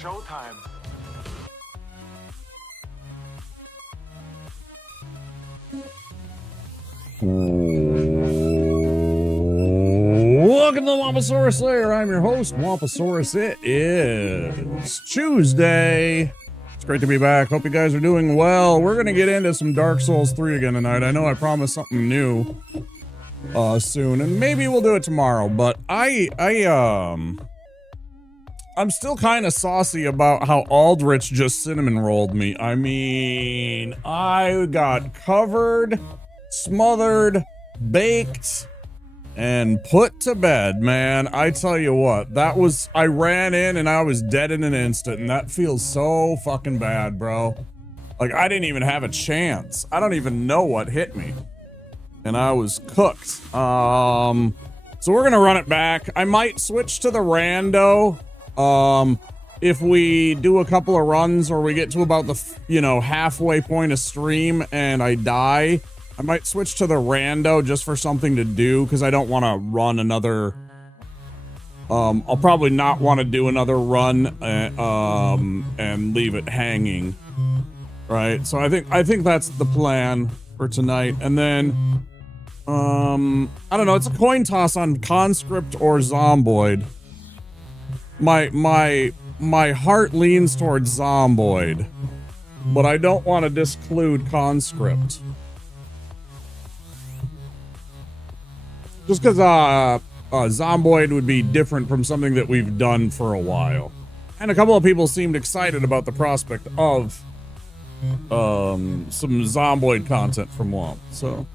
showtime. Welcome to the Wamposaurus Slayer. I'm your host, Wamposaurus. It is Tuesday. It's great to be back. Hope you guys are doing well. We're gonna get into some Dark Souls 3 again tonight. I know I promised something new soon, and maybe we'll do it tomorrow, but I'm still kind of saucy about how Aldrich just cinnamon rolled me. I mean, I got covered, smothered, baked, and put to bed, man. I tell you what, I ran in and I was dead in an instant, and that feels so fucking bad, bro. Like, I didn't even have a chance. I don't even know what hit me. And I was cooked. So we're gonna run it back. I might switch to the rando. If we do a couple of runs or we get to about the, halfway point of stream and I die, I might switch to the rando just for something to do, because I don't want to run another, I'll probably not want to do another run, and leave it hanging, right? So I think that's the plan for tonight, and then, I don't know, it's a coin toss on Conscript or Zomboid. My heart leans towards Zomboid, but I don't want to disclude Conscript. Just because Zomboid would be different from something that we've done for a while. And a couple of people seemed excited about the prospect of some Zomboid content from Womp. So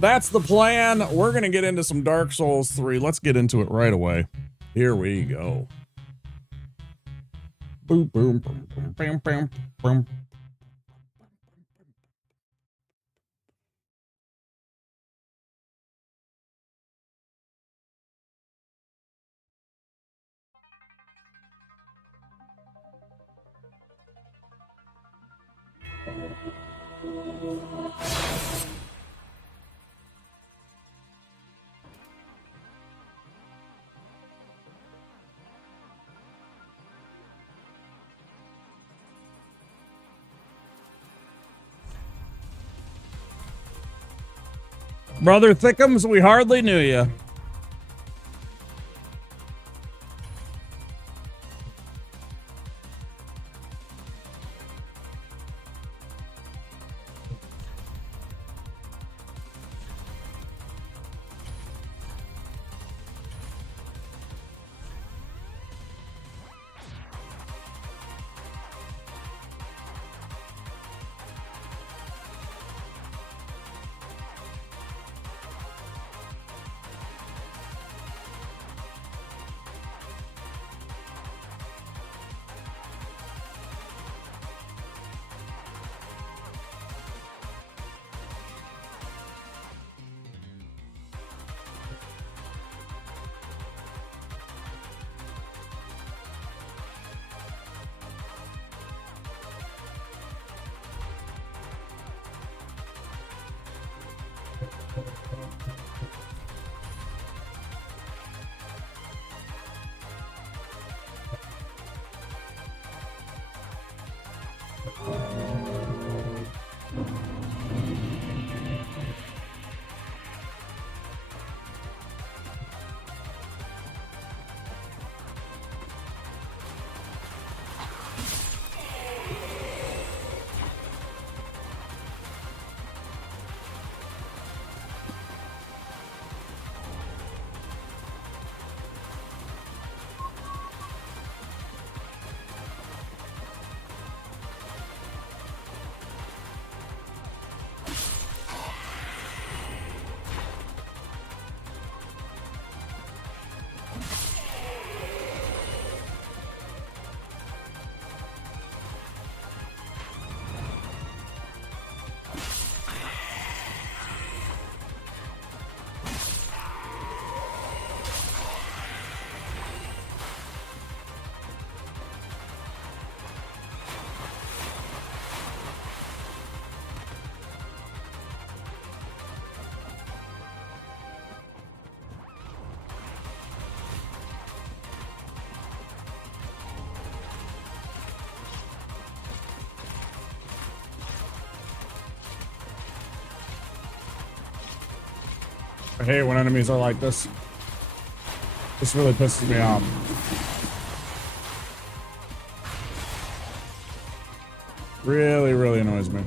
that's the plan. We're going to get into some Dark Souls 3. Let's get into it right away. Here we go. Boom, boom, boom, boom, bam, bam, boom. Brother Thickums, we hardly knew you. I hate when enemies are like this. This really pisses me off. Really, really annoys me.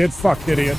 Get fucked, idiot.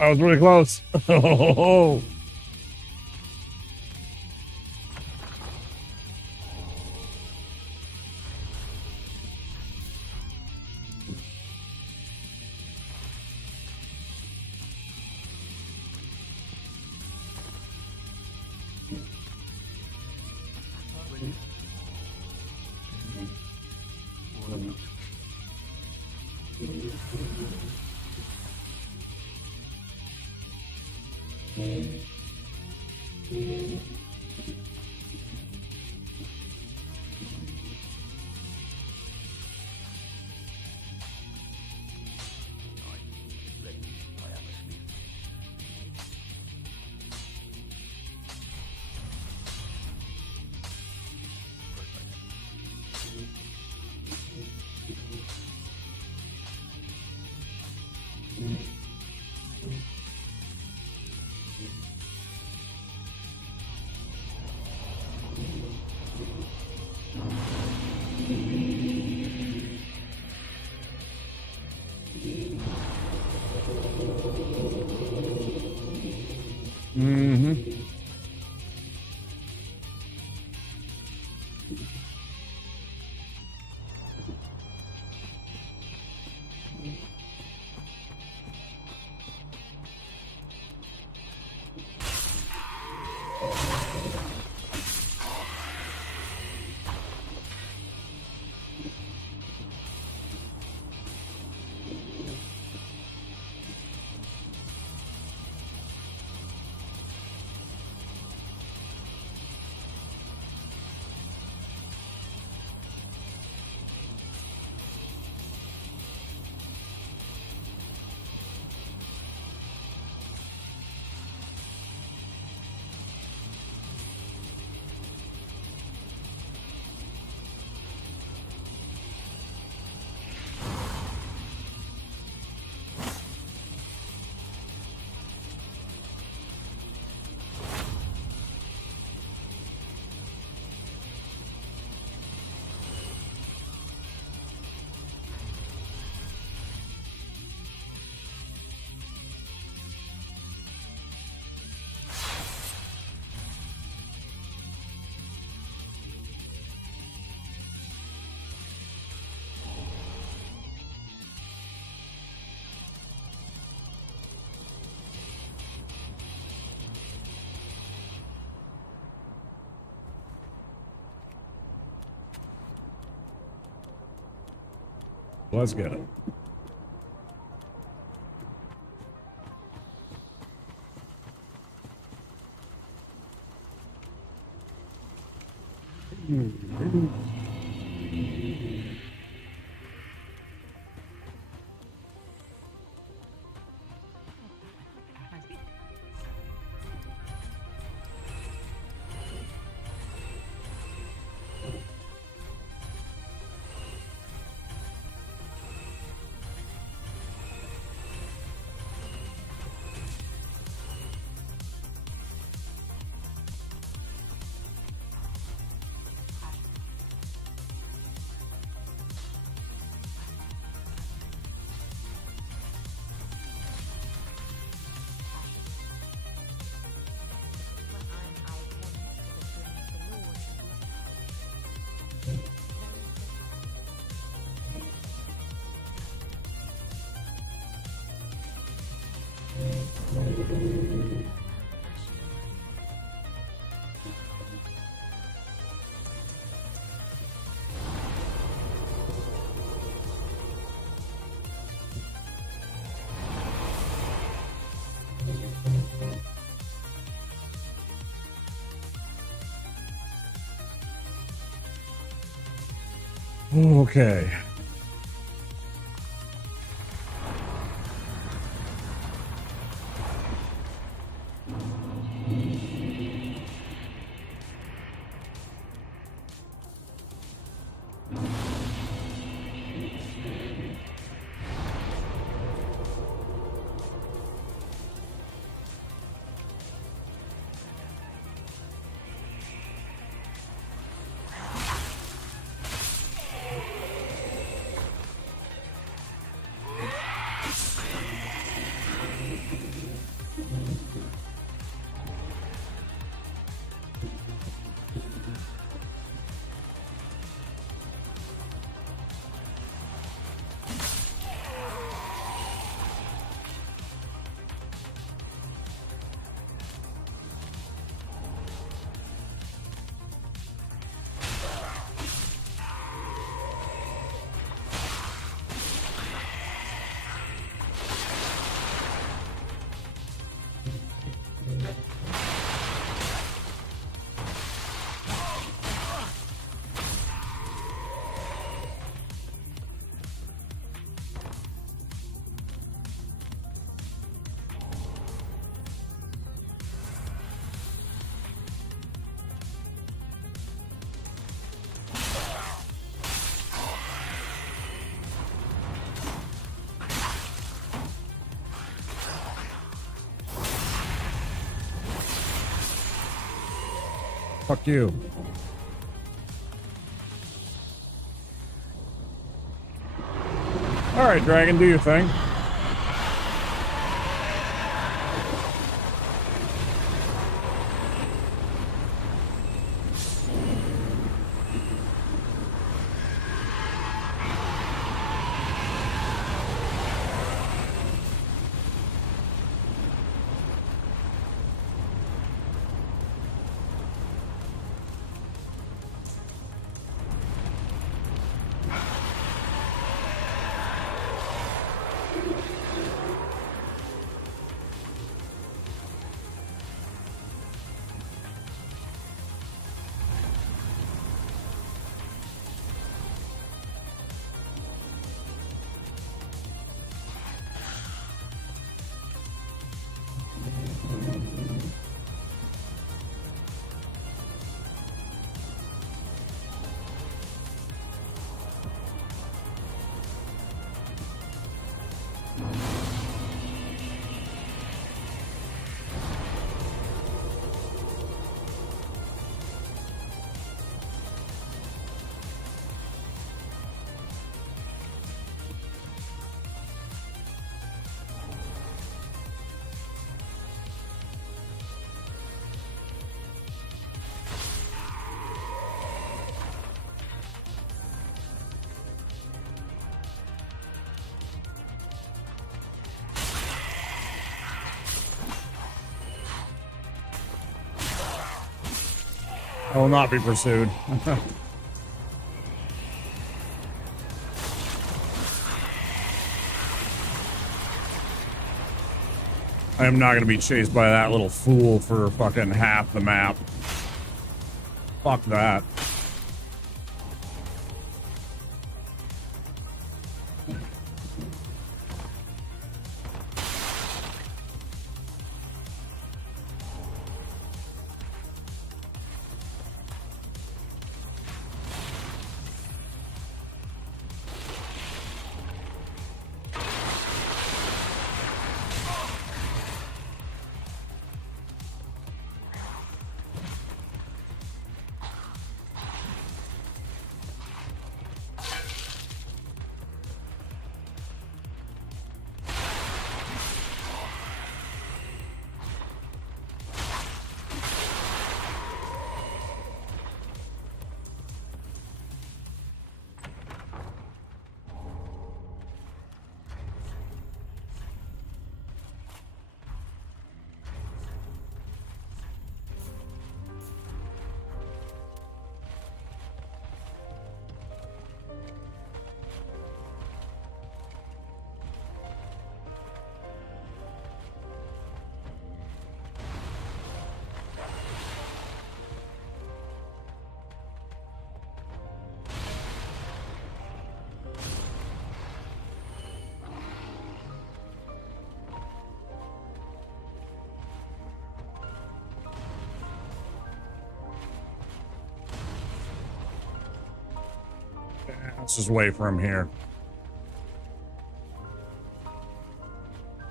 I was really close. Oh. Mm-hmm. Let's get it. Okay. Fuck you. All right, Dragon, do your thing. I will not be pursued. I am not going to be chased by that little fool for fucking half the map. Fuck that. Let's just wait for him here.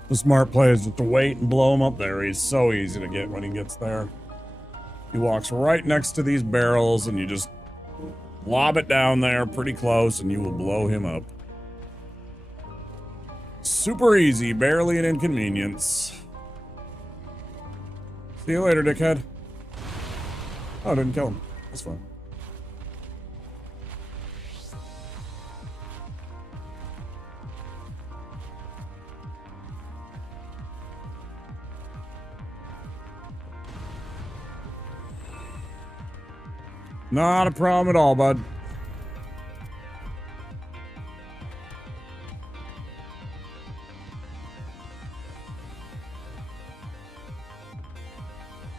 The smart play is just to wait and blow him up there. He's so easy to get when he gets there. He walks right next to these barrels and you just lob it down there pretty close and you will blow him up. Super easy, barely an inconvenience. See you later, dickhead. Oh, I didn't kill him. That's fine. Not a problem at all, bud.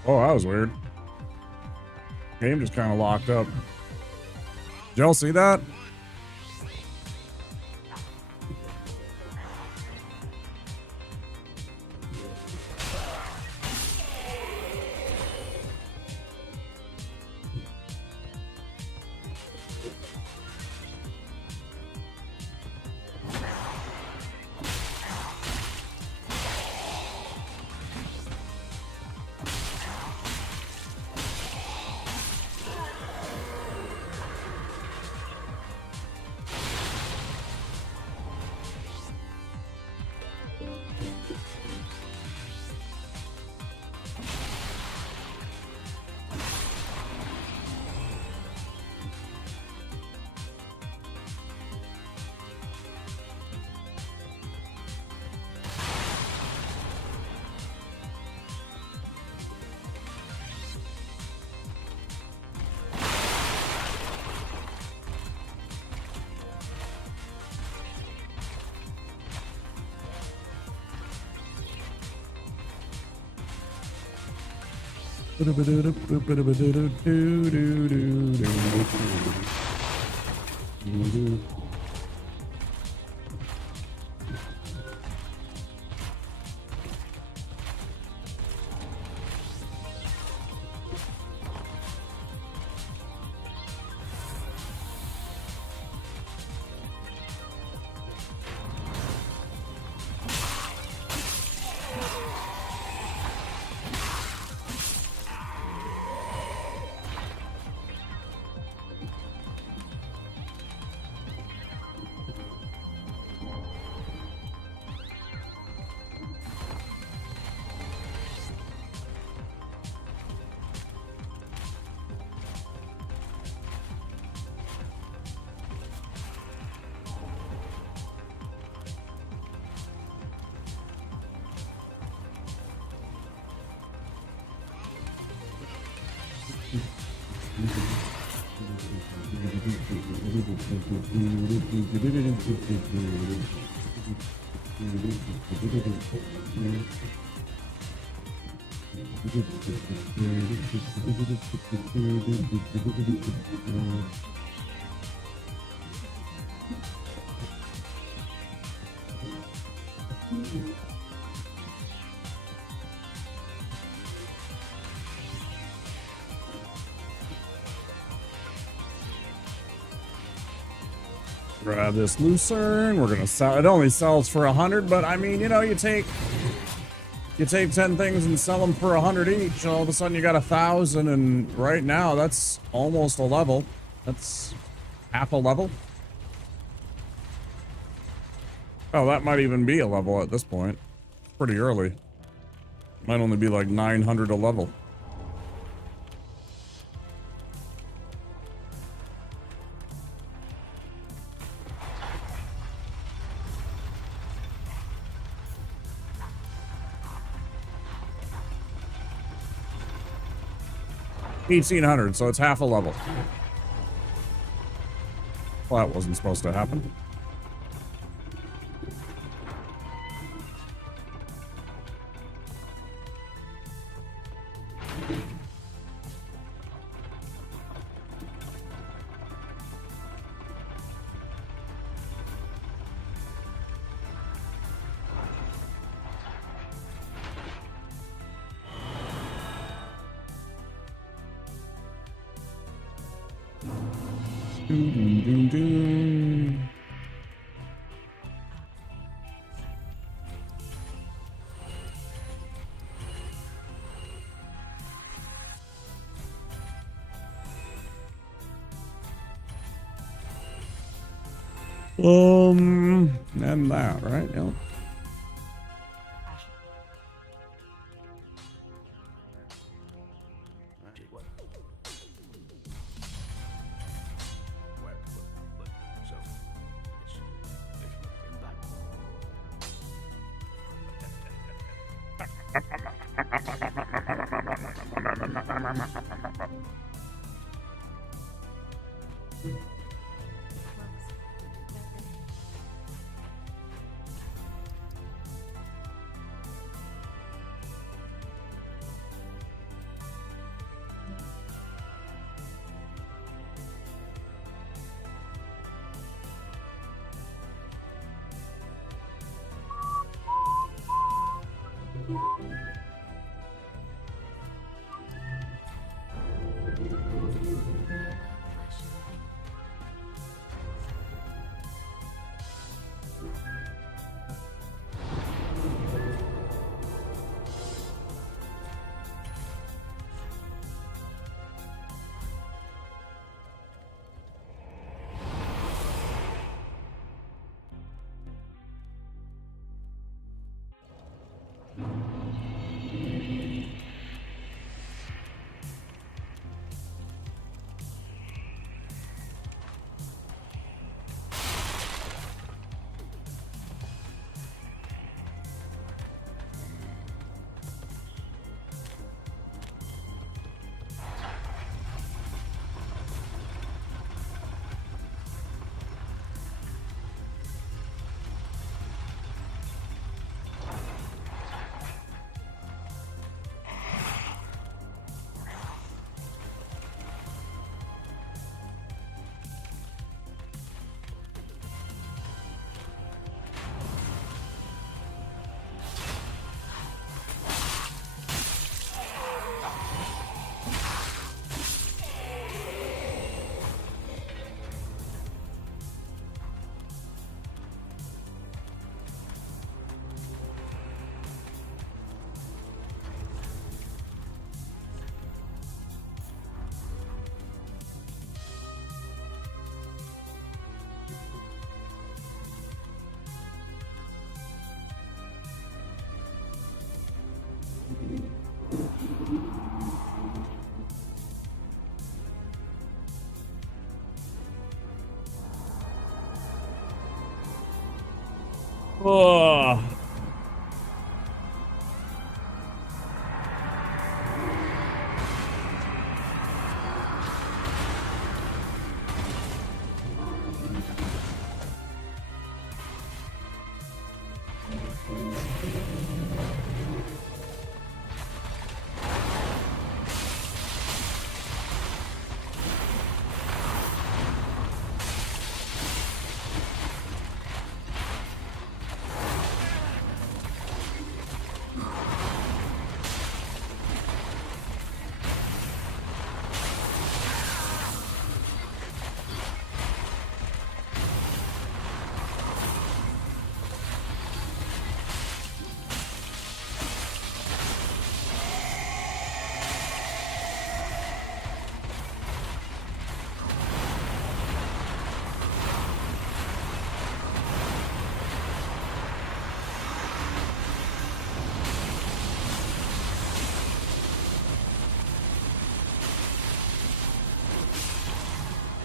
Oh, that was weird. Game just kind of locked up. Did y'all see that? Grab this lucerne. We're gonna sell. It only sells for 100, but I mean, you know, you take 10 things and sell them for 100 each. All of a sudden, you got 1,000, and right now, that's almost a level. That's half a level. Oh, that might even be a level at this point. It's pretty early. Might only be like 900 a level. $1,800, so it's half a level. Well, that wasn't supposed to happen. And that, right? Yep. Oh.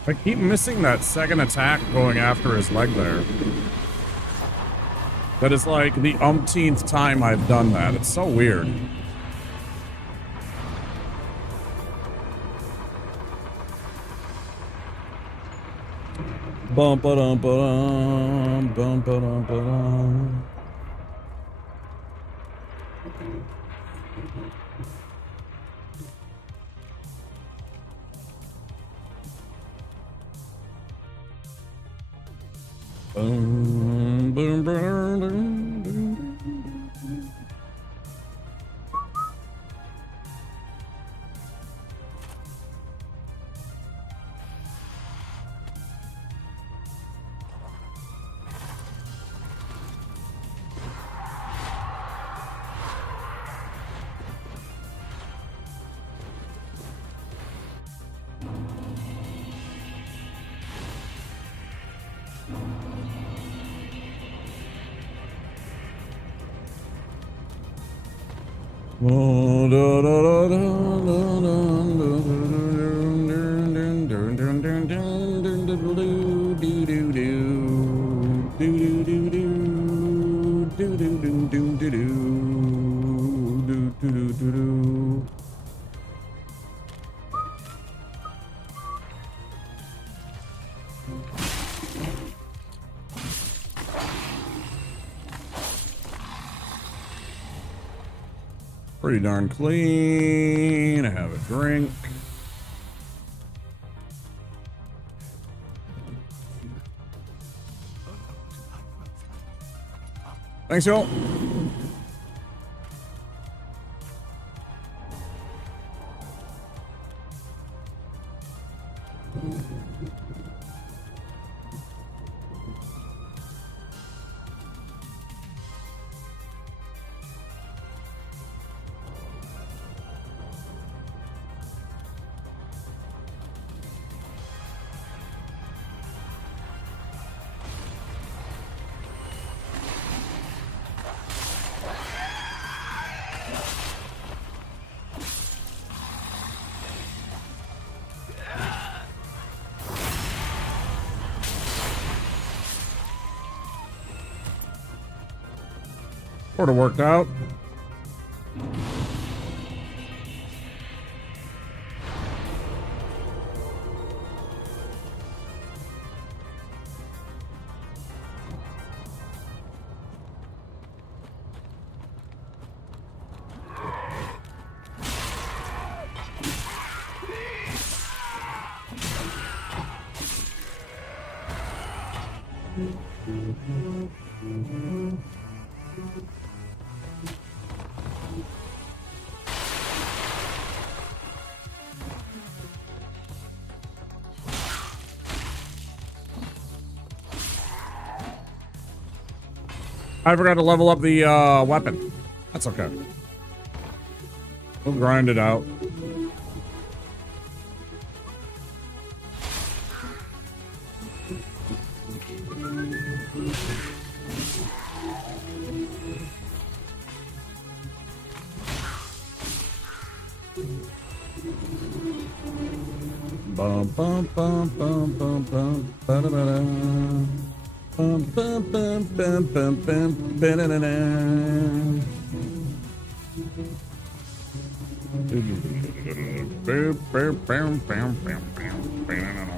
I keep missing that second attack going after his leg there. That is like the umpteenth time I've done that. It's so weird. Bum ba dum ba dum bum ba dum ba dum. Boom, boom, boom, boom, boom. Oh, da, da, da, da, pretty darn clean. I have a drink. Thanks, y'all. Sort of worked out. I forgot to level up the weapon. That's okay. We'll grind it out. Bum bum bum bum bum bum ba da ba da. Bum, bum, bum, bum, bum, bum, ba-da-da-da. Boop, boop, bam, bam, bam, bam, ba-da-da-da.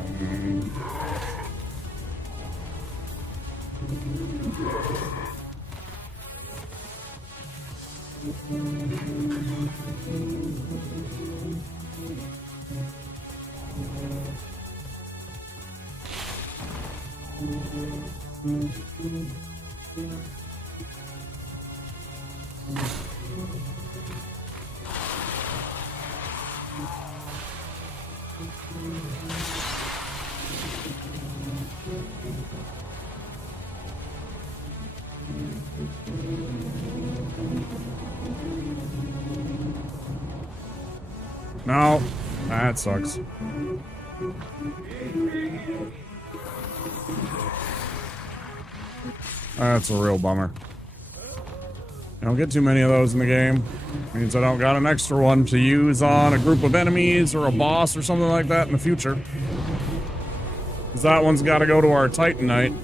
No, that sucks. That's a real bummer. I don't get too many of those in the game. Means I don't got an extra one to use on a group of enemies or a boss or something like that in the future. Because that one's got to go to our Titanite.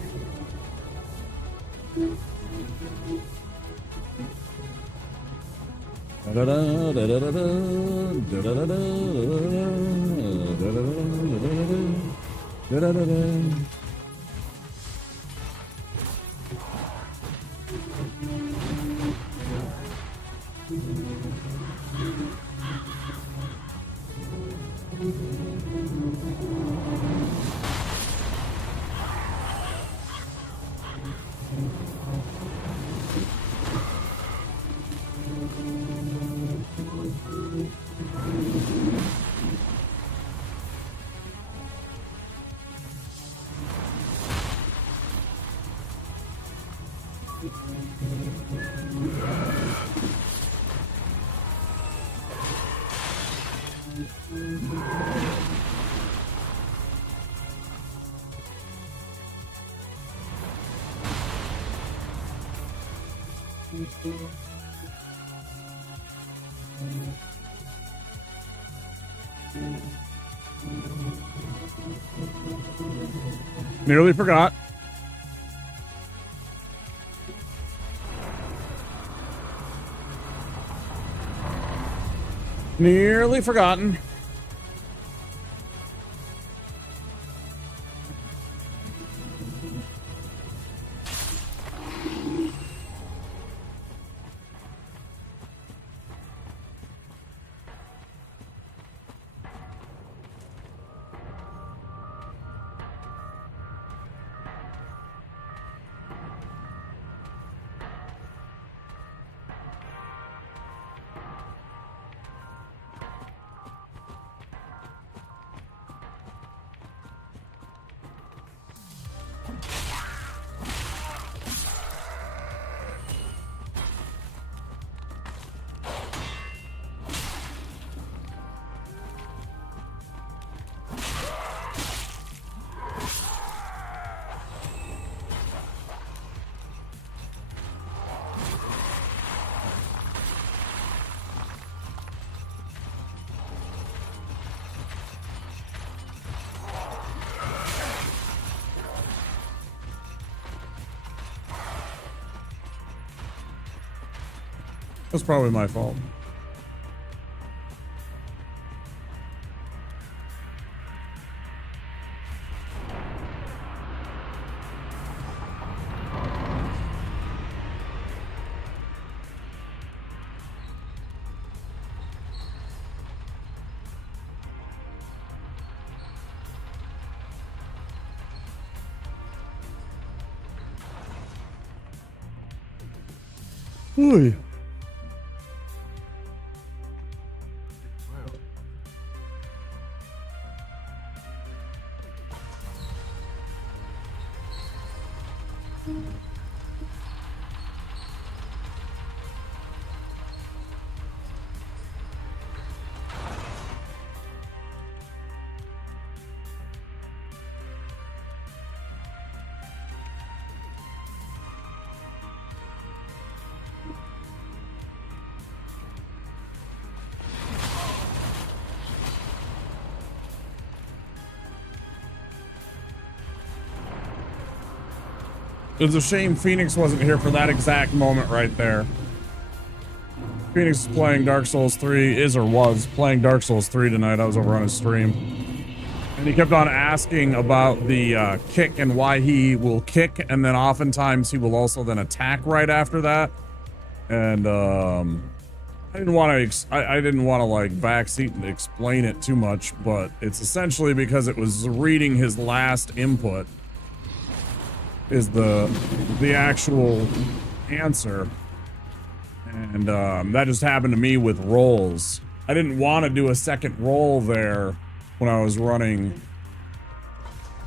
Nearly forgot. Nearly forgotten. That's probably my fault. Oy. It's a shame Phoenix wasn't here for that exact moment right there. Phoenix is playing Dark Souls 3, was playing Dark Souls 3 tonight. I was over on his stream. And he kept on asking about the kick and why he will kick, and then oftentimes he will also then attack right after that. And I didn't want to like backseat and explain it too much, but it's essentially because it was reading his last input is the actual answer. And that just happened to me with rolls. I didn't want to do a second roll there when I was running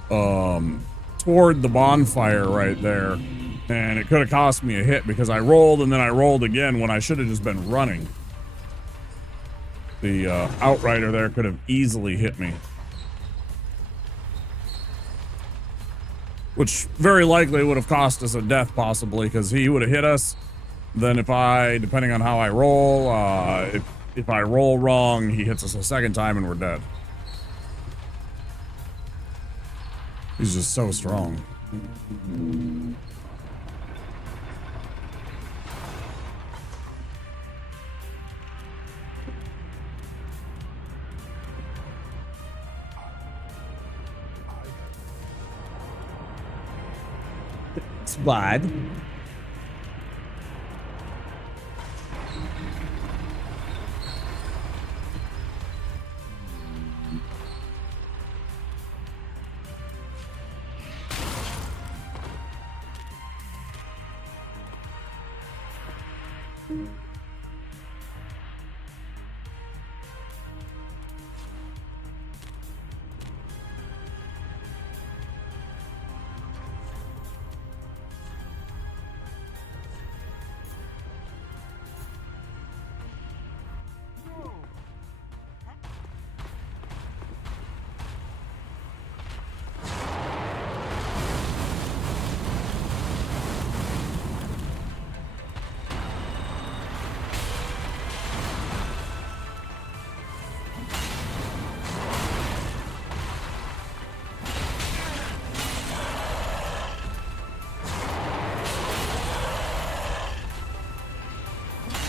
toward the bonfire right there. And it could have cost me a hit because I rolled and then I rolled again when I should have just been running. The outrider there could have easily hit me. Which very likely would have cost us a death possibly, because he would have hit us. Then depending on how I roll, if I roll wrong, he hits us a second time and we're dead. He's just so strong. It's bad.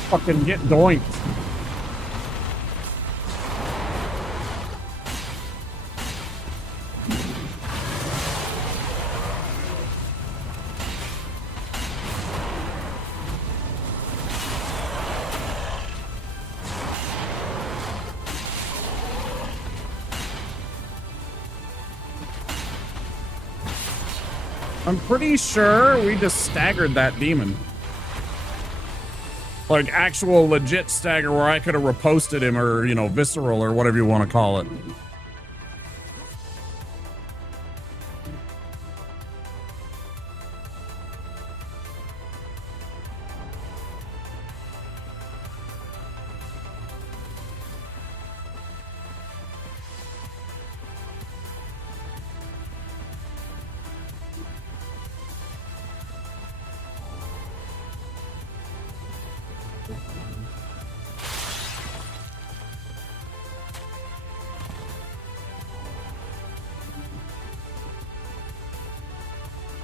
Fucking get doinked. I'm pretty sure we just staggered that demon. Like actual legit stagger where I could have riposted him or, you know, visceral or whatever you want to call it.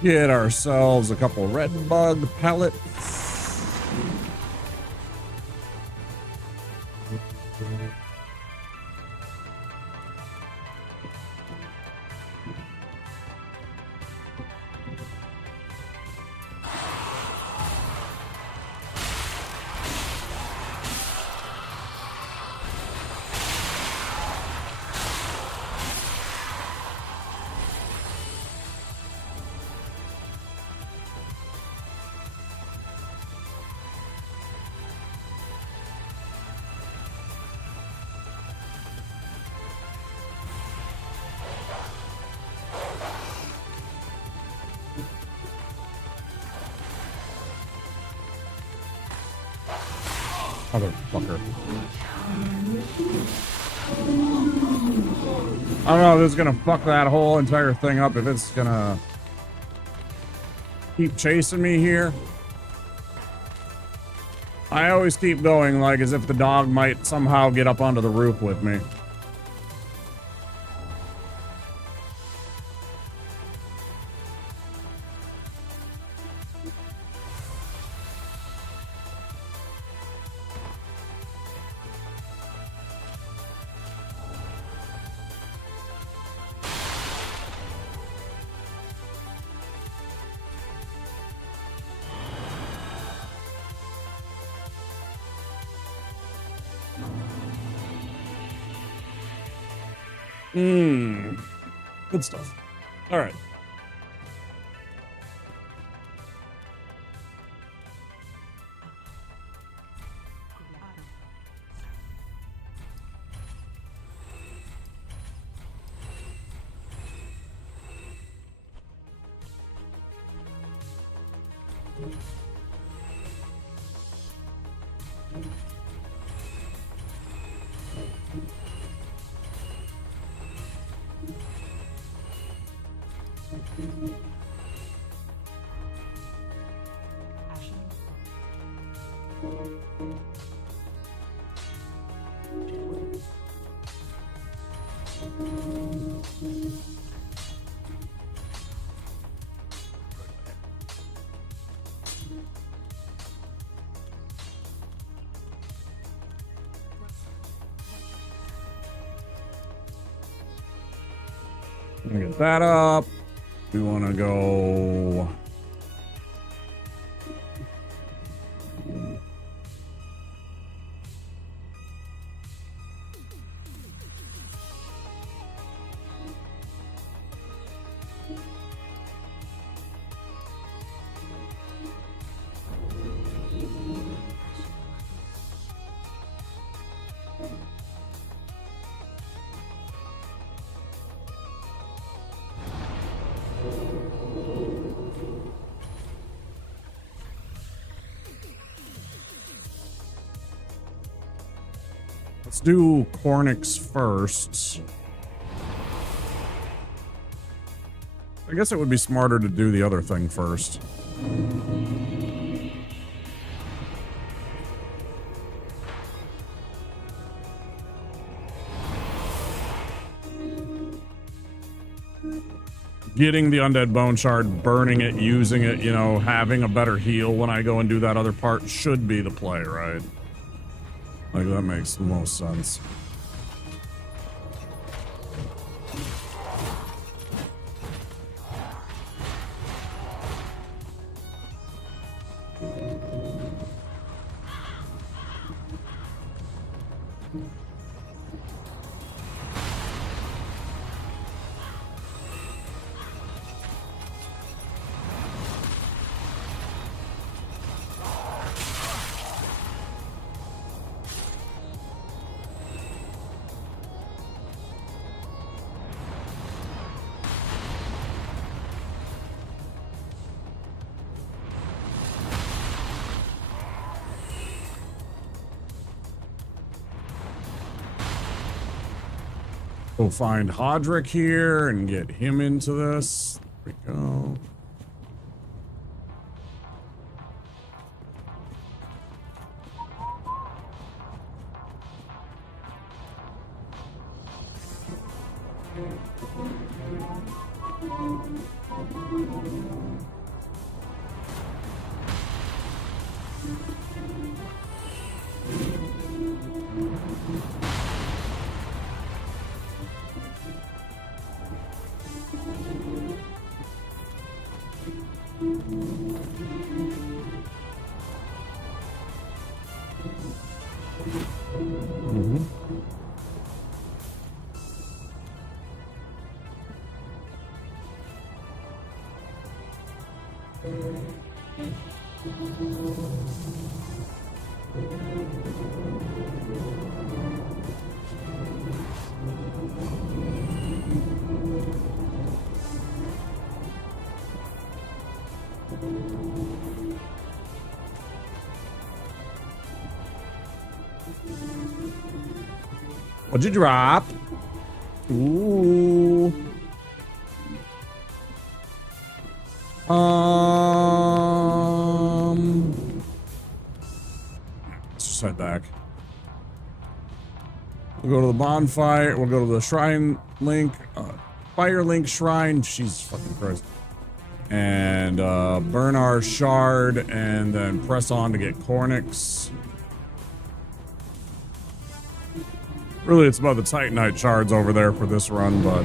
Get ourselves a couple red bug pellets. Motherfucker. I don't know if this is gonna fuck that whole entire thing up, if it's gonna keep chasing me here. I always keep going like as if the dog might somehow get up onto the roof with me. Good stuff. All right. Get that up. We want to go. Let's do Cornix first. I guess it would be smarter to do the other thing first. Getting the undead bone shard, burning it, using it, you know, having a better heal when I go and do that other part should be the play, right? Like, that makes the most sense. We'll find Hodrick here and get him into this. There we go. What'd you drop? Ooh. Let's just head back. We'll go to the bonfire. We'll go to the shrine link. Fire link shrine. Jesus fucking Christ. And burn our shard and then press on to get Cornix. Really, it's about the Titanite shards over there for this run, but...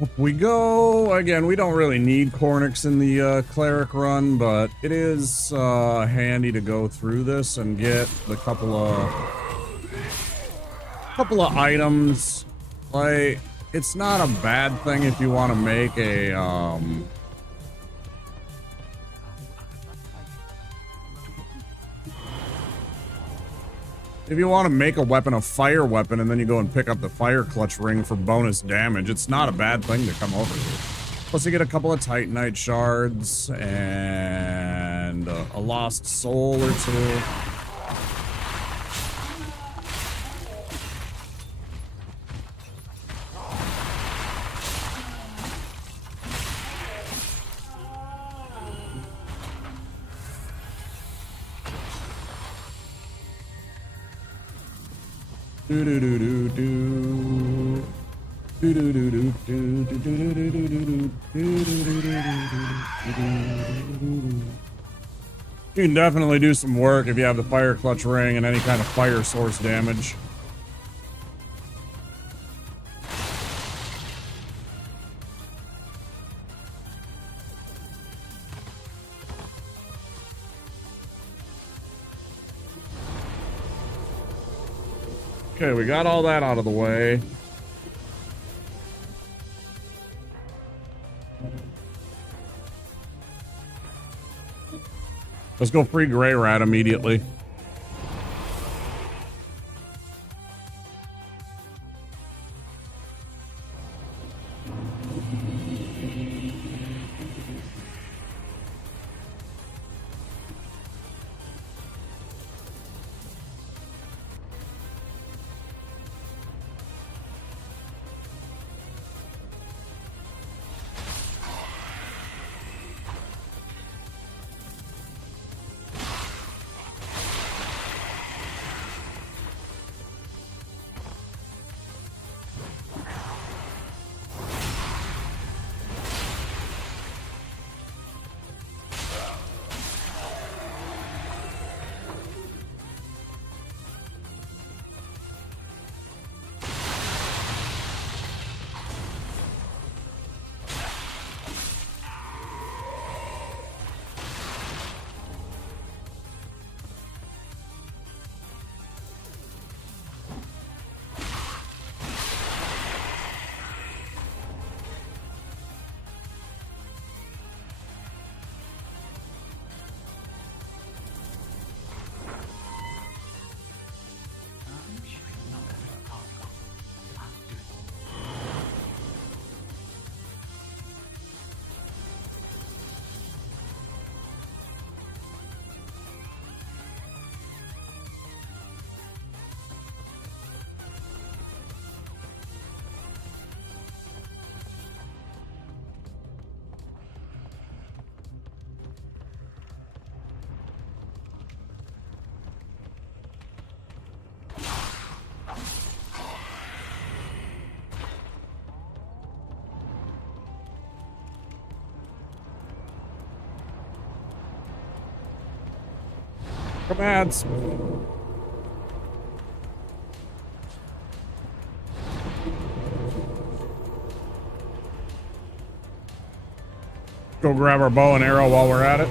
Up we go. Again, we don't really need Cornix in the Cleric run, but it is handy to go through this and get the couple of items. Like, it's not a bad thing if you want to make a if you want to make a weapon a fire weapon and then you go and pick up the fire clutch ring for bonus damage, it's not a bad thing to come over here. Plus you get a couple of Titanite shards and a lost soul or two. You can definitely do some work if you have the fire clutch ring and any kind of fire source damage. Okay, we got all that out of the way. Let's go free Grey Rat immediately. Come ads. Go grab our bow and arrow while we're at it.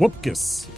Whoopkiss.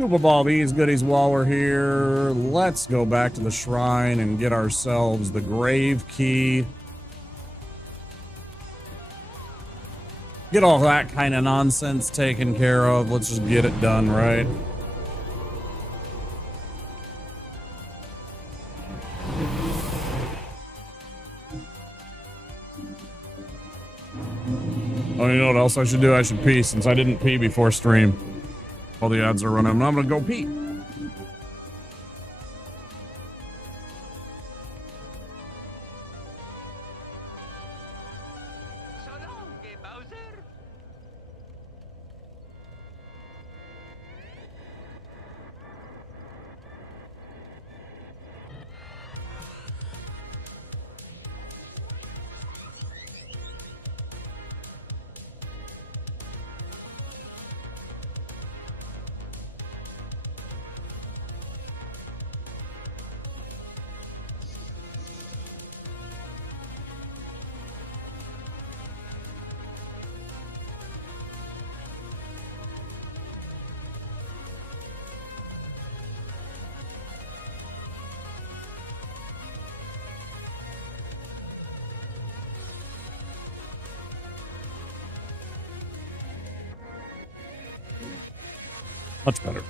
Scuba ball these goodies while we're here. Let's go back to the shrine and get ourselves the grave key. Get all that kind of nonsense taken care of. Let's just get it done, right? Oh, you know what else I should do? I should pee, since I didn't pee before stream. All the ads are running. I'm gonna go pee. Much better.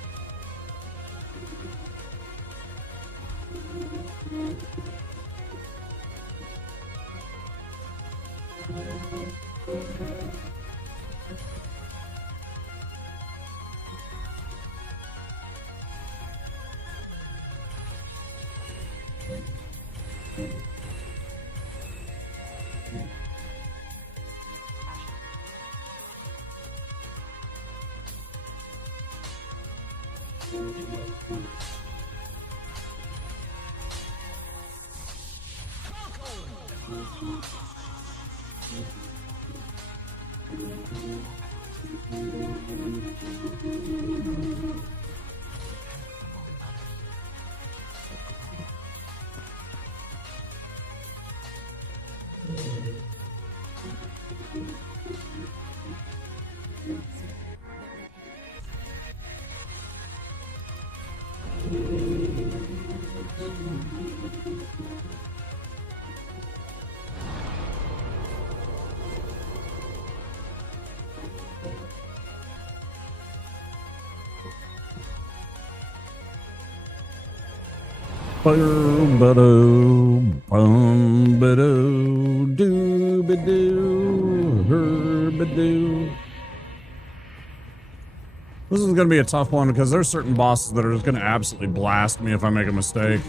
This is going to be a tough one because there's certain bosses that are just going to absolutely blast me if I make a mistake.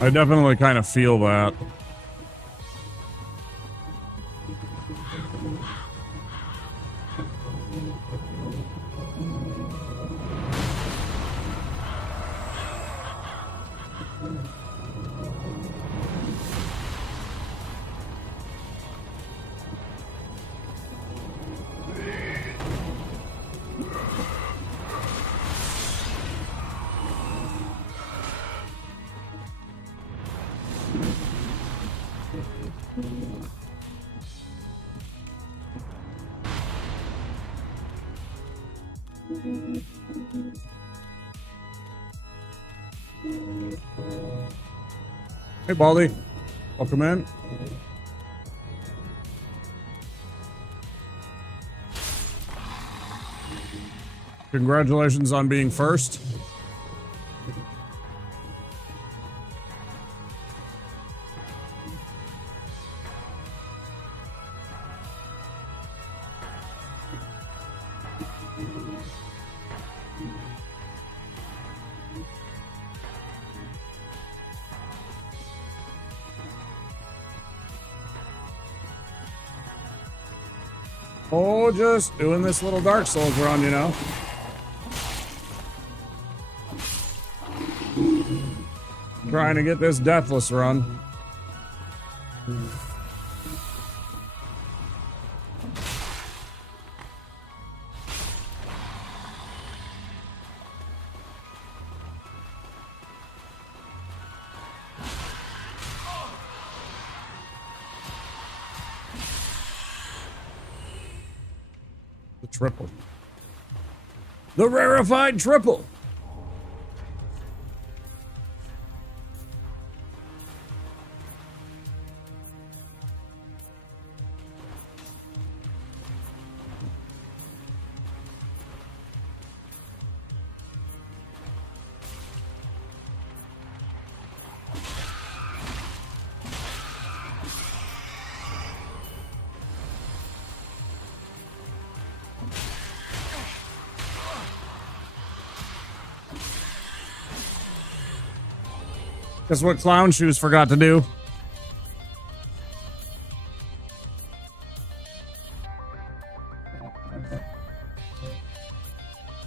I definitely kind of feel that. Hey, Baldy. Welcome in. Congratulations on being first. Oh, just doing this little Dark Souls run, you know. Trying to get this Deathless run. The triple. The rarefied triple. Guess what Clown Shoes forgot to do?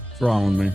What's wrong with me?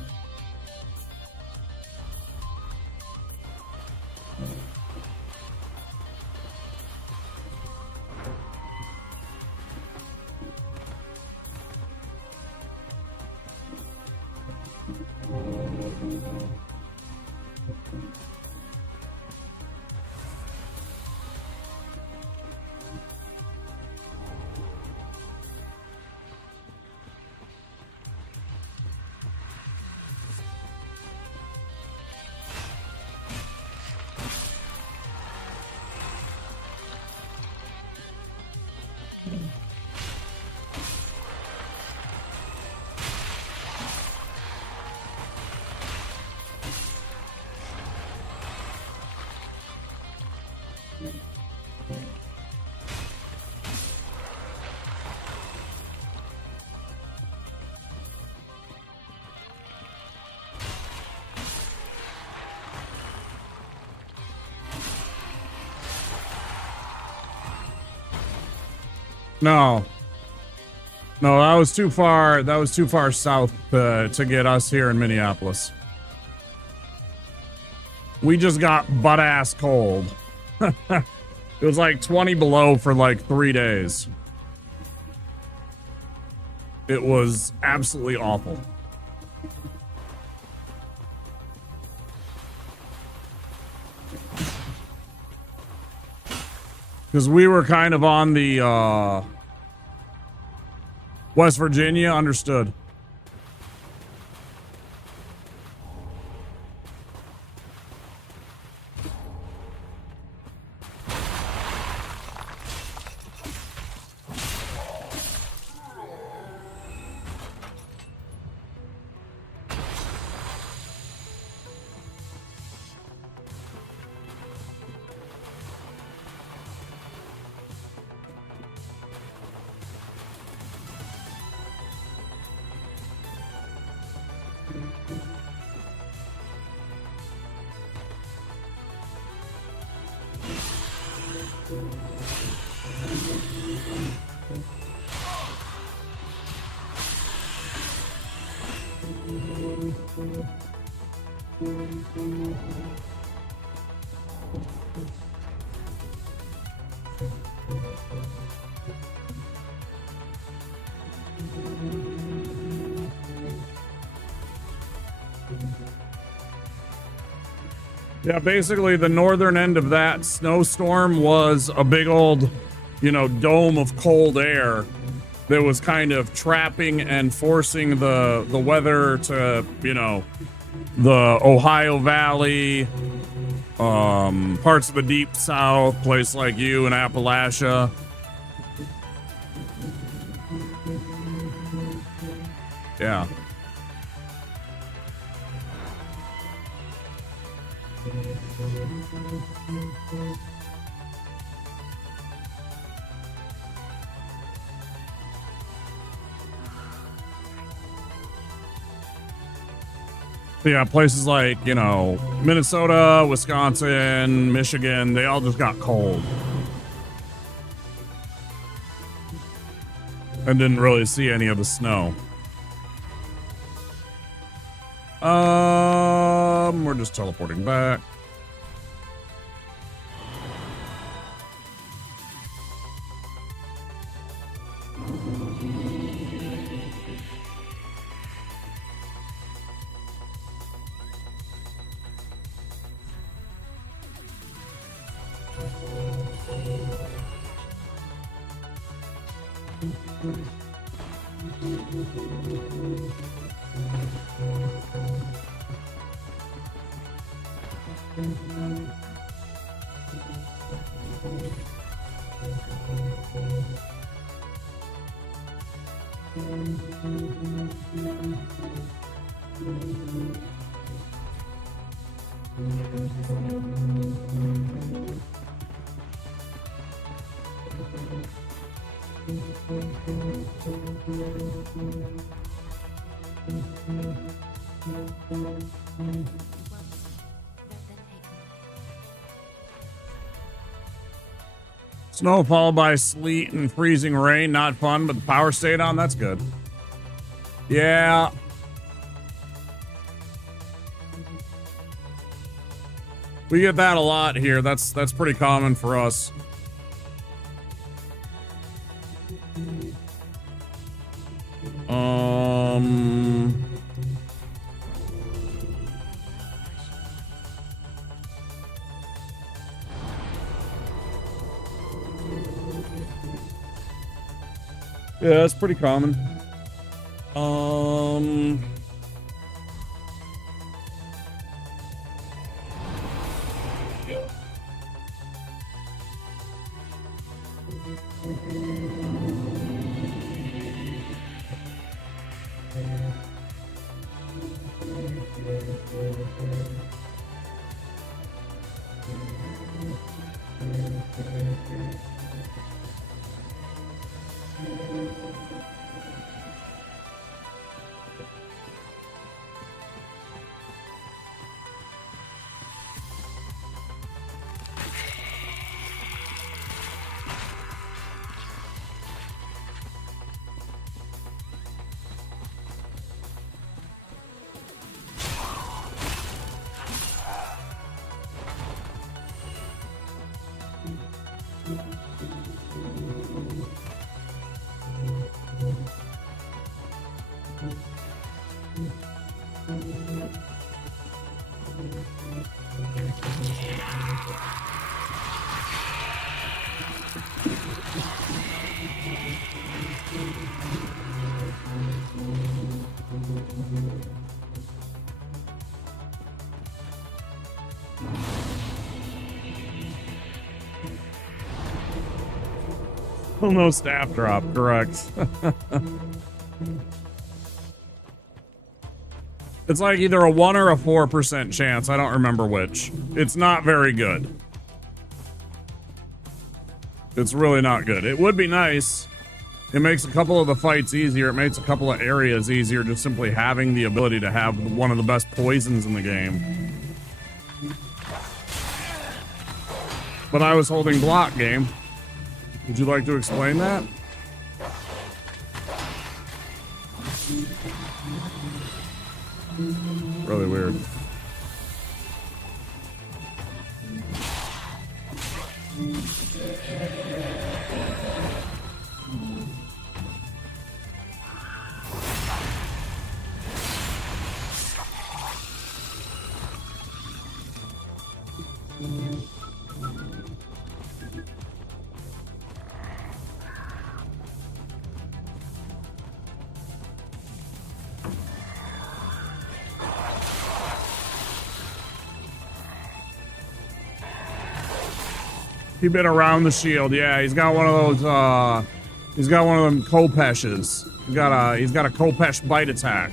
No. No, that was too far. That was too far south to get us here in Minneapolis. We just got butt ass cold. It was like 20 below for like 3 days. It was absolutely awful. Because we were kind of on the West Virginia, understood. Yeah, basically the northern end of that snowstorm was a big old, you know, dome of cold air that was kind of trapping and forcing the weather to, you know, the Ohio Valley, parts of the deep south, place like you in Appalachia. Yeah. Yeah, places like, you know, Minnesota, Wisconsin, Michigan, they all just got cold. And didn't really see any of the snow. We're just teleporting back. Snow followed by sleet and freezing rain. Not fun, but the power stayed on. That's good. Yeah. We get that a lot here. That's pretty common for us. Yeah, it's pretty common. Still no staff drop, correct. It's like either a 1 or a 4% chance. I don't remember which. It's not very good. It's really not good. It would be nice. It makes a couple of the fights easier. It makes a couple of areas easier, just simply having the ability to have one of the best poisons in the game. But I was holding block, game. Would you like to explain that? Really weird. He been around the shield. Yeah, he's got one of those, he's got one of them Kopeshes. He's got a Kopesh bite attack.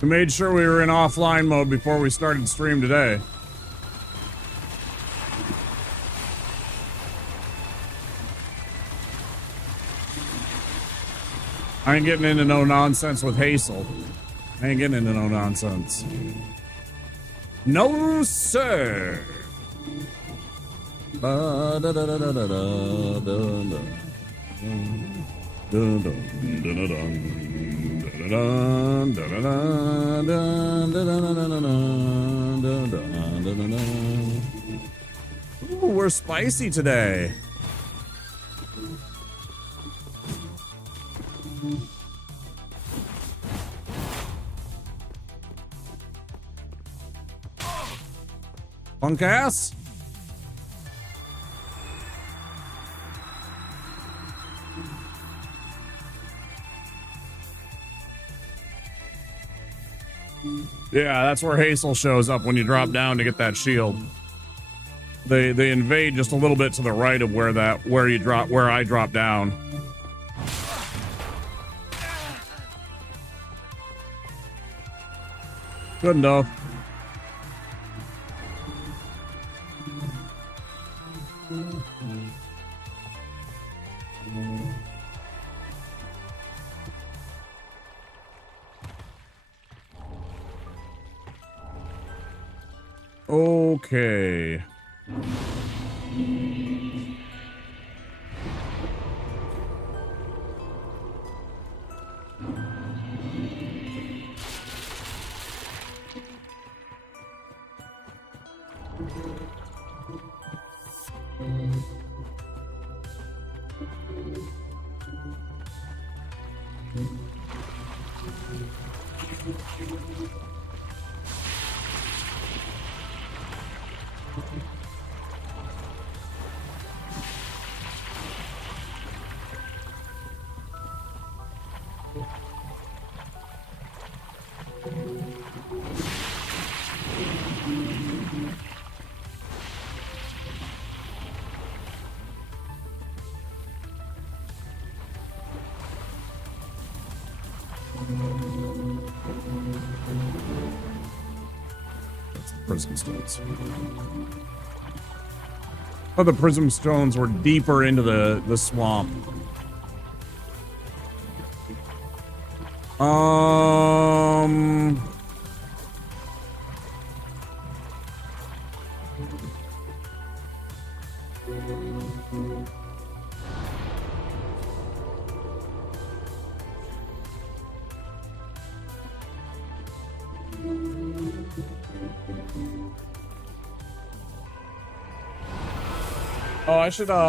We made sure we were in offline mode before we started stream today. I ain't getting into no nonsense with Hazel. I ain't getting into no nonsense. No, sir. Ooh, we're spicy today. Punk ass. Yeah, that's where Hazel shows up when you drop down to get that shield. They invade just a little bit to the right of where I drop down. Good enough. Okay. Prism stones. Oh, the prism stones were deeper into the swamp. Oh,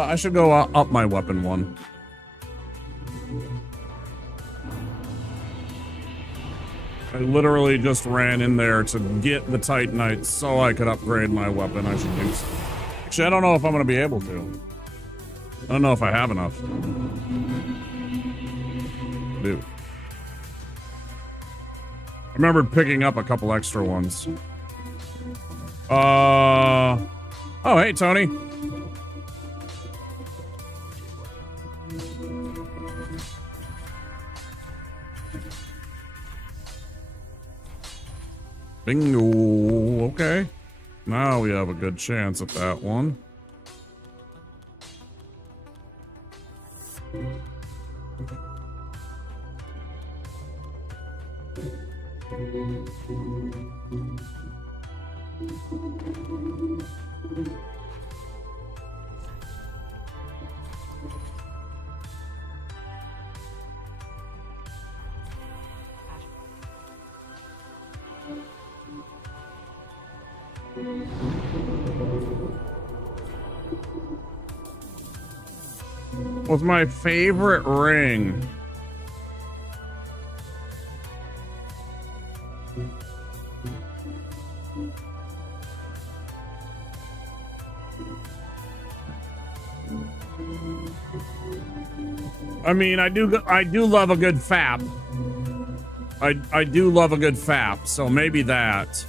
I should go up my weapon one. I literally just ran in there to get the Titanite so I could upgrade my weapon. I should do so. Actually, I don't know if I'm going to be able to. I don't know if I have enough. Dude. I remembered picking up a couple extra ones. Oh, hey, Tony. Bingo. Okay. Now we have a good chance at that one. What's my favorite ring? I mean, I do love a good fap. I do love a good fap, so maybe that.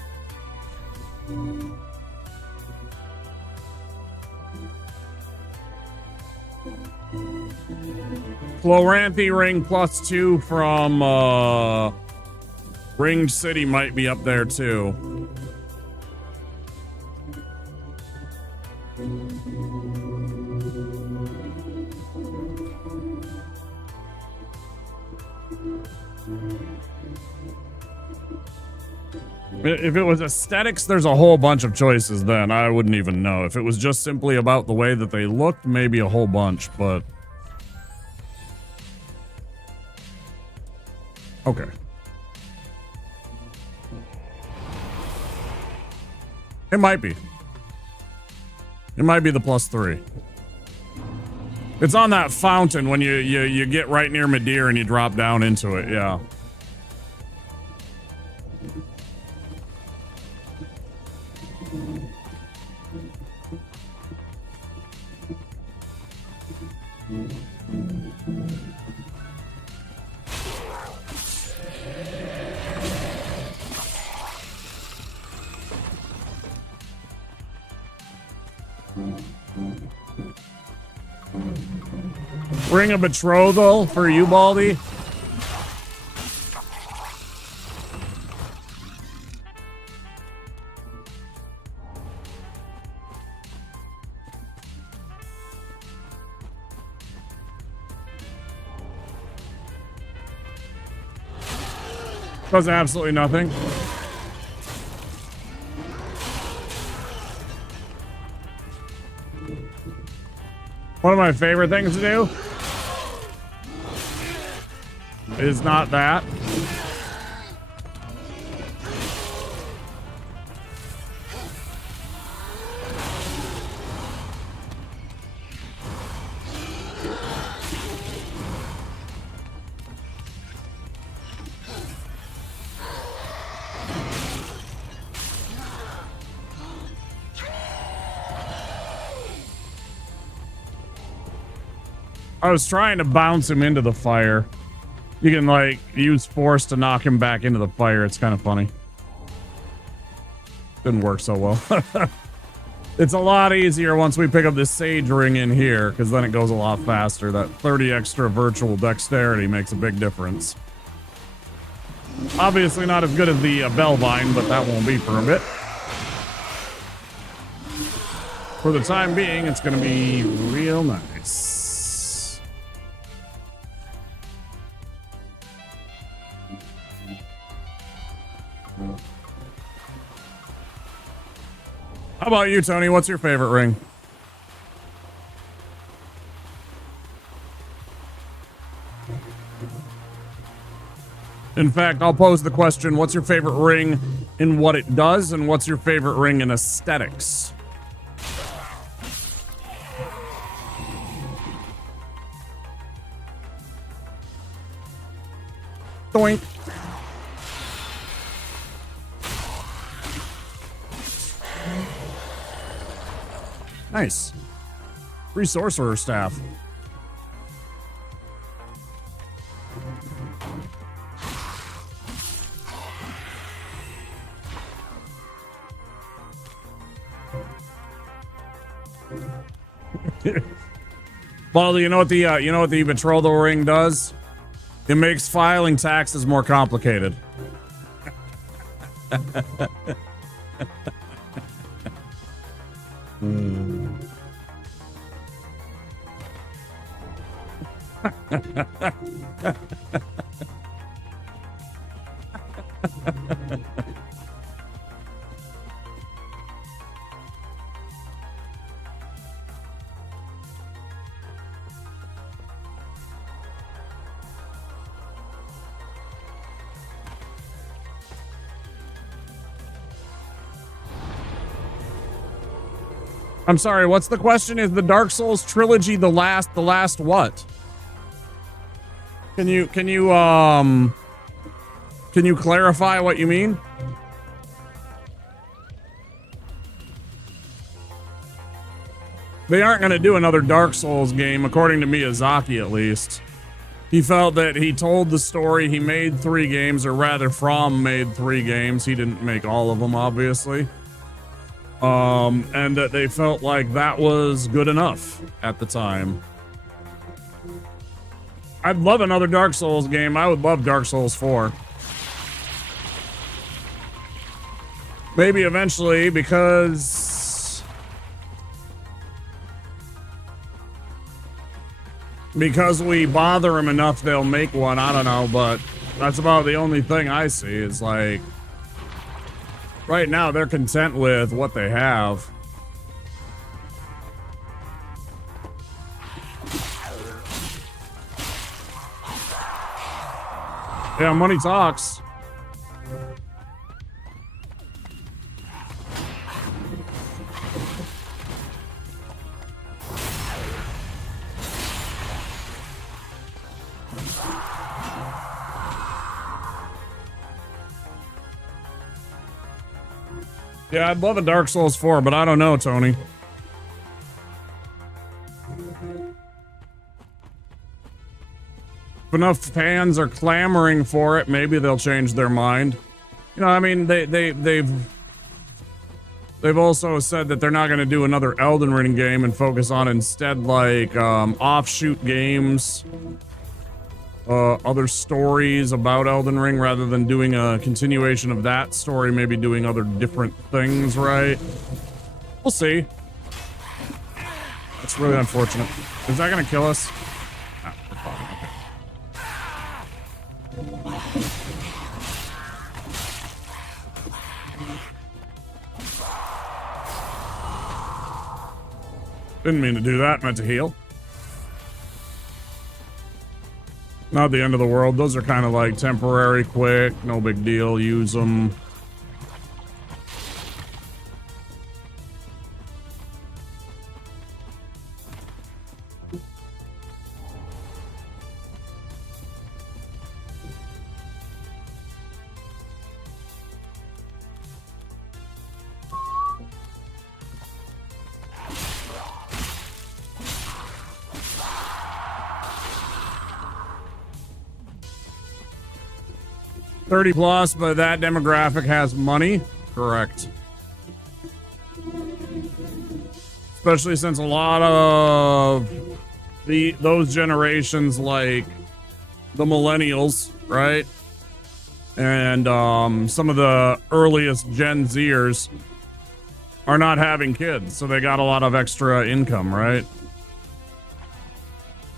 Cloranthy ring +2 from Ringed City might be up there too. If it was aesthetics, there's a whole bunch of choices then. I wouldn't even know. If it was just simply about the way that they looked, maybe a whole bunch, but... Okay. It might be. It might be the +3. It's on that fountain when you get right near Madeir and you drop down into it, yeah. Ring of Betrothal for you, Baldy. Does absolutely nothing. One of my favorite things to do is not that. I was trying to bounce him into the fire. You can, like, use force to knock him back into the fire. It's kind of funny. Didn't work so well. It's a lot easier once we pick up this Sage Ring in here, because then it goes a lot faster. That 30 extra virtual dexterity makes a big difference. Obviously not as good as the Bellvine, but that won't be for a bit. For the time being, it's going to be real nice. How about you, Tony? What's your favorite ring? In fact, I'll pose the question, what's your favorite ring in what it does, and what's your favorite ring in aesthetics? Doink. Nice. Free sorcerer staff. Well, you know what the betrothal ring does? It makes filing taxes more complicated. I'm sorry, what's the question? Is the Dark Souls trilogy the last what? Can you clarify what you mean? They aren't going to do another Dark Souls game, according to Miyazaki at least. He felt that he told the story, he made 3 games, or rather From made 3 games. He didn't make all of them, obviously. And that they felt like that was good enough at the time. I'd love another Dark Souls game. I would love Dark Souls 4. Maybe eventually, because we bother him enough, they'll make one. I don't know, but that's about the only thing I see. Is like, right now they're content with what they have. Yeah, money talks. Yeah, I'd love a Dark Souls 4, but I don't know, Tony. If enough fans are clamoring for it, maybe they'll change their mind. You know, I mean, they've also said that they're not going to do another Elden Ring game and focus on instead like offshoot games, other stories about Elden Ring rather than doing a continuation of that story, maybe doing other different things, right? We'll see. That's really unfortunate. Is that going to kill us? Ah, we're fine. Didn't mean to do that, meant to heal. Not the end of the world. Those are kind of like temporary, quick, no big deal, use them. +30, but that demographic has money. Correct. Especially since a lot of those generations, like the millennials, right? And some of the earliest Gen Zers are not having kids, so they got a lot of extra income, right?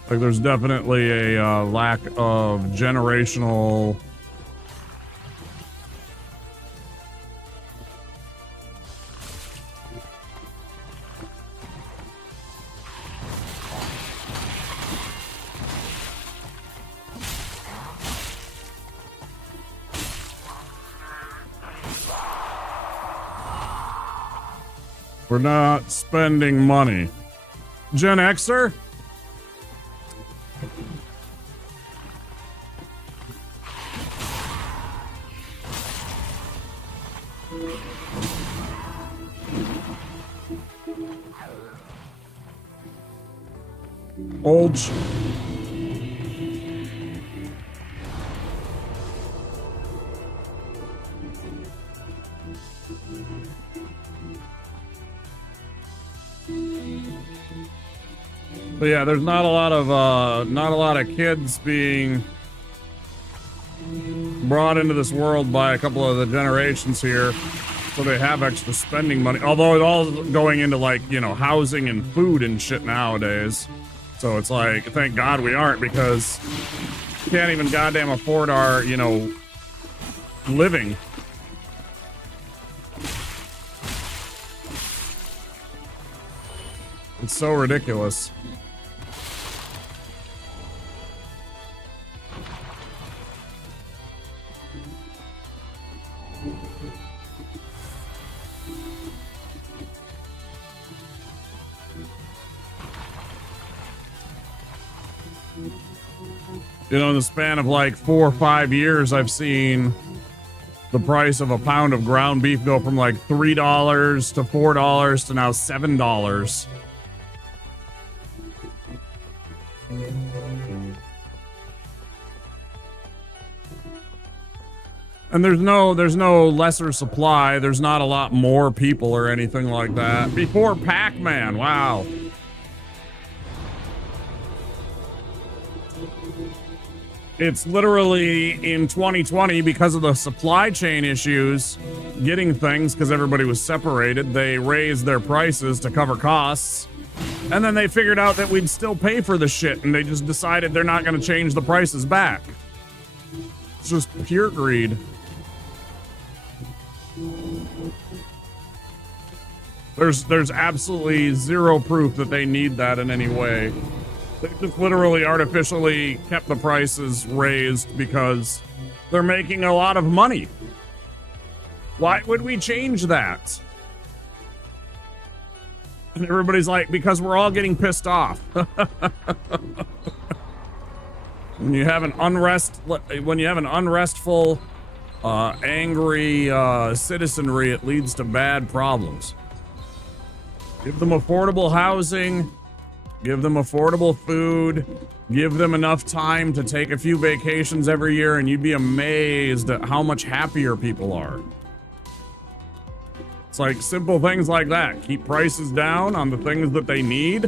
Like there's definitely a lack of generational We're not spending money. Gen Xer? Old. But yeah, there's not a lot of kids being brought into this world by a couple of the generations here, so they have extra spending money. Although it's all going into like, you know, housing and food and shit nowadays. So it's like, thank God we aren't, because we can't even goddamn afford our, you know, living. It's so ridiculous. You know, in the span of like 4 or 5 years, I've seen the price of a pound of ground beef go from like $3 to $4 to now $7. And there's no lesser supply. There's not a lot more people or anything like that. Before Pac-Man, wow. It's literally in 2020, because of the supply chain issues, getting things, because everybody was separated, they raised their prices to cover costs. And then they figured out that we'd still pay for the shit, and they just decided they're not going to change the prices back. It's just pure greed. There's absolutely zero proof that they need that in any way. They just literally artificially kept the prices raised because they're making a lot of money. Why would we change that? And everybody's like, because we're all getting pissed off. When you have an unrestful, angry citizenry, it leads to bad problems. Give them affordable housing. Give them affordable food. Give them enough time to take a few vacations every year, and you'd be amazed at how much happier people are. It's like simple things like that. Keep prices down on the things that they need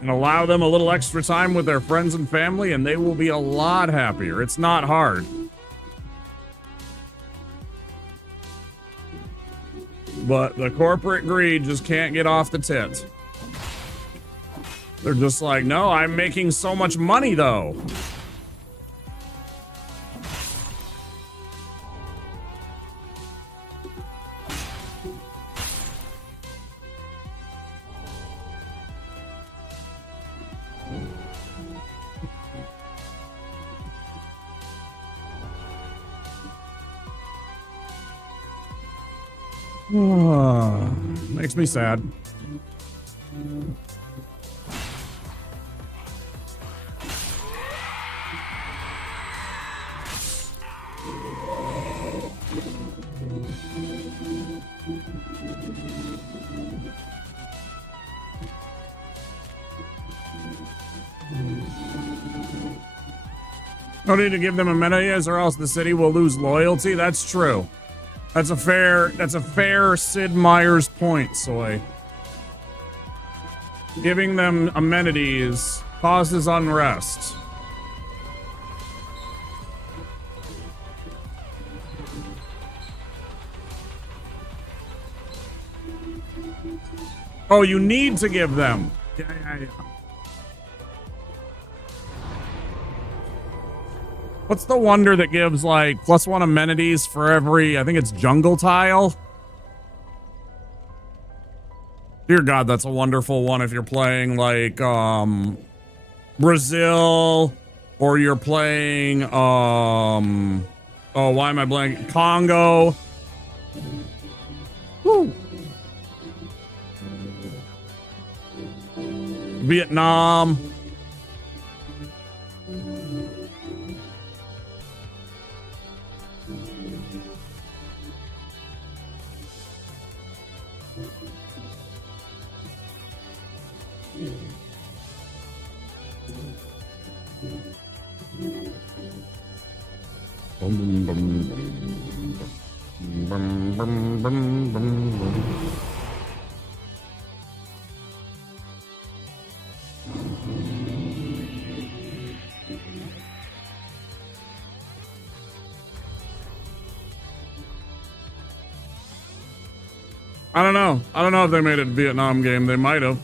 and allow them a little extra time with their friends and family, and they will be a lot happier. It's not hard. But the corporate greed just can't get off the tit. They're just like, no, I'm making so much money, though. Makes me sad. No need to give them amenities or else the city will lose loyalty. That's true. That's a fair Sid Meier's point, Soy. Giving them amenities causes unrest. Oh, you need to give them. Yeah. What's the wonder that gives like +1 amenities for every, I think it's jungle tile? Dear God, that's a wonderful one if you're playing like Brazil, or you're playing oh, why am I blanking? Congo. Woo. Vietnam. I don't know if they made it a Vietnam game. They might have.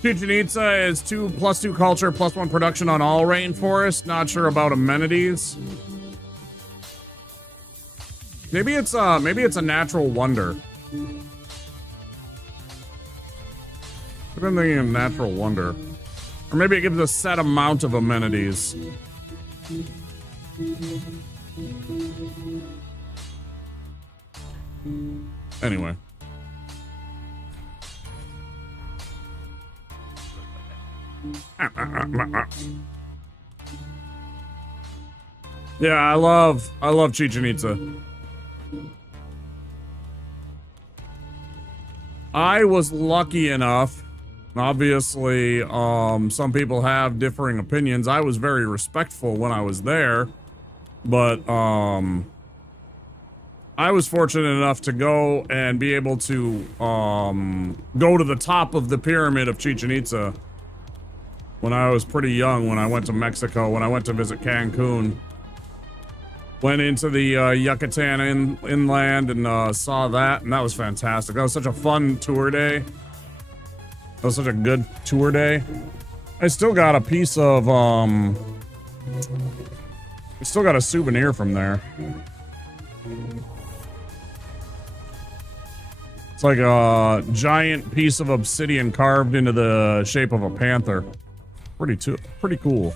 Chichen Itza is +2 culture, +1 production on all rainforest. Not sure about amenities. Maybe it's a natural wonder. I've been thinking of natural wonder. Or maybe it gives a set amount of amenities. Anyway. Yeah, I love Chichen Itza. I was lucky enough, obviously, some people have differing opinions. I was very respectful when I was there, but, I was fortunate enough to go and be able to, go to the top of the pyramid of Chichen Itza when I was pretty young, when I went to Mexico, when I went to visit Cancun. Went into the Yucatan inland and saw that, and that was fantastic. That was such a fun tour day. That was such a good tour day. I still got a piece of, I still got a souvenir from there. It's like a giant piece of obsidian carved into the shape of a panther. Pretty cool.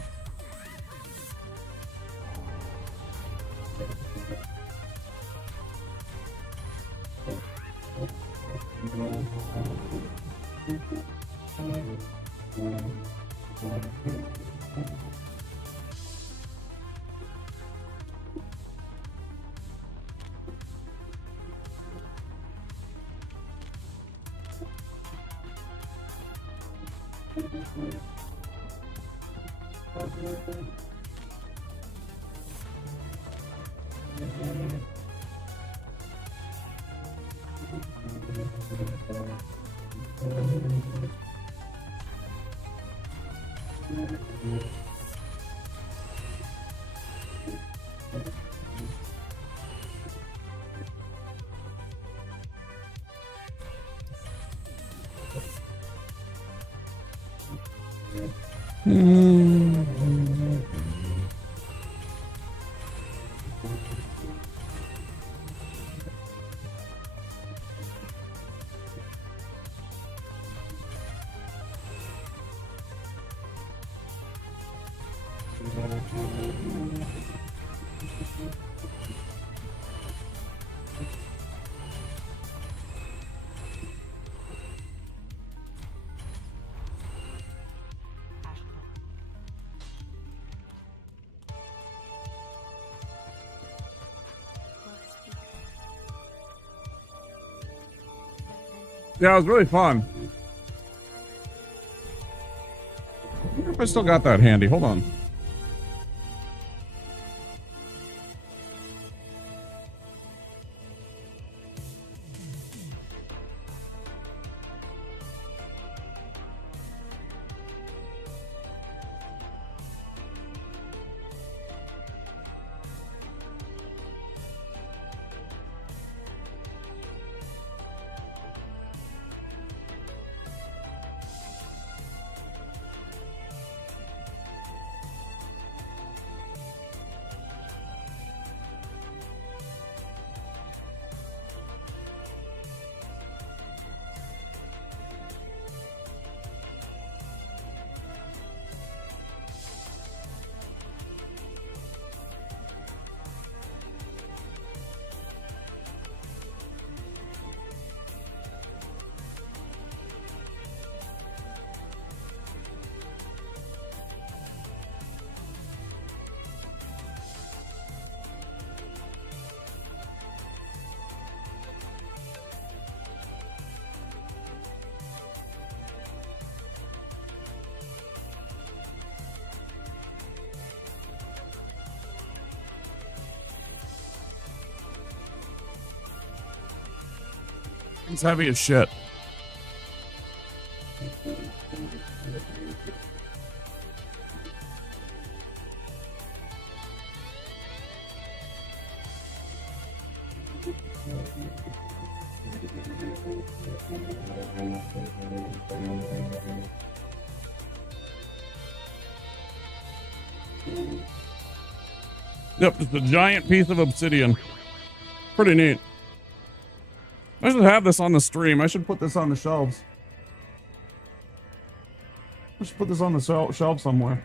Yeah, it was really fun. I wonder if I still got that handy. Hold on. It's heavy as shit. Yep, just a giant piece of obsidian. Pretty neat. I should have this on the stream. I should put this on the shelves. I should put this on the shelf somewhere.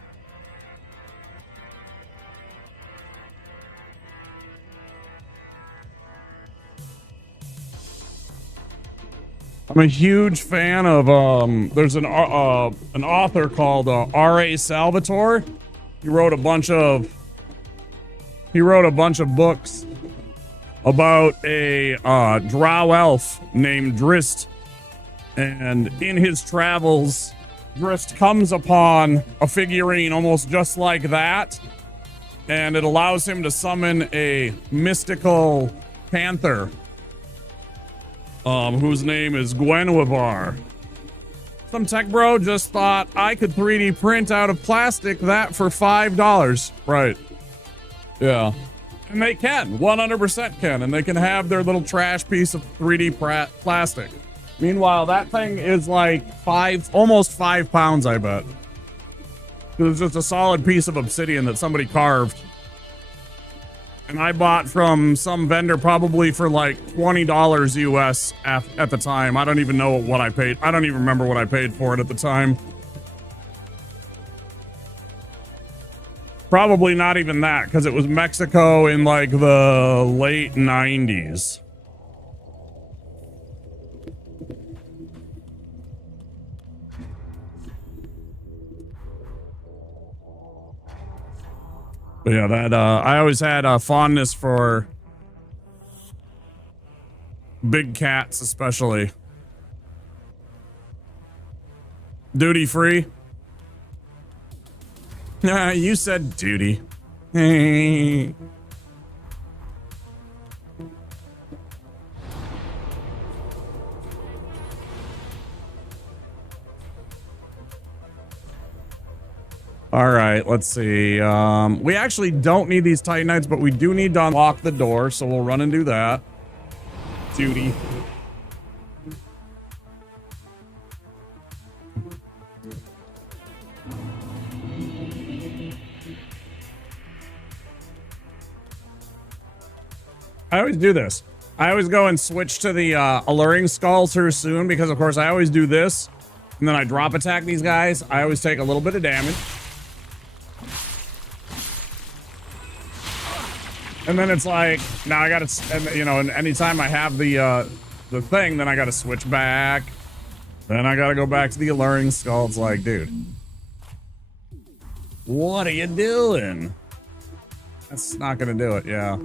I'm a huge fan of there's an author called R.A. Salvatore. He wrote a bunch of He wrote a bunch of books about a drow elf named Drist. And in his travels, Drist comes upon a figurine almost just like that. And it allows him to summon a mystical panther, whose name is Gwenwivar. Some tech bro just thought I could 3D print out of plastic that for $5. Right. Yeah. And they can, 100% can, and they can have their little trash piece of 3D plastic. Meanwhile, that thing is like almost 5 pounds, I bet. It's just a solid piece of obsidian that somebody carved. And I bought from some vendor probably for like $20 US at the time. I don't even know what I paid. I don't even remember what I paid for it at the time. Probably not even that, because it was Mexico in like the late 90s. But yeah, that I always had a fondness for big cats, especially. Duty free. Nah, you said duty. All right, let's see. We actually don't need these Titanites, but we do need to unlock the door, so we'll run and do that. Duty. I always do this. I always go and switch to the alluring skulls here soon because, of course, I always do this. And then I drop attack these guys. I always take a little bit of damage. And then it's like, now I gotta, you know, and anytime I have the thing, then I gotta switch back. Then I gotta go back to the alluring skull. It's like, dude, what are you doing? That's not gonna do it, yeah.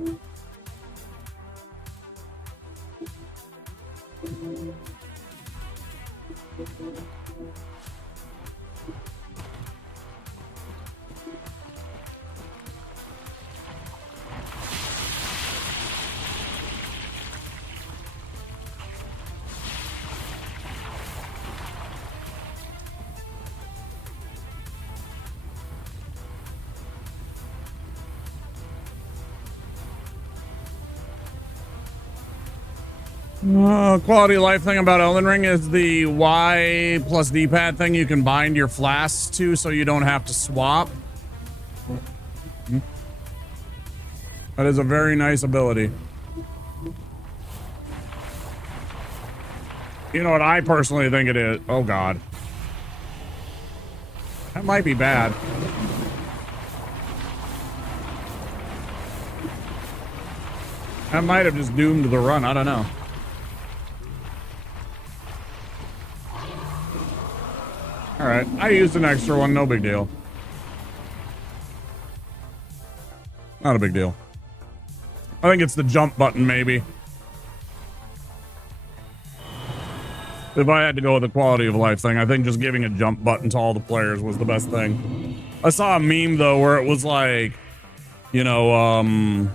Quality of life thing about Elden Ring is the Y plus D-pad thing you can bind your flasks to so you don't have to swap. That is a very nice ability. You know what I personally think it is? Oh god. That might be bad. That might have just doomed the run, I don't know. Alright, I used an extra one, no big deal. Not a big deal. I think it's the jump button, maybe. If I had to go with the quality of life thing, I think just giving a jump button to all the players was the best thing. I saw a meme, though, where it was like, you know,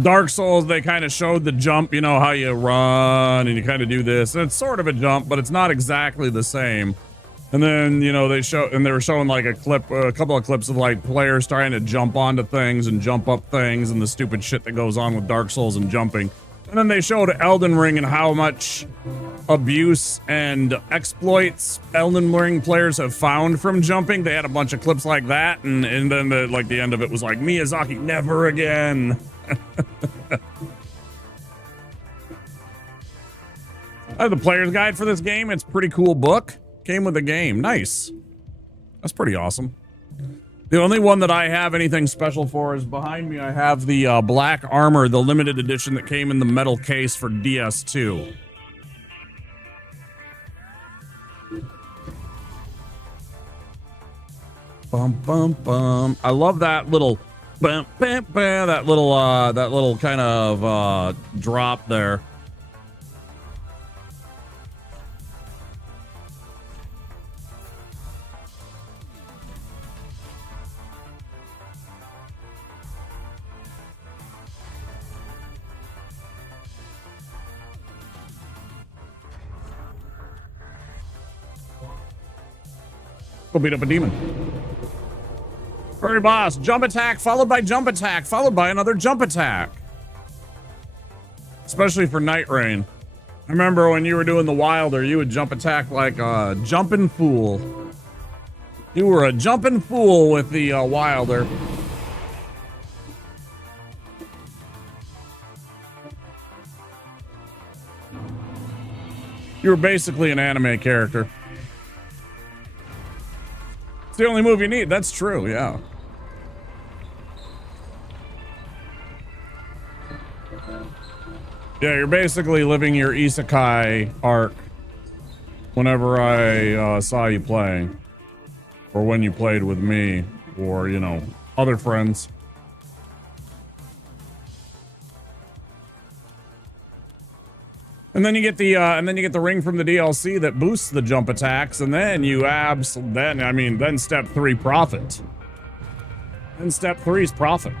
Dark Souls, they kind of showed the jump, you know, how you run and you kind of do this. And it's sort of a jump, but it's not exactly the same. And then, you know, they were showing like a couple of clips of like players trying to jump onto things and jump up things and the stupid shit that goes on with Dark Souls and jumping. And then they showed Elden Ring and how much abuse and exploits Elden Ring players have found from jumping. They had a bunch of clips like that. And then like the end of it was like, Miyazaki, never again. I have the player's guide for this game. It's a pretty cool book. Came with the game. Nice. That's pretty awesome. The only one that I have anything special for is behind me. I have the black armor, the limited edition that came in the metal case for DS2. Bum bum bum. I love that little bum, bum, bum, that little kind of drop there. Go beat up a demon. Hurry, boss. Jump attack, followed by jump attack, followed by another jump attack. Especially for Night Rain. I remember when you were doing the Wilder, you would jump attack like a jumping fool. You were a jumping fool with the Wilder. You were basically an anime character. It's the only move you need. That's true, yeah. Yeah, you're basically living your isekai arc whenever I saw you playing. Or when you played with me. Or, you know, other friends. And then you get the ring from the DLC that boosts the jump attacks, and then you then step 3 profit. Then step 3 is profit.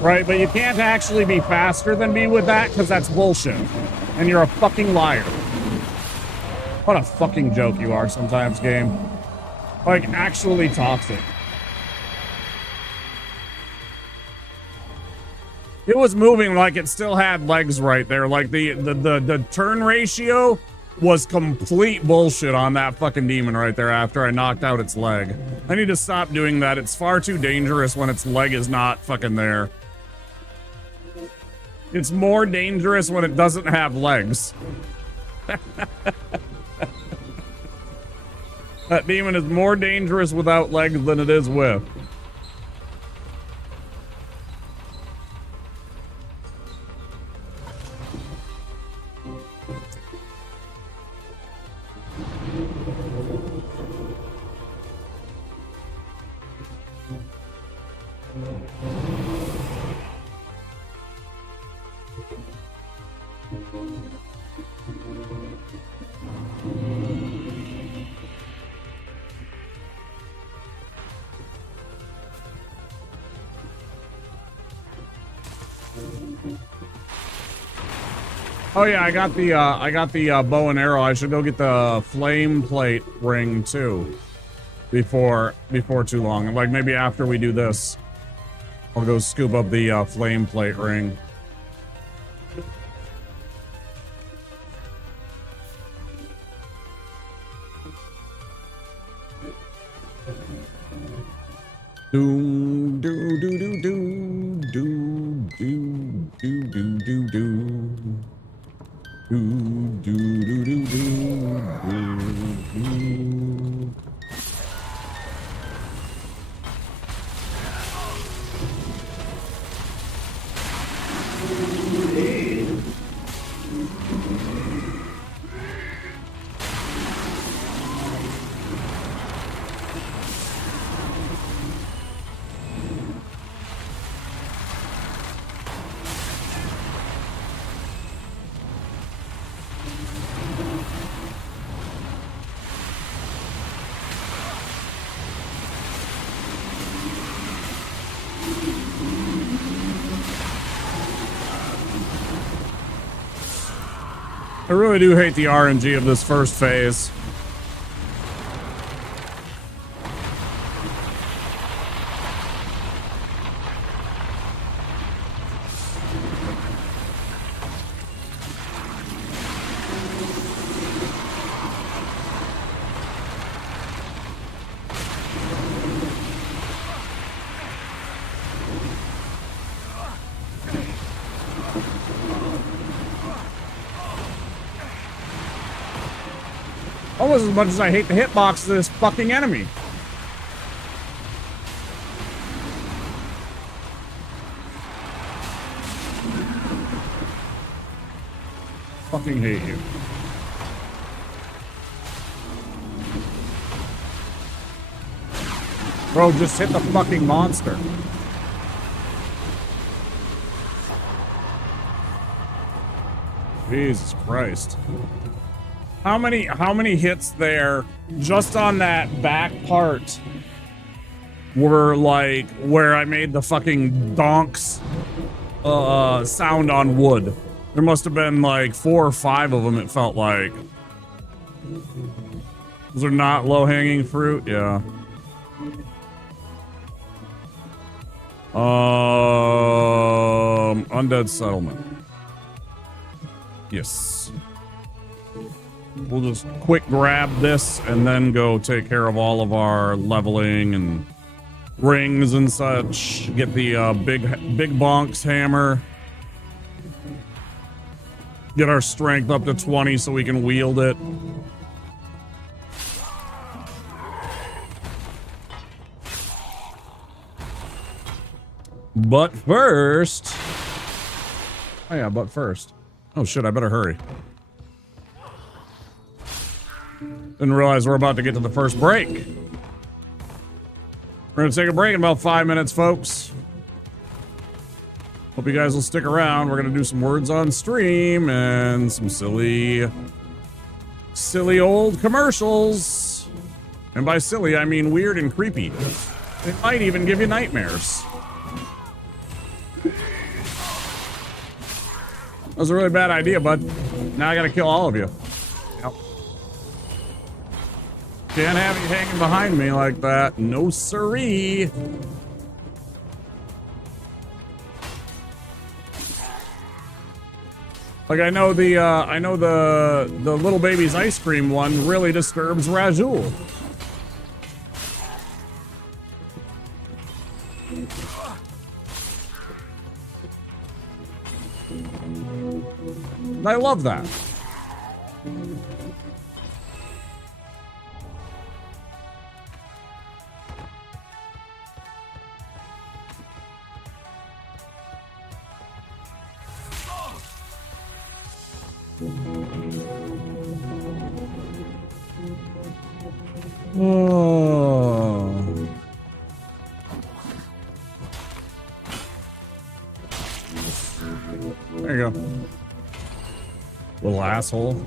Right, but you can't actually be faster than me with that, because that's bullshit. And you're a fucking liar. What a fucking joke you are sometimes, game. Like, actually toxic. It was moving like it still had legs right there. Like, the turn ratio was complete bullshit on that fucking demon right there after I knocked out its leg. I need to stop doing that. It's far too dangerous when its leg is not fucking there. It's more dangerous when it doesn't have legs. That demon is more dangerous without legs than it is with. Oh yeah, I got the bow and arrow. I should go get the flame plate ring too before too long. Like maybe after we do this, I'll go scoop up the flame plate ring. Doom do do do do do do do do do do. Do, do, do, do, do, do. I really do hate the RNG of this first phase. Almost as much as I hate the hitbox of this fucking enemy. Fucking hate you. Bro, just hit the fucking monster. Jesus Christ. How many hits there just on that back part were like where I made the fucking donks sound on wood? There must have been like 4 or 5 of them, it felt like. Those are not low-hanging fruit? Yeah. Undead Settlement. Yes. We'll just quick grab this and then go take care of all of our leveling and rings and such. Get the big bonks hammer. Get our strength up to 20 so we can wield it. But first... Oh yeah, but first. Oh shit, I better hurry. Didn't realize we're about to get to the first break. We're gonna take a break in about 5 minutes, folks. Hope you guys will stick around. We're gonna do some words on stream and some silly old commercials. And by silly, I mean weird and creepy. It might even give you nightmares. That was a really bad idea, bud. Now I gotta kill all of you. Yep. Can't have you hanging behind me like that. No siree. Like I know the little baby's ice cream one really disturbs Rajul. I love that. Oh. There you go. Little asshole.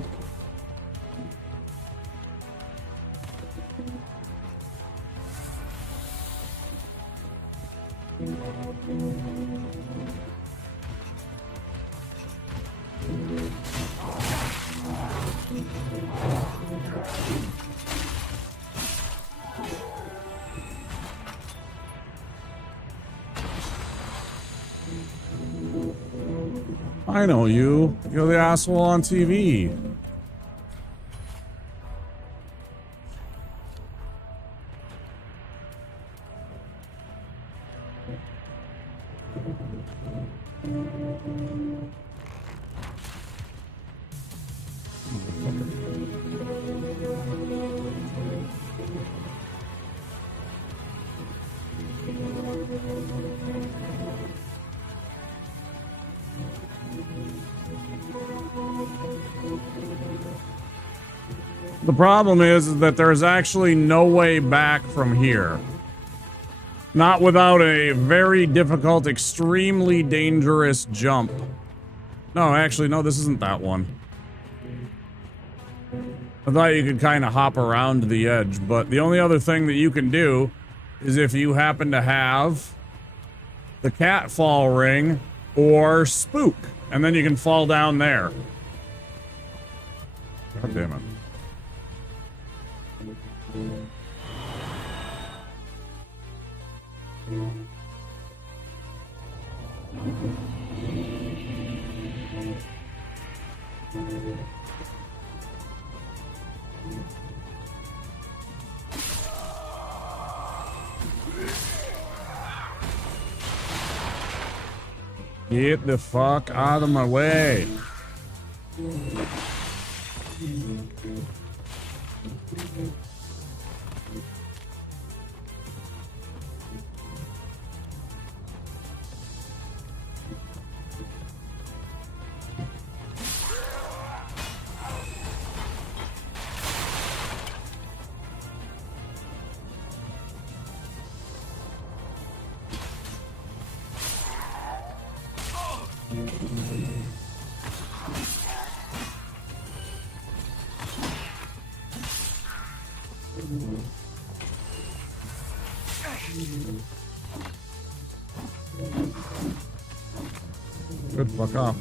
I know you. You're the asshole on TV. The problem is that there's actually no way back from here. Not without a very difficult, extremely dangerous jump. No, actually, no, this isn't that one. I thought you could kind of hop around the edge, but the only other thing that you can do is if you happen to have the catfall ring or spook, and then you can fall down there. God damn it. Get the fuck out of my way. Good fuck off.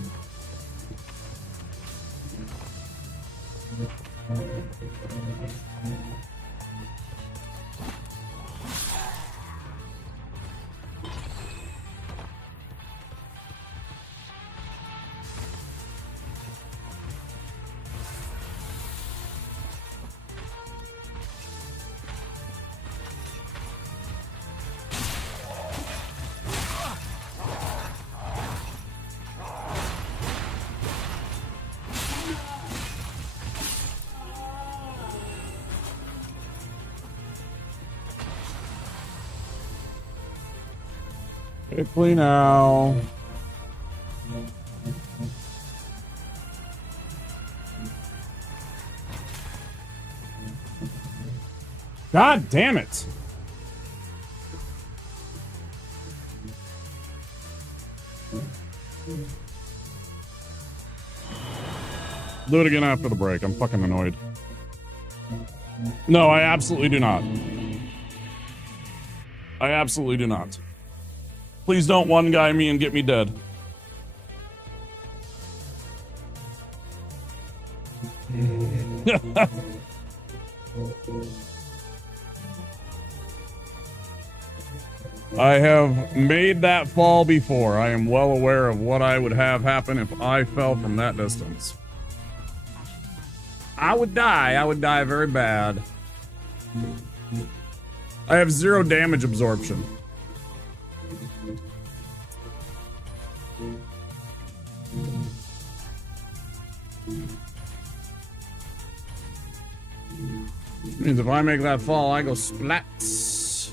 Quickly now. God damn it. Do it again after the break. I'm fucking annoyed. No, I absolutely do not. I absolutely do not. Please don't one guy me and get me dead. I have made that fall before. I am well aware of what I would have happen if I fell from that distance. I would die. I would die very bad. I have 0 damage absorption. Means if I make that fall, I go splats.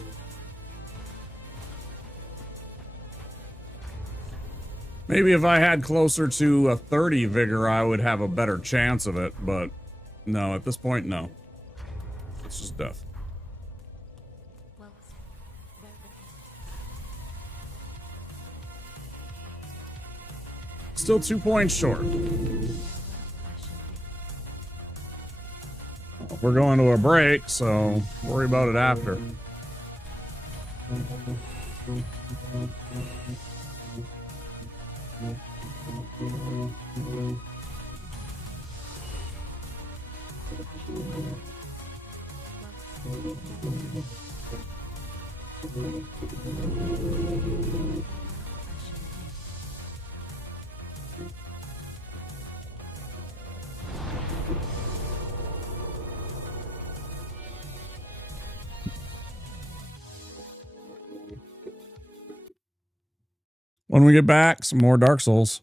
Maybe if I had closer to a 30 vigor, I would have a better chance of it, but no, at this point, no. It's just death. Still 2 points short. We're going to a break, so worry about it after. When we get back, some more Dark Souls.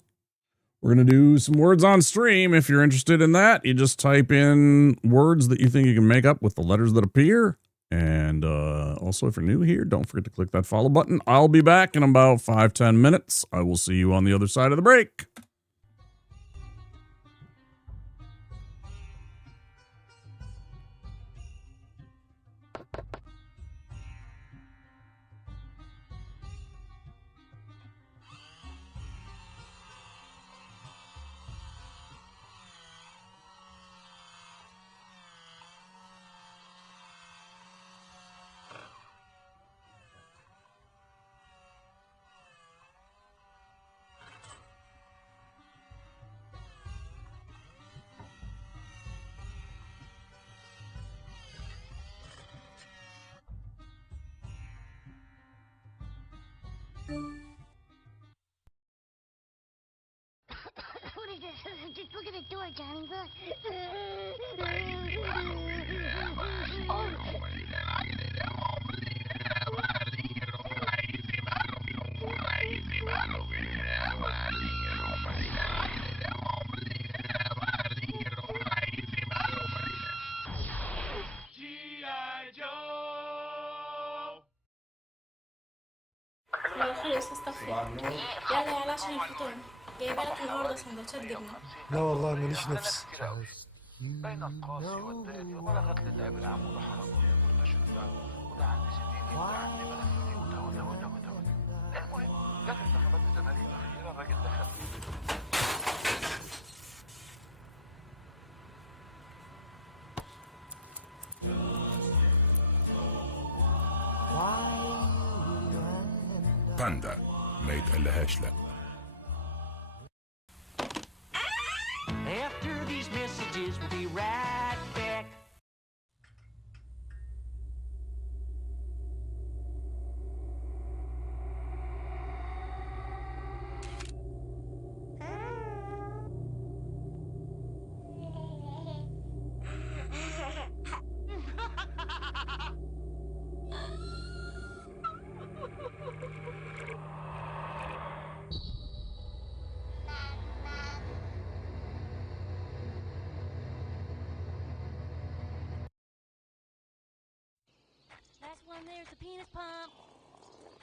We're going to do some words on stream. If you're interested in that, you just type in words that you think you can make up with the letters that appear. And also, if you're new here, don't forget to click that follow button. I'll be back in about 5-10 minutes. I will see you on the other side of the break. Just look at the door, Johnny. Look. خلص استغفر. يلا يلا عشان الفطور. جايبه لك النهارده سندوتشات جبنه. لا والله ماليش نفس. بين القاسي والثاني وبلغت للعب العام ضحى ويقول الشباك وده عندي سنين وده عندي بلغني وده المهم جت انتخابات الزمالك الاخيره الراجل دخل باندا ما يتقلهاش لا. After these messages, we'll be right back. Last one there's the penis pump.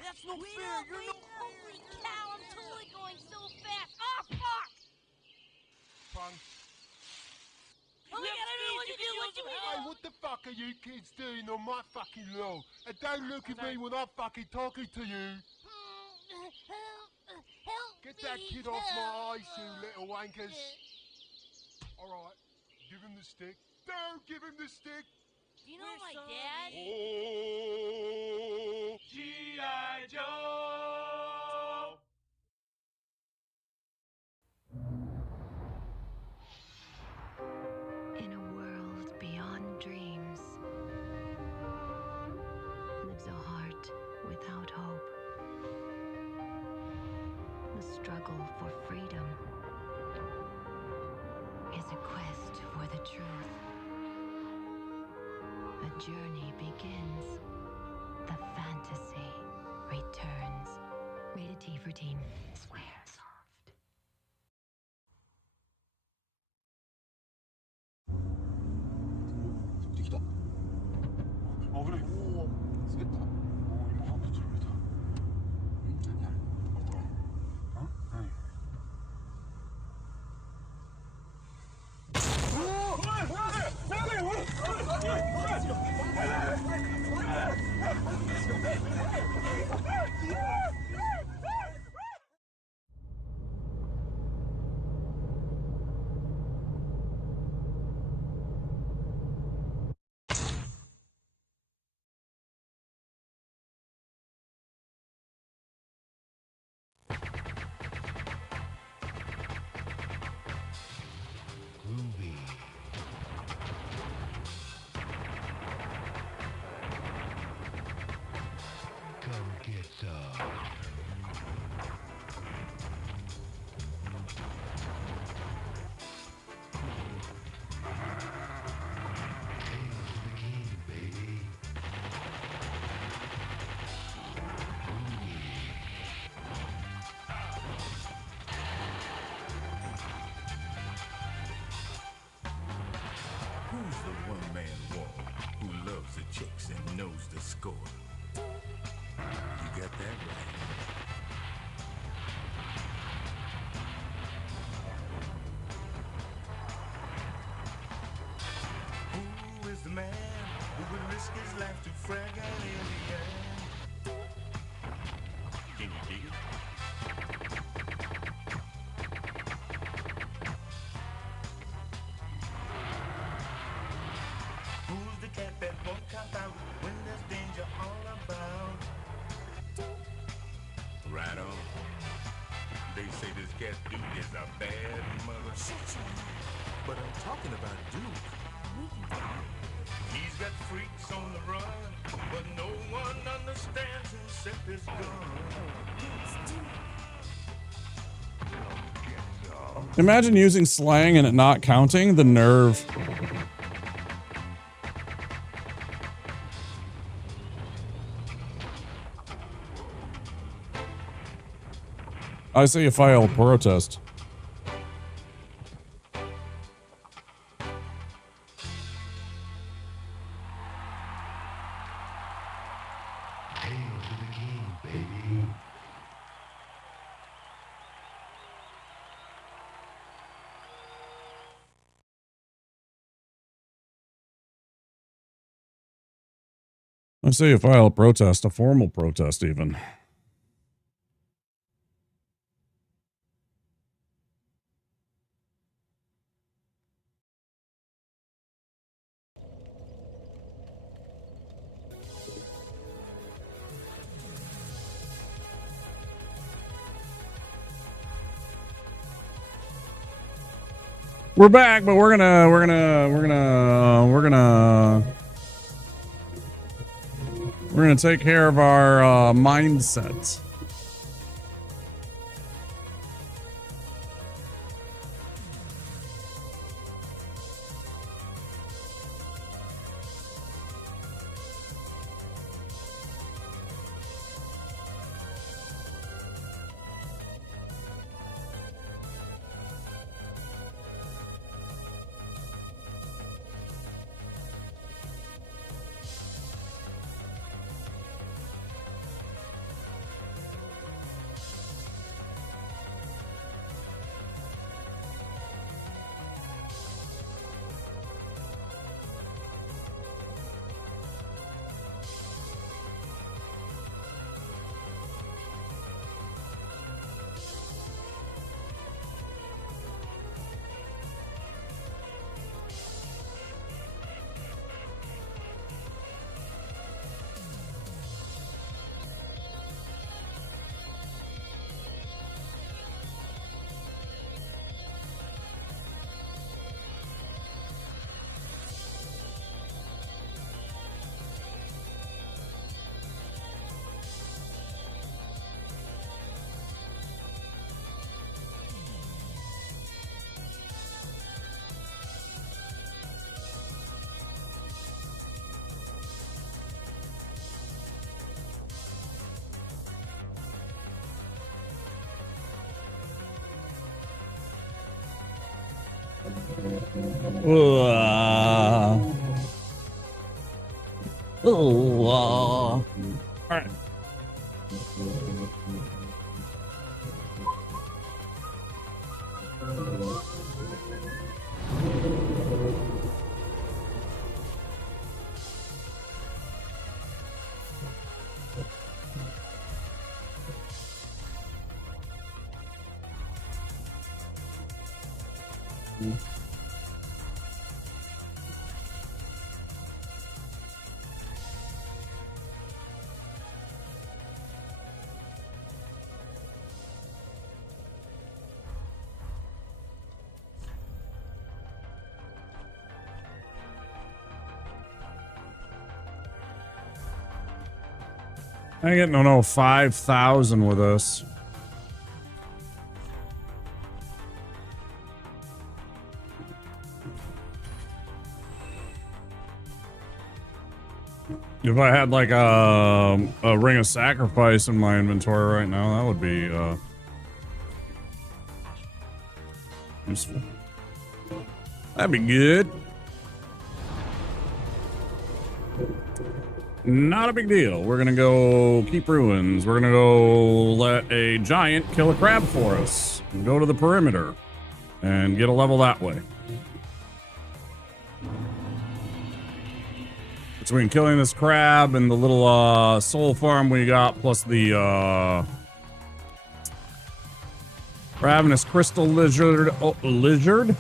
That's no fair. You're no. Holy cow, I'm totally going so fast. Oh, fuck! Punk. Oh my god, I don't know what to do. What you mean? Hey, what the fuck are you kids doing on my fucking lawn? And don't look at me when I'm fucking talking to you. Help Get me, that kid off my help. eyes, you little wankers. Alright, give him the stick. Don't give him the stick. Do you know my dad? Oh, G.I. Joe! In a world beyond dreams lives a heart without hope. The struggle for freedom is a quest for the truth. A journey begins. The fantasy returns. Rated T for teen. Square soft. Groovy. Come get some. Hail to the king, baby. Who's the one-man wall who loves the chicks and knows the score? You got that right. Who is the man who would risk his life to frag out in the end? Can you dig it? Who's the cat that won't cop out when there's danger all about? Right on. They say this cat Duke is a bad mother. But I'm talking about Duke. He's got freaks on the run, but no one understands him except his gun. Imagine using slang and it not counting. The nerve. I say you file a protest. Hail to the king, baby. I say you file a protest, a formal protest even. We're back, but we're gonna take care of our mindset. All right. I ain't getting no 5,000 with us. If I had like a ring of sacrifice in my inventory right now, that would be useful. That'd be good. Not a big deal. We're gonna go keep ruins. We're gonna go let a giant kill a crab for us. And go to the perimeter and get a level that way. Between killing this crab and the little soul farm we got, plus the ravenous crystal lizard. Oh, lizard?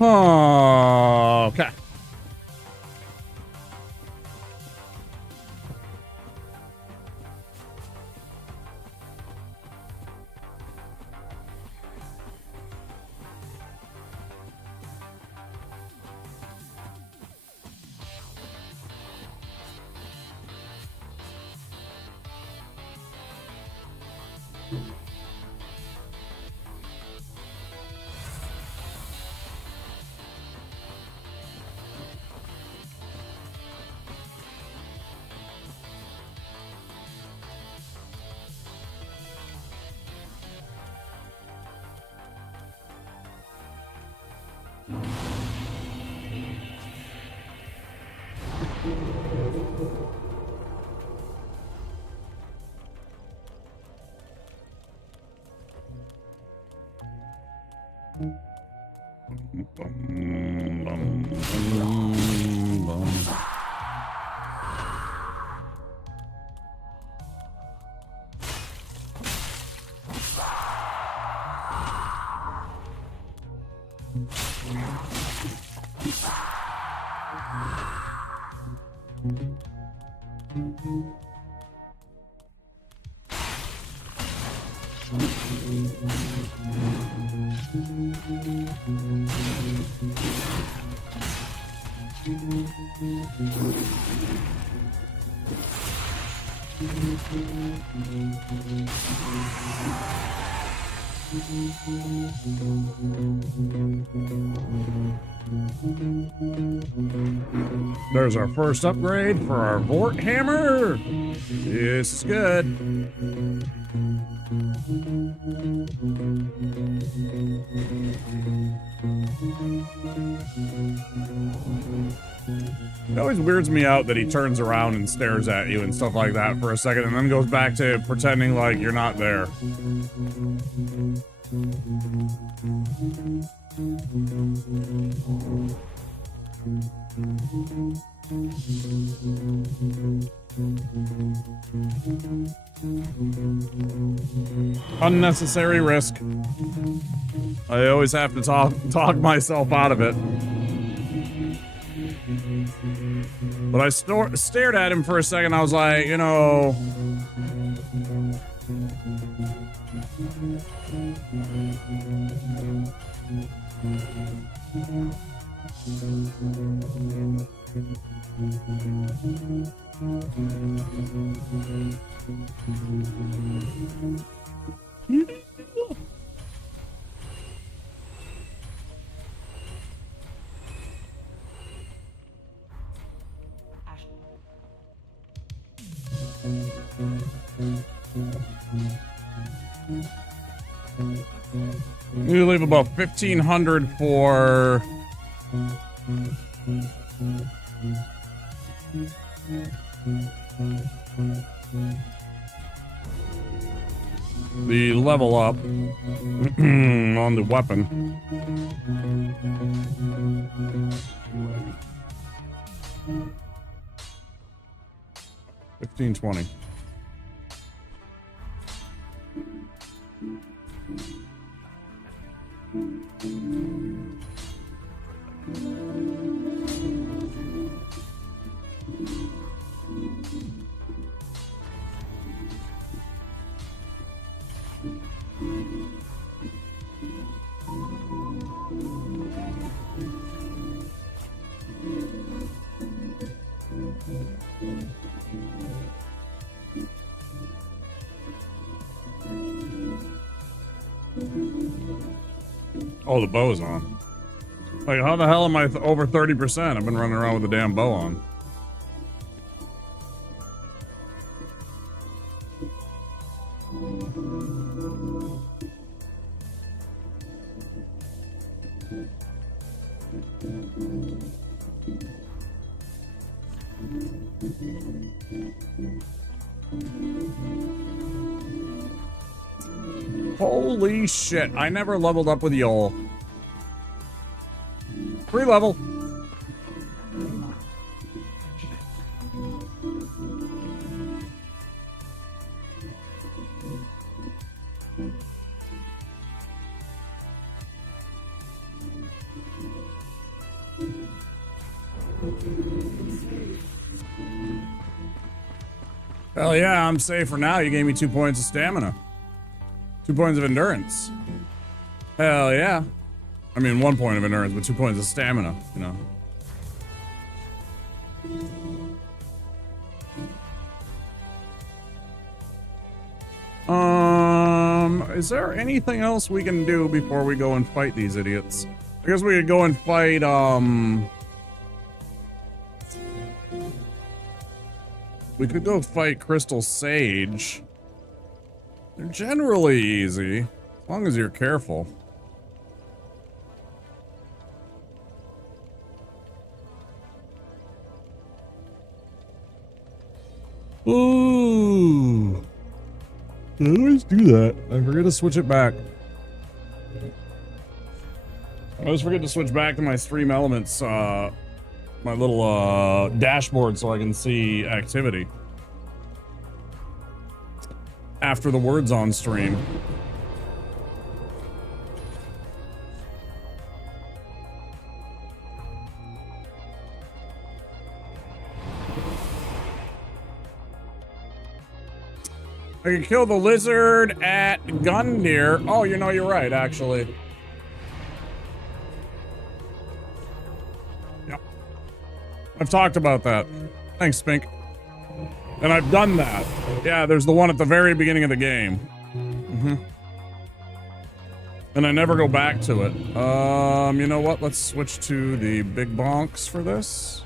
Okay. There's our first upgrade for our Vort Hammer. This is good. It always weirds me out that he turns around and stares at you and stuff like that for a second and then goes back to pretending like you're not there. Unnecessary risk. I always have to talk myself out of it. But I stared at him for a second. I was like, you know... You leave about 1,500 for the level up on the weapon. 1520. Oh, the bow's on. Like, how the hell am I over 30%? I've been running around with the damn bow on. Holy shit, I never leveled up with Yol. Free level. Hell yeah, I'm safe for now. You gave me 2 points of stamina. 2 points of endurance. Hell yeah. I mean, 1 point of endurance, but 2 points of stamina, you know. Is there anything else we can do before we go and fight these idiots? I guess we could go and fight, we could go fight Crystal Sage. They're generally easy, as long as you're careful. Ooh. I always do that. I forget to switch it back. I always forget to switch back to my stream elements, my little dashboard so I can see activity after the words on stream. I can kill the lizard at Gundyr. Oh, you know, you're right, actually. Yep. I've talked about that. Thanks, Spink. And I've done that. Yeah, there's the one at the very beginning of the game. And I never go back to it. You know what? Let's switch to the big bonks for this.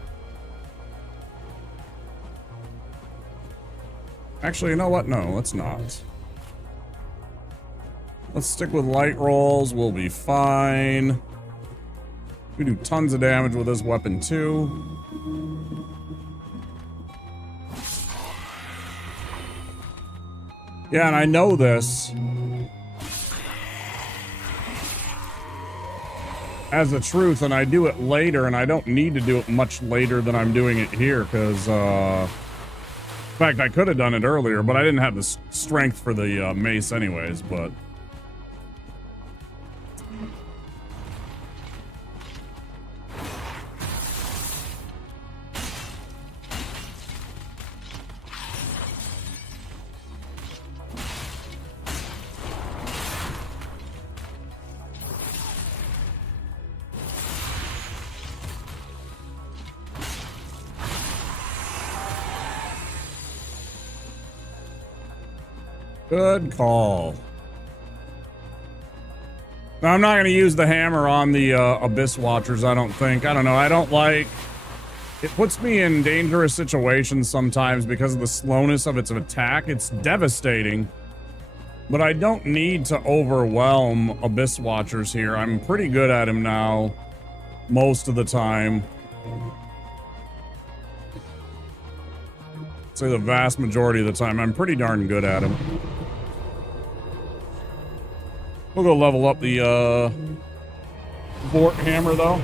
Actually, you know what? No, let's not. Let's stick with light rolls. We'll be fine. We do tons of damage with this weapon, too. Yeah, and I know this as a truth, and I do it later, and I don't need to do it much later than I'm doing it here, because, in fact, I could have done it earlier, but I didn't have the strength for the mace anyways, but... Good call. Now, I'm not going to use the hammer on the Abyss Watchers, I don't think. I don't know. I don't like... It puts me in dangerous situations sometimes because of the slowness of its attack. It's devastating. But I don't need to overwhelm Abyss Watchers here. I'm pretty good at him now. Most of the time. I'd say the vast majority of the time. I'm pretty darn good at him. We'll go level up the Vort Hammer, though.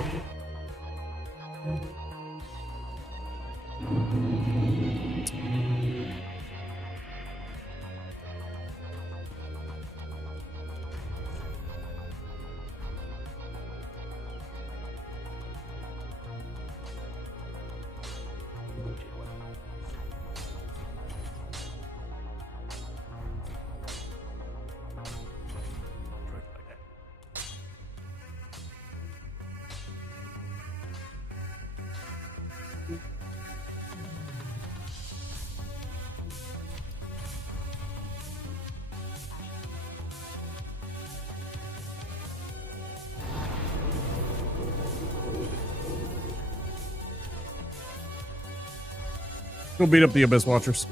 Go beat up the Abyss Watchers.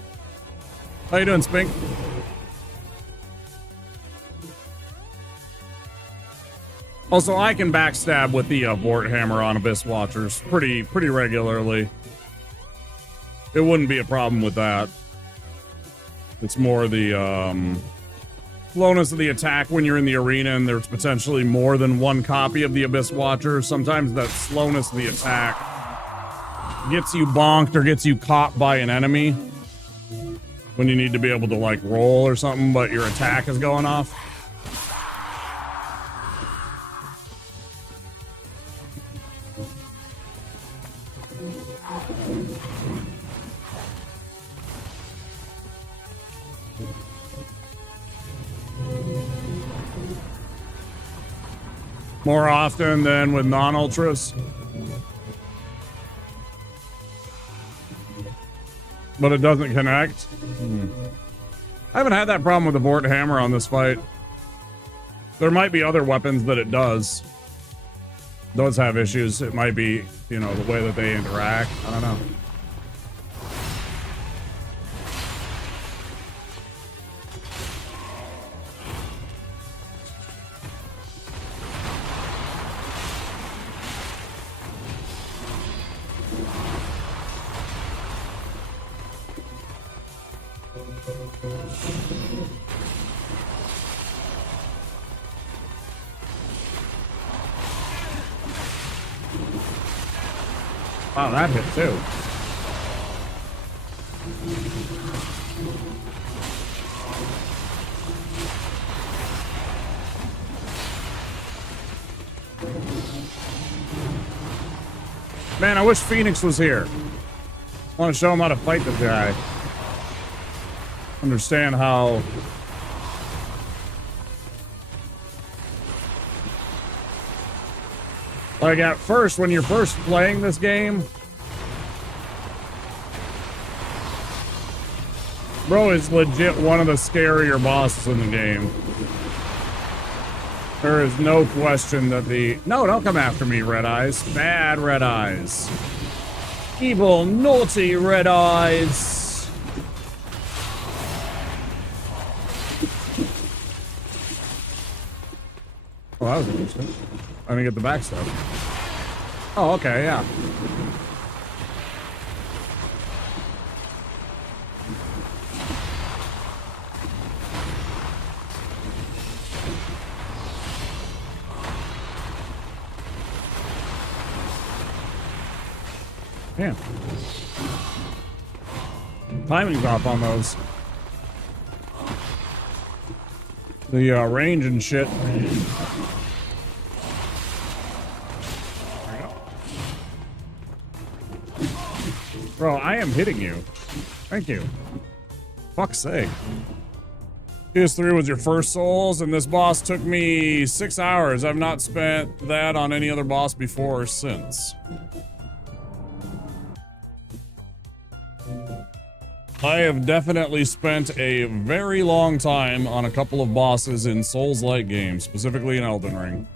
How you doing, Spink? Also, I can backstab with the Vort Hammer on Abyss Watchers pretty regularly. It wouldn't be a problem with that. It's more the slowness of the attack when you're in the arena and there's potentially more than one copy of the Abyss Watcher. Sometimes that slowness of the attack gets you bonked or gets you caught by an enemy when you need to be able to like roll or something, but your attack is going off. More often than with non-ultras. But it doesn't connect. I haven't had that problem with the Vort Hammer on this fight. There might be other weapons that it does. Those have issues. It might be, you know, the way that they interact. I don't know. Wow, that hit too. Man, I wish Phoenix was here. I want to show him how to fight this guy. Understand how... Like at first, when you're first playing this game, bro is legit one of the scarier bosses in the game. There is no question that the... No, don't come after me, Red Eyes. Bad Red Eyes. Evil, naughty Red Eyes. Oh, that was interesting. I didn't get the back stuff. Oh, okay, yeah. Damn. Timing's off on those. The range and shit. Bro, I am hitting you. Thank you. Fuck's sake. PS3 was your first Souls, and this boss took me 6 hours. I've not spent that on any other boss before or since. I have definitely spent a very long time on a couple of bosses in Souls-like games, specifically in Elden Ring.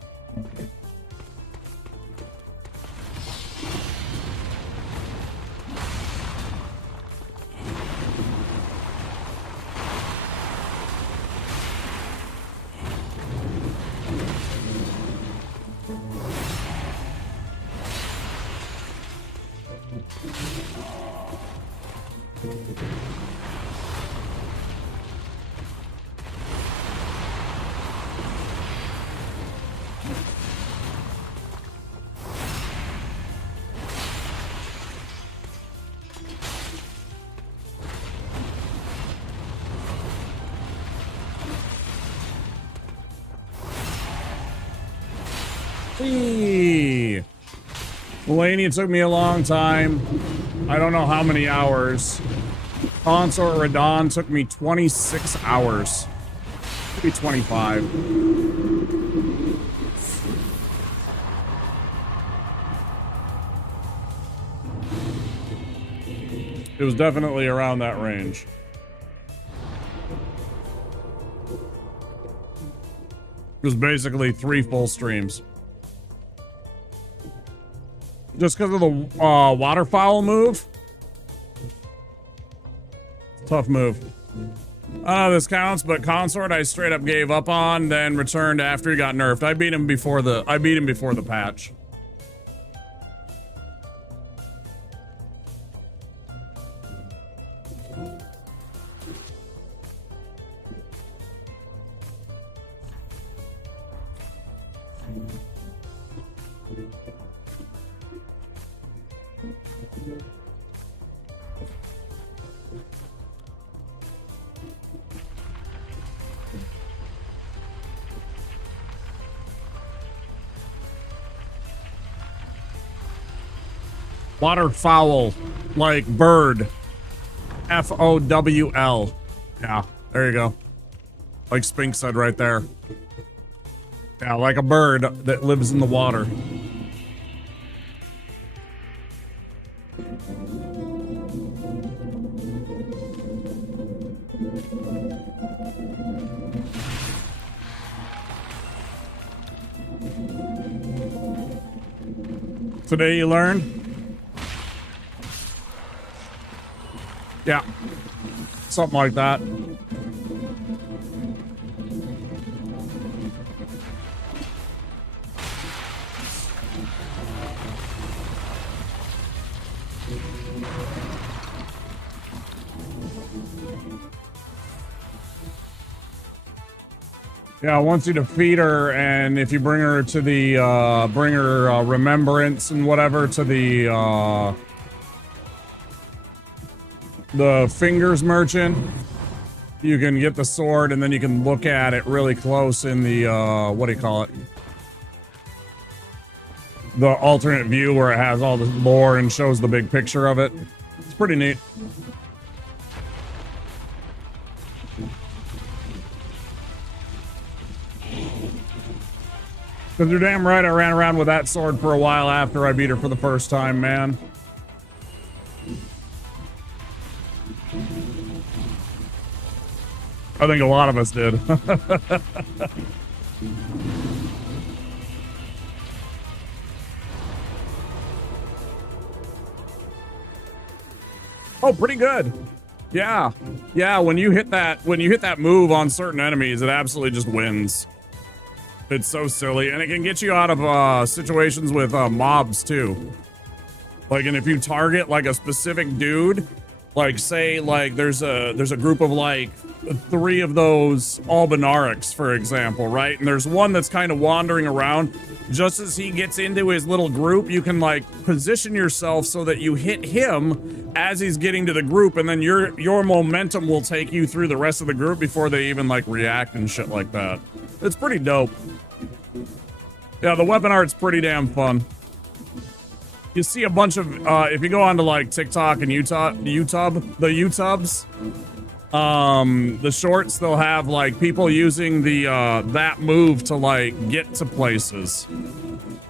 Whee! Mulaney, it took me a long time. I don't know how many hours. Consort Radon took me 26 hours. Maybe 25. It was definitely around that range. It was basically 3 full streams. Just because of the waterfowl move? Tough move. This counts, but Consort I straight up gave up on, then returned after he got nerfed. I beat him before the patch. Waterfowl, like bird. Fowl. Yeah, there you go. Like Spink said right there. Yeah, like a bird that lives in the water. Today you learned? Yeah. Something like that. Yeah, once you defeat her, and if you bring her to the, remembrance and whatever to the fingers merchant, you can get the sword, and then you can look at it really close in the, what do you call it? The alternate view where it has all the lore and shows the big picture of it. It's pretty neat. Because you're damn right I ran around with that sword for a while after I beat her for the first time, man. I think a lot of us did. Oh, pretty good. Yeah. Yeah, when you hit that move on certain enemies, it absolutely just wins. It's so silly, and it can get you out of situations with mobs too. Like, and if you target like a specific dude, like say like there's a group of like 3 of those Albinarics, for example, right? And there's one that's kind of wandering around. Just as he gets into his little group, you can like position yourself so that you hit him as he's getting to the group, and then your momentum will take you through the rest of the group before they even like react and shit like that. It's pretty dope. Yeah, the weapon art's pretty damn fun. You see a bunch of, if you go onto like TikTok and YouTube, the shorts, they'll have like people using the, that move to like get to places.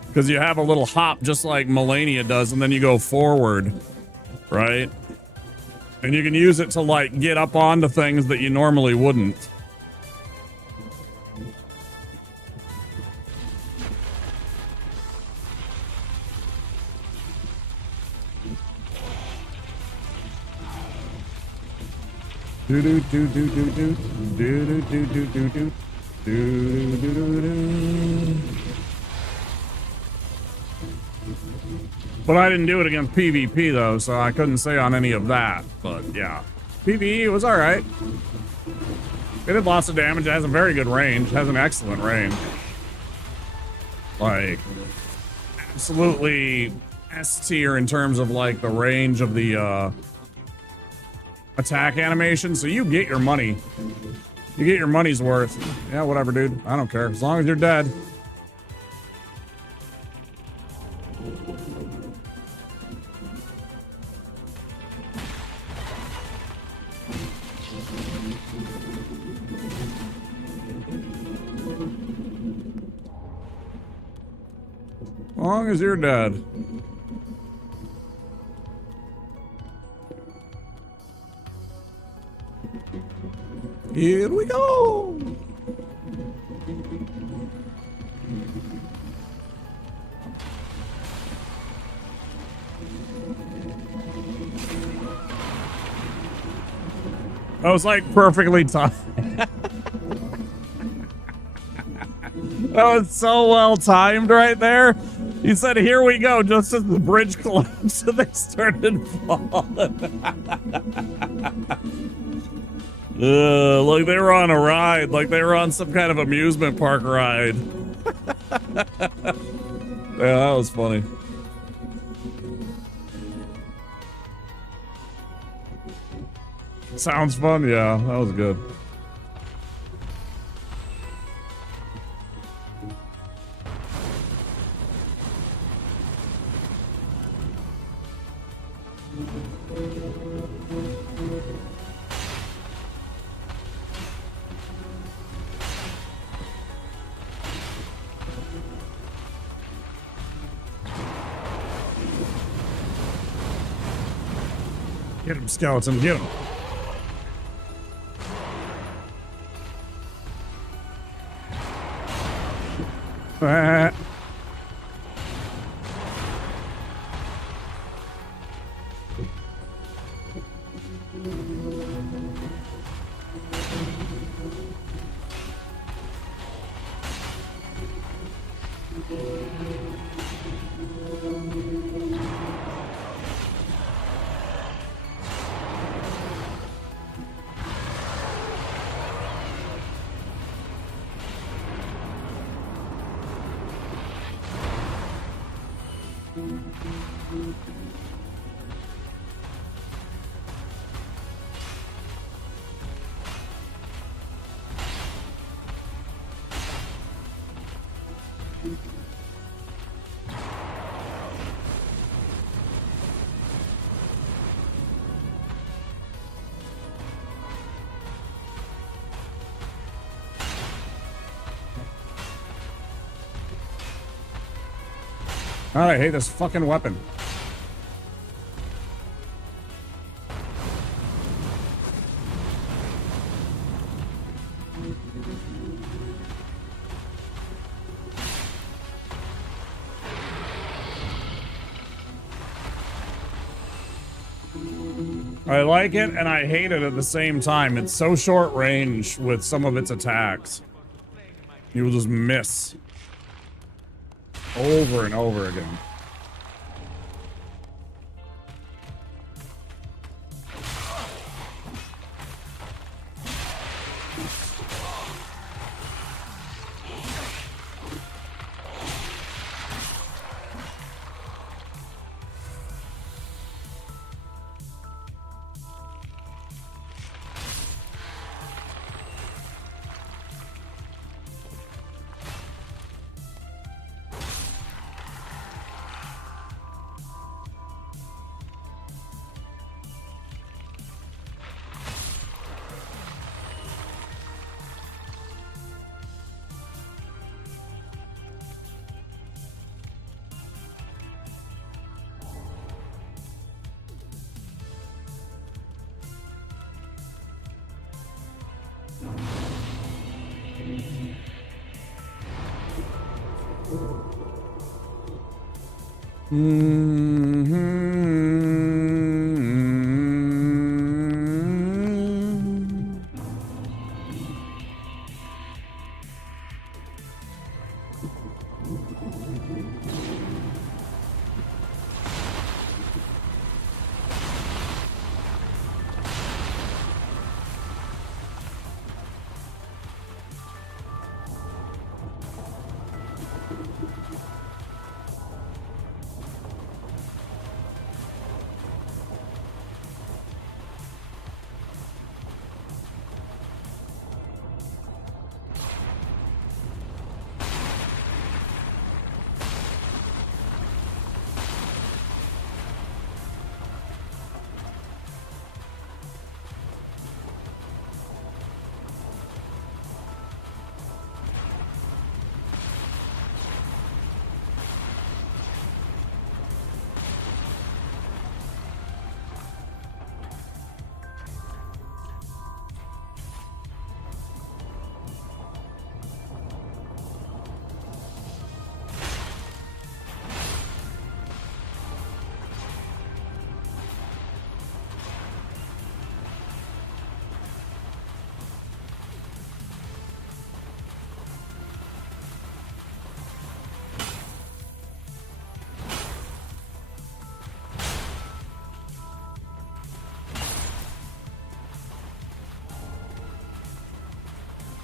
Because you have a little hop just like Melania does, and then you go forward, right? And you can use it to like get up onto things that you normally wouldn't. Do do do do do do do do do do do do do do do. But I didn't do it against PvP though, so I couldn't say on any of that. But yeah, PvE was all right. It did lots of damage. It has a very good range. It has an excellent range. Like, absolutely S tier in terms of like the range of the attack animation, so you get your money. You get your money's worth. Yeah, whatever, dude. I don't care. As long as you're dead. As long as you're dead. Here we go! That was like perfectly timed. That was so well timed right there. You said, here we go, just as the bridge collapsed and they started falling. Like they were on a ride, like they were on some kind of amusement park ride. Yeah, that was funny. Sounds fun, yeah, that was good. Get him, skeleton, get him. Ah. God, I hate this fucking weapon. I like it and I hate it at the same time. It's so short range with some of its attacks. You will just miss. Over and over again.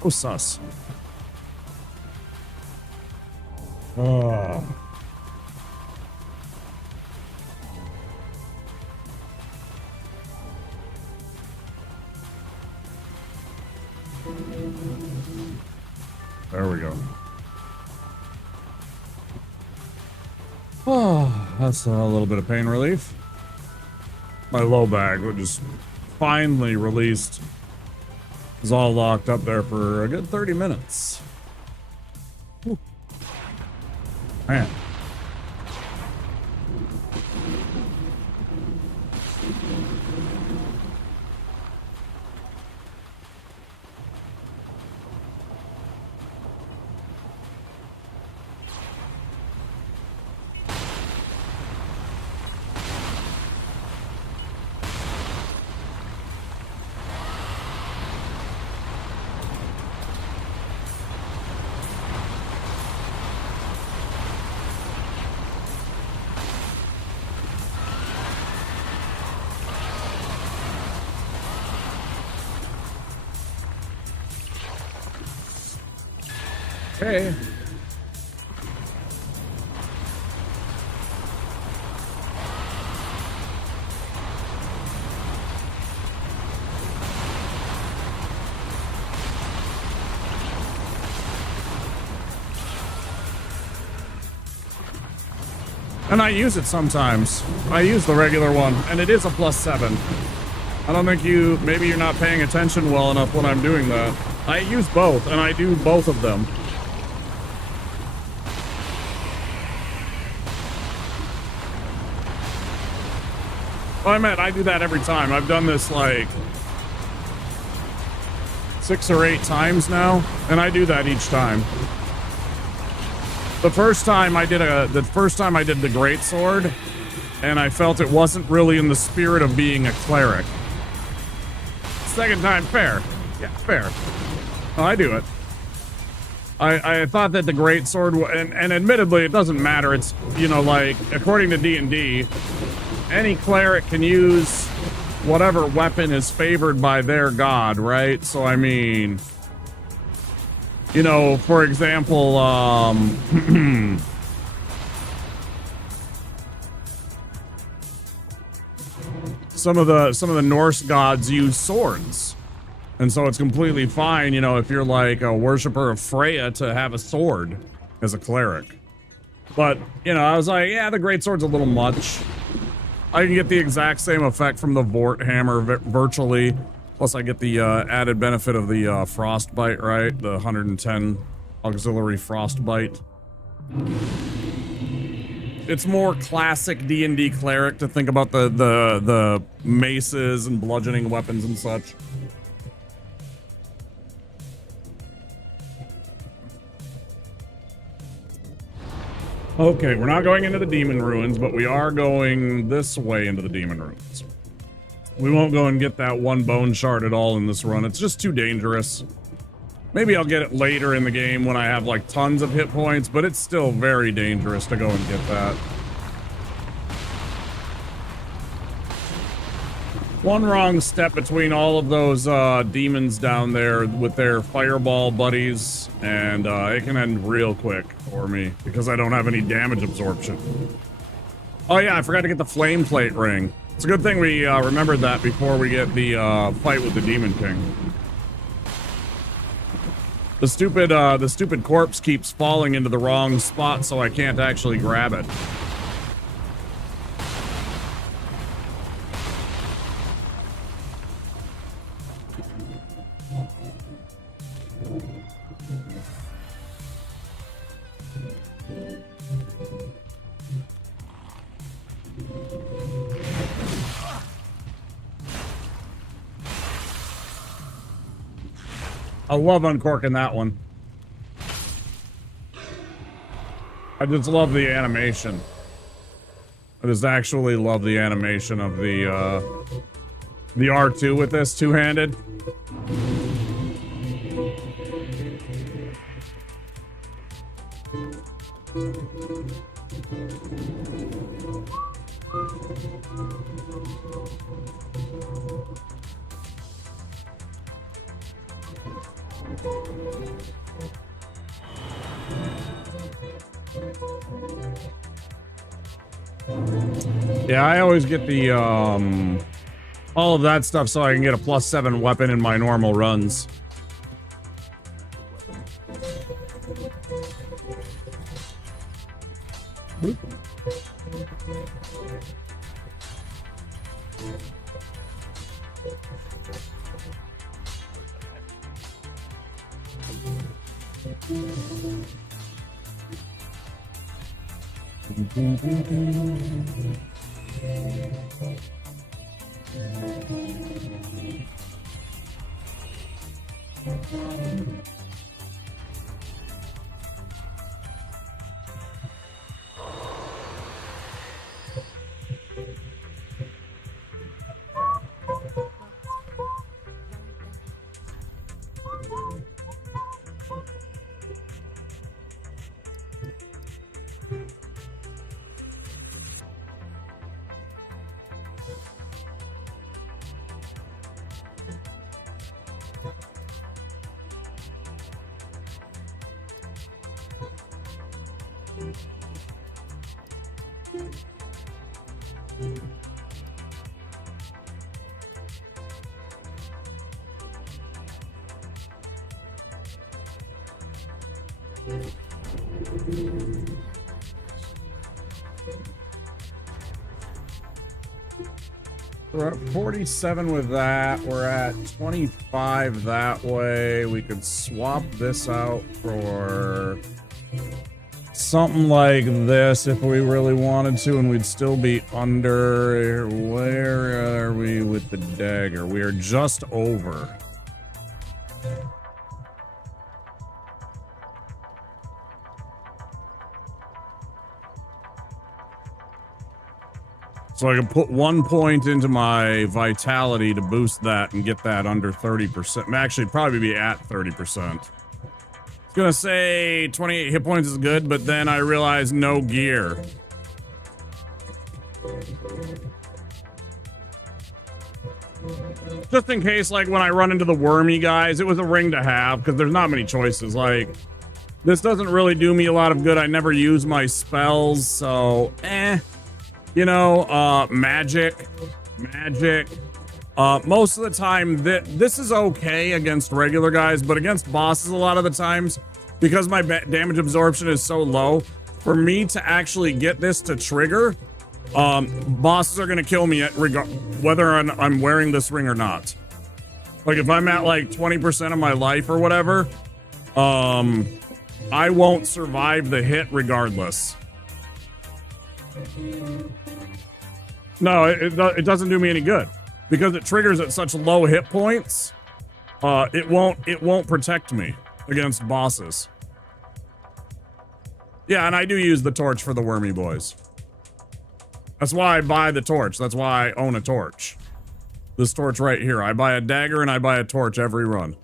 Oh, sus. Oh. There we go. Oh, that's a little bit of pain relief. my low bag, which is finally released. It was all locked up there for a good 30 minutes. Whew. Man. Hey. And I use it sometimes. I use the regular one, and it is a +7. I don't think maybe you're not paying attention well enough when I'm doing that. I use both, and I do both of them. Oh, I meant I do that every time. I've done this like 6 or 8 times now, and I do that each time. The first time I did the greatsword, and I felt it wasn't really in the spirit of being a cleric. Second time, fair. Yeah, fair. Oh, I do it. I thought that the greatsword, and admittedly, it doesn't matter. It's, you know, like, according to D&D, any cleric can use whatever weapon is favored by their god, right? So, I mean, you know, for example, some of the Norse gods use swords. And so it's completely fine, you know, if you're like a worshiper of Freya to have a sword as a cleric. But, you know, I was like, yeah, the greatsword's a little much. I can get the exact same effect from the Vort hammer virtually. Plus I get the added benefit of the frostbite, right? The 110 auxiliary frostbite. It's more classic D&D cleric to think about the maces and bludgeoning weapons and such. Okay, we're not going into the demon ruins, but we are going this way into the demon ruins. We won't go and get that one bone shard at all in this run. It's just too dangerous. Maybe I'll get it later in the game when I have like tons of hit points, but it's still very dangerous to go and get that. One wrong step between all of those demons down there with their fireball buddies, and it can end real quick for me because I don't have any damage absorption. Oh yeah, I forgot to get the flame plate ring. It's a good thing we remembered that before we get the fight with the Demon King. The stupid corpse keeps falling into the wrong spot, so I can't actually grab it. I love uncorking that one. I just love the animation. I just actually love the animation of the R2 with this two-handed. Yeah, I always get the, all of that stuff so I can get a +7 weapon in my normal runs. We're at 47 with that. We're at 25 that way. We could swap this out for something like this if we really wanted to, and we'd still be under. Where are we with the dagger? We are just over. So I can put 1 point into my vitality to boost that and get that under 30%. Actually, probably be at 30%. I was gonna say 28 hit points is good, but then I realized no gear. Just in case, like, when I run into the wormy guys, it was a ring to have, because there's not many choices. Like, this doesn't really do me a lot of good. I never use my spells, so, You know, magic. Most of the time, this is okay against regular guys, but against bosses a lot of the times, because my damage absorption is so low, for me to actually get this to trigger, bosses are going to kill me whether I'm wearing this ring or not. Like, if I'm at like 20% of my life or whatever, I won't survive the hit regardless. No, it doesn't do me any good because it triggers at such low hit points. It won't protect me against bosses. Yeah, and I do use the torch for the wormy boys. That's why I buy the torch. That's why I own a torch. This torch right here. I buy a dagger and I buy a torch every run.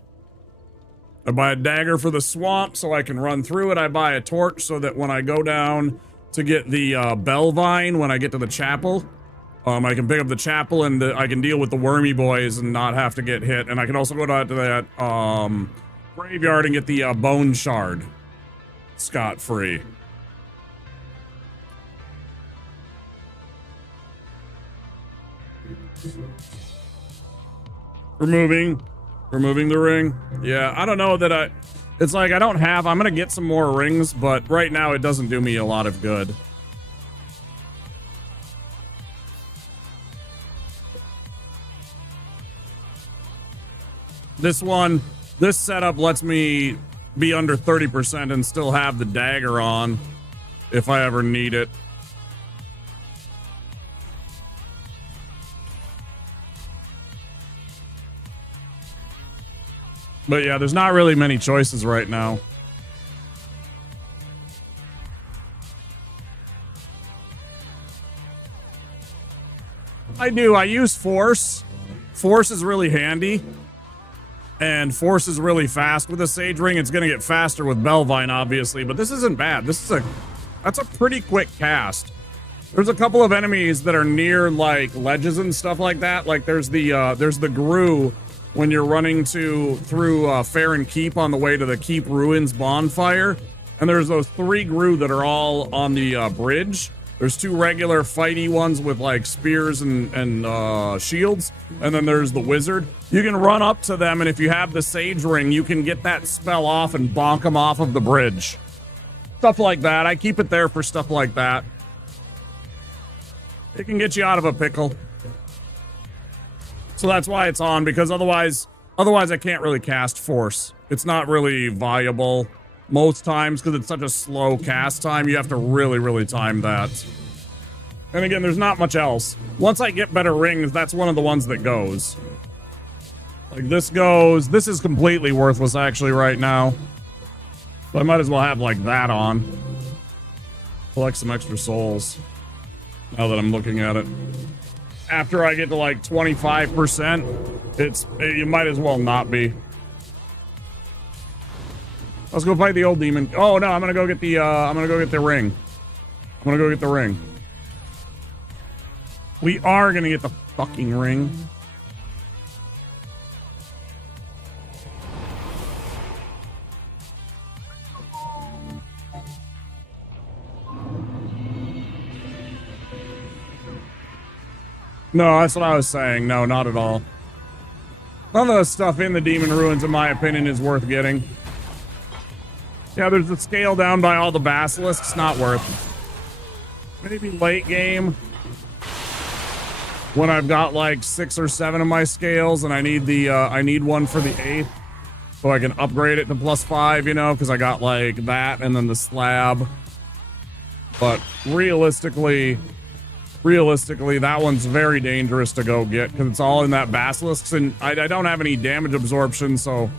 I buy a dagger for the swamp so I can run through it. I buy a torch so that when I go down to get the bell vine, when I get to the chapel, I can pick up the chapel and I can deal with the wormy boys and not have to get hit. And I can also go down to that graveyard and get the bone shard scot-free. Removing the ring. Yeah, I don't know that it's like I'm gonna get some more rings, but right now it doesn't do me a lot of good. This setup lets me be under 30% and still have the dagger on if I ever need it. But yeah, there's not really many choices right now. I use force. Force is really handy. And force is really fast with a sage ring. It's gonna get faster with Bellvine, obviously, but this isn't bad. That's a pretty quick cast. There's a couple of enemies that are near like ledges and stuff like that. Like there's the Gru when you're running through Farron Keep on the way to the Keep Ruins bonfire. And there's those 3 Gru that are all on the bridge. There's 2 regular fighty ones with like spears and shields. And then there's the wizard. You can run up to them, and if you have the sage ring, you can get that spell off and bonk them off of the bridge. Stuff like that. I keep it there for stuff like that. It can get you out of a pickle. So that's why it's on, because otherwise I can't really cast Force. It's not really viable most times because it's such a slow cast time. You have to really, really time that. And again, there's not much else. Once I get better rings, that's one of the ones that goes. Like this goes. This is completely worthless actually right now. So I might as well have like that on. Collect some extra souls. Now that I'm looking at it. After I get to like 25%, you might as well not be. Let's go fight the old demon. Oh no, I'm gonna go get the ring. I'm gonna go get the ring. We are gonna get the fucking ring. No, that's what I was saying. No, not at all. None of the stuff in the Demon Ruins, in my opinion, is worth getting. Yeah, there's the scale down by all the basilisks. Not worth it. Maybe late game. When I've got like 6 or 7 of my scales and I need the, I need one for the 8th. So I can upgrade it to +5, you know, because I got like that and then the slab. But realistically, that one's very dangerous to go get because it's all in that basilisks, and I don't have any damage absorption, so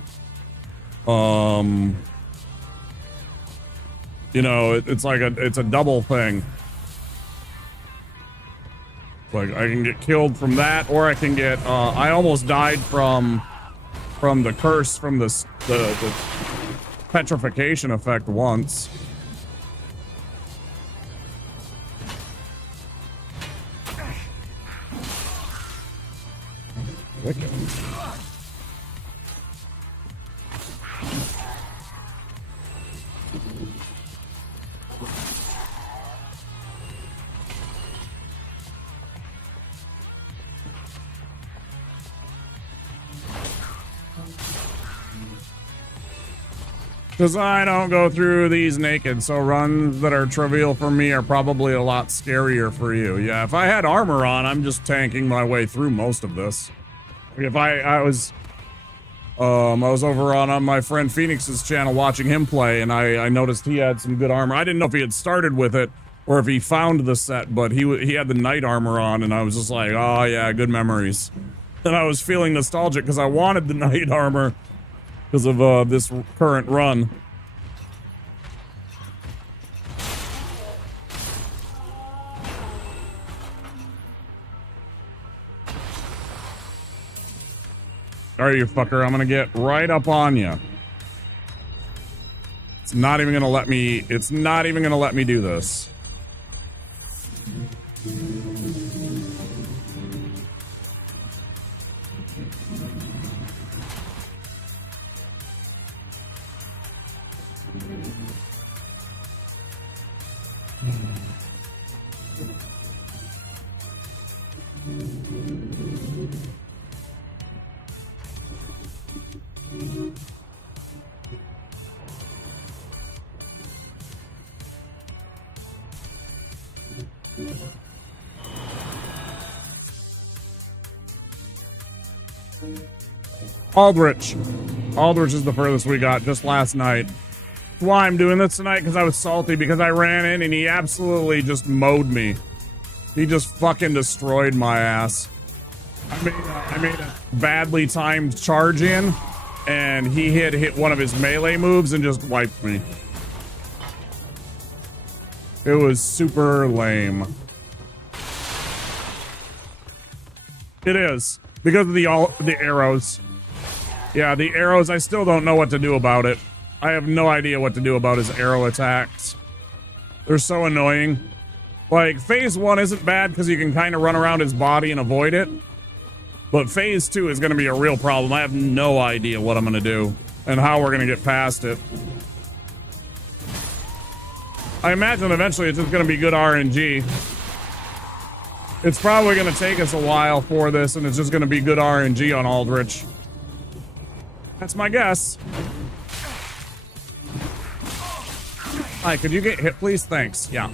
you know, it's like it's a double thing. Like I can get killed from that, or I can get I almost died from the curse from the petrification effect once. Wicked. Because I don't go through these naked, so runs that are trivial for me are probably a lot scarier for you. Yeah, if I had armor on, I'm just tanking my way through most of this. If I was over on my friend Phoenix's channel watching him play, and I noticed he had some good armor. I didn't know if he had started with it or if he found the set, but he had the knight armor on, and I was just like, oh yeah, good memories. And I was feeling nostalgic because I wanted the knight armor because of this current run. All right, you fucker, I'm gonna get right up on you. It's not even gonna let me do this. Aldrich. Aldrich is the furthest we got just last night. That's why I'm doing this tonight, because I was salty because I ran in and he absolutely just mowed me. He just fucking destroyed my ass. I made a badly timed charge in, and he hit one of his melee moves and just wiped me. It was super lame. It is, because of the arrows. Yeah, the arrows, I still don't know what to do about it. I have no idea what to do about his arrow attacks. They're so annoying. Like, phase 1 isn't bad because you can kind of run around his body and avoid it. But phase 2 is going to be a real problem. I have no idea what I'm going to do and how we're going to get past it. I imagine eventually it's just going to be good RNG. It's probably going to take us a while for this, and it's just going to be good RNG on Aldrich. That's my guess. Hi, could you get hit, please? Thanks. Yeah.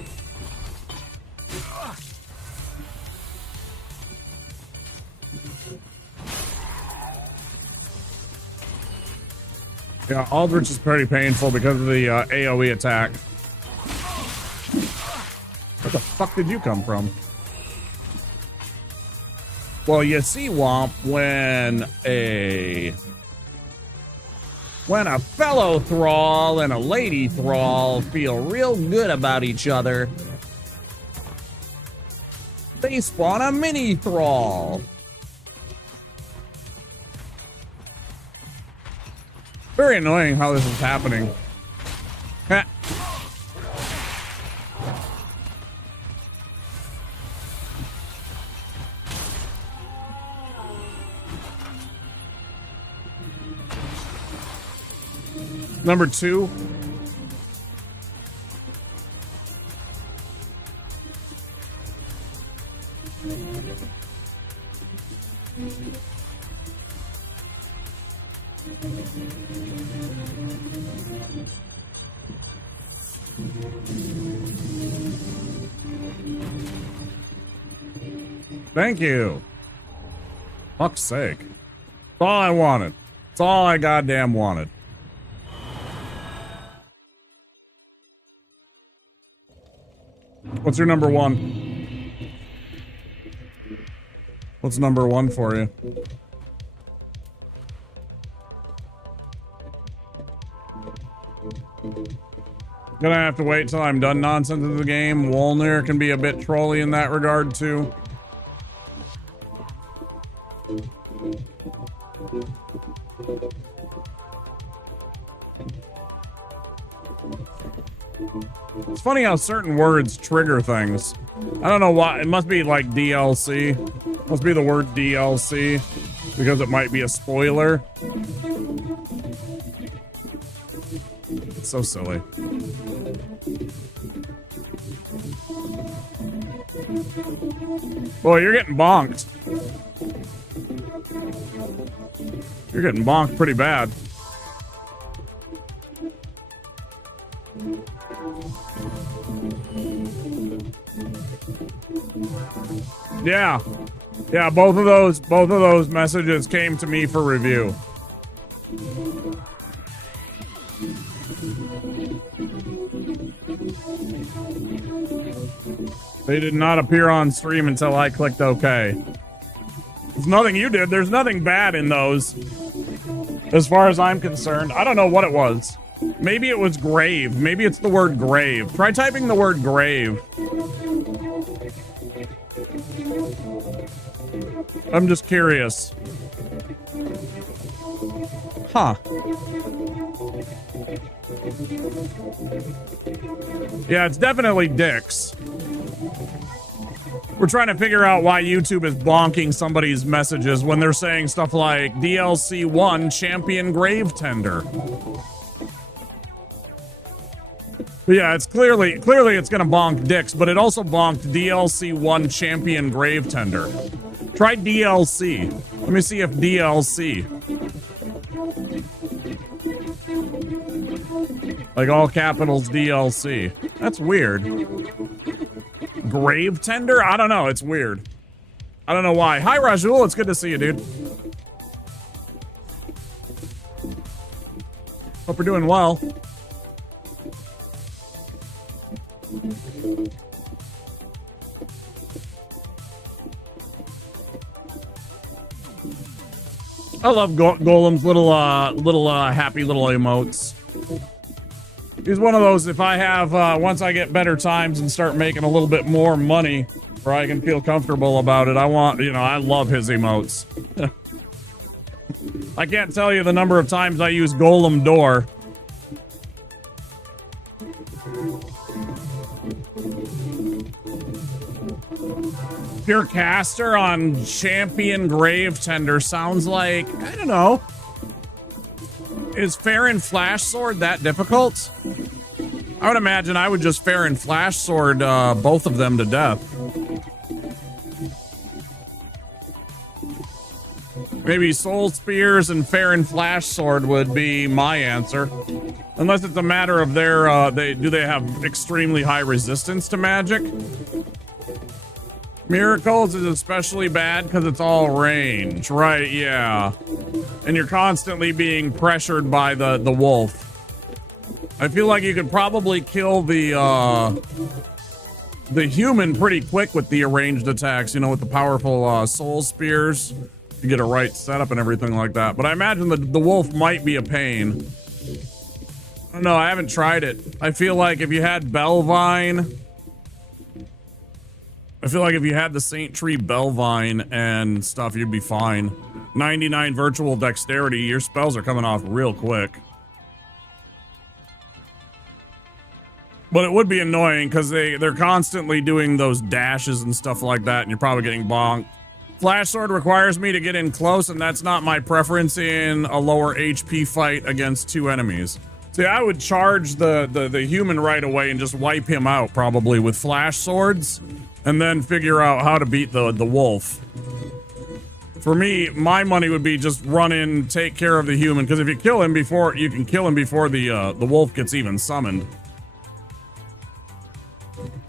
Yeah, Aldrich is pretty painful because of the AoE attack. Where the fuck did you come from? Well, you see, Womp, when a fellow thrall and a lady thrall feel real good about each other, they spawn a mini thrall. Very annoying how this is happening. Ha. Number 2. Thank you. Fuck's sake. That's all I wanted. That's all I goddamn wanted. What's your number 1? What's number 1 for you? Gonna have to wait till I'm done nonsense of the game. Wolnir can be a bit trolly in that regard too. It's funny how certain words trigger things. I don't know why. It must be like DLC. Must be the word DLC because it might be a spoiler. It's so silly. Boy, you're getting bonked. You're getting bonked pretty bad. Yeah. Yeah, both of those messages came to me for review. They did not appear on stream until I clicked OK. There's nothing you did. There's nothing bad in those. As far as I'm concerned. I don't know what it was. Maybe it was grave. Maybe it's the word grave. Try typing the word grave. I'm just curious. Huh. Yeah, it's definitely dicks. We're trying to figure out why YouTube is bonking somebody's messages when they're saying stuff like DLC 1 Champion Grave Tender. But yeah, it's clearly it's gonna bonk dicks, but it also bonked DLC 1 Champion Grave Tender. Try DLC. Let me see if DLC. Like all capitals DLC. That's weird. Grave Tender? I don't know. It's weird. I don't know why. Hi, Rajul. It's good to see you, dude. Hope you're doing well. I love Golem's little happy little emotes. He's one of those, if I have, once I get better times and start making a little bit more money, where I can feel comfortable about it, I want, you know, I love his emotes. I can't tell you the number of times I use Golem Door. Pure caster on Champion Grave Tender sounds like, I don't know. Is Farron Flash Sword that difficult? I would imagine I would just Farron Flash Sword both of them to death. Maybe Soul Spears and Farron Flash Sword would be my answer. Unless it's a matter of their, do they have extremely high resistance to magic? Miracles is especially bad because it's all range. Right, yeah. and you're constantly being pressured by the wolf. I feel like you could probably kill the human pretty quick with the arranged attacks, you know, with the powerful soul spears. You get a right setup and everything like that. But I imagine the wolf might be a pain. I don't know, I haven't tried it. I feel like if you had Bellvine, I feel like if you had the Saint Tree Bellvine and stuff, you'd be fine. 99 virtual dexterity, your spells are coming off real quick. But it would be annoying because they're constantly doing those dashes and stuff like that, and you're probably getting bonked. Flash Sword requires me to get in close, and that's not my preference in a lower HP fight against two enemies. See, I would charge the human right away and just wipe him out, probably, with Flash Swords, and then figure out how to beat the wolf. For me, my money would be just run in, take care of the human, because if you kill him before, you can kill him before the wolf gets even summoned.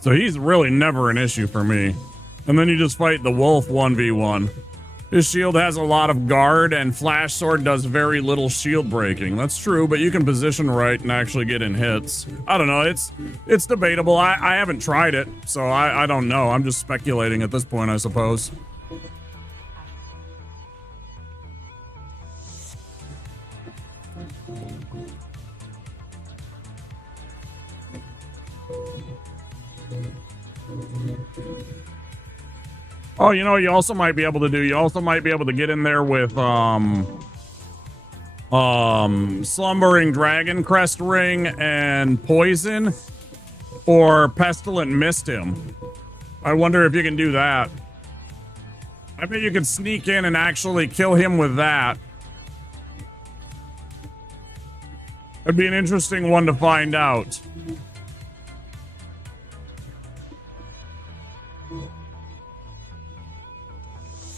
So he's really never an issue for me. And then you just fight the wolf 1v1. His shield has a lot of guard, and Flash Sword does very little shield breaking. That's true, but you can position right and actually get in hits. I don't know, it's debatable. I haven't tried it, so I don't know. I'm just speculating at this point, I suppose. Oh, you know, you also might be able to get in there with Slumbering Dragon Crest Ring and Poison, or Pestilent Mist him. I wonder if you can do that. I bet you could sneak in and actually kill him with that. It'd be an interesting one to find out.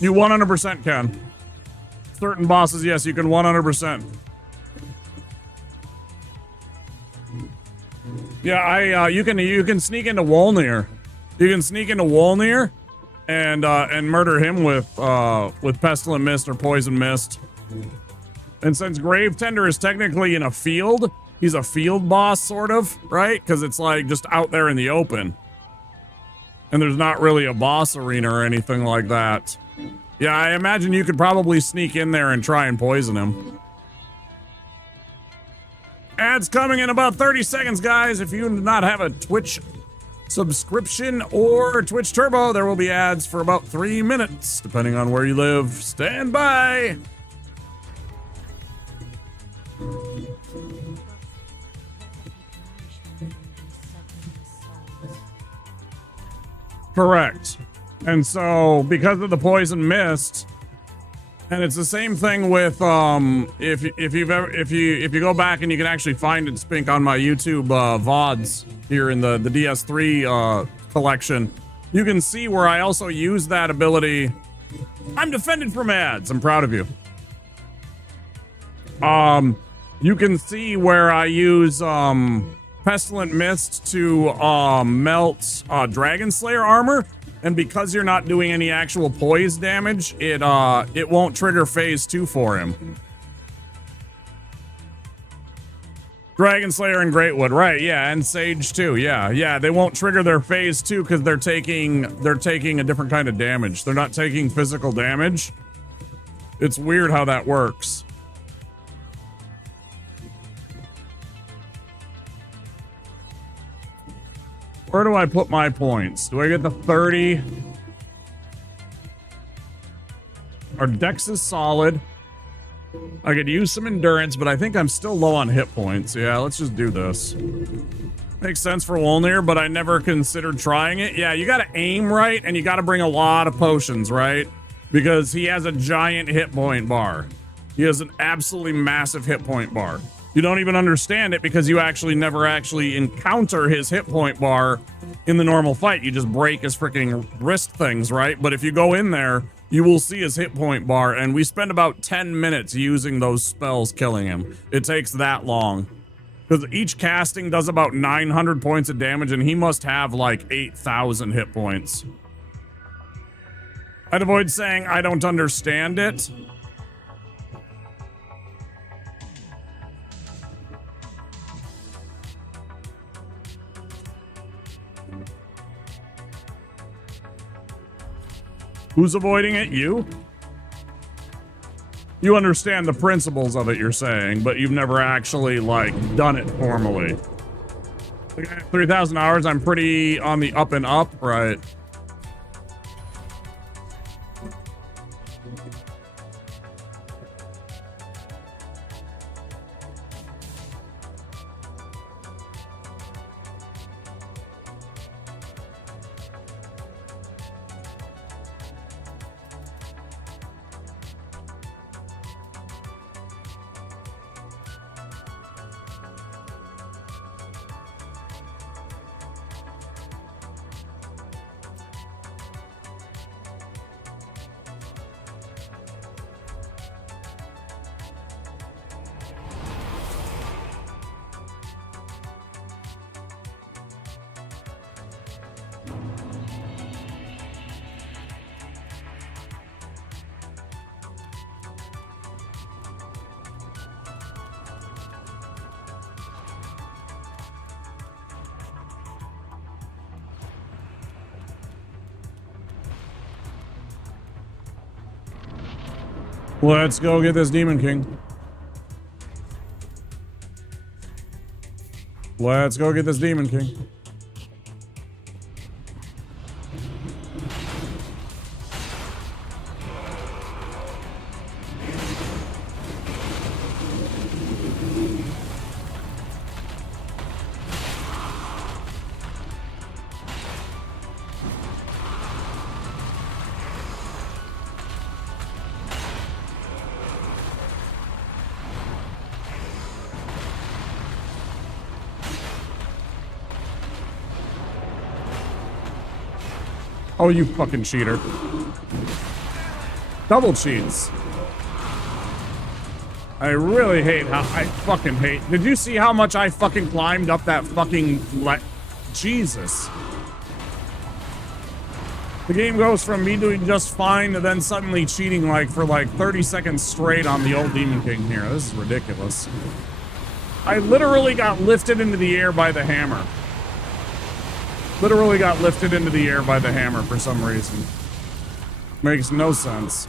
You 100% can. Certain bosses, yes, you can 100%. Yeah, you can sneak into Wolnir. You can sneak into Wolnir and murder him with Pestilent Mist or Poison Mist. And since Gravetender is technically in a field, he's a field boss, sort of, right? Because it's like just out there in the open. And there's not really a boss arena or anything like that. Yeah, I imagine you could probably sneak in there and try and poison him. Ads coming in about 30 seconds, guys. If you do not have a Twitch subscription or Twitch Turbo, there will be ads for about 3 minutes, depending on where you live. Stand by. Correct. And so, because of the Poison Mist, and it's the same thing with if you go back and you can actually find it, Spink, on my YouTube VODs here in the DS3 collection, you can see where I also use that ability. I'm defended from ads. I'm proud of you. You can see where I use Pestilent Mist to melt Dragon Slayer armor. And because you're not doing any actual poise damage, it won't trigger phase 2 for him. Dragon Slayer and Greatwood, right? Yeah, and Sage too. Yeah, they won't trigger their phase 2 because they're taking a different kind of damage. They're not taking physical damage. It's weird how that works. Where do I put my points? Do I get the 30? Our dex is solid. I could use some endurance, but I think I'm still low on hit points. Yeah, let's just do this. Makes sense for Wolnir, but I never considered trying it. Yeah, you gotta aim right, and you gotta bring a lot of potions, right? Because he has a giant hit point bar. He has an absolutely massive hit point bar. You don't even understand it because you actually never actually encounter his hit point bar in the normal fight. You just break his freaking wrist things, right? But if you go in there, you will see his hit point bar, and we spend about 10 minutes using those spells killing him. It takes that long. Because each casting does about 900 points of damage, and he must have like 8,000 hit points. I'd avoid saying I don't understand it. Who's avoiding it? You? You understand the principles of it, you're saying, but you've never actually, like, done it formally. 3,000 hours, I'm pretty on the up and up, right? Let's go get this Demon King. Let's go get this Demon King. Oh, you fucking cheater. Double cheats. I really hate how I fucking hate. Did you see how much I fucking climbed up that fucking Jesus. The game goes from me doing just fine to then suddenly cheating like for like 30 seconds straight on the old Demon King here. This is ridiculous. I literally got lifted into the air by the hammer. Literally got lifted into the air by the hammer for some reason. Makes no sense.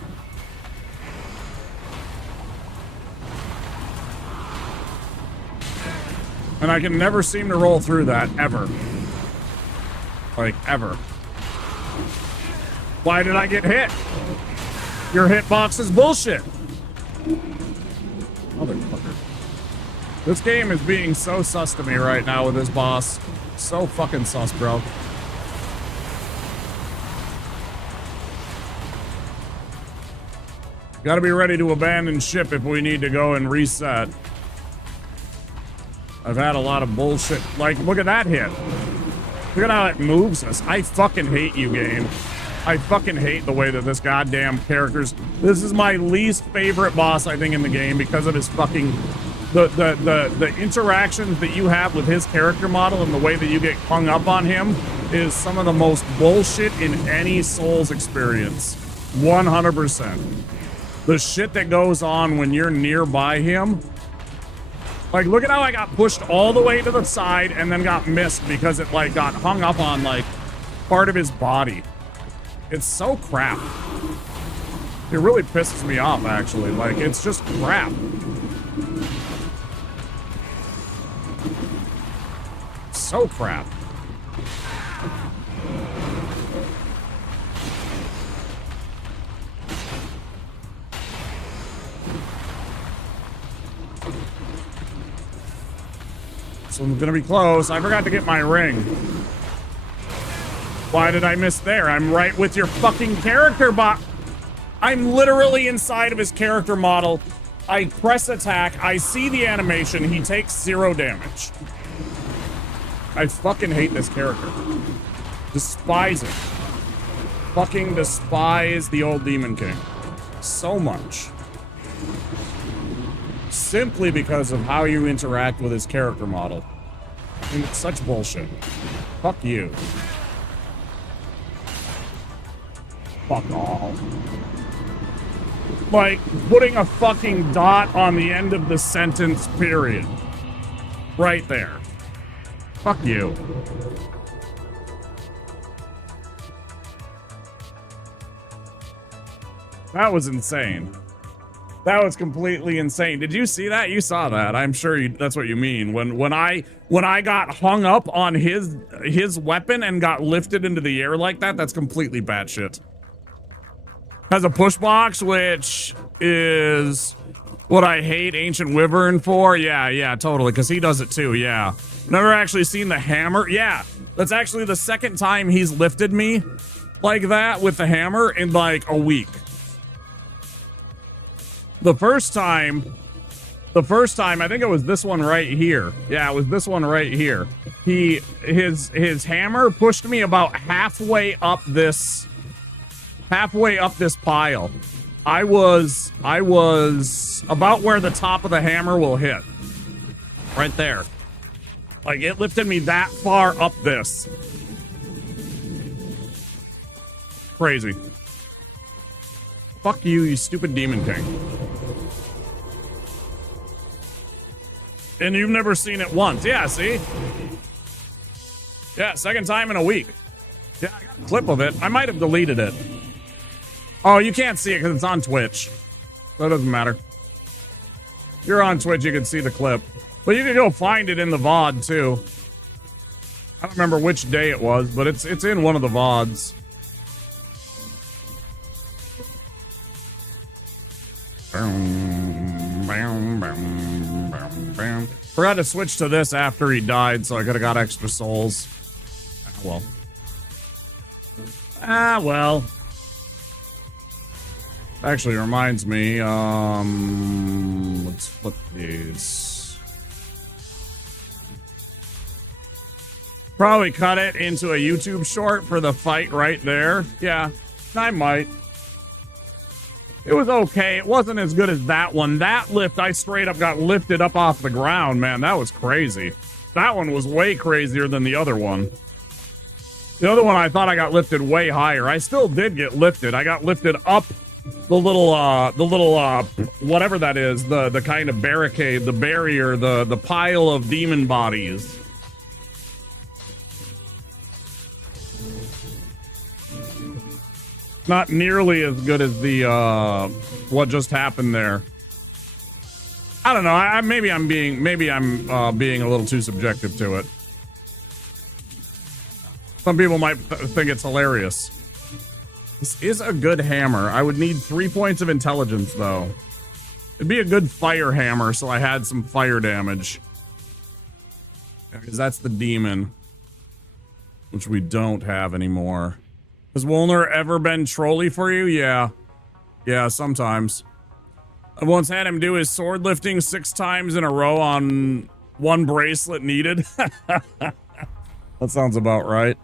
And I can never seem to roll through that, ever. Like, ever. Why did I get hit? Your hitbox is bullshit. Motherfucker. This game is being so sus to me right now with this boss. So fucking sus, bro. Gotta be ready to abandon ship if we need to go and reset. I've had a lot of bullshit. Like, look at that hit. Look at how it moves us. I fucking hate you, game. I fucking hate the way that this goddamn character's... This is my least favorite boss, I think, in the game because of his fucking... The interactions that you have with his character model and the way that you get hung up on him is some of the most bullshit in any Souls experience. 100%. The shit that goes on when you're nearby him. Like, look at how I got pushed all the way to the side and then got missed because it, like, got hung up on, like, part of his body. It's so crap. It really pisses me off, actually. Like, it's just crap. So crap. So I'm gonna be close. I forgot to get my ring. Why did I miss there? I'm right with your fucking character bot. I'm literally inside of his character model. I press attack. I see the animation. He takes 0 damage. I fucking hate this character. Despise it. Fucking despise the old Demon King. So much. Simply because of how you interact with his character model. And it's such bullshit. Fuck you. Fuck off. Like, putting a fucking dot on the end of the sentence, period. Right there. Fuck you. That was insane. That was completely insane. Did you see that? You saw that. I'm sure that's what you mean. When I got hung up on his weapon and got lifted into the air like that, that's completely batshit. Has a push box, which is what I hate Ancient Wyvern for. Yeah, totally, because he does it too, yeah. Never actually seen the hammer. Yeah, that's actually the second time he's lifted me like that with the hammer in like a week. The first time, I think it was this one right here. Yeah, it was this one right here. His hammer pushed me about halfway up this pile. I was about where the top of the hammer will hit. Right there. Like, it lifted me that far up this. Crazy. Fuck you, you stupid Demon King. And you've never seen it once. Yeah, see? Yeah, second time in a week. Yeah, I got a clip of it. I might have deleted it. Oh, you can't see it because it's on Twitch. So it doesn't matter. If you're on Twitch, you can see the clip. But you can go find it in the VOD, too. I don't remember which day it was, but it's in one of the VODs. Forgot to switch to this after he died, so I could have got extra souls. Ah, well. Actually reminds me, let's flip these. Probably cut it into a YouTube short for the fight right there. Yeah, I might. It was okay. It wasn't as good as that one. That lift, I straight up got lifted up off the ground, man. That was crazy. That one was way crazier than the other one. The other one, I thought I got lifted way higher. I still did get lifted. I got lifted up the little, whatever that is, the kind of barricade, the barrier, the pile of demon bodies. Not nearly as good as the, what just happened there. I don't know. Maybe I'm being a little too subjective to it. Some people might think it's hilarious. This is a good hammer. I would need 3 points of intelligence, though. It'd be a good fire hammer, so I had some fire damage. Because that's the demon. Which we don't have anymore. Has Wolner ever been trolly for you? Yeah. Yeah, sometimes. I once had him do his sword lifting 6 times in a row on 1 bracelet needed. That sounds about right.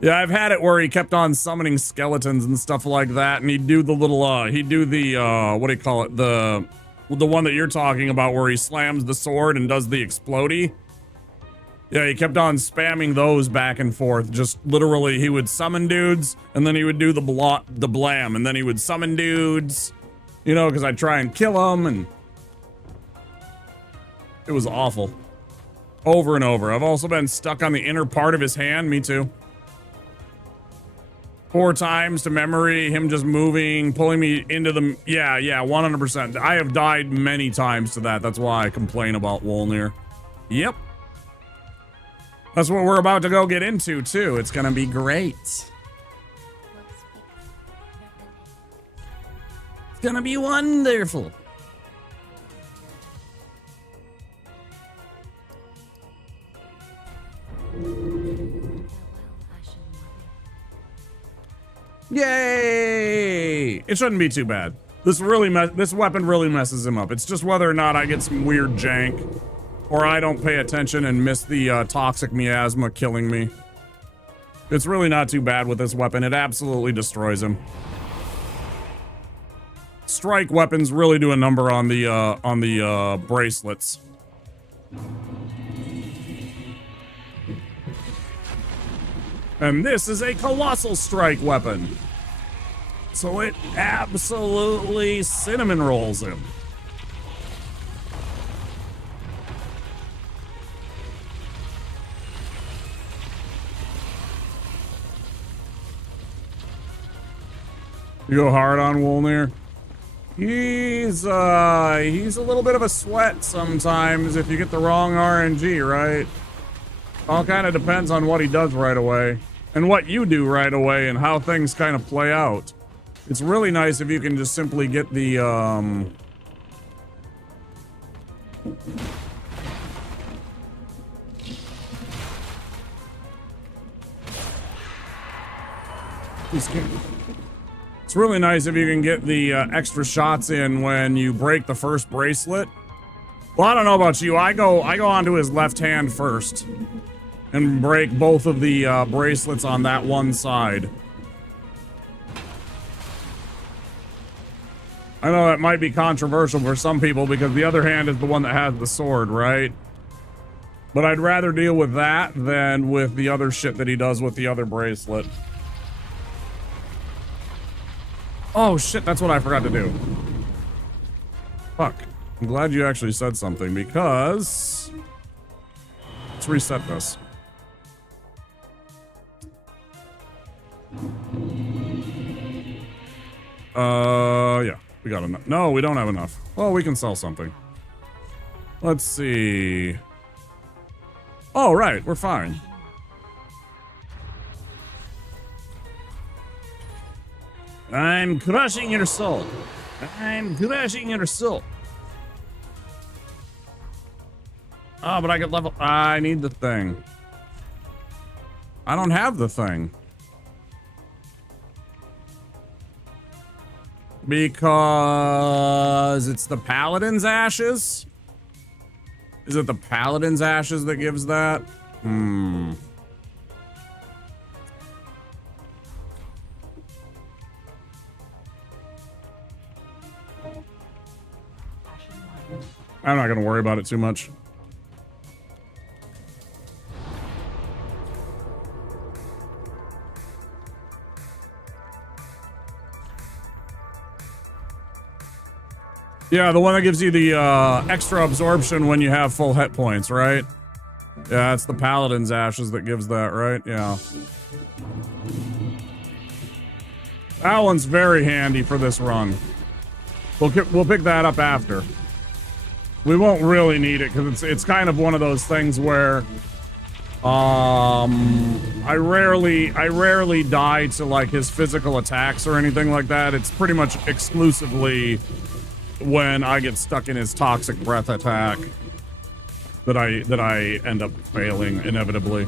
Yeah, I've had it where he kept on summoning skeletons and stuff like that, and he'd do the little, what do you call it? The one that you're talking about where he slams the sword and does the explodey. Yeah, he kept on spamming those back and forth. Just literally, he would summon dudes, and then he would do the blam, and then he would summon dudes, you know, because I'd try and kill them, and it was awful. Over and over. I've also been stuck on the inner part of his hand. Me too. 4 times to memory, him just moving, pulling me into the... Yeah, 100%. I have died many times to that. That's why I complain about Wolnir. Yep. That's what we're about to go get into, too. It's gonna be great. It's gonna be wonderful. Yay! It shouldn't be too bad. This weapon really messes him up. It's just whether or not I get some weird jank, or I don't pay attention and miss the toxic miasma killing me. It's really not too bad with this weapon. It absolutely destroys him. Strike weapons really do a number on the bracelets. And this is a colossal strike weapon. So it absolutely cinnamon rolls him. You go hard on Wolnir. He's a little bit of a sweat sometimes if you get the wrong RNG, right? All kind of depends on what he does right away and what you do right away and how things kind of play out. It's really nice if you can just simply get the it's really nice if you can get the extra shots in when you break the first bracelet. Well, I don't know about you. I go onto his left hand first and break both of the bracelets on that one side. I know that might be controversial for some people because the other hand is the one that has the sword, right? But I'd rather deal with that than with the other shit that he does with the other bracelet. Oh shit, that's what I forgot to do. Fuck. I'm glad you actually said something because... Let's reset this. Yeah. We got enough. No, we don't have enough. Well, we can sell something. Let's see. Oh, right. We're fine. I'm crushing your soul. I'm crushing your soul. Oh, but I could level... I need the thing. I don't have the thing. Because it's the Paladin's Ashes? Is it the Paladin's Ashes that gives that? I'm not going to worry about it too much. Yeah, the one that gives you the extra absorption when you have full hit points, right? Yeah, it's the Paladin's Ashes that gives that, right? Yeah. That one's very handy for this run. We'll pick that up after. We won't really need it because it's kind of one of those things where I rarely die to like his physical attacks or anything like that. It's pretty much exclusively when I get stuck in his toxic breath attack that I end up failing inevitably.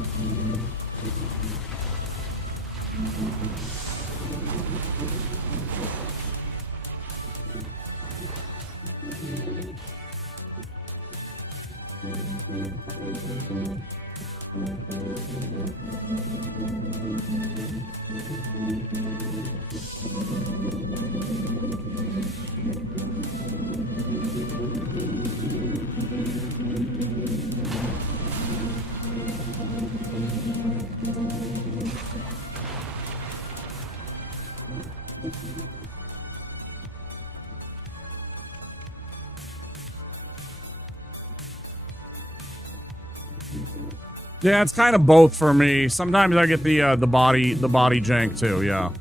Yeah, it's kind of both for me. Sometimes I get the body jank too, yeah.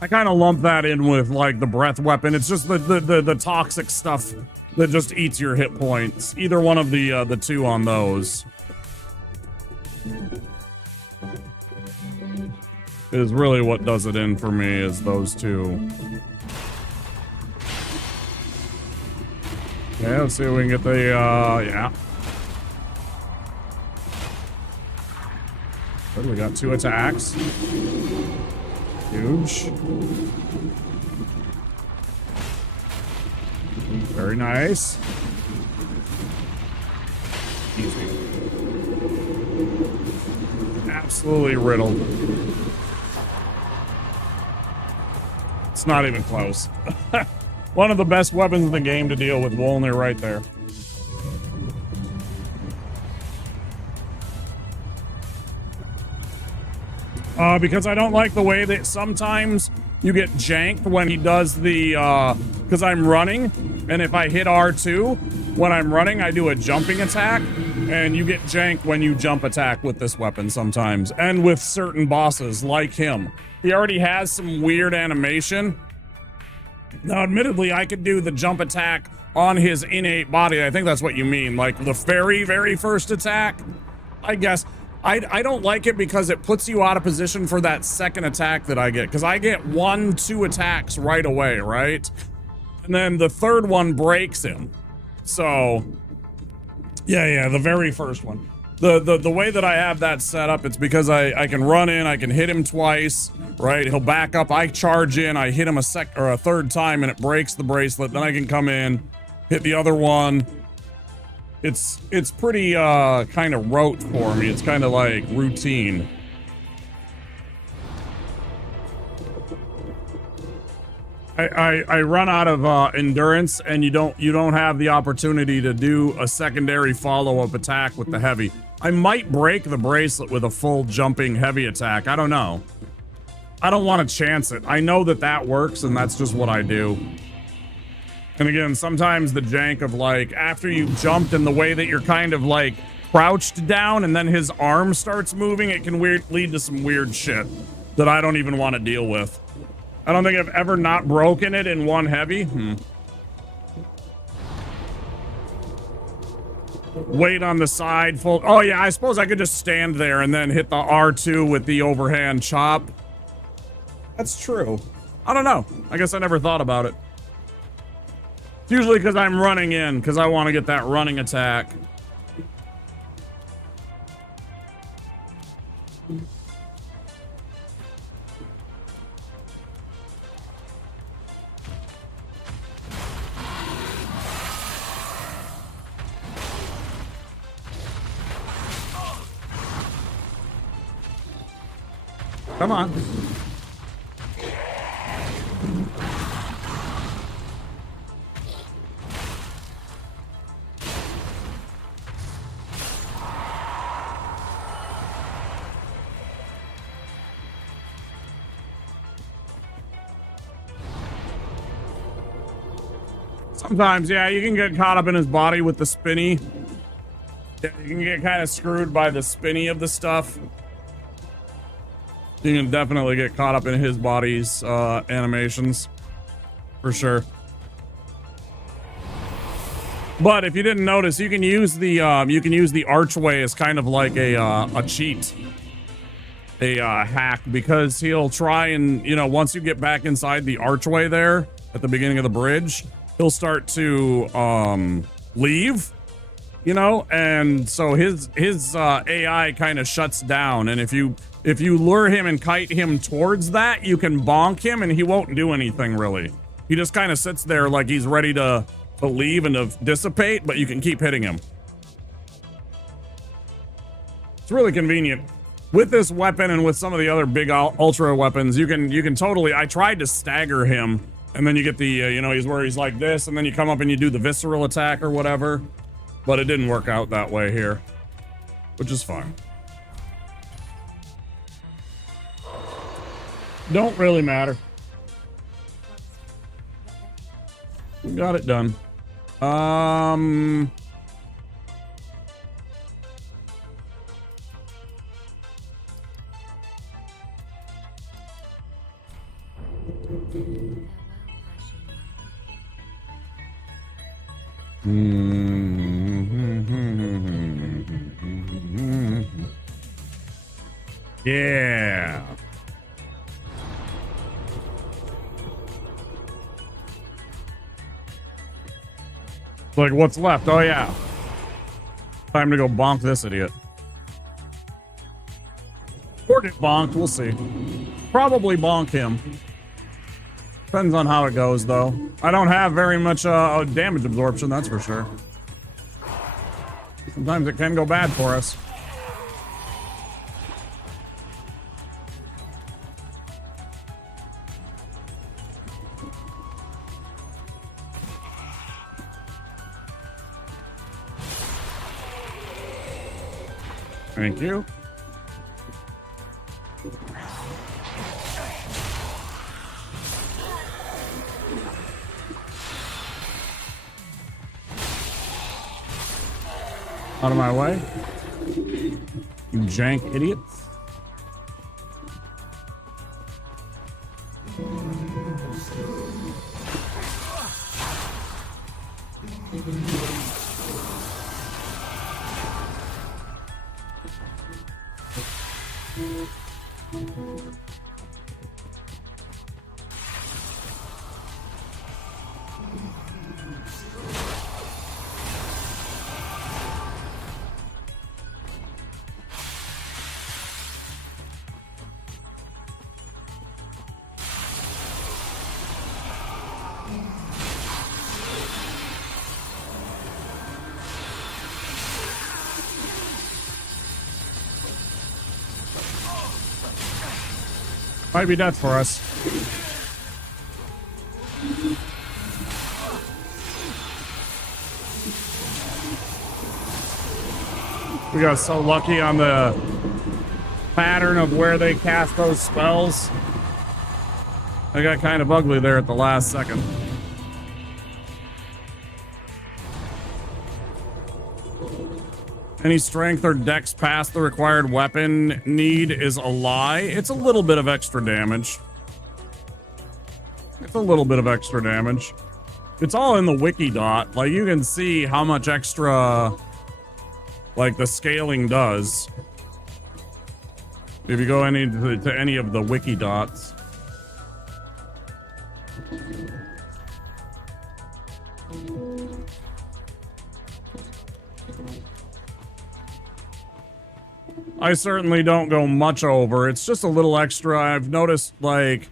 I kind of lump that in with like the breath weapon. It's just the toxic stuff that just eats your hit points. Either one of the two on those is really what does it in for me, is those two. Yeah, let's see if we can get the yeah. Good, we got 2 attacks. Huge. Very nice. Easy. Absolutely riddled. It's not even close. One of the best weapons in the game to deal with Wolnir right there. Because I don't like the way that sometimes you get janked when he does the, because I'm running, and if I hit R2, when I'm running, I do a jumping attack, and you get janked when you jump attack with this weapon sometimes, and with certain bosses like him. He already has some weird animation Now, admittedly, I could do the jump attack on his innate body. I think that's what you mean. Like the very, very first attack, I guess. I don't like it because it puts you out of position for that second attack that I get. Because I get 1-2 attacks right away, right? And then the third one breaks him. So, yeah, the very first one. The way that I have that set up, it's because I can run in, I can hit him twice, right? He'll back up, I charge in, I hit him a third time and it breaks the bracelet. Then I can come in, hit the other one. It's pretty kind of rote for me. It's kind of like routine. I run out of endurance, and you don't have the opportunity to do a secondary follow-up attack with the heavy. I might break the bracelet with a full jumping heavy attack. I don't know. I don't want to chance it. I know that works, and that's just what I do. And again, sometimes the jank of like, after you've jumped and the way that you're kind of like crouched down and then his arm starts moving, it can lead to some weird shit that I don't even want to deal with. I don't think I've ever not broken it in one heavy. Wait on the side, full. Oh yeah, I suppose I could just stand there and then hit the R2 with the overhand chop. That's true. I don't know. I guess I never thought about it. It's usually because I'm running in, because I want to get that running attack. Come on. Sometimes, yeah, you can get caught up in his body with the spinny. Yeah, you can get kind of screwed by the spinny of the stuff. You can definitely get caught up in his body's animations, for sure. But if you didn't notice, you can use the archway as kind of like a cheat, a hack, because he'll try and, you know, once you get back inside the archway there at the beginning of the bridge, he'll start to leave, you know, and so his AI kind of shuts down, and if you lure him and kite him towards that, you can bonk him and he won't do anything really. He just kind of sits there like he's ready to leave and to dissipate, but you can keep hitting him. It's really convenient. With this weapon and with some of the other big ultra weapons, you can totally, I tried to stagger him, and then you get the, you know, he's like this, and then you come up and you do the visceral attack or whatever, but it didn't work out that way here, which is fine. Don't really matter. We got it done. Yeah. Like, what's left? Oh, yeah. Time to go bonk this idiot. Or get bonked, we'll see. Probably bonk him. Depends on how it goes, though. I don't have very much damage absorption, that's for sure. Sometimes it can go bad for us. Thank you. Out of my way. You jank idiots. Might be death for us. We got so lucky on the pattern of where they cast those spells. They got kind of ugly there at the last second. Any strength or dex past the required weapon need is a lie. It's a little bit of extra damage. It's a little bit of extra damage. It's all in the wiki dot. Like, you can see how much extra, like, the scaling does. If you go to any of the wiki dots. I certainly don't go much over. It's just a little extra. I've noticed, like,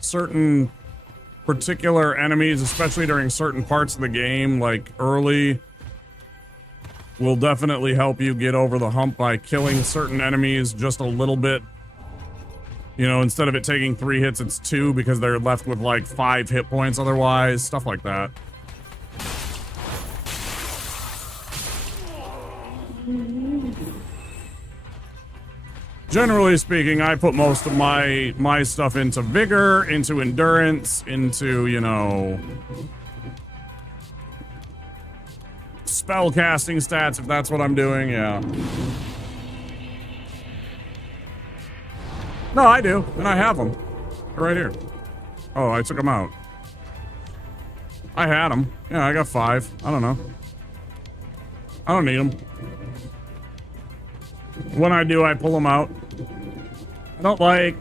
certain particular enemies, especially during certain parts of the game, like early, will definitely help you get over the hump by killing certain enemies just a little bit. You know, instead of it taking 3 hits, it's 2 because they're left with like 5 hit points otherwise. Stuff like that. Generally speaking, I put most of my stuff into vigor, into endurance, into, you know, spell casting stats, if that's what I'm doing, yeah. No, I do, and I have them. They're right here. Oh, I took them out. I had them. Yeah, I got 5. I don't know. I don't need them. When I do, I pull them out. I don't like...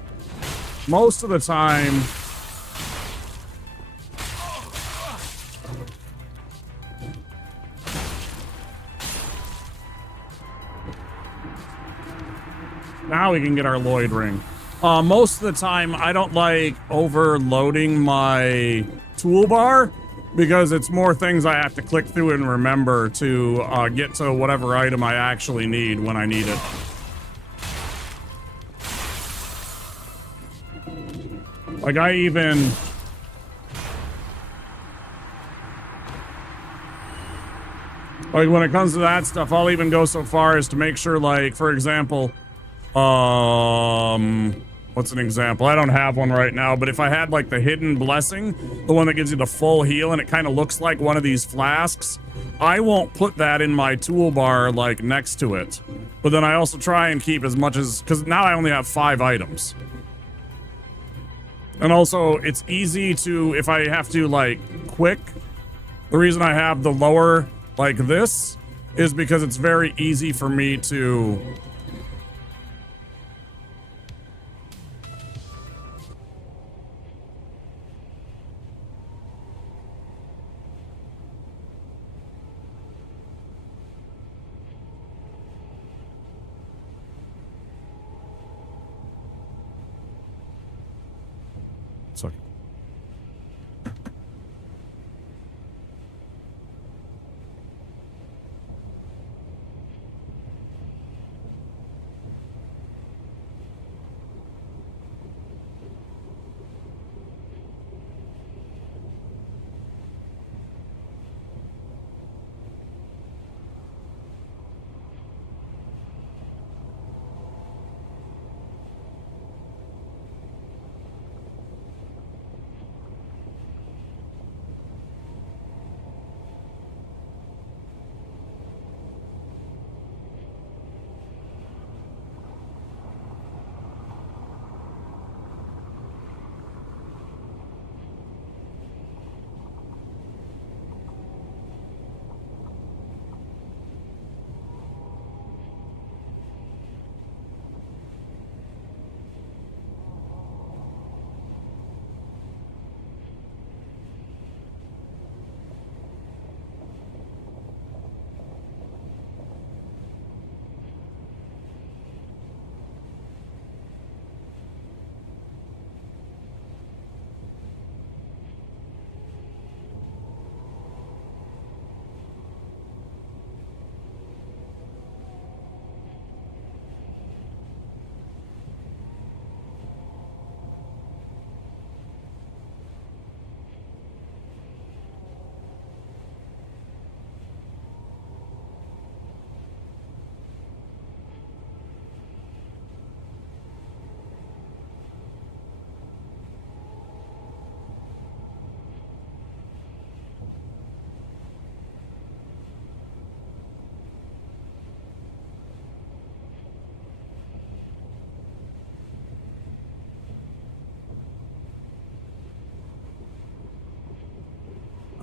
Most of the time... Now we can get our Lloyd ring. Most of the time, I don't like overloading my toolbar because it's more things I have to click through and remember to get to whatever item I actually need when I need it. Like, I even... Like, when it comes to that stuff, I'll even go so far as to make sure, like, for example... What's an example? I don't have one right now, but if I had like the hidden blessing, the one that gives you the full heal and it kind of looks like one of these flasks, I won't put that in my toolbar like next to it. But then I also try and keep as much as, because now I only have 5 items. And also it's easy to, if I have to like quick, the reason I have the lower like this is because it's very easy for me to Sorry.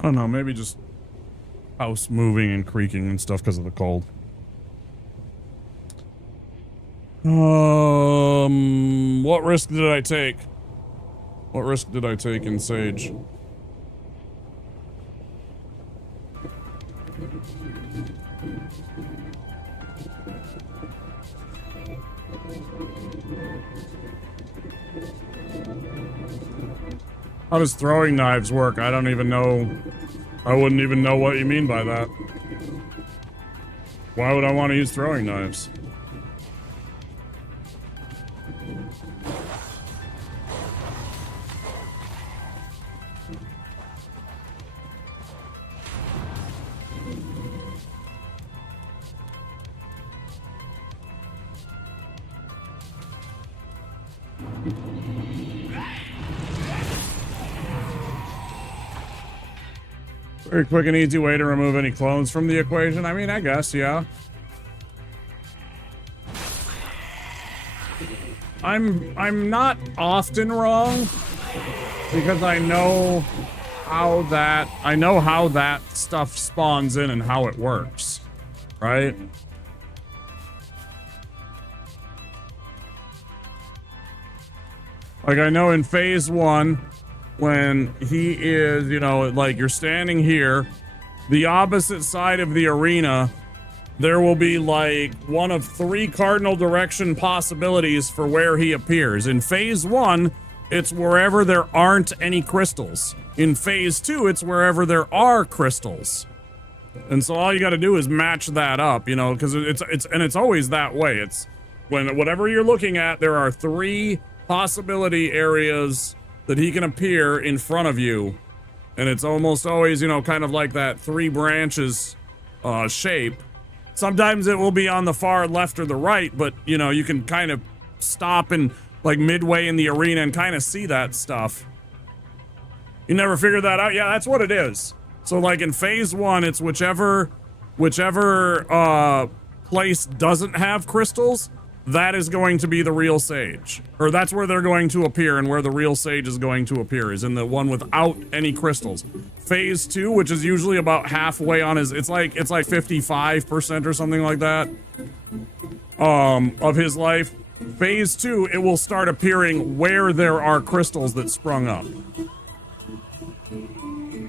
don't know, maybe just house moving and creaking and stuff because of the cold. What risk did I take? What risk did I take in Sage? How does throwing knives work? I don't even know. I wouldn't even know what you mean by that. Why would I want to use throwing knives? Very quick and easy way to remove any clones from the equation. I mean, I guess, yeah. I'm not often wrong because I know how that stuff spawns in and how it works, right? Like I know in phase 1, when he is, you know, like you're standing here, the opposite side of the arena, there will be like one of 3 cardinal direction possibilities for where he appears. In phase 1, it's wherever there aren't any crystals. In phase 2, it's wherever there are crystals. And so all you got to do is match that up, you know, because it's always that way. It's when whatever you're looking at, there are 3 possibility areas that he can appear in front of you, and it's almost always, you know, kind of like that 3 branches shape. Sometimes it will be on the far left or the right, but you know, you can kind of stop and like midway in the arena and kind of see that stuff. You never figured that out? Yeah, that's what it is. So like in phase 1, it's whichever place doesn't have crystals, that is going to be the real Sage. Or that's where they're going to appear, and where the real Sage is going to appear is in the one without any crystals. Phase 2, which is usually about halfway on his, it's like 55% or something like that, of his life. Phase 2, it will start appearing where there are crystals that sprung up.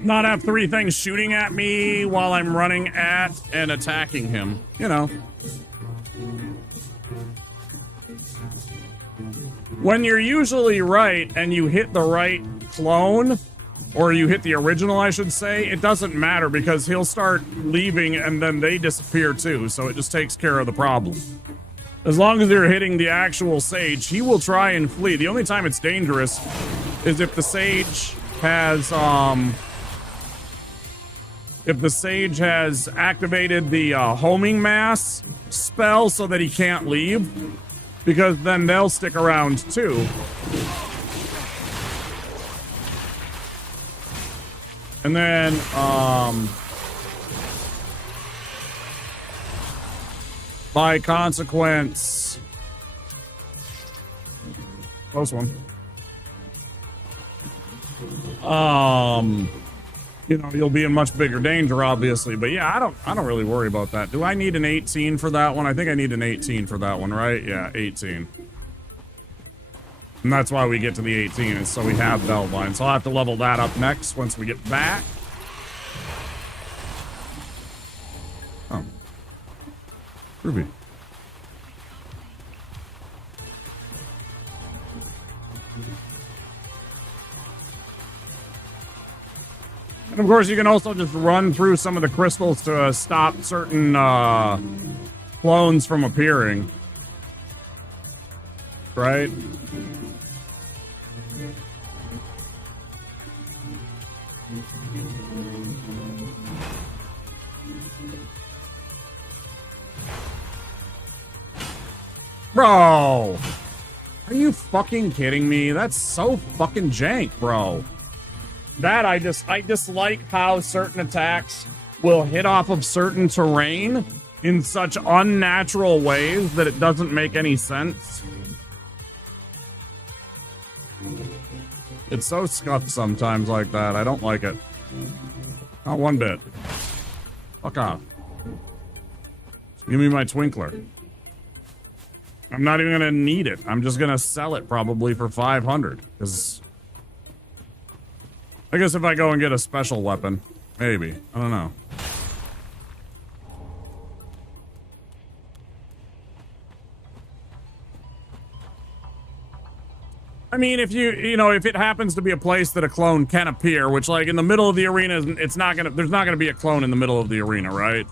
Not have 3 things shooting at me while I'm running at and attacking him, you know. When you're usually right and you hit the right clone, or you hit the original, I should say, it doesn't matter because he'll start leaving and then they disappear too, so it just takes care of the problem. As long as you're hitting the actual Sage, he will try and flee. The only time it's dangerous is if the Sage has, activated the homing mass spell so that he can't leave. Because then they'll stick around too. And then, by consequence, close one. You know, you'll be in much bigger danger, obviously. But yeah, I don't really worry about that. Do I need an 18 for that one? I think I need an 18 for that one, right? Yeah, 18. And that's why we get to the 18, is so we have Beltline. So I'll have to level that up next once we get back. Oh. Ruby. And of course, you can also just run through some of the crystals to stop certain clones from appearing. Right? Bro! Are you fucking kidding me? That's so fucking jank, bro. That I dislike how certain attacks will hit off of certain terrain in such unnatural ways that it doesn't make any sense. It's so scuffed sometimes like that. I don't like it. Not one bit. Fuck off. Give me my twinkler. I'm not even gonna need it. I'm just gonna sell it probably for 500. Because I guess if I go and get a special weapon, maybe. I don't know. I mean, if if it happens to be a place that a clone can appear, which like in the middle of the arena, there's not gonna be a clone in the middle of the arena, right?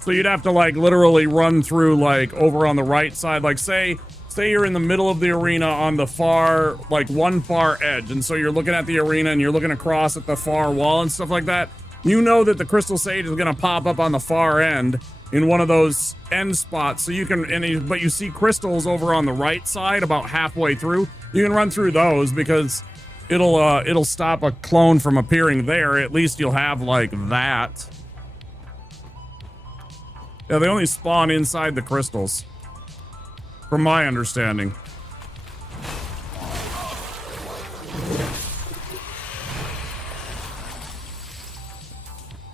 So you'd have to like literally run through like over on the right side, like say you're in the middle of the arena on the far, like one far edge. And so you're looking at the arena and you're looking across at the far wall and stuff like that. You know that the Crystal Sage is going to pop up on the far end in one of those end spots. So you can, but you see crystals over on the right side about halfway through. You can run through those because it'll stop a clone from appearing there. At least you'll have like that. Yeah, they only spawn inside the crystals, from my understanding.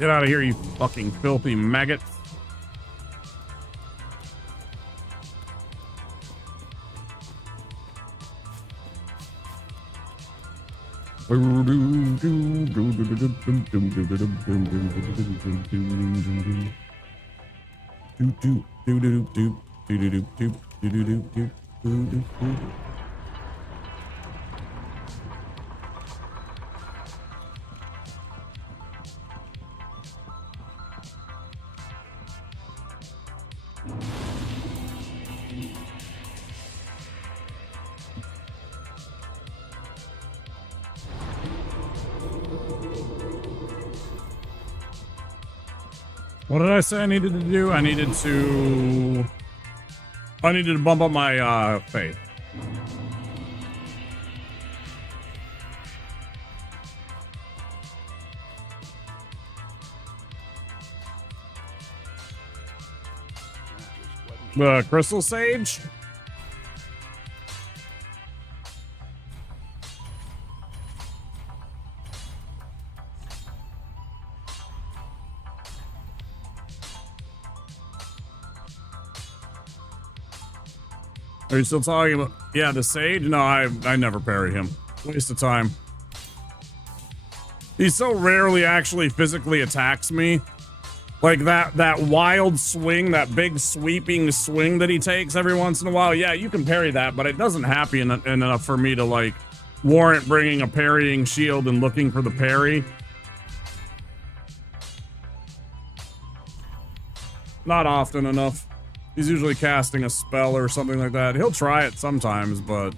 Get out of here, you fucking filthy maggot. What did I say I needed to do? I needed to bump up my faith. The Crystal Sage? Are you still talking about? Yeah, the Sage? No, I never parry him. Waste of time. He so rarely actually physically attacks me. Like that wild swing, that big sweeping swing that he takes every once in a while. Yeah, you can parry that, but it doesn't happen enough for me to like warrant bringing a parrying shield and looking for the parry. Not often enough. He's usually casting a spell or something like that. He'll try it sometimes, but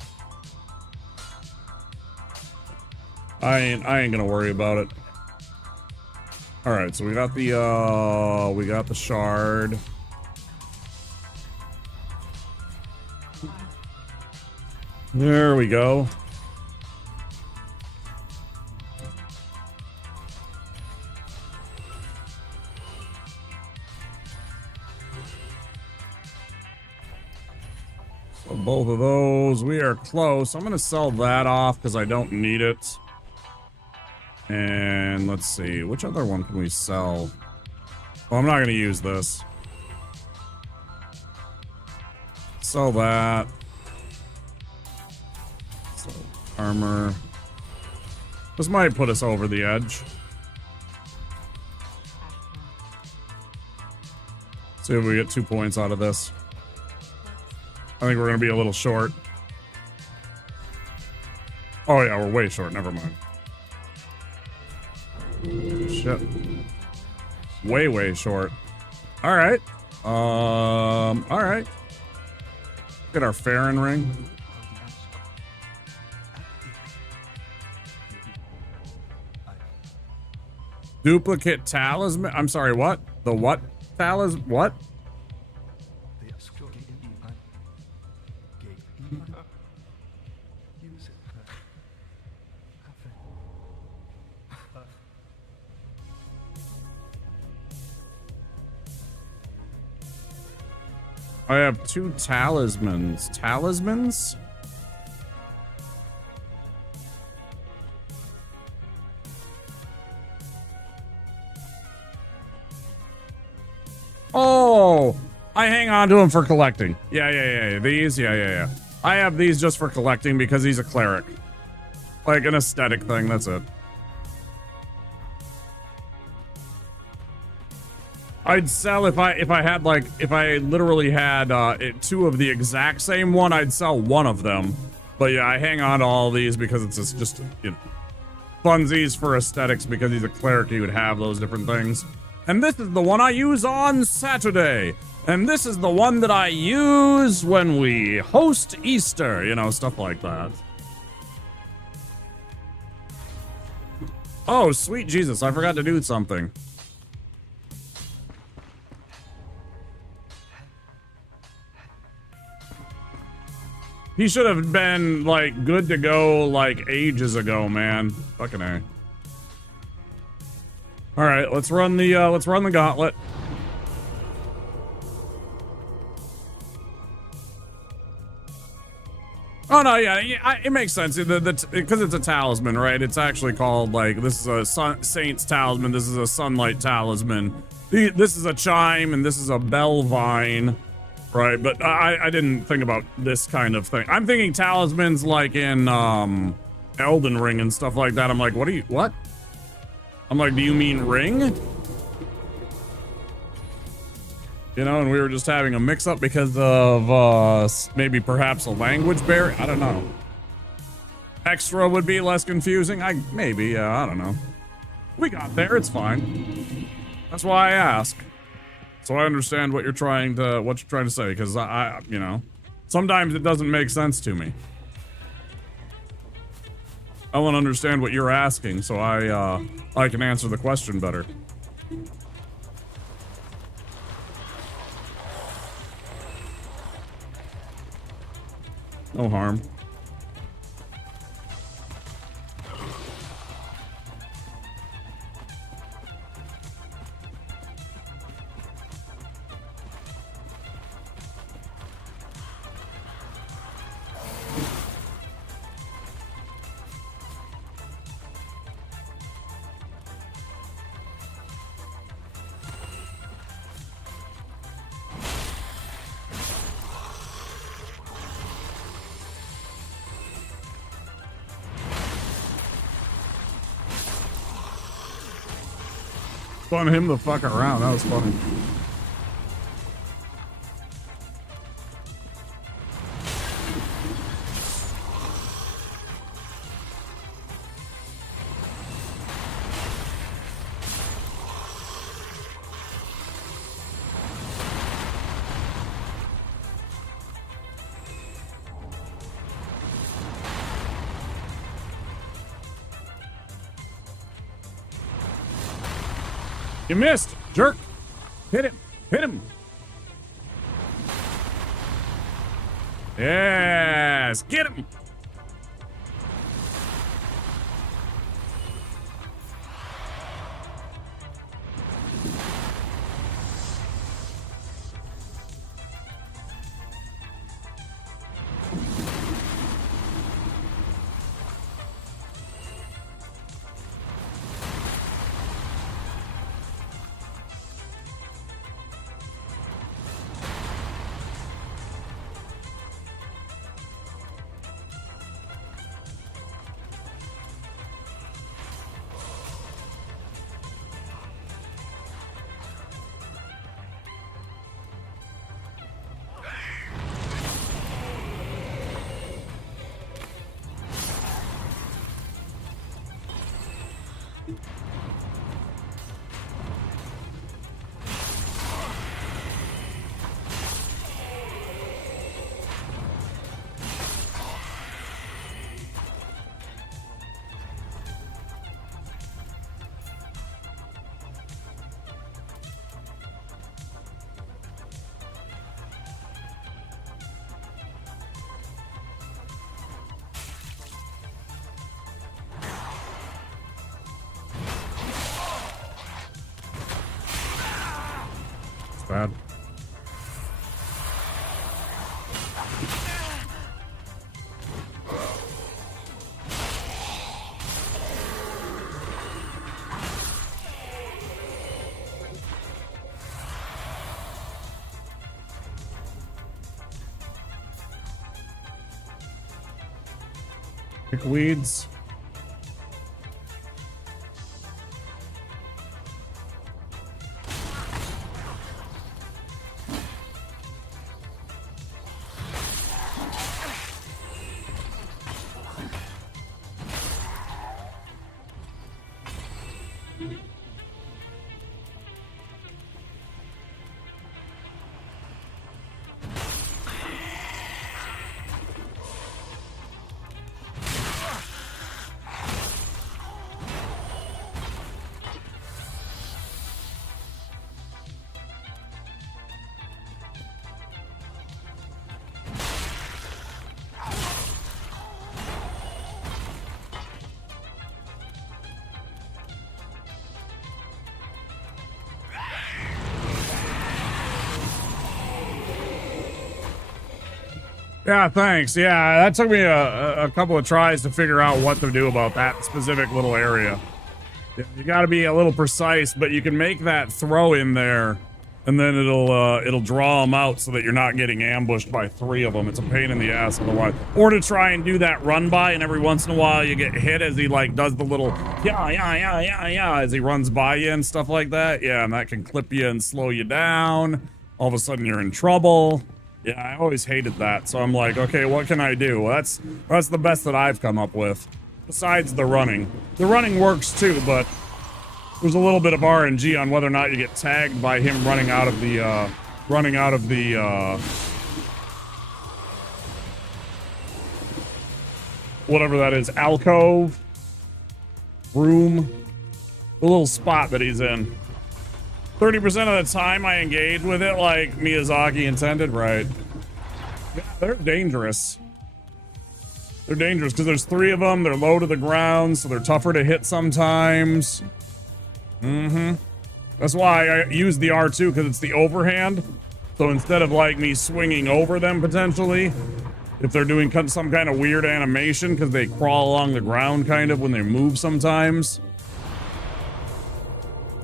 I ain't gonna worry about it. All right, so we got the shard. There we go. So both of those, we are close. I'm gonna sell that off because I don't need it. And let's see, which other one can we sell? Well, I'm not going to use this. Sell that. Sell armor. This might put us over the edge. See if we get 2 points out of this. I think we're going to be a little short. Oh yeah, we're way short. Never mind. Shit. Way short. Alright. Alright. Get our Farron ring. Duplicate talisman. I'm sorry, what? The what? Talisman? What? I have 2 talismans. Talismans? Oh, I hang on to him for collecting. Yeah. These, yeah. I have these just for collecting because he's a cleric. Like an aesthetic thing, that's it. I'd sell if I had like, if I literally had two of the exact same one, I'd sell one of them. But yeah, I hang on to all these because it's just you know, funsies for aesthetics because he's a cleric, he would have those different things. And this is the one I use on Saturday. And this is the one that I use when we host Easter, you know, stuff like that. Oh, sweet Jesus, I forgot to do something. He should have been, like, good to go, like, ages ago, man. Fucking A. Alright, let's run the gauntlet. Oh, no, yeah, it makes sense. Because it's a talisman, right? It's actually called, like, this is a saint's talisman, this is a sunlight talisman. This is a chime, and this is a bell vine, right? But I didn't think about this kind of thing. I'm thinking talismans like in, Elden Ring and stuff like that. I'm like, what? I'm like, do you mean ring? You know, and we were just having a mix-up because of, maybe perhaps a language barrier? I don't know. Extra would be less confusing? Maybe, yeah, I don't know. We got there, it's fine. That's why I ask. So I understand what you're trying to say, because I, you know, sometimes it doesn't make sense to me. I want to understand what you're asking, so I can answer the question better. No harm. Spun him the fuck around. That was funny. You missed, jerk. Hit him. Hit him. Yes, get him. Bad. Pick weeds. Yeah, thanks. Yeah, that took me a couple of tries to figure out what to do about that specific little area. You got to be a little precise, but you can make that throw in there, and then it'll draw them out so that you're not getting ambushed by 3 of them. It's a pain in the ass otherwise. Or to try and do that run by, and every once in a while you get hit as he like does the little yeah as he runs by you and stuff like that. Yeah, and that can clip you and slow you down. All of a sudden you're in trouble. Yeah, I always hated that. So I'm like, okay, what can I do? Well, that's the best that I've come up with. Besides the running. The running works too, but there's a little bit of RNG on whether or not you get tagged by him running out of the whatever that is, alcove, room, the little spot that he's in. 30% of the time I engage with it like Miyazaki intended, right? Yeah, they're dangerous. They're dangerous because there's 3 of them. They're low to the ground, so they're tougher to hit sometimes. That's why I use the R2, because it's the overhand. So instead of like me swinging over them potentially, if they're doing some kind of weird animation, because they crawl along the ground kind of when they move sometimes.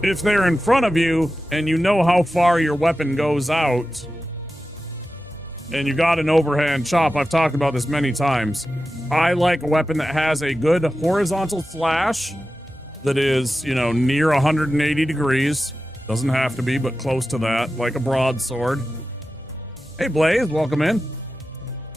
If they're in front of you and you know how far your weapon goes out and you got an overhand chop, I've talked about this many times. I like a weapon that has a good horizontal slash that is, you know, near 180 degrees. Doesn't have to be, but close to that, like a broadsword. Hey, Blaze, welcome in.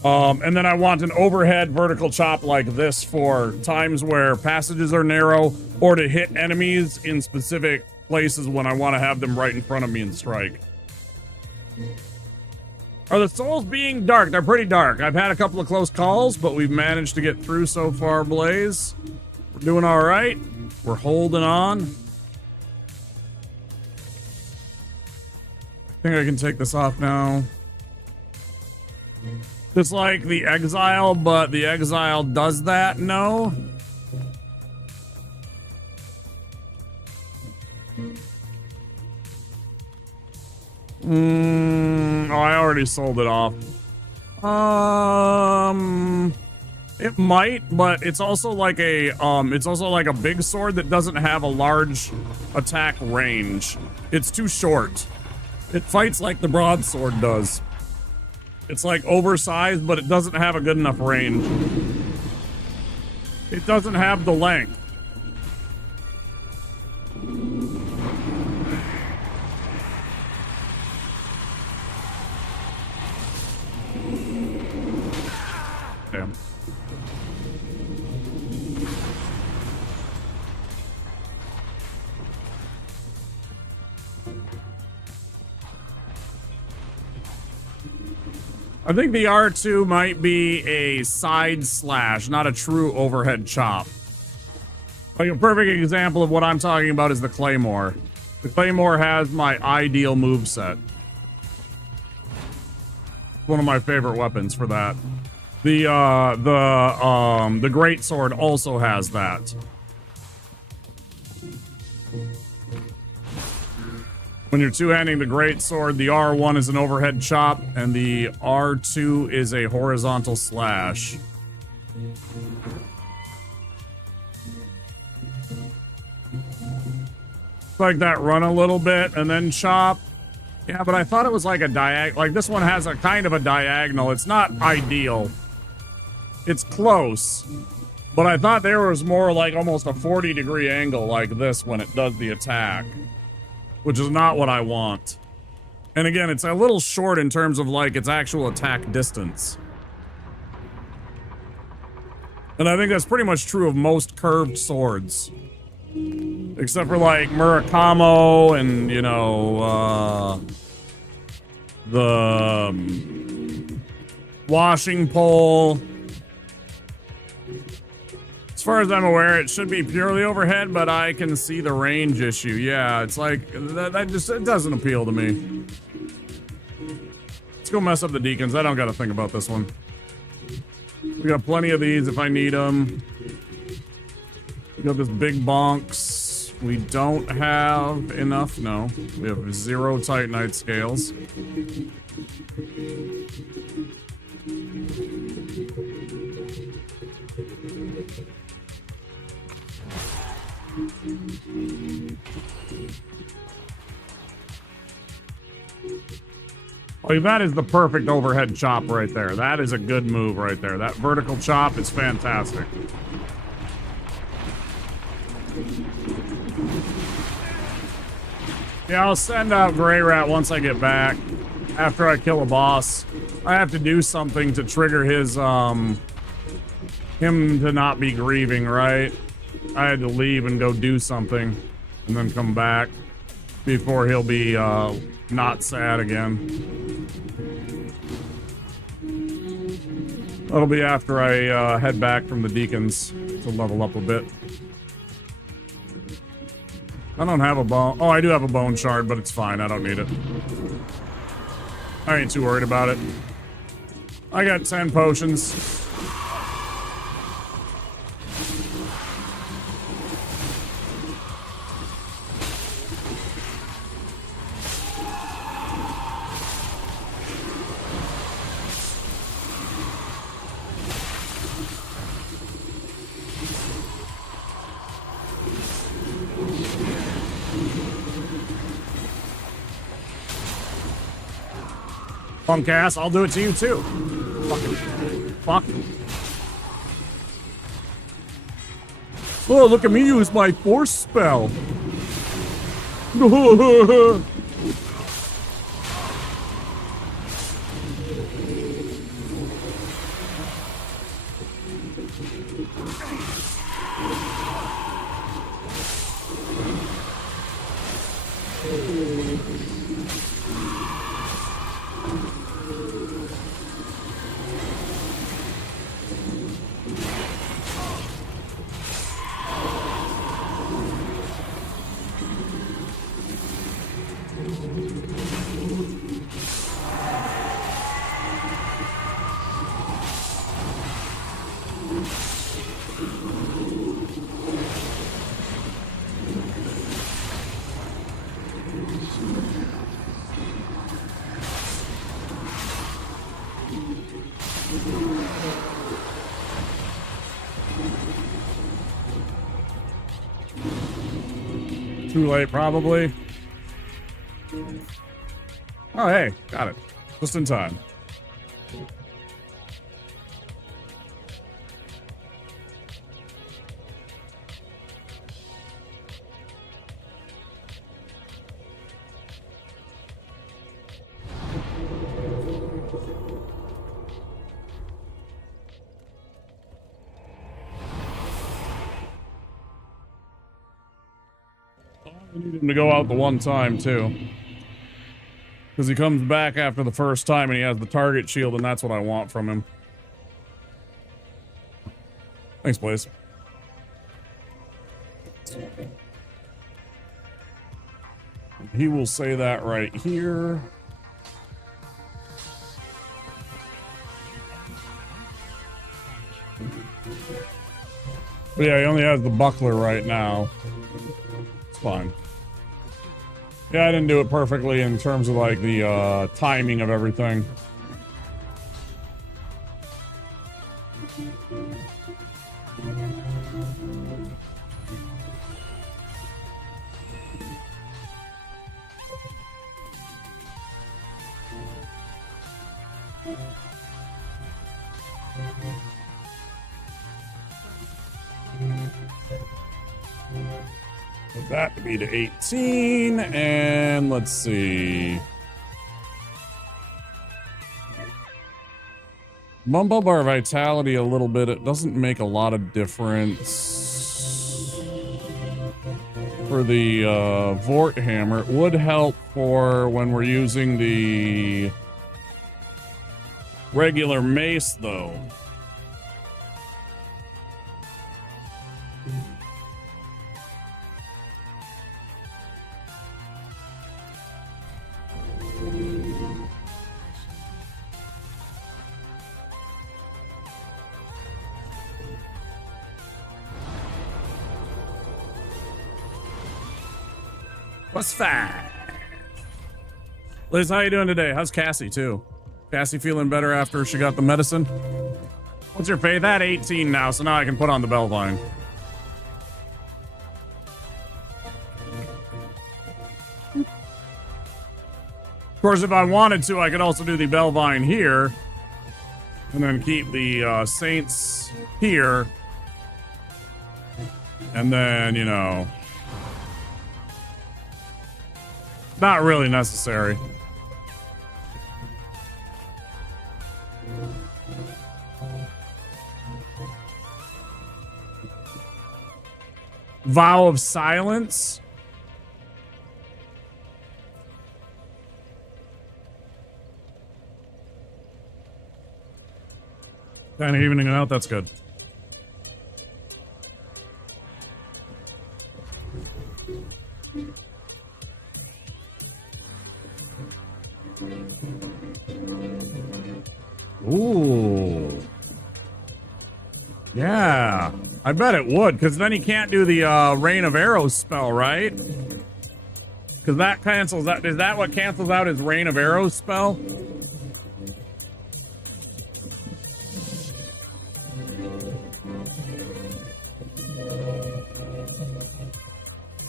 And then I want an overhead vertical chop like this for times where passages are narrow or to hit enemies in specific places when I want to have them right in front of me and strike. Are the souls being dark? They're pretty dark. I've had a couple of close calls, but we've managed to get through so far, Blaze. We're doing all right. We're holding on. I think I can take this off now. Just like the exile, but the exile does that? No. Oh, I already sold it off. It might, but it's also like a big sword that doesn't have a large attack range. It's too short. It fights like the broadsword does. It's like oversized, but it doesn't have a good enough range. It doesn't have the length. Damn. I think the R2 might be a side slash, not a true overhead chop. Like a perfect example of what I'm talking about is the Claymore. The Claymore has my ideal moveset. One of my favorite weapons for that. The Greatsword also has that. When you're two-handing the Greatsword, the R1 is an overhead chop, and the R2 is a horizontal slash. Like that, run a little bit and then chop. Yeah, but I thought it was like a diagonal. Like this one has a kind of a diagonal. It's not ideal. It's close. But I thought there was more like almost a 40-degree angle like this when it does the attack, which is not what I want. And again, it's a little short in terms of like its actual attack distance. And I think that's pretty much true of most curved swords. Except for like Murakamo and, you know, the washing pole. As far as I'm aware, it should be purely overhead, but I can see the range issue. Yeah, it's like, that just, it doesn't appeal to me. Let's go mess up the deacons. I don't got to think about this one. We got plenty of these if I need them. We got this big bonks. We don't have enough. No, we have 0 Titanite scales. Oh, that is the perfect overhead chop right there. That is a good move right there. That vertical chop is fantastic. Yeah, I'll send out Grey Rat once I get back. After I kill a boss. I have to do something to trigger his, him to not be grieving, right? I had to leave and go do something. And then come back. Before he'll be, not sad again. That'll be after I head back from the deacons to level up a bit. I don't have a bone. Oh, I do have a bone shard, but it's fine. I don't need it. I ain't too worried about it. I got 10 potions. Punk ass, I'll do it to you too. Fucking fuck. Oh, look at me use my force spell. Too late, probably. Oh, hey, got it. Just in time. I need him to go out the one time, too. Because he comes back after the first time and he has the target shield, and that's what I want from him. Thanks, Blaze. He will say that right here. But yeah, he only has the buckler right now. It's fine. Yeah, I didn't do it perfectly in terms of like the timing of everything. Put that to be to 18, and let's see. Bump up our vitality a little bit. It doesn't make a lot of difference for the Vort Hammer. It would help for when we're using the regular mace, though. What's fine? Liz, how you doing today? How's Cassie, too? Cassie feeling better after she got the medicine? What's your faith? At 18 now, so now I can put on the Belvine. Of course, if I wanted to, I could also do the Belvine here. And then keep the Saints here. And then, you know... Not really necessary. Vow of Silence? Kind of evening it out, that's good. Ooh. Yeah. I bet it would, because then he can't do the Rain of Arrows spell, right? Because that cancels that. Is that what cancels out his Rain of Arrows spell?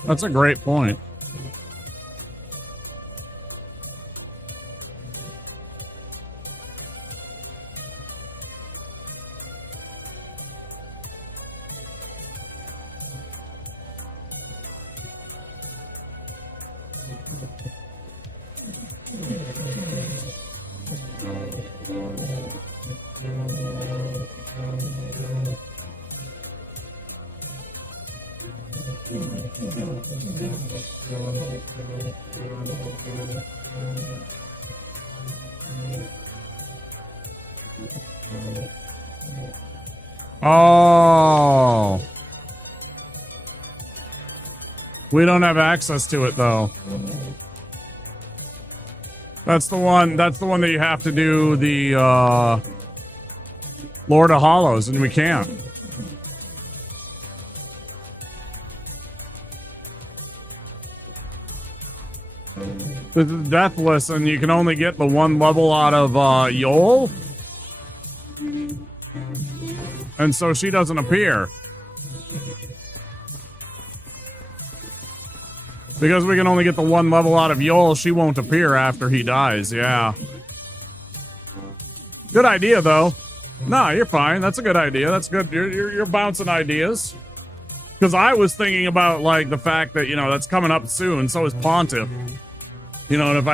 That's a great point. Oh. We don't have access to it though. That's the one that you have to do the Lord of Hollows, and we can't. This is Deathless, and you can only get the one level out of Yol. And so she doesn't appear. Because we can only get the one level out of Yol, she won't appear after he dies, yeah. Good idea, though. Nah, you're fine. That's a good idea. That's good. You're bouncing ideas. Because I was thinking about, like, the fact that, you know, that's coming up soon. So is Pontiff. You know, and if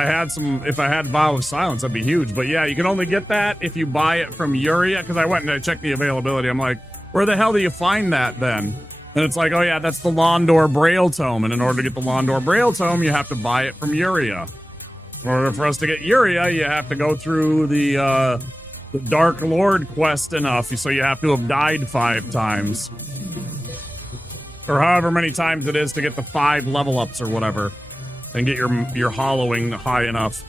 I had Vow of Silence, that'd be huge. But yeah, you can only get that if you buy it from Yuria. Because I went and I checked the availability. I'm like, where the hell do you find that then? And it's like, oh yeah, that's the Londor Braille Tome. And in order to get the Londor Braille Tome, you have to buy it from Yuria. In order for us to get Yuria, you have to go through the Dark Lord quest enough. So you have to have died 5 times. Or however many times it is to get the 5 level ups or whatever. And get your hollowing high enough.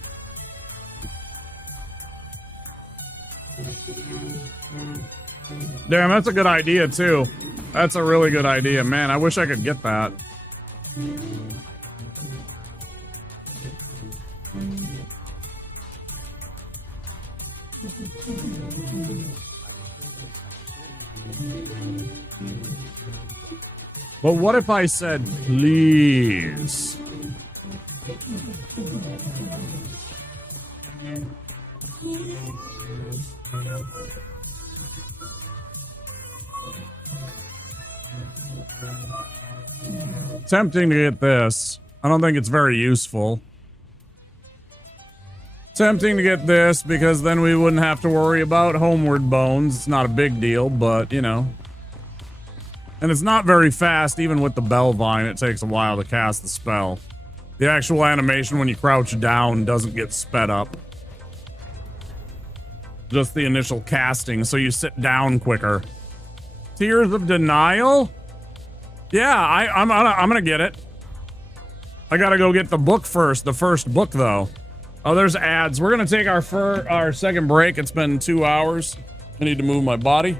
Damn, that's a good idea, too. That's a really good idea. Man, I wish I could get that. But what if I said, please? Tempting to get this. I don't think it's very useful. Tempting to get this because then we wouldn't have to worry about homeward bones. It's not a big deal, but you know. And it's not very fast, even with the bell vine. It takes a while to cast the spell. The actual animation when you crouch down doesn't get sped up. Just the initial casting, so you sit down quicker. Tears of Denial? Yeah, I'm gonna get it. I gotta go get the book first. The first book, though. Oh, there's ads. We're gonna take our second break. It's been 2 hours. I need to move my body.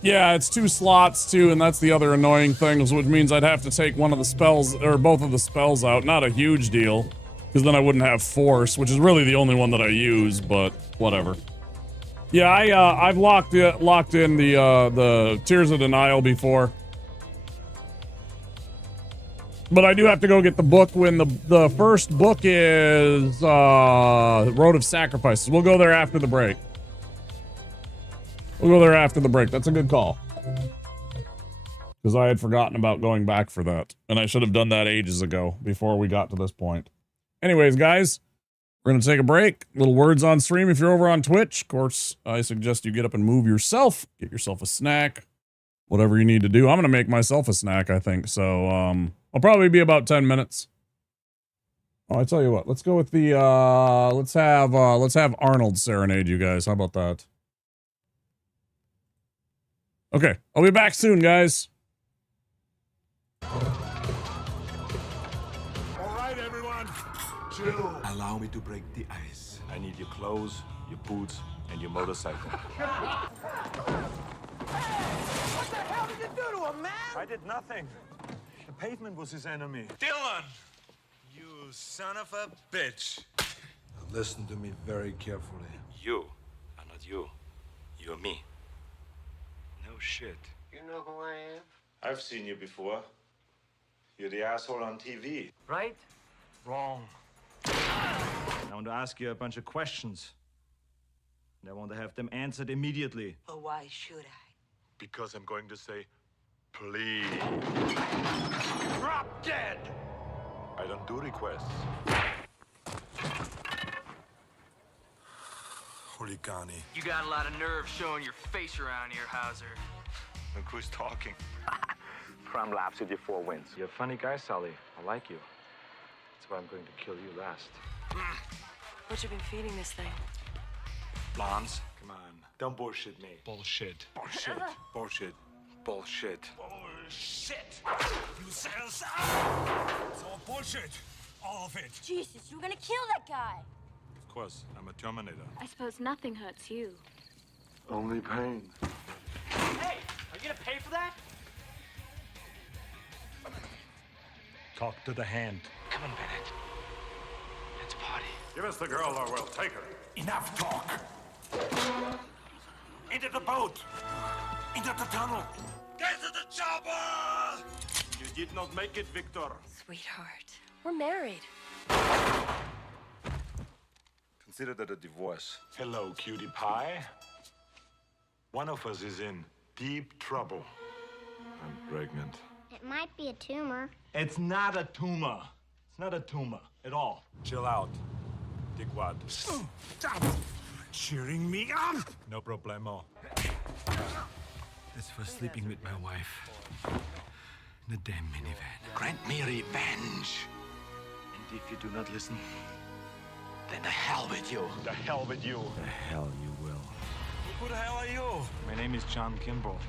Yeah, it's 2 slots too, and that's the other annoying thing, which means I'd have to take one of the spells, or both of the spells out. Not a huge deal, because then I wouldn't have Force, which is really the only one that I use, but whatever. Yeah, I've locked in the Tears of Denial before. But I do have to go get the book when the first book is Road of Sacrifices. We'll go there after the break. We'll go there after the break. That's a good call. Because I had forgotten about going back for that. And I should have done that ages ago before we got to this point. Anyways, guys, we're going to take a break. Little words on stream if you're over on Twitch. Of course, I suggest you get up and move yourself. Get yourself a snack. Whatever you need to do. I'm going to make myself a snack, I think. So, I'll probably be about 10 minutes. Oh, I tell you what. Let's go with the, let's have Arnold serenade you guys. How about that? Okay, I'll be back soon, guys. All right, everyone. Chill. Allow me to break the ice. I need your clothes, your boots, and your motorcycle. What the hell did you do to him, man? I did nothing. The pavement was his enemy. Dylan! You son of a bitch. Listen to me very carefully. You are not you. You're me. No shit. You know who I am? I've seen you before. You're the asshole on TV. Right? Wrong. I want to ask you a bunch of questions. And I want to have them answered immediately. But why should I? Because I'm going to say, please. Drop dead! I don't do requests. Huligani. You got a lot of nerve showing your face around here, Hauser. Look who's talking. Prime laps with your 4 wins. You're a funny guy, Sully. I like you. That's why I'm going to kill you last. What you been feeding this thing? Blondes. Come on. Don't bullshit me. Bullshit. Bullshit. Bullshit. Bullshit. Bullshit! You sells It's all bullshit. All of it. Jesus, you were gonna kill that guy. Of course, I'm a Terminator. I suppose nothing hurts you. Only pain. Hey, are you gonna pay for that? Talk to the hand. Come on, Bennett. Let's party. Give us the girl or we'll take her. Enough talk. Into the boat. Into the tunnel. Get to the chopper! You did not make it, Victor. Sweetheart, we're married. Consider that a divorce. Hello, cutie pie. One of us is in deep trouble. I'm pregnant. It might be a tumor. It's not a tumor. It's not a tumor at all. Chill out. Dickwad. Stop cheering me up. No problemo. That's for sleeping with my wife. In the damn minivan. Grant me revenge. And if you do not listen, then the hell with you. The hell with you. The hell you will. Who the hell are you? My name is John Kimball.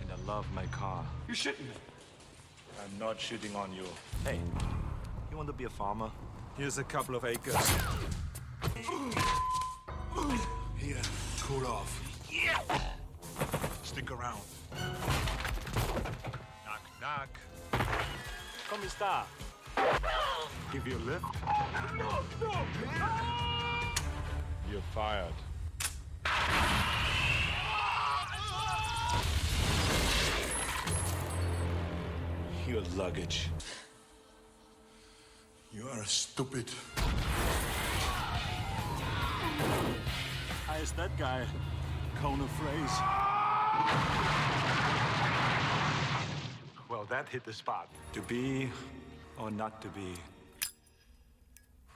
And I love my car. You shitting me. I'm not shitting on you. Hey, you want to be a farmer? Here's a couple of acres. Here, cool off. Yeah! Stick around. Knock, knock. Come sta. Give you a lift? You're fired. Your luggage. You are stupid. How is that guy? Cone of phrase. Well, that hit the spot. To be or not to be?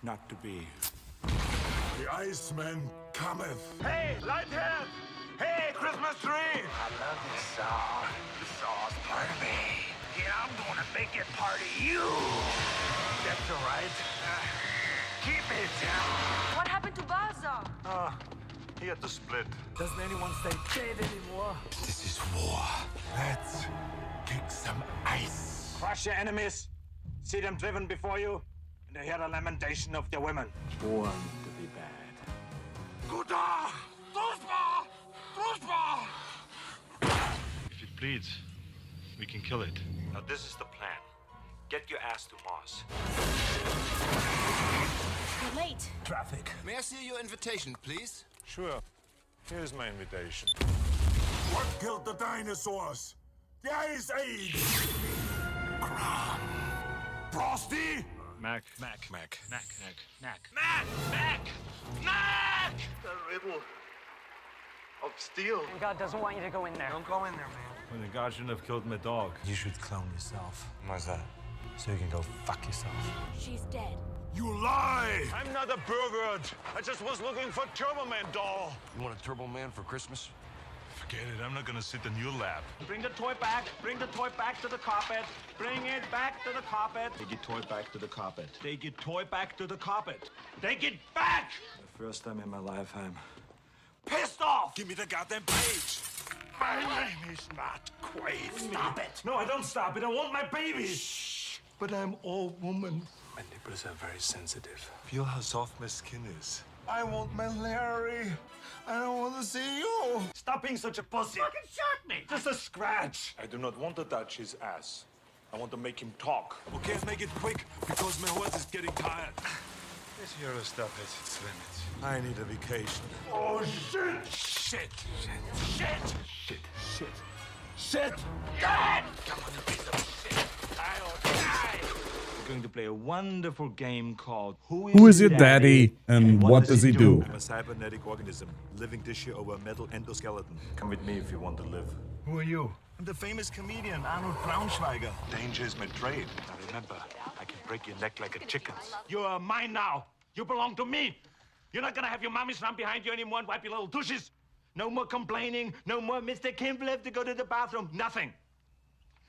Not to be. The Iceman cometh. Hey, Lighthead! Hey, Christmas tree! I love this song. This song's part of me. Yeah, I'm gonna make it part of you. That's all right. Keep it down. What happened to Baza? He had to split. Doesn't anyone stay dead anymore? This is war. Let's kick some ice. Crush your enemies. See them driven before you, and hear the lamentation of their women. Born to be bad. Guda! Druspa! Druspa! If it bleeds, we can kill it. Now this is the plan. Get your ass to Mars. You're late. Traffic. May I see your invitation, please? Sure. Here's my invitation. What killed the dinosaurs? The Ice Age! Grom. Frosty! Mac. Mac. Mac. Mac. Mac. Mac! Mac! Mac! The riddle of steel. God doesn't want you to go in there. Don't go in there, man. Well, the guard shouldn't have killed my dog. You should clone yourself. Why's that? So you can go fuck yourself. She's dead. You lie! I'm not a pervert. I just was looking for Turbo Man doll. You want a Turbo Man for Christmas? Forget it. I'm not gonna sit in your lap. Bring the toy back. Bring the toy back to the carpet. Bring it back to the carpet. Take your toy back to the carpet. Take your toy back to the carpet. Take it back! The first time in my life, I'm pissed off! Give me the goddamn page. My name is not Quaid. Stop it! No, I don't stop it. I want my baby! Shh. But I'm all woman. My nipples are very sensitive. Feel how soft my skin is. I want my Larry. I don't want to see you. Stop being such a pussy! Fucking shot me! Just a scratch! I do not want to touch his ass. I want to make him talk. Okay, make it quick, because my horse is getting tired. This hero stuff has its limits. I need a vacation. Oh, shit! Shit! Shit! Shit. Shit! Shit! God! Come on, you piece of shit! I'll die! We're going to play a wonderful game called Who is your daddy and what does he do? I'm a cybernetic organism, living tissue over a metal endoskeleton. Come with me if you want to live. Who are you? I'm the famous comedian Arnold Braunschweiger. Danger is my trade. Now remember, I can break your neck like a chicken's. You are mine now. You belong to me. You're not gonna have your mommies run behind you anymore and wipe your little douches. No more complaining. No more Mr. Kimball have to go to the bathroom. Nothing.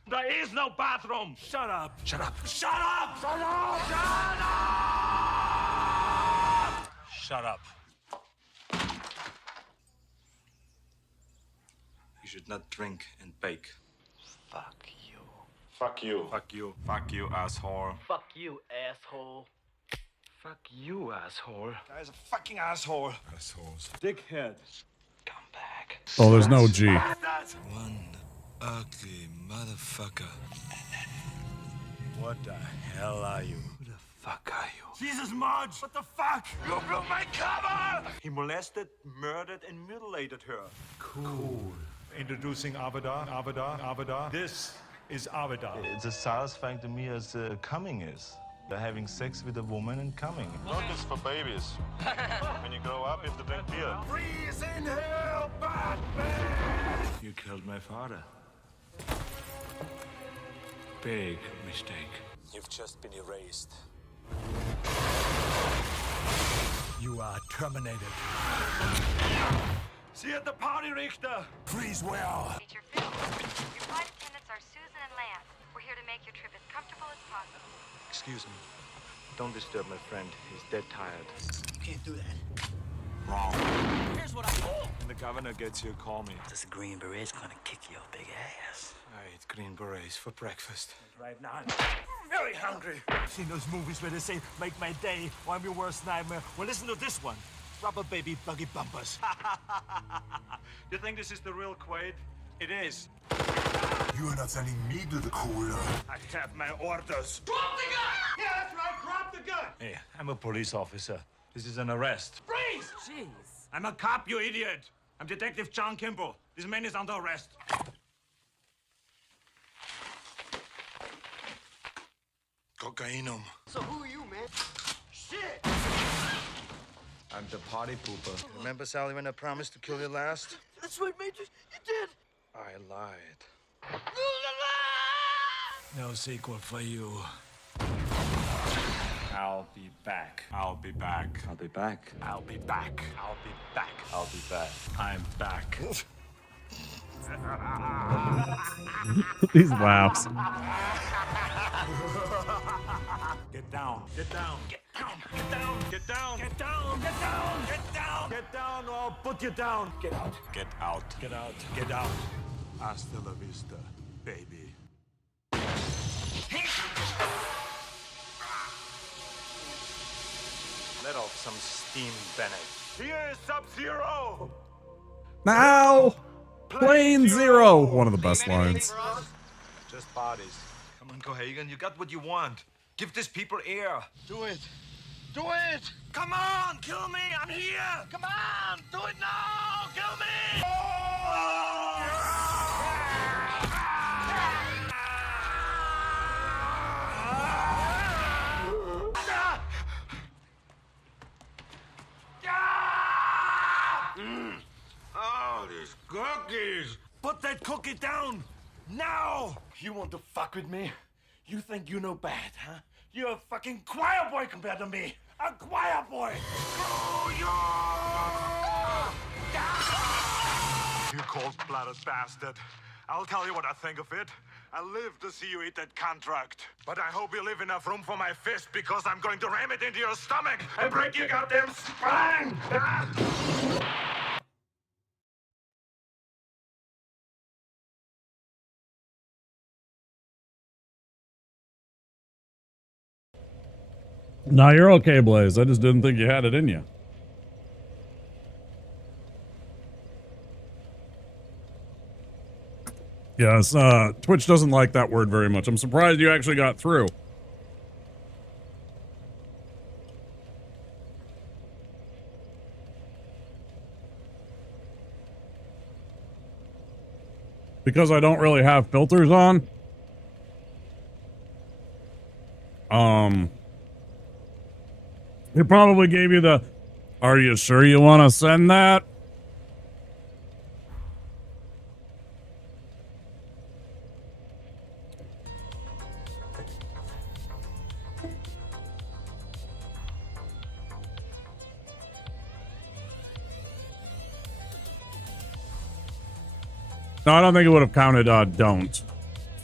There is no bathroom. Shut up. Shut up. Shut up. Shut up. Shut up. Shut up. You should not drink and bake. Fuck you. Fuck you. Fuck you. Fuck you, asshole. Fuck you, asshole. Fuck you, asshole. Guy's a fucking asshole. Assholes. Dickhead. Come back. Oh, there's no G. One ugly motherfucker. What the hell are you? Who the fuck are you? Jesus, Marge! What the fuck? You blew my cover! He molested, murdered, and mutilated her. Cool. Introducing Avada. This is Avada. It's as satisfying to me as coming is. They're having sex with a woman and coming. Not just for babies. When you grow up, you have to drink beer. Freeze in hell, Batman! You killed my father. Big mistake. You've just been erased. You are terminated. See you at the party, Richter! Freeze well! Your field. Your flight attendants are Susan and Lance. We're here to make your trip as comfortable as possible. Excuse me. Don't disturb my friend. He's dead tired. Can't do that. Wrong. Here's what I do. When the governor gets here, call me. This Green Beret's gonna kick your big ass. I eat green berets for breakfast. Right now, I'm very hungry. Seen those movies where they say, make my day, or I'm your worst nightmare? Well, listen to this one. Rubber baby buggy bumpers. You think this is the real Quaid? It is. You are not sending me to the cooler. I have my orders. Drop the gun! Yeah, that's right, drop the gun! Hey, I'm a police officer. This is an arrest. Freeze! Jeez. I'm a cop, you idiot! I'm Detective John Kimball. This man is under arrest. Cocainum. So who are you, man? Shit! I'm the party pooper. Remember, Sally, when I promised to kill you last? That's right, Major. You did. I lied. No sequel for you. I'll be back. I'll be back. I'll be back. I'll be back. I'll be back. I'll be back. I'm back. These laughs. Get down. Get down. Get down. Get down. Get down. Get down. Get down. Get down. Get down or I'll put you down. Get out. Get out. Get out. Get out. Hasta la vista, baby. Let off some steam, Bennett. Here's Sub-Zero. Now, Plane Zero. One of the best lines. Just bodies. Come on, Cohagen. You got what you want. Give these people air. Do it. Do it! Come on, kill me. I'm here. Come on, do it now. Kill me. Oh, these cookies. Put that cookie down now. You want to fuck with me? You think you know bad, huh? You're a fucking choir boy compared to me. A choir boy. You cold-blooded bastard. I'll tell you what I think of it. I live to see you eat that contract. But I hope you leave enough room for my fist because I'm going to ram it into your stomach and break your goddamn spine. No, you're okay, Blaze. I just didn't think you had it in you. Yes, Twitch doesn't like that word very much. I'm surprised you actually got through. Because I don't really have filters on. It probably gave you the, are you sure you want to send that? No, I don't think it would have counted, don't.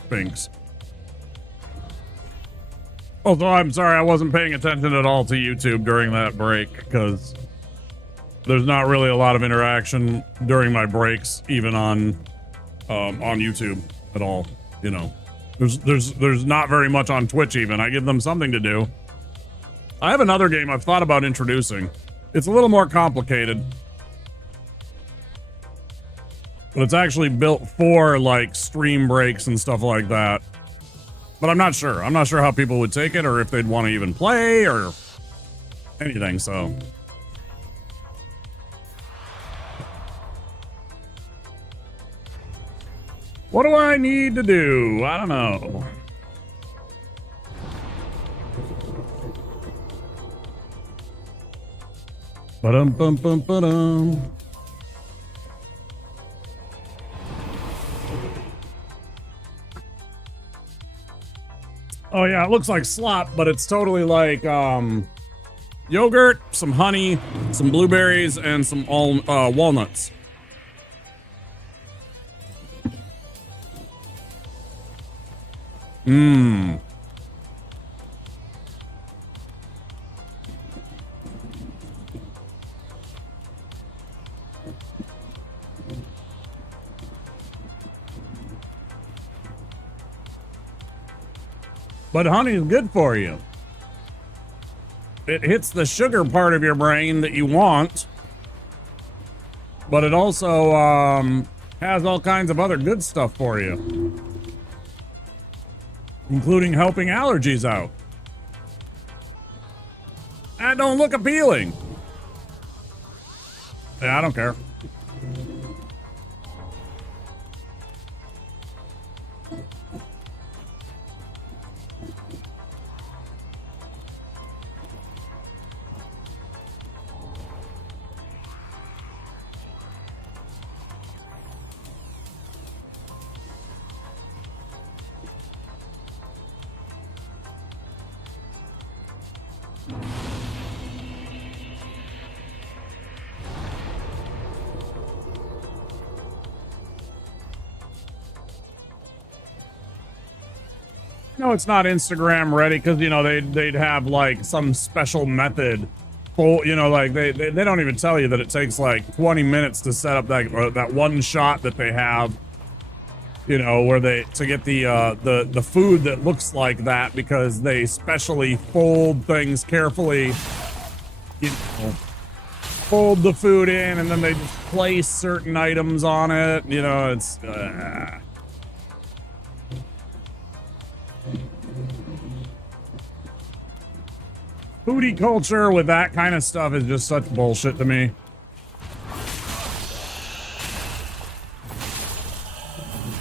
Sphinx. Although I'm sorry, I wasn't paying attention at all to YouTube during that break, because there's not really a lot of interaction during my breaks, even on YouTube at all. You know, there's not very much on Twitch even. I give them something to do. I have another game I've thought about introducing. It's a little more complicated, but it's actually built for like stream breaks and stuff like that. But I'm not sure. I'm not sure how people would take it or if they'd want to even play or anything, so. What do I need to do? I don't know. Ba-dum-bum-bum-ba-dum. Oh yeah, it looks like slop, but it's totally like yogurt, some honey, some blueberries, and some walnuts. Mmm. But honey is good for you. It hits the sugar part of your brain that you want, but it also has all kinds of other good stuff for you, including helping allergies out. That don't look appealing. Yeah, I don't care. No, it's not Instagram ready because, you know, they'd have like some special method. You know, like they don't even tell you that it takes like 20 minutes to set up that one shot that they have. You know, where to get the food that looks like that, because they specially fold things carefully. You know, fold the food in and then they just place certain items on it. You know, it's foodie culture with that kind of stuff is just such bullshit to me.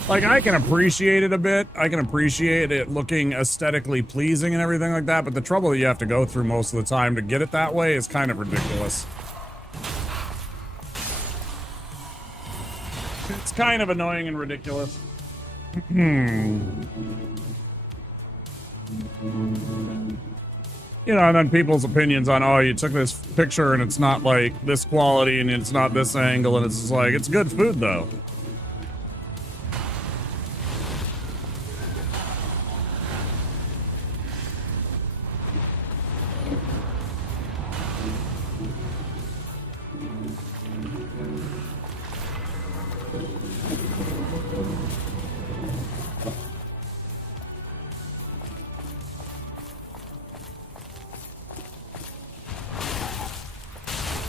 Like, I can appreciate it a bit. I can appreciate it looking aesthetically pleasing and everything like that, but the trouble that you have to go through most of the time to get it that way is kind of ridiculous. It's kind of annoying and ridiculous. You know, and then people's opinions on, oh, you took this picture and it's not like this quality and it's not this angle, and it's just like, it's good food though.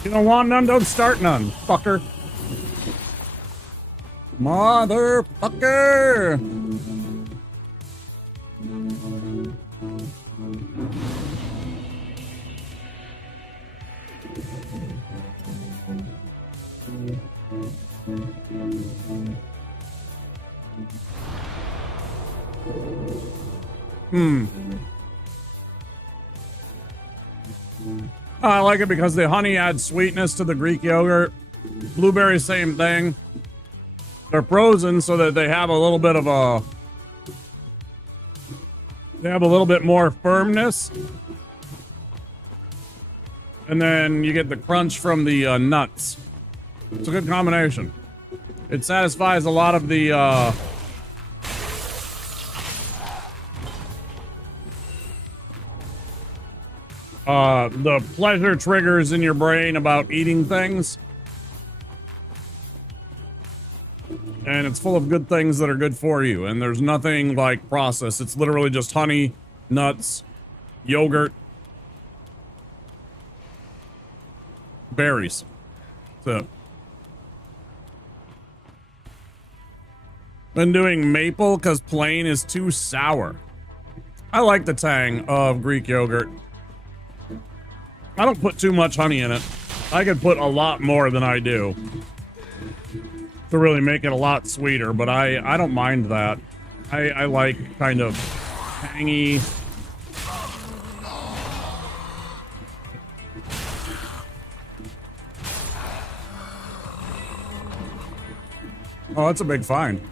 You don't want none, don't start none, fucker. Motherfucker! I like it because the honey adds sweetness to the Greek yogurt. Blueberries, same thing. They're frozen so that they have a little bit of more firmness. And then you get the crunch from the nuts. It's a good combination. It satisfies a lot of the pleasure triggers in your brain about eating things. And it's full of good things that are good for you. And there's nothing like processed. It's literally just honey, nuts, yogurt, berries. So, been doing maple because plain is too sour. I like the tang of Greek yogurt. I don't put too much honey in it. I could put a lot more than I do to really make it a lot sweeter, but I don't mind that. I like kind of tangy. Oh, that's a big find.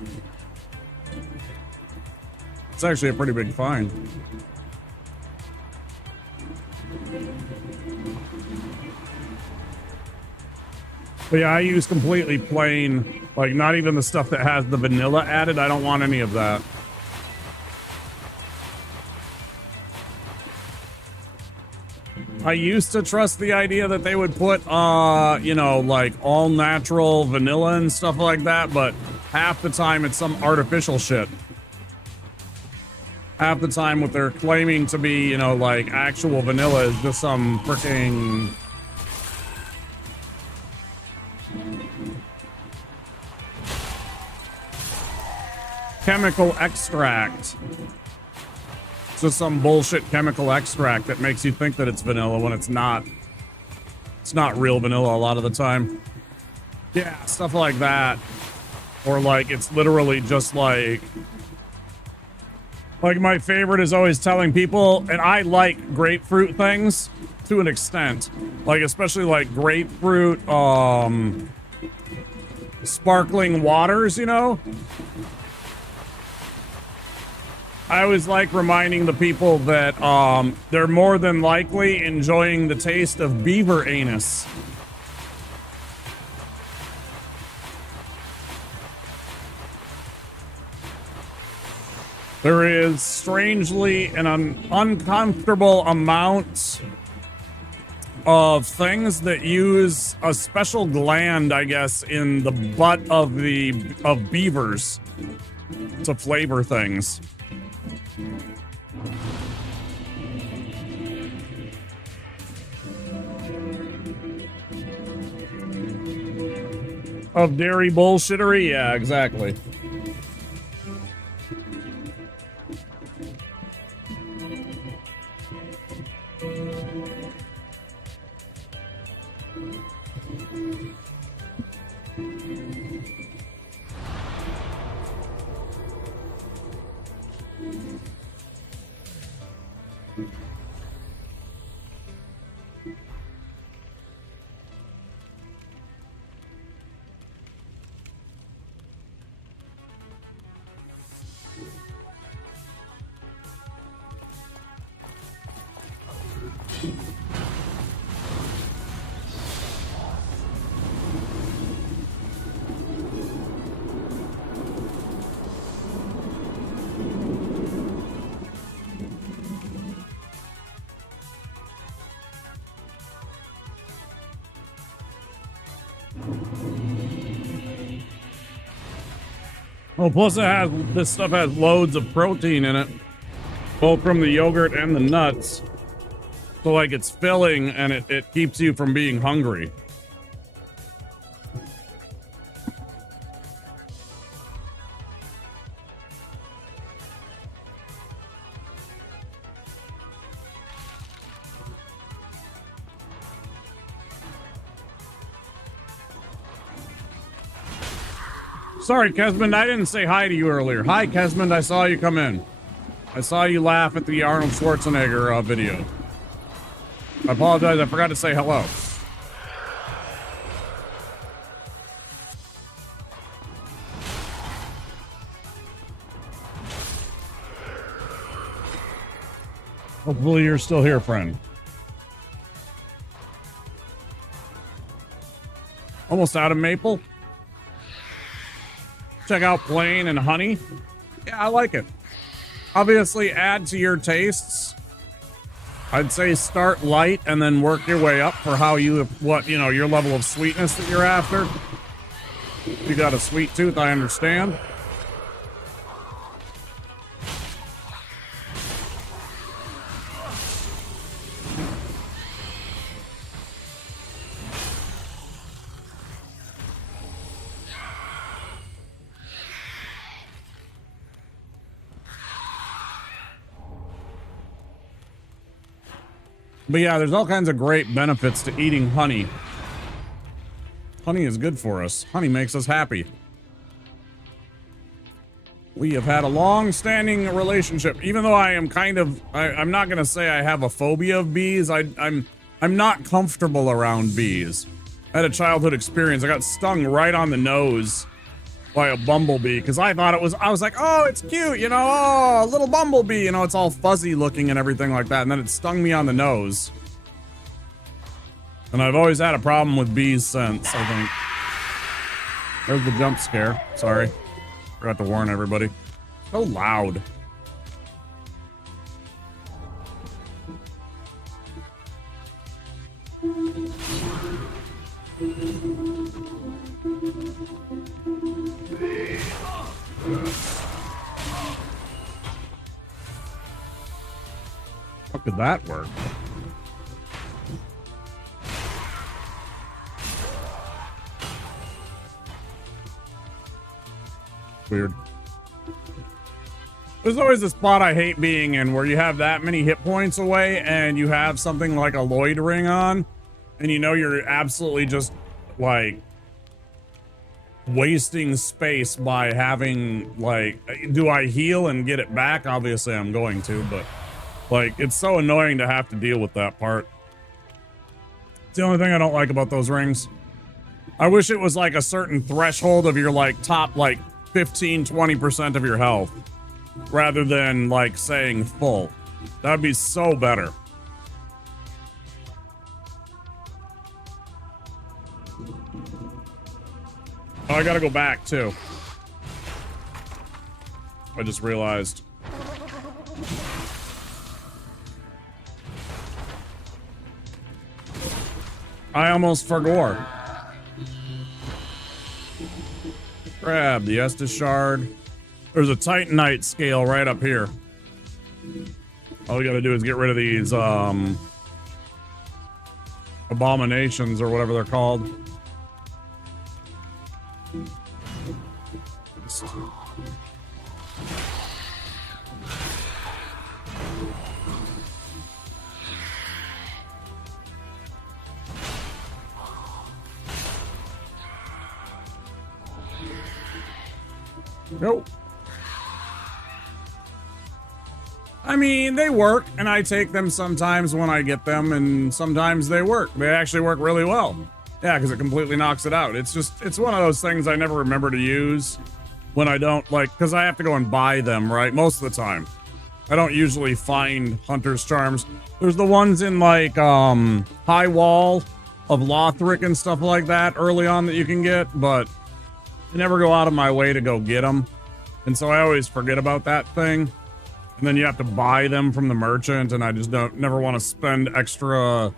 It's actually a pretty big find. But yeah, I use completely plain, like not even the stuff that has the vanilla added. I don't want any of that. I used to trust the idea that they would put, you know, like all natural vanilla and stuff like that, but half the time it's some artificial shit. Half the time what they're claiming to be, you know, like actual vanilla is just some freaking chemical extract. It's just some bullshit chemical extract that makes you think that it's vanilla when it's not. It's not real vanilla a lot of the time. Yeah, stuff like that. Or like it's literally just like my favorite is always telling people, and I like grapefruit things to an extent. Like especially like grapefruit sparkling waters, you know? I always like reminding the people that they're more than likely enjoying the taste of beaver anus. There is strangely an uncomfortable amount of things that use a special gland, I guess, in the butt of beavers to flavor things. Of dairy bullshittery? Yeah, exactly. Well, plus this stuff has loads of protein in it, both from the yogurt and the nuts. So like it's filling and it keeps you from being hungry. Sorry, Kesmond, I didn't say hi to you earlier. Hi, Kesmond, I saw you come in. I saw you laugh at the Arnold Schwarzenegger video. I apologize, I forgot to say hello. Hopefully you're still here, friend. Almost out of maple. Check out plain and honey. Yeah, I like it. Obviously, add to your tastes. I'd say start light and then work your way up for your level of sweetness that you're after. If you got a sweet tooth, I understand. But yeah, there's all kinds of great benefits to eating honey. Honey is good for us. Honey makes us happy. We have had a long-standing relationship. Even though I am I'm not gonna say I have a phobia of bees. I'm not comfortable around bees. I had a childhood experience. I got stung right on the nose by a bumblebee because I was like, oh, it's cute, oh, a little bumblebee, it's all fuzzy looking and everything like that. And then it stung me on the nose. And I've always had a problem with bees since, I think. There's the jump scare. Sorry. Forgot to warn everybody. So loud. How could that work? Weird. There's always a spot I hate being in where you have that many hit points away and you have something like a Lloyd ring on and you're absolutely just like wasting space by having do I heal and get it back? Obviously I'm going to, but it's so annoying to have to deal with that part. It's the only thing I don't like about those rings. I wish it was like a certain threshold of your top 15-20% of your health rather than saying full. That'd be so better. Oh, I gotta go back too. I just realized. I almost forgot. Grab the Estus Shard. There's a Titanite scale right up here. All we gotta do is get rid of these abominations or whatever they're called. Nope. I mean, they work, and I take them sometimes when I get them, and sometimes they work. They actually work really well. Yeah, because it completely knocks it out. It's just, it's one of those things I never remember to use when I don't, like, because I have to go and buy them, right? Most of the time. I don't usually find Hunter's Charms. There's the ones in, like, High Wall of Lothric and stuff like that early on that you can get, but I never go out of my way to go get them. And so I always forget about that thing. And then you have to buy them from the merchant, and I just never want to spend extra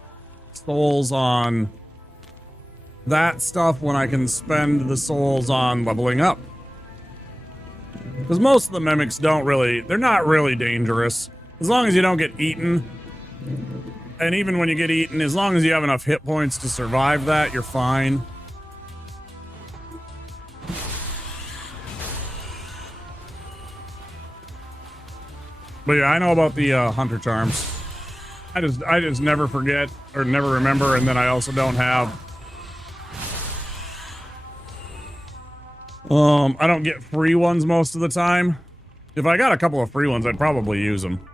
souls on that stuff when I can spend the souls on leveling up. Because most of the mimics they're not really dangerous. As long as you don't get eaten. And even when you get eaten, as long as you have enough hit points to survive that, you're fine. But yeah, I know about the Hunter Charms. I just never forget or never remember, and then I also don't have. I don't get free ones most of the time. If I got a couple of free ones, I'd probably use them.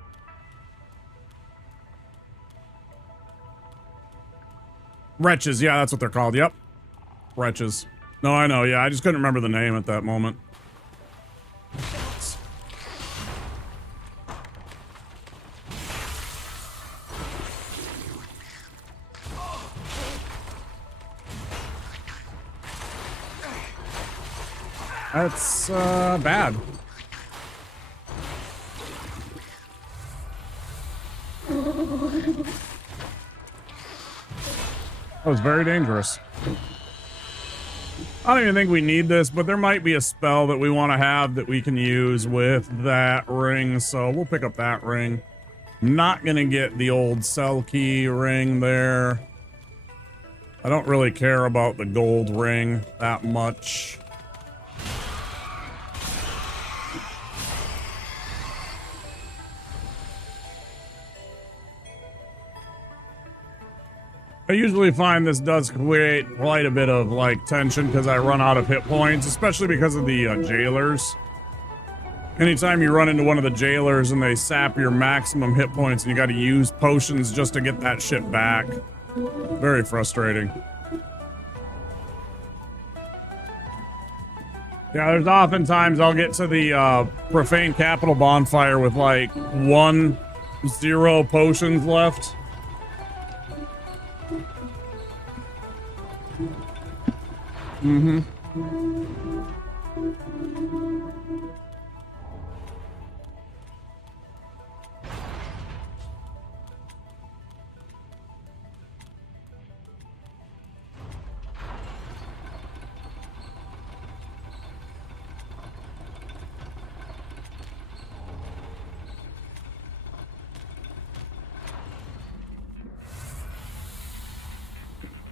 Wretches, yeah, that's what they're called. Yep, Wretches. No, I know. Yeah, I just couldn't remember the name at that moment. That's bad. That was very dangerous. I don't even think we need this, but there might be a spell that we want to have that we can use with that ring, so we'll pick up that ring. I'm not gonna get the old cell key ring there. I don't really care about the gold ring that much. I usually find this does create quite a bit of, like, tension because I run out of hit points, especially because of the jailers. Anytime you run into one of the jailers and they sap your maximum hit points and you gotta use potions just to get that shit back. Very frustrating. Yeah, there's oftentimes I'll get to the Profane Capital bonfire with, like, 0 potions left. Mm-hmm.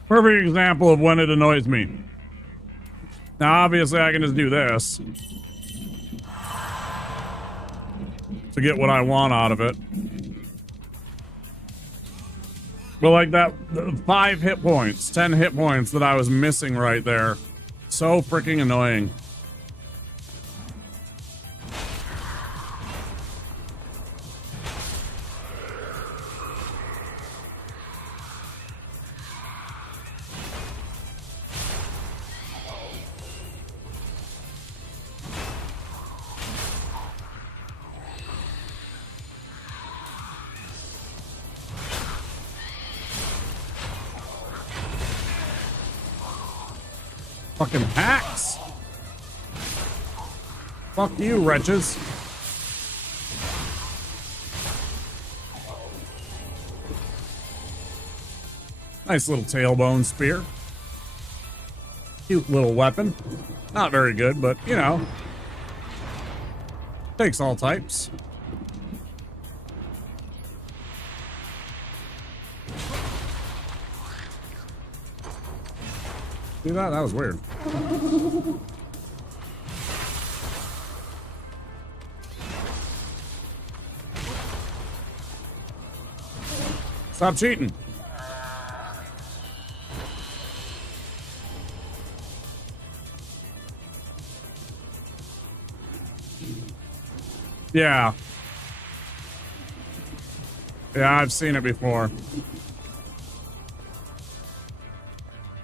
Perfect example of when it annoys me. Now, obviously, I can just do this to get what I want out of it. But like that, 5 hit points, 10 hit points that I was missing right there. So freaking annoying. Fucking hacks. Fuck you, wretches. Nice little tailbone spear. Cute little weapon. Not very good, but, you know. Takes all types. See that? That was weird. Stop cheating. Yeah. Yeah, I've seen it before.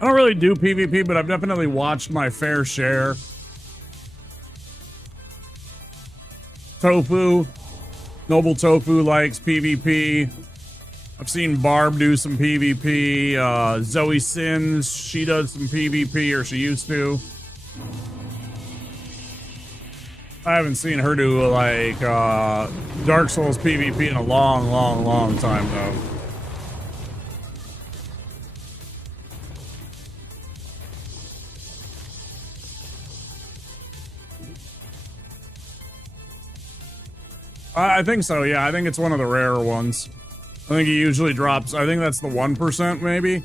I don't really do PvP, but I've definitely watched my fair share. Tofu. Noble Tofu likes PvP. I've seen Barb do some PvP. Zoe Sins, she does some PvP, or she used to. I haven't seen her do, like, Dark Souls PvP in a long time, though. I think so, yeah. I think it's one of the rarer ones. I think he usually drops, I think that's the 1% maybe.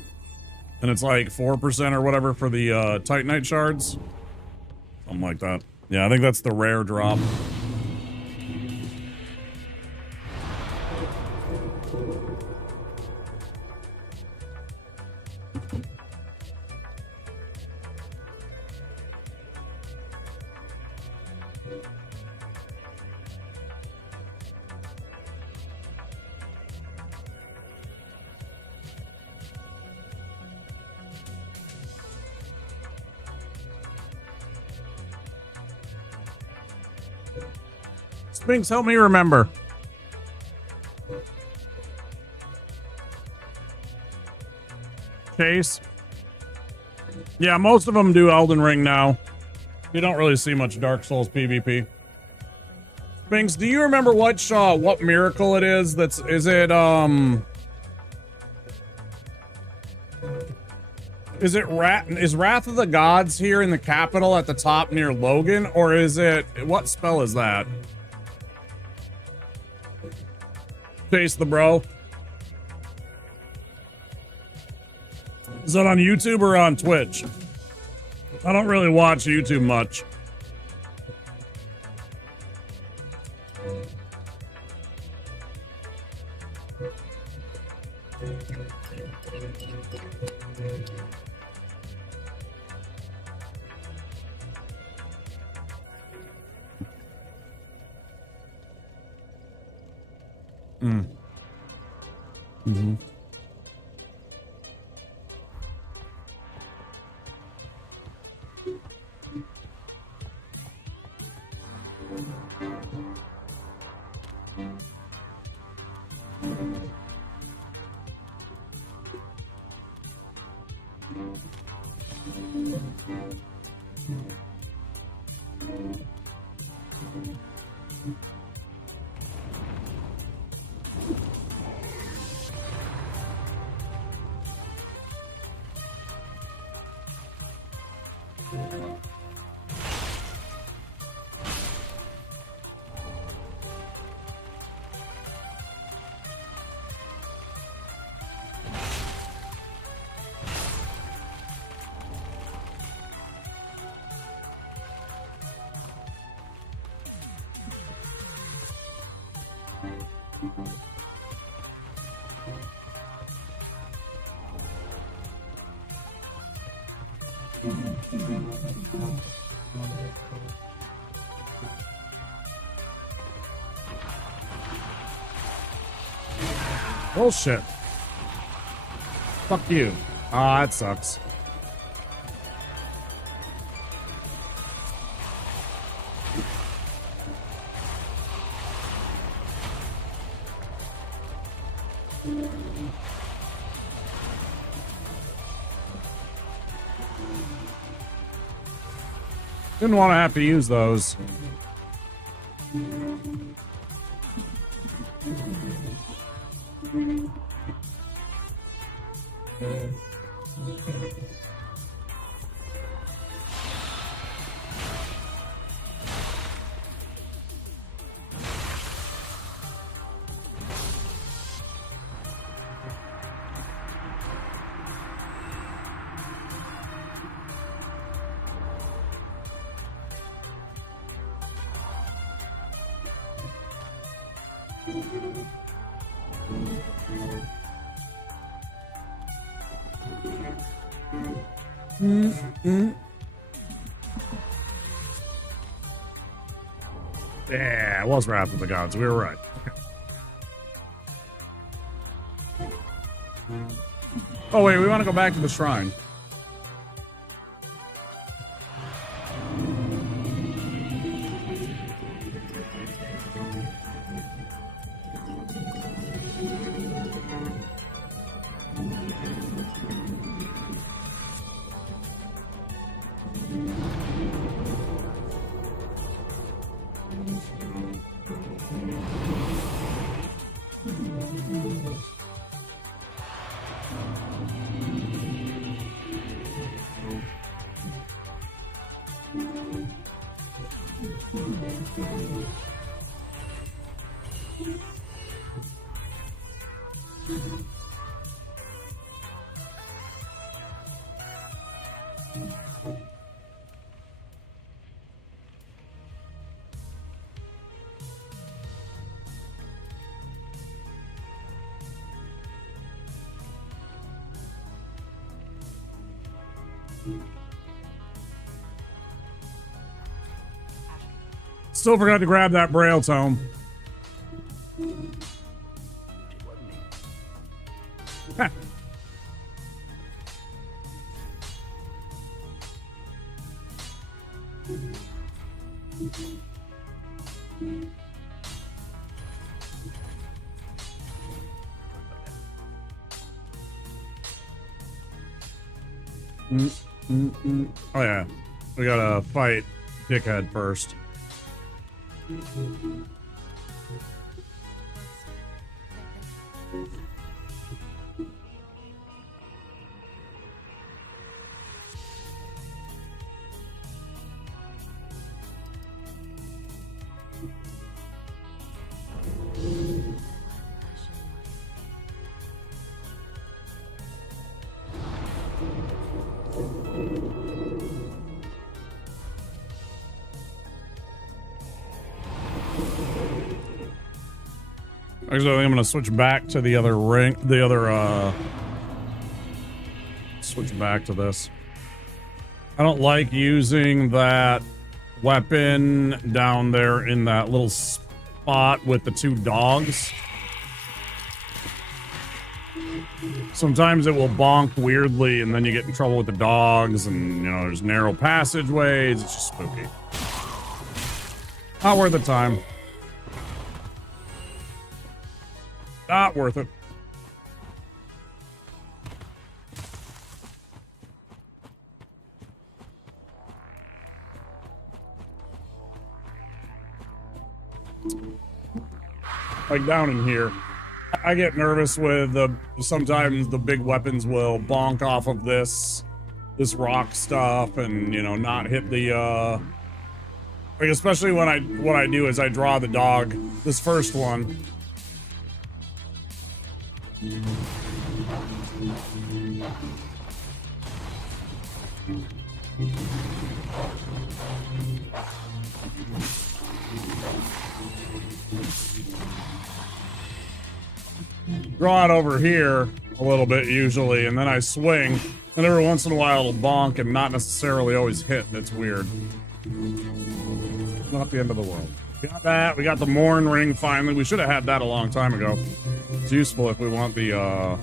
And it's like 4% or whatever for the Titanite shards. Something like that. Yeah, I think that's the rare drop. Sphinx, help me remember. Chase. Yeah, most of them do Elden Ring now. You don't really see much Dark Souls PvP. Sphinx, do you remember what miracle it is? Is it Wrath of the Gods here in the capital at the top near Logan, or is it, what spell is that? Chase the bro. Is that on YouTube or on Twitch? I don't really watch YouTube much. Bullshit. Fuck you. Ah, that sucks. Didn't want to have to use those. Yeah, it was Wrath of the Gods. We were right. Oh, wait, we want to go back to the shrine. Still forgot to grab that Braille tome. Huh. Oh yeah, we gotta fight Dickhead first. Actually, I think I'm gonna switch back to the other ring, switch back to this. I don't like using that weapon down there in that little spot with the two dogs. Sometimes it will bonk weirdly, and then you get in trouble with the dogs, and, you know, there's narrow passageways. It's just spooky. Not worth the time. Not worth it. Like down in here, I get nervous with sometimes the big weapons will bonk off of this rock stuff, and, you know, not hit the like, especially when what I do is I draw the dog, this first one. Draw it over here a little bit usually, and then I swing, and every once in a while it'll bonk and not necessarily always hit. That's weird. Not the end of the world. We got that. We got the Morn ring finally. We should have had that a long time ago. It's useful if we want the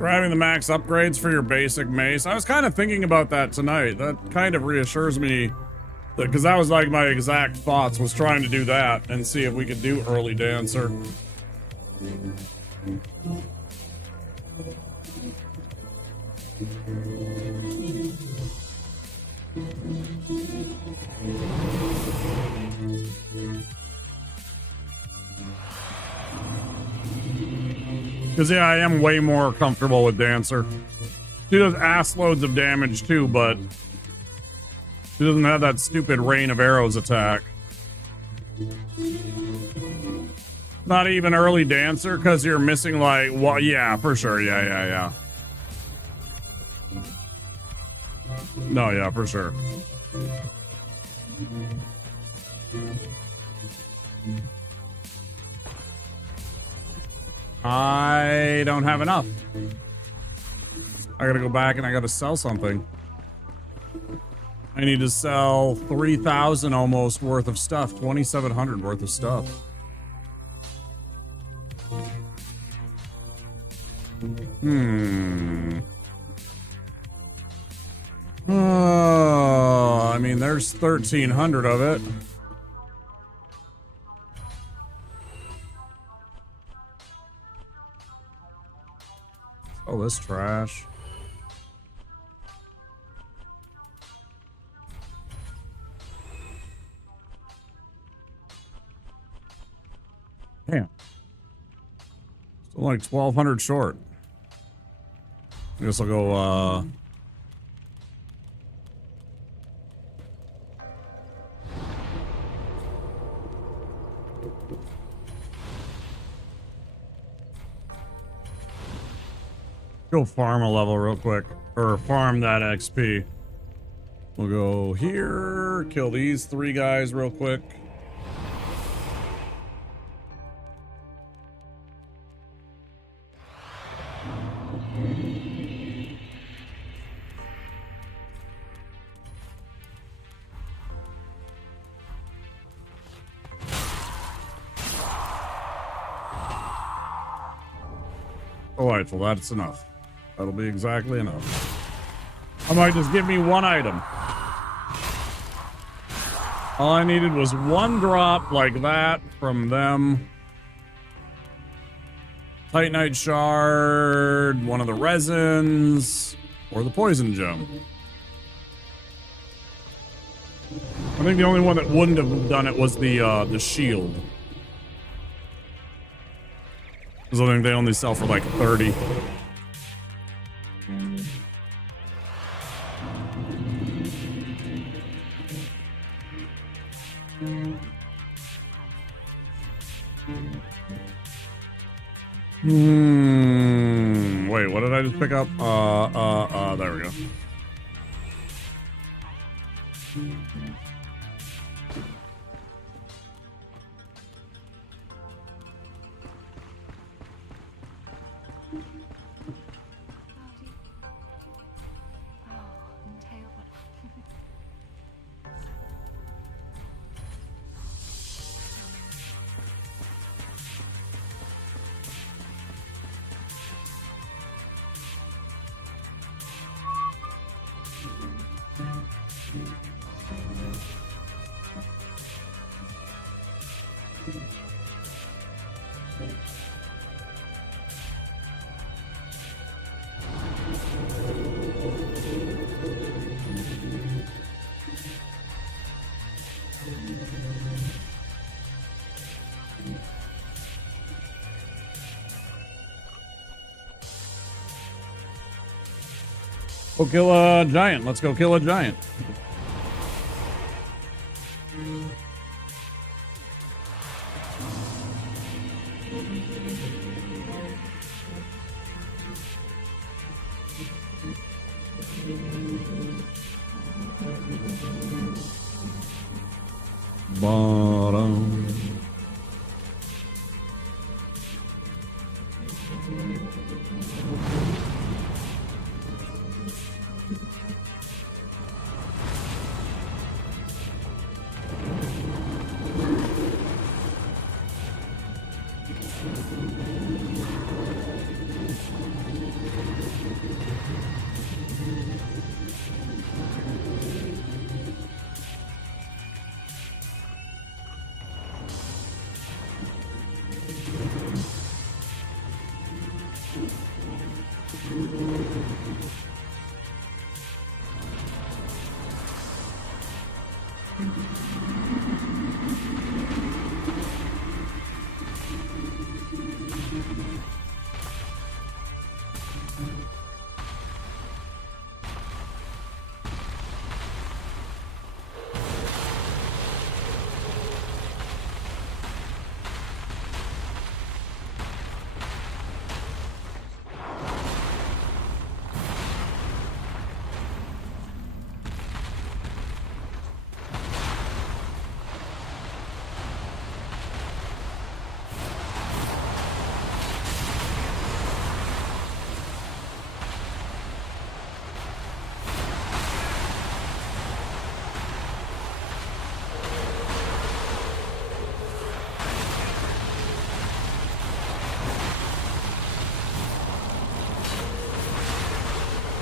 Grabbing the max upgrades for your basic mace. I was kind of thinking about that tonight. That kind of reassures me, because that was like my exact thoughts, was trying to do that and see if we could do early dancer. Because, yeah, I am way more comfortable with Dancer. She does ass loads of damage, too, but she doesn't have that stupid rain of arrows attack. Not even early Dancer, because you're missing, like, well, yeah, for sure, yeah. No, yeah, for sure. I don't have enough. I gotta go back and I gotta sell something. I need to sell 3,000 almost worth of stuff, 2,700 worth of stuff. Oh, I mean, there's 1,300 of it. Oh, this trash. Damn. Still like 1,200 short. I guess I'll go, go farm a level real quick, or farm that XP. We'll go here, kill these 3 guys real quick. Alright, well that's enough. That'll be exactly enough. I might just give me 1 item. All I needed was 1 drop like that from them. Titanite shard, 1 of the resins, or the poison gem. I think the only one that wouldn't have done it was the shield. Because I think they only sell for like 30. Wait, what did I just pick up? There we go. Go kill a giant. Let's go kill a giant. Bottom.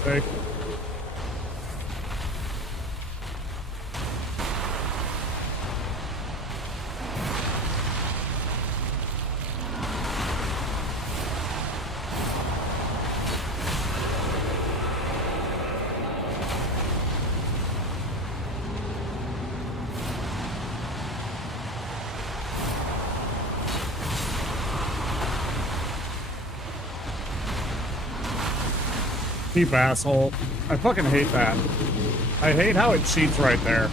Okay. Cheap asshole. I fucking hate that. I hate how it cheats right there.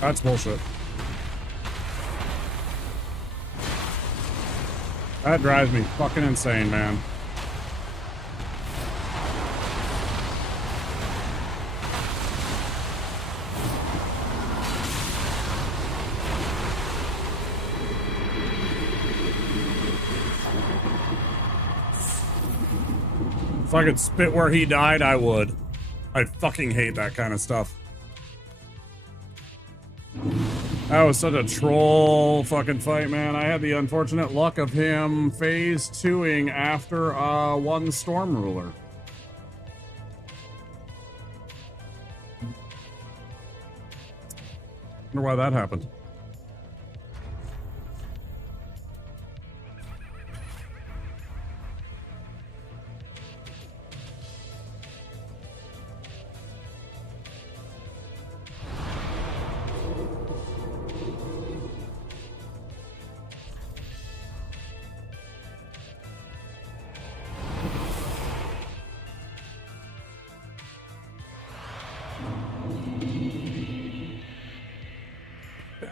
That's bullshit. That drives me fucking insane, man. If I could spit where he died, I would. I fucking hate that kind of stuff. That was such a troll fucking fight, man. I had the unfortunate luck of him phase 2ing after one Storm Ruler. Wonder why that happened.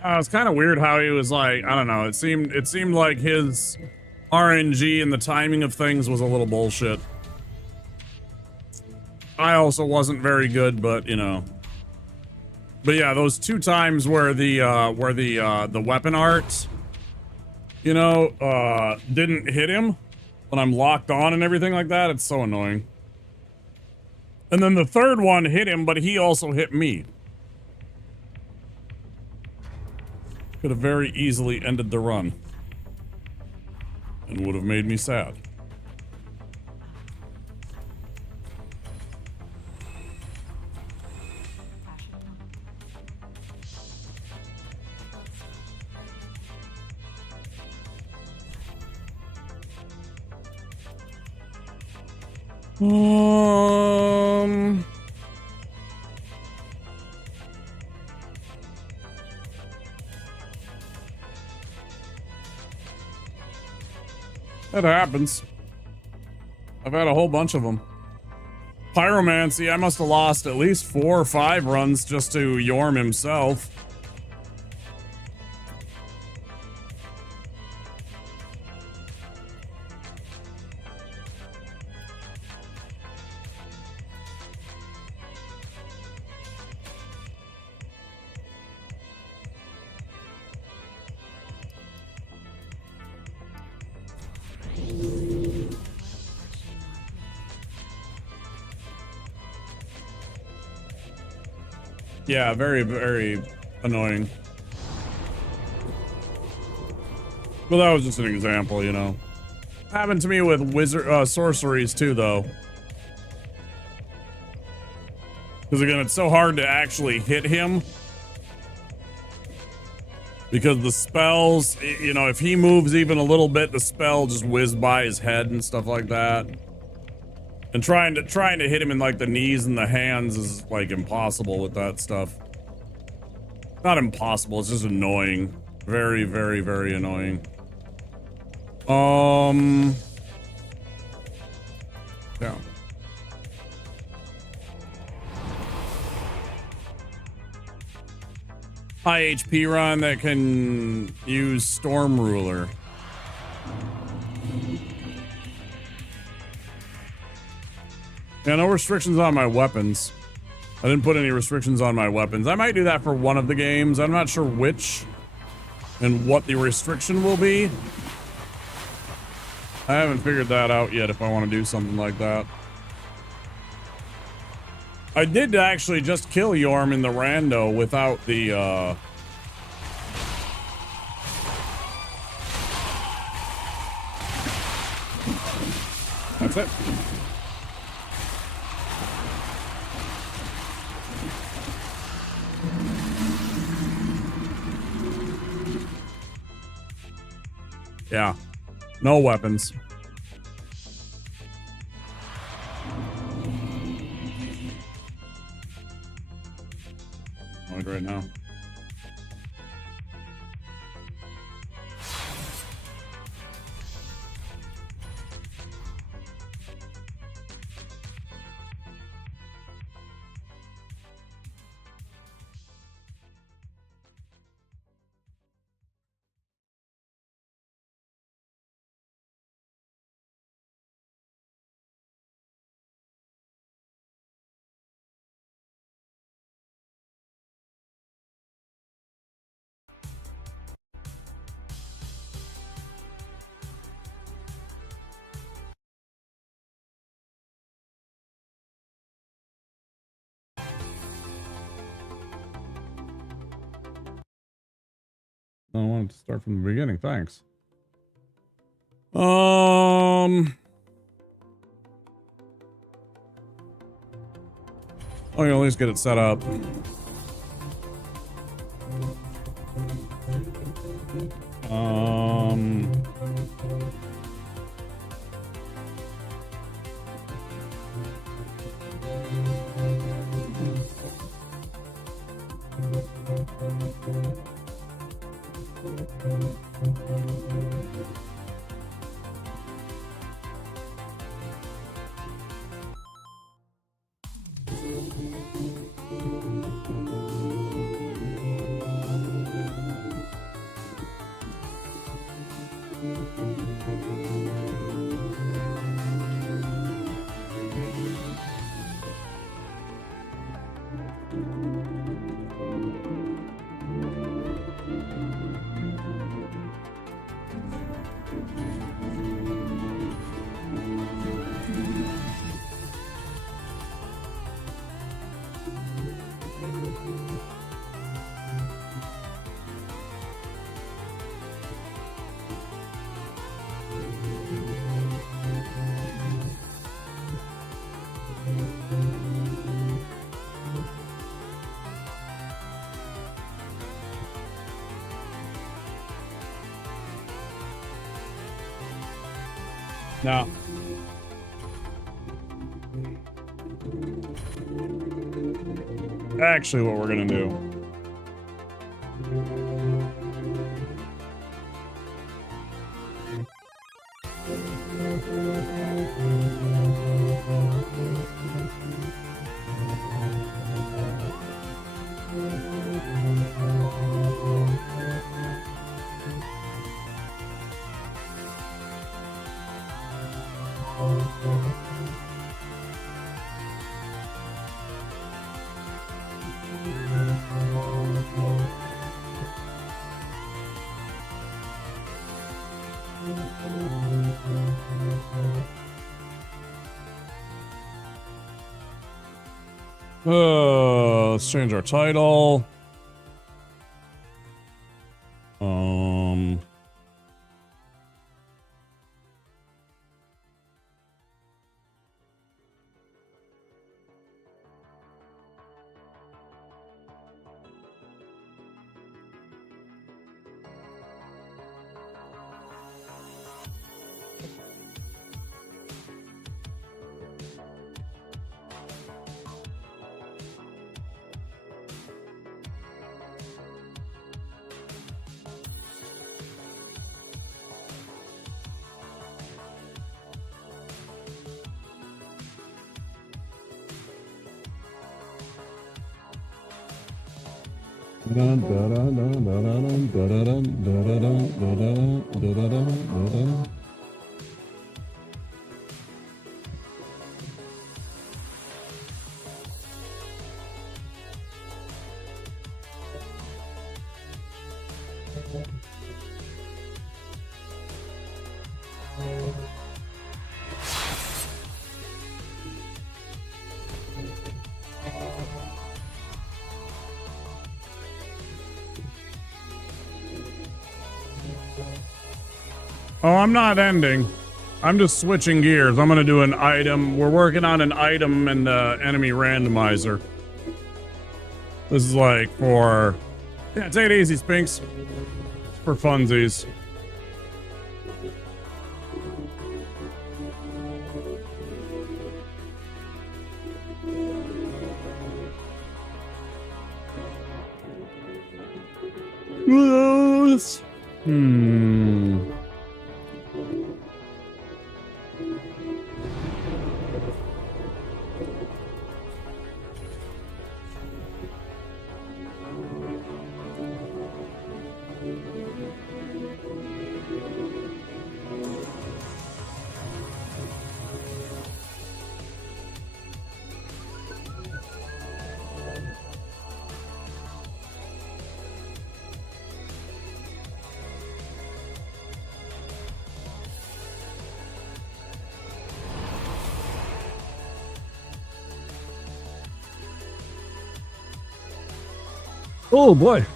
It's kind of weird how he was like, I don't know, it seemed like his RNG and the timing of things was a little bullshit. I also wasn't very good, but you know. But yeah, those 2 times where the weapon art, you know, didn't hit him when I'm locked on and everything like that, it's so annoying. And then the 3rd one hit him, but he also hit me. Could have very easily ended the run. And would have made me sad. That happens. I've had a whole bunch of them. Pyromancy, I must have lost at least 4 or 5 runs just to Yorm himself. Yeah, very, very annoying. Well, that was just an example, you know. Happened to me with sorceries too, though. Because again, it's so hard to actually hit him. Because the spells, you know, if he moves even a little bit, the spell just whizzed by his head and stuff like that. And trying to hit him in like the knees and the hands is like impossible with that stuff. Not impossible, it's just annoying. Very, very, very annoying. Yeah. High HP run that can use Storm Ruler. Yeah, no restrictions on my weapons. I didn't put any restrictions on my weapons. I might do that for one of the games. I'm not sure which and what the restriction will be. I haven't figured that out yet if I want to do something like that. I did actually just kill Yorm in the rando without the, That's it. Yeah. No weapons. Like right now. I wanted to start from the beginning. Thanks. Oh, you at least get it set up. No. Actually, what we're gonna do. Let's change our title. Oh, I'm not ending. I'm just switching gears. I'm gonna do an item. We're working on an item and enemy randomizer. This is like for... Yeah, take it easy, Spinks. It's for funsies. Oh boy.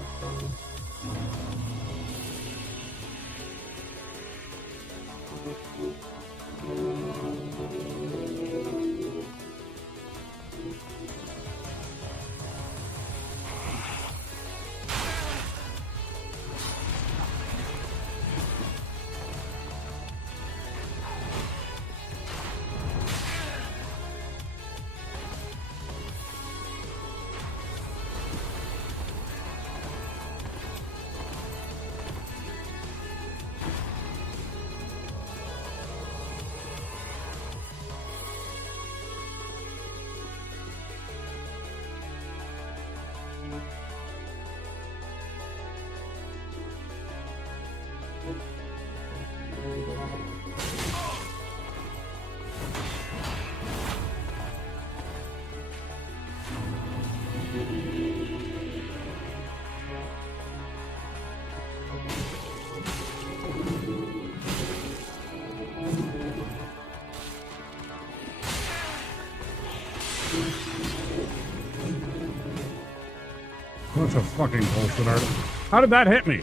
What a fucking bullshit artist. How did that hit me?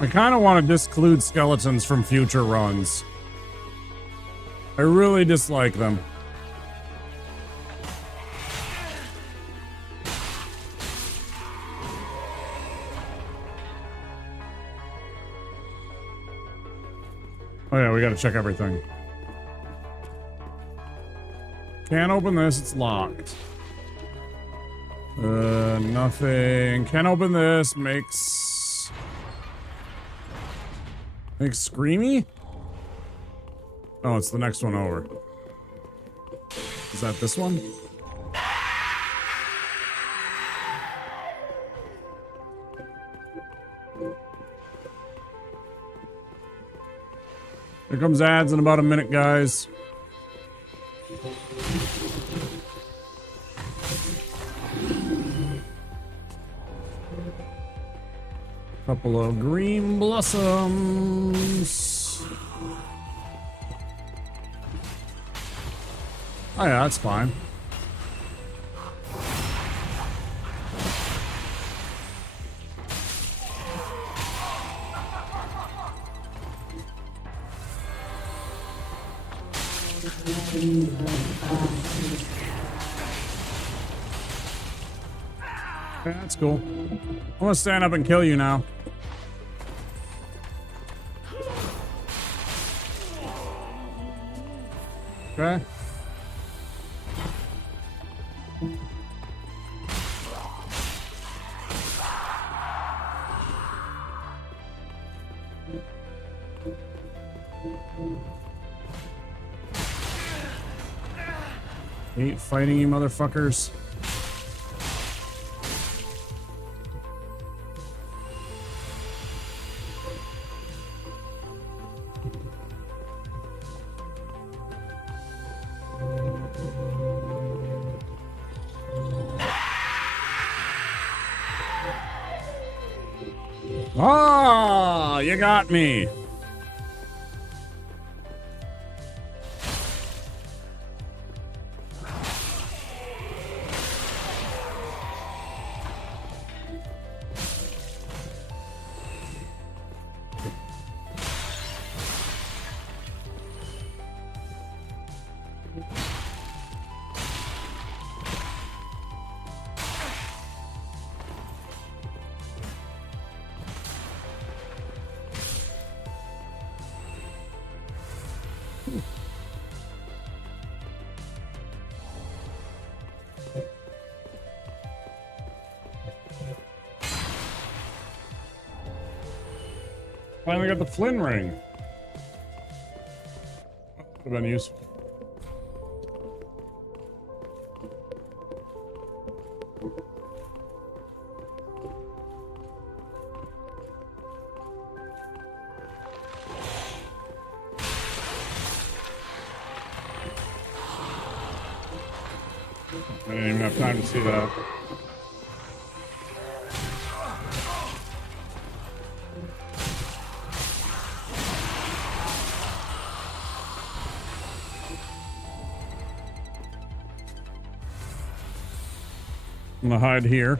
I kind of want to disclude skeletons from future runs. I really dislike them. Oh yeah, we gotta check everything. Can't open this, it's locked. Nothing. Can't open this, makes Screamy? Oh, it's the next one over. Is that this one? Here comes ads in about a minute, guys. Couple of green blossoms. Oh yeah, that's fine. Okay, that's cool. I'm gonna stand up and kill you now. Okay. Hate fighting you motherfuckers. Ah, you got me. Finally got the Flynn ring. Would have been useful. I didn't even have time to see that. I'm gonna hide here.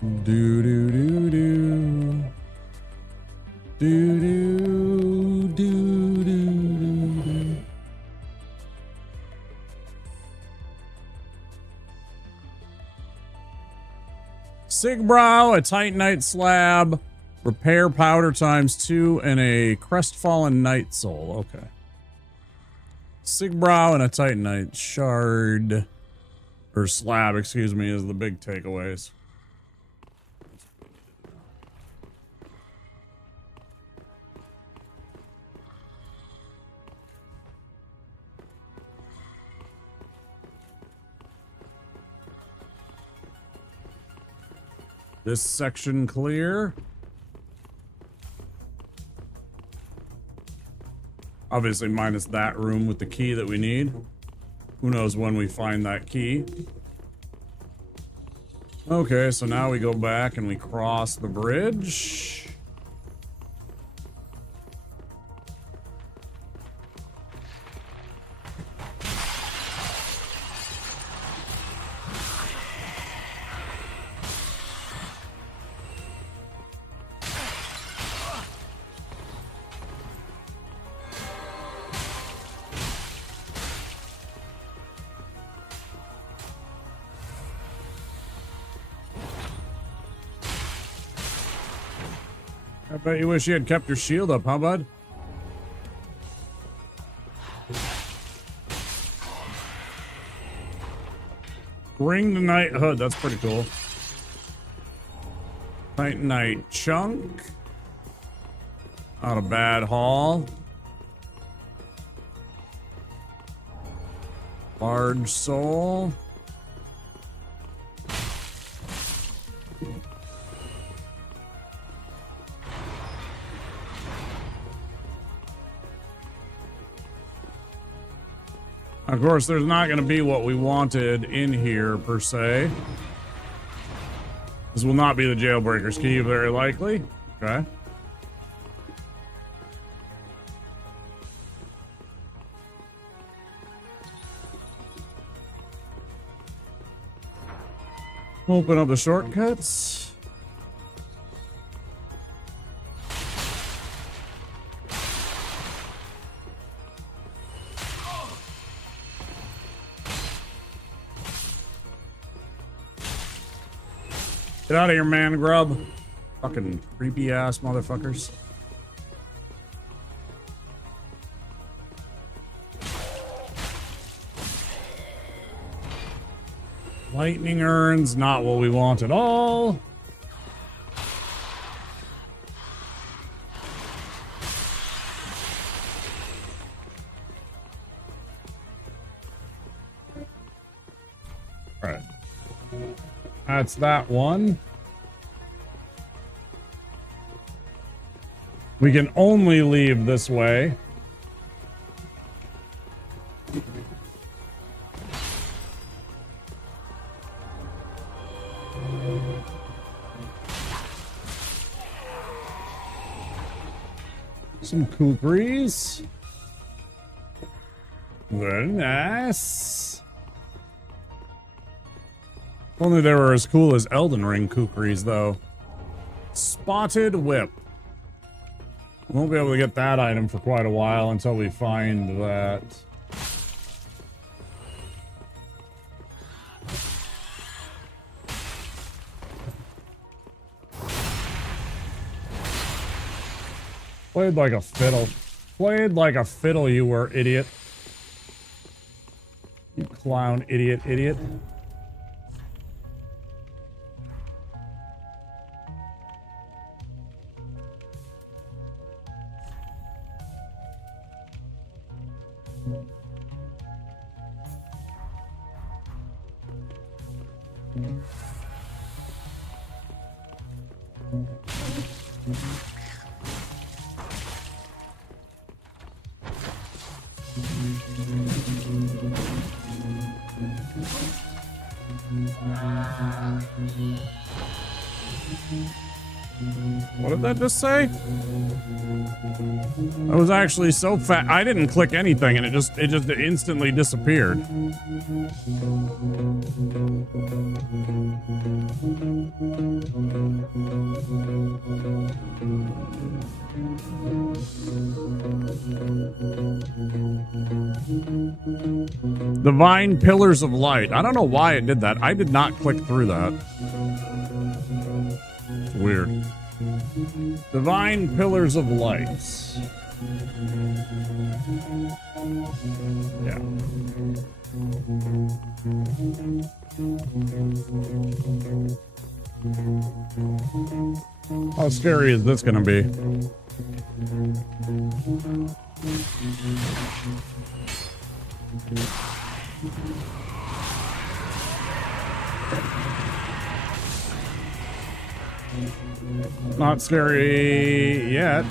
Do do do do. Do do do do do. Sigbrow, a Titanite slab, repair powder ×2, and a crestfallen night soul. Okay. Sigbrow and a Titanite shard, or slab, excuse me, is the big takeaways. This section clear. Obviously minus that room with the key that we need. Who knows when we find that key. Okay, so now we go back and we cross the bridge. I bet you wish you had kept your shield up, huh, bud? Bring the Night Hood. That's pretty cool. Titanite chunk. Not a bad haul. Large soul. Of course, there's not going to be what we wanted in here, per se. This will not be the Jailbreaker's key, very likely. Okay. Open up the shortcuts. Get out of here, man grub. Fucking creepy ass motherfuckers. Lightning urns, not what we want at all. All right. That's that one. We can only leave this way. Some kukris. Very nice. If only they were as cool as Elden Ring kukris, though. Spotted whip. We won't be able to get that item for quite a while until we find that. Played like a fiddle. Played like a fiddle, you were, idiot. You clown, idiot, idiot. What did that just say? I was actually so fat. I didn't click anything and it just instantly disappeared. Divine Pillars of Light. I don't know why it did that. I did not click through that. It's weird. Divine Pillars of Light. Yeah. How scary is this gonna be? Not scary yet.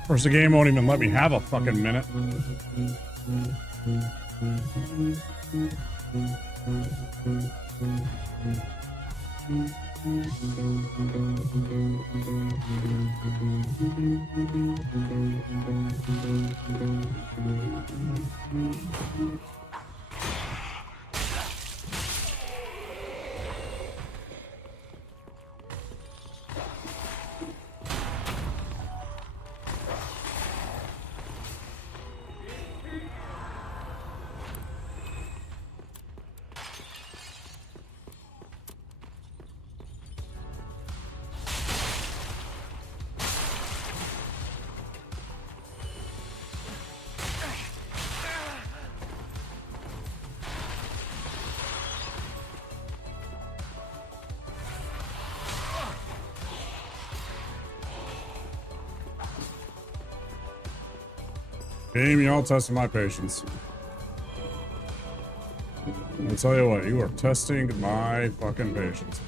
Of course, the game won't even let me have a fucking minute. Game, y'all testing my patience. I'll tell you what, you are testing my fucking patience.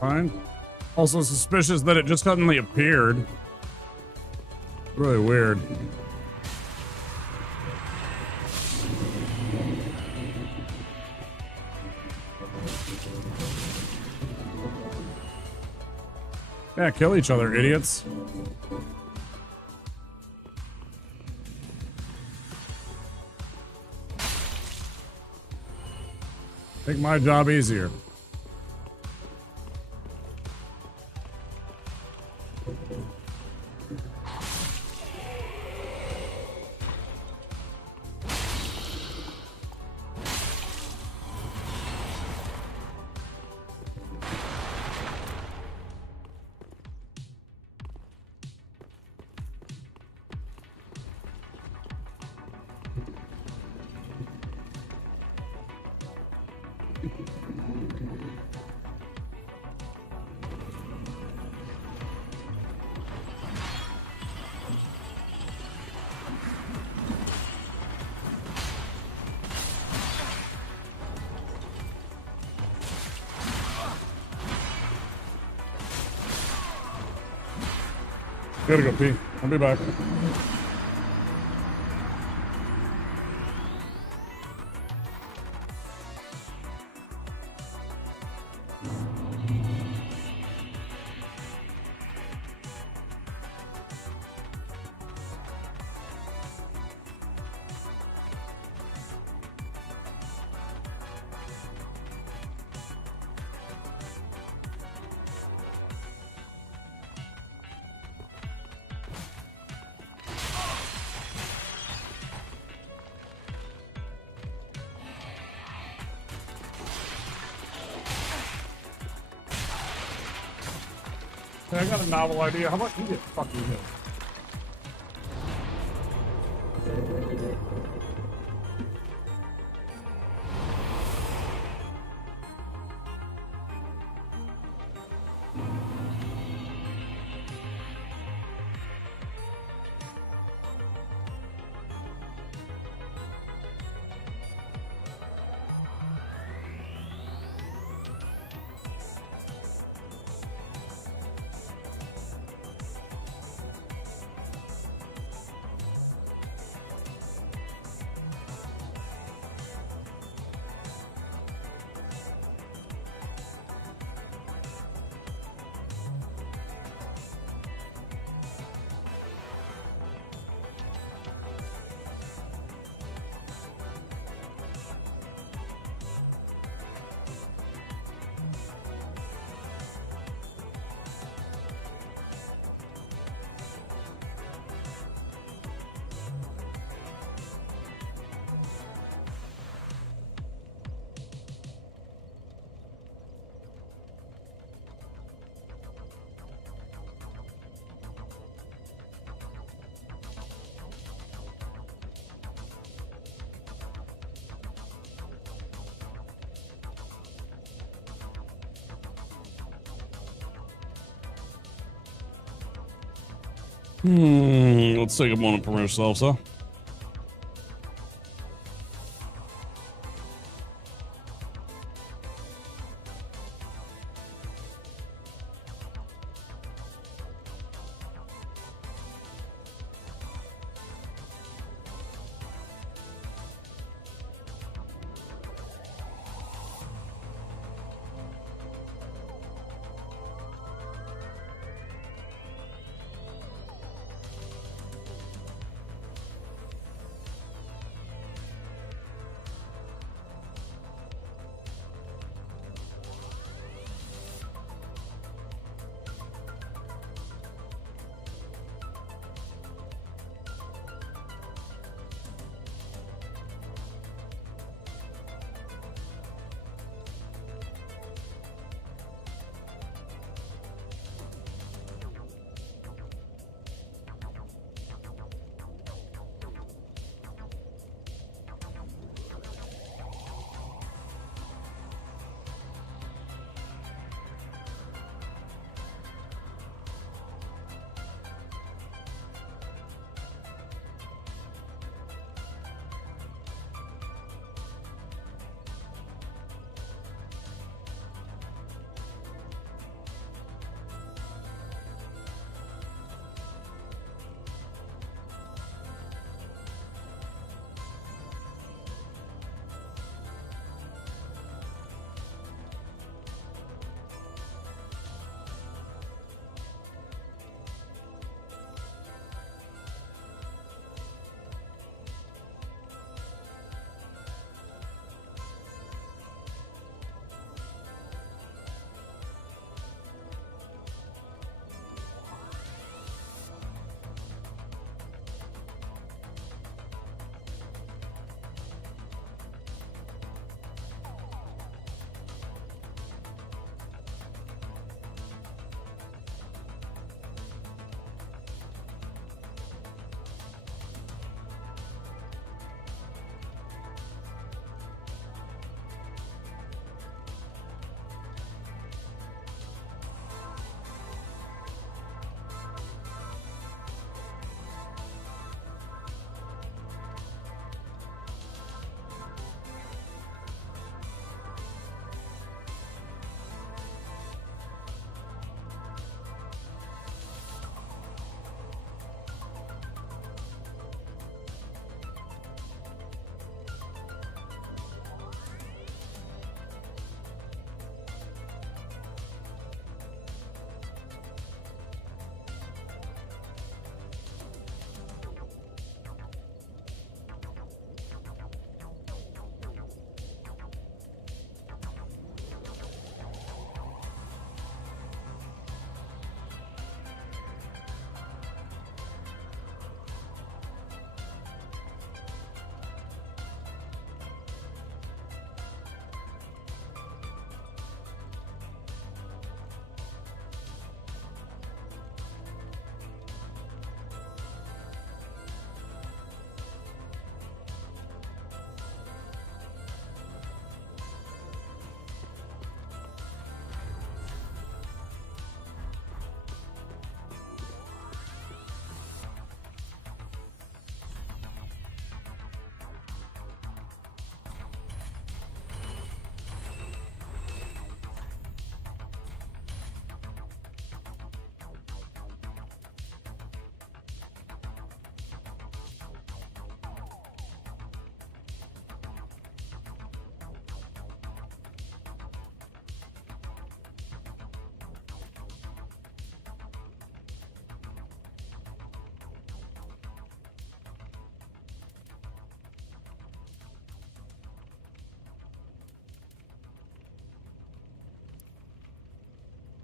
Fine. Also suspicious that it just suddenly appeared. Really weird. Yeah, kill each other, idiots. Make my job easier. Gotta go pee. I'll be back. I got a novel idea. How about you get fucking hit? Let's take a moment from ourselves, huh?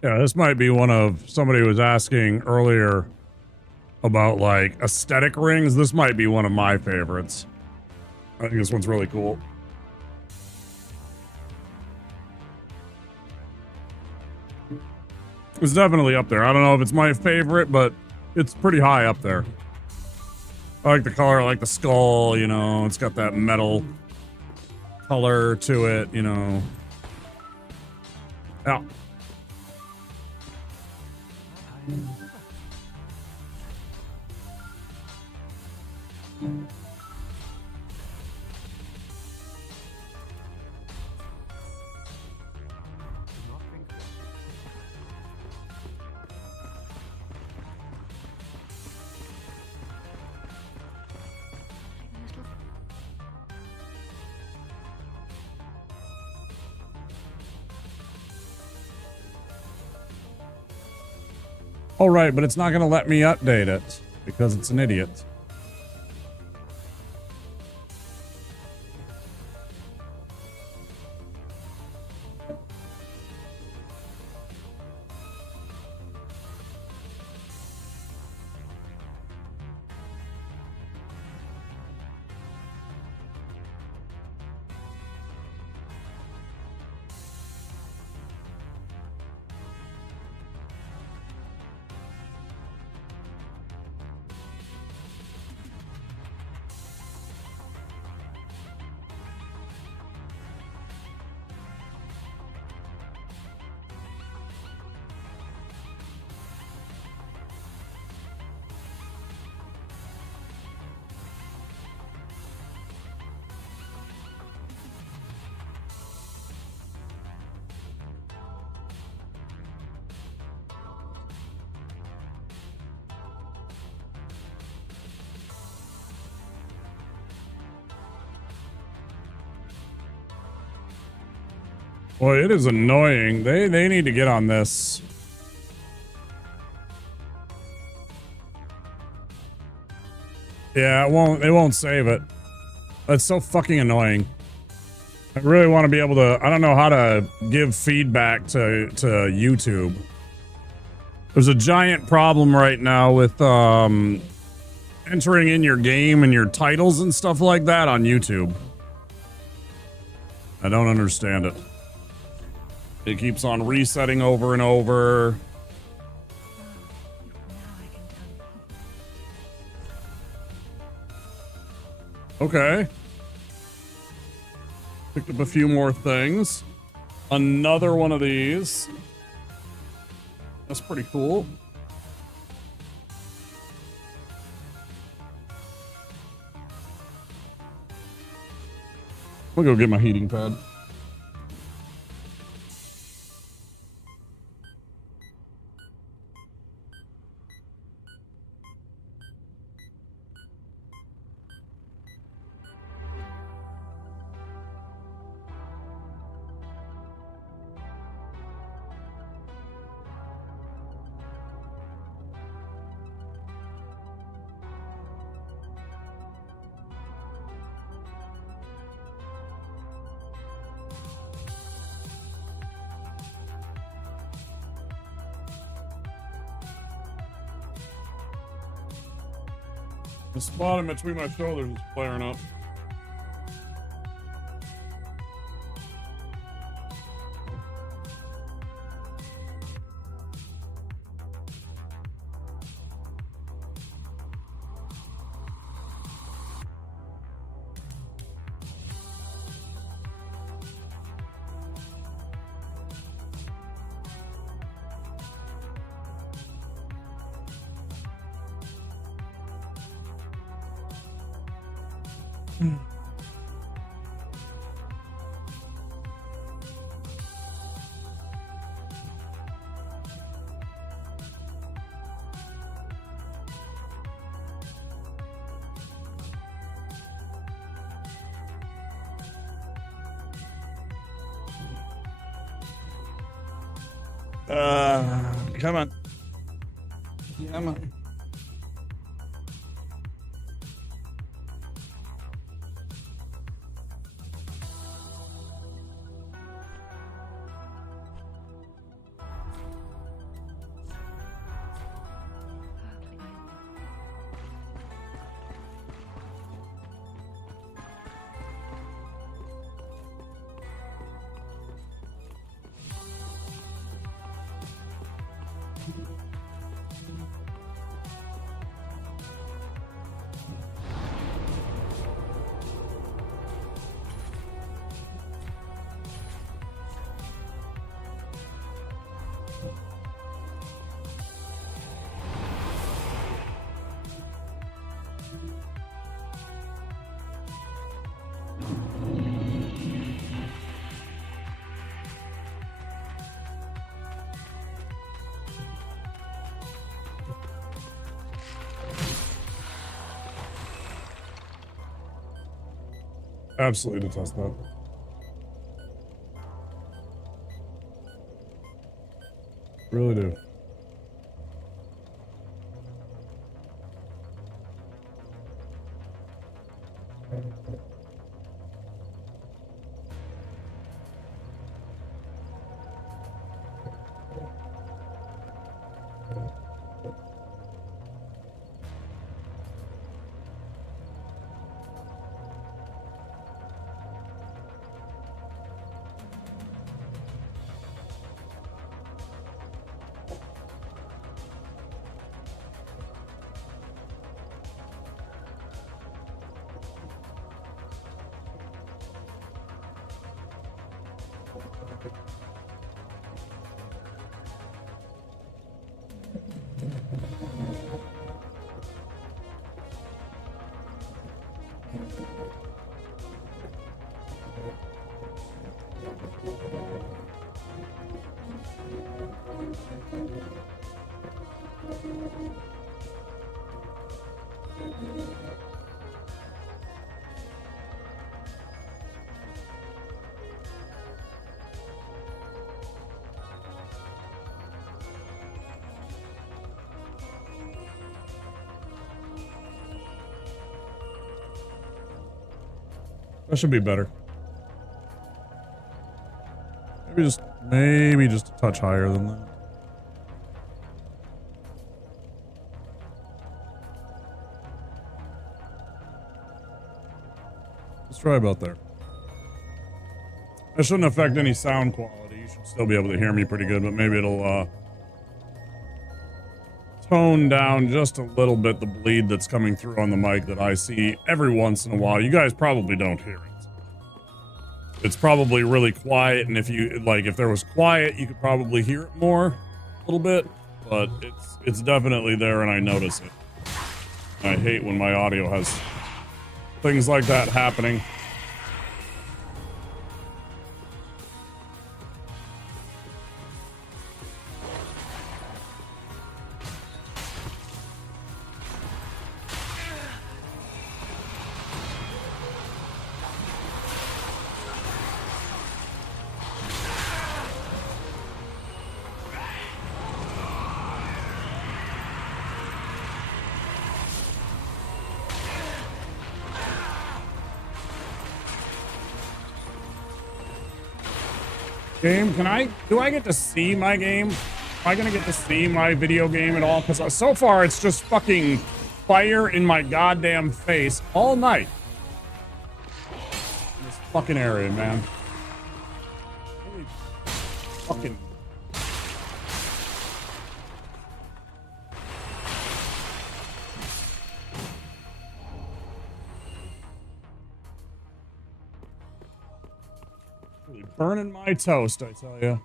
Yeah, this might be one of somebody was asking earlier about like aesthetic rings. This might be one of my favorites. I think this one's really cool. It's definitely up there. I don't know if it's my favorite, but it's pretty high up there. I like the color, I like the skull, you know, it's got that metal color to it, you know. Yeah. Oh, right, but it's not going to let me update it because it's an idiot. Boy, it is annoying. They need to get on this. Yeah, it won't save it. That's so fucking annoying. I really want to be able to, I don't know how to give feedback to YouTube. There's a giant problem right now with entering in your game and your titles and stuff like that on YouTube. I don't understand it. It keeps on resetting over and over. Okay. Picked up a few more things. Another one of these. That's pretty cool. I'll go get my heating pad. The spot in between my shoulders is flaring up. Come on. Come on. Absolutely detest that. Really do. That should be better. Maybe just a touch higher than that. Let's try about there. That shouldn't affect any sound quality. You should still be able to hear me pretty good, but maybe it'll tone down just a little bit the bleed that's coming through on the mic that I see every once in a while. You guys probably don't hear it. It's probably really quiet, and if there was quiet, you could probably hear it more a little bit, but it's definitely there, and I notice it. I hate when my audio has things like that happening. Game, do I get to see my game? Am I gonna get to see my video game at all? Because so far it's just fucking fire in my goddamn face all night. In this fucking area, man. Holy fucking. Burning my toast, I tell you.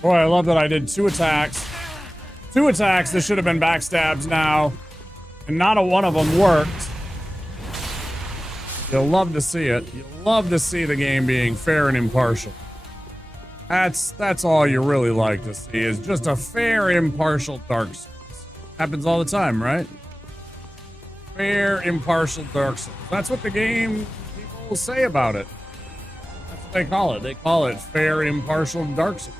Boy, I love that I did 2 attacks. 2 attacks that should have been backstabs now. And not a one of them worked. You'll love to see it. You'll love to see the game being fair and impartial. That's all you really like to see, is just a fair, impartial Dark Souls. Happens all the time, right? Fair, impartial Dark Souls. That's what the game people say about it. That's what they call it. They call it fair, impartial Dark Souls.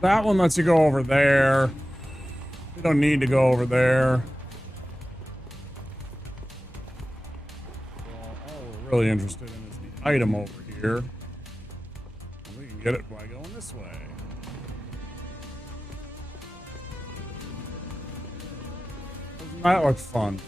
That one lets you go over there. You don't need to go over there. Well, all we're really interested in is the item over here. get it by going this way. Doesn't that look fun?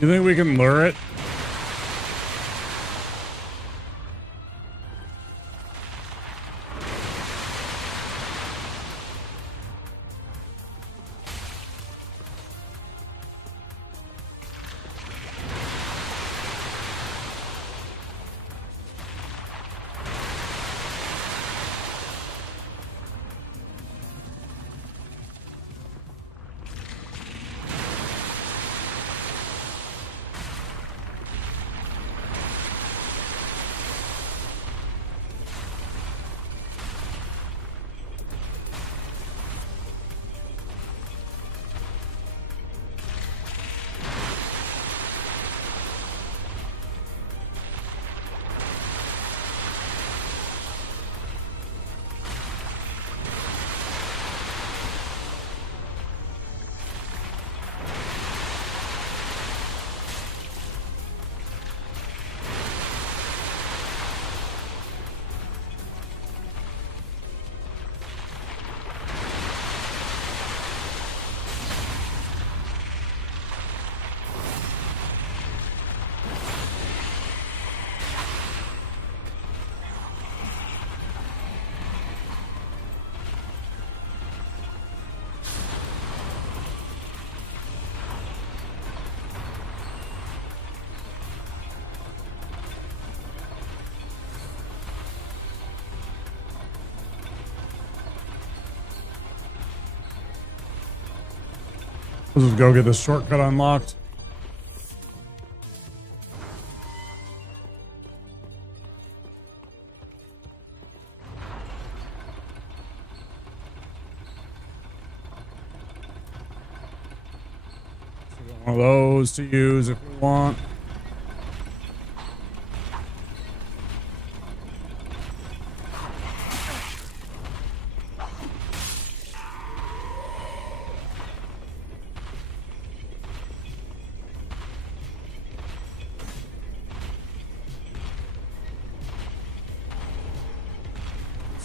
You think we can lure it? Let's just go get this shortcut unlocked. One of those to use if we want.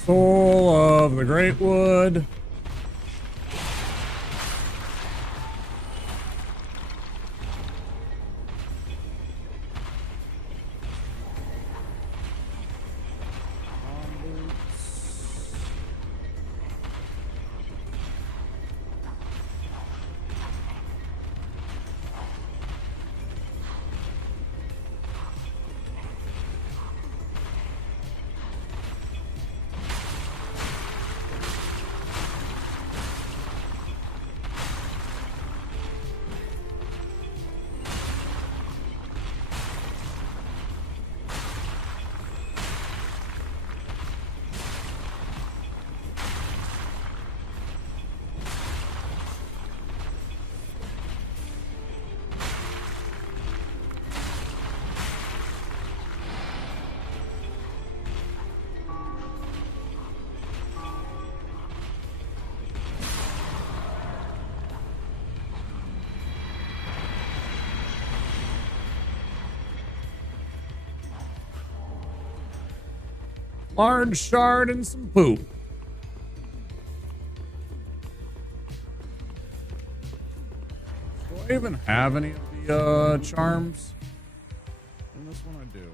Soul of the Great Wood. Large shard and some poop. Do I even have any of the charms? In this one I do.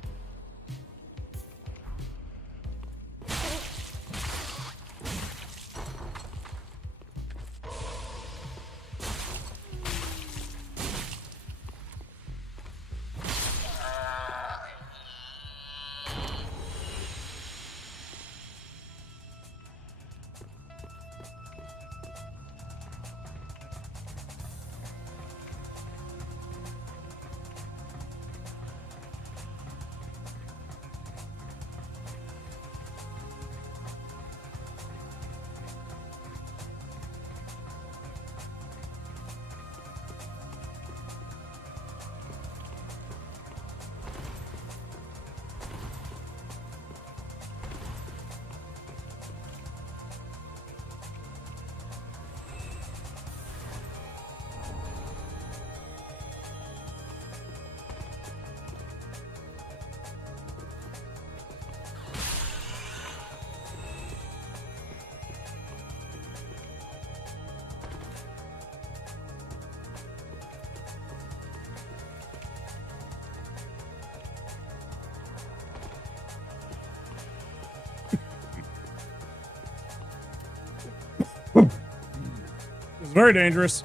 It's very dangerous.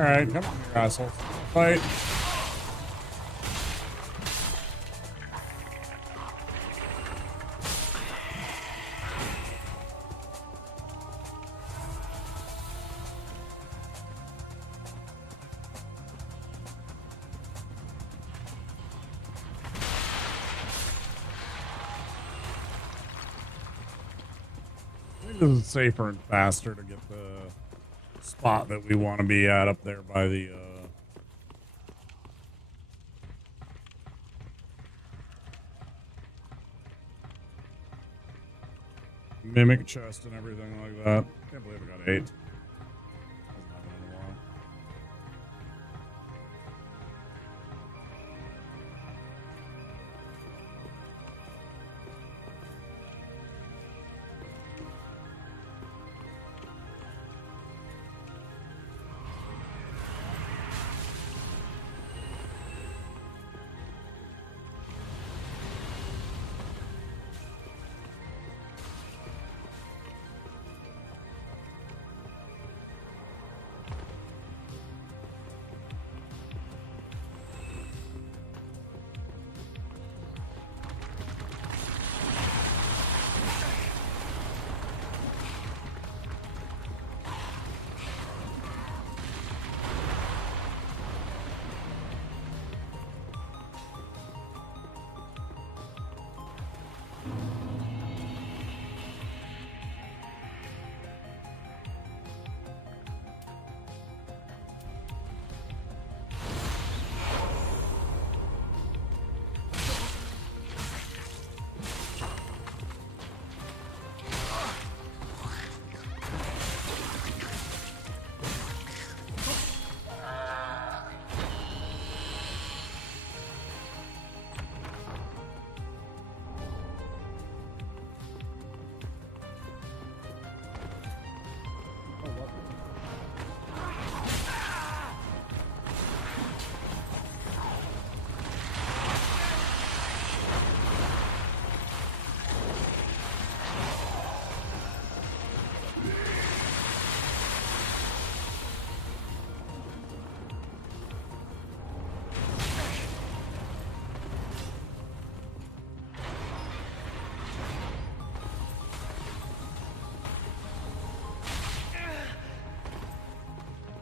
Alright, come on, you assholes. Fight. This is safer and faster to get the spot that we want to be at up there by the mimic chest and everything like that. Can't believe I got 8. Hasn't happened in a while.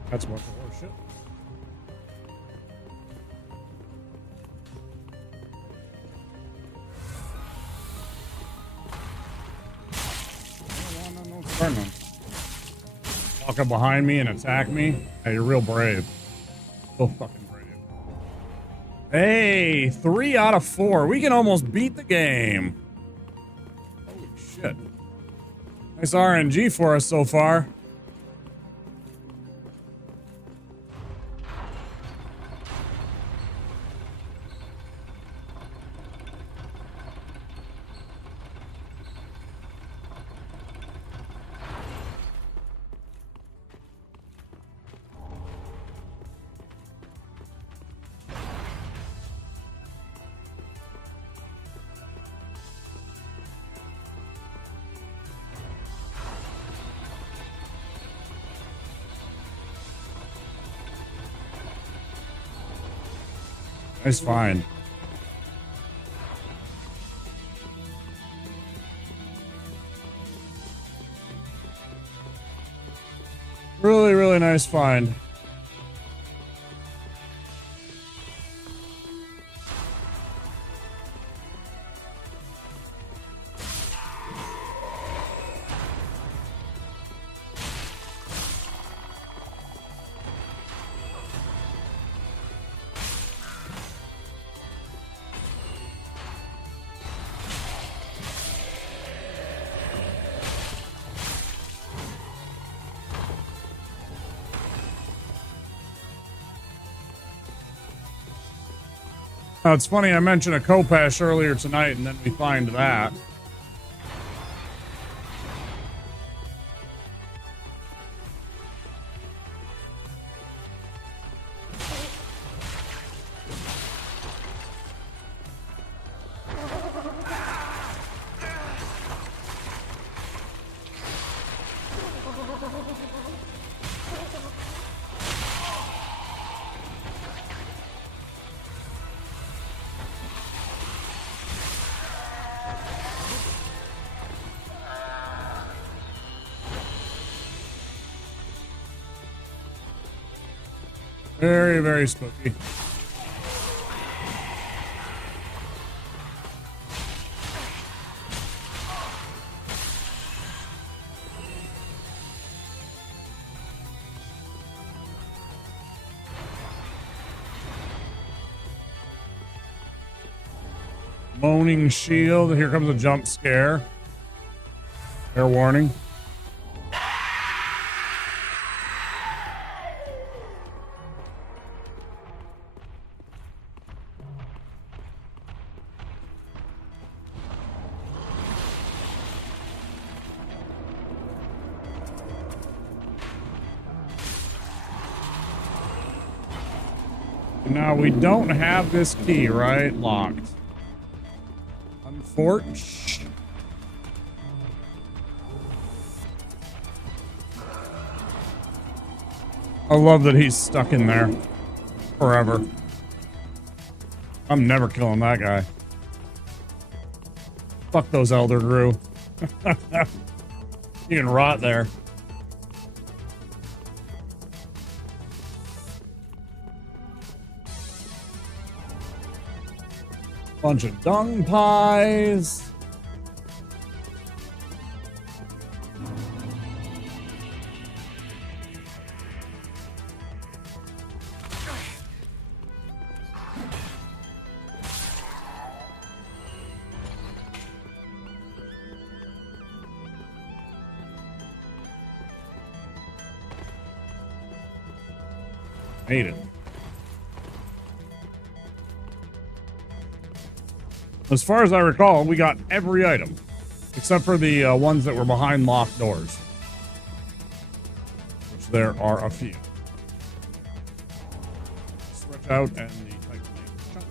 That's a bunch of horse shit. No. Walk up behind me and attack me. Hey, you're real brave. So fucking brave. Hey, 3 out of 4. We can almost beat the game. Holy shit. Nice RNG for us so far. Nice find. Really, really nice find. Now, it's funny, I mentioned a Kopesh earlier tonight, and then we find that. Very, very spooky. Moaning shield. Here comes a jump scare. Fair warning. Now we don't have this key, right? Locked. Unfortunately. I love that he's stuck in there forever. I'm never killing that guy. Fuck those Elder Grew. You can rot there. Bunch of dung pies. Made it. As far as I recall, we got every item, except for the ones that were behind locked doors, which there are a few. Stretch out and the Titanite chunk.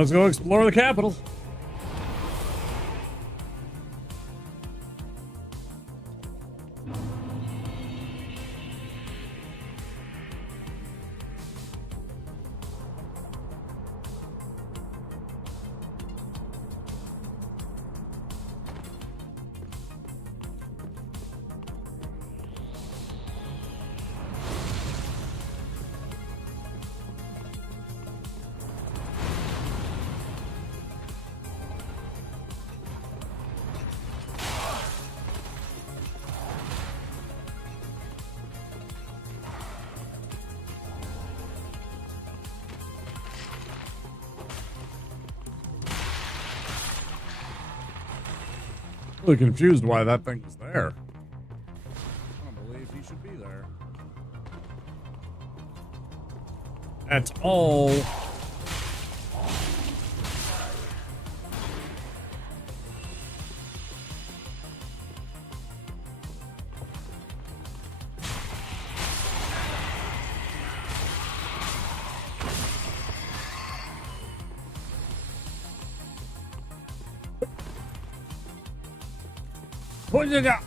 Let's go explore the capital. Really confused why that thing was there. I don't believe he should be there. That's all. What you got?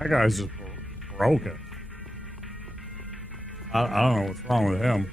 That guy's just broken. I don't know what's wrong with him.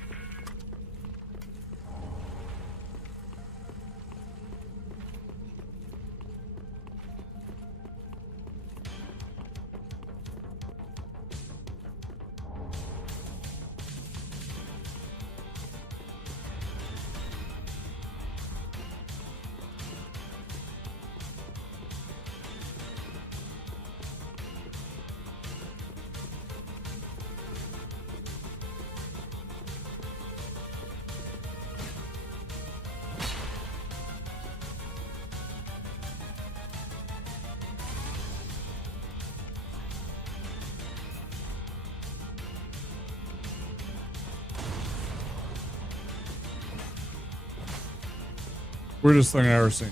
Weirdest thing I've ever seen.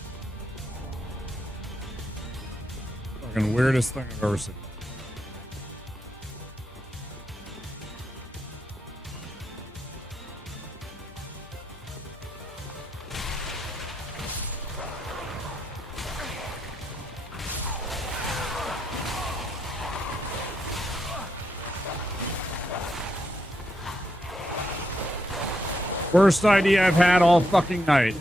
Fucking weirdest thing I've ever seen. Worst idea I've had all fucking night.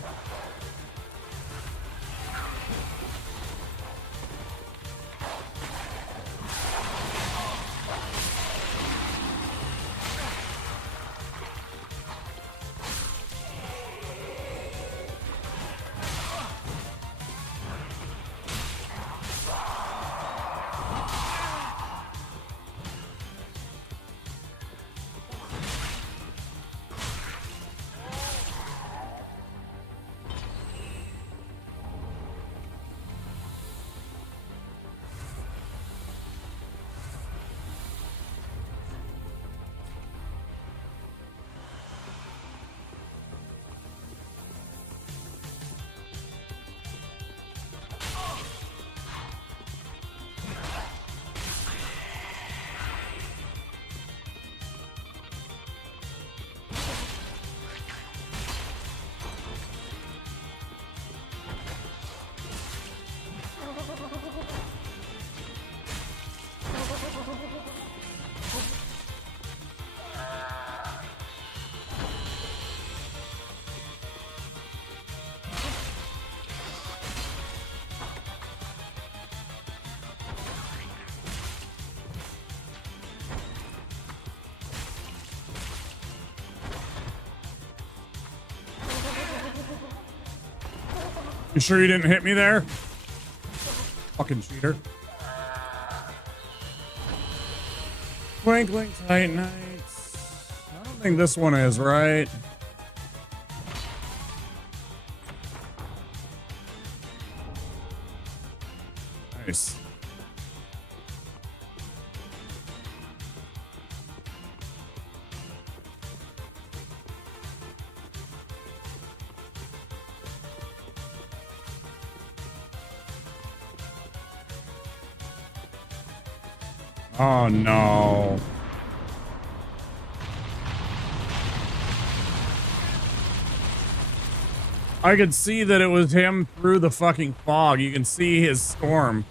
You sure you didn't hit me there? Fucking cheater. Twinkling Titanites. I don't think this one is, right? Nice. Oh no. I could see that it was him through the fucking fog. You can see his storm.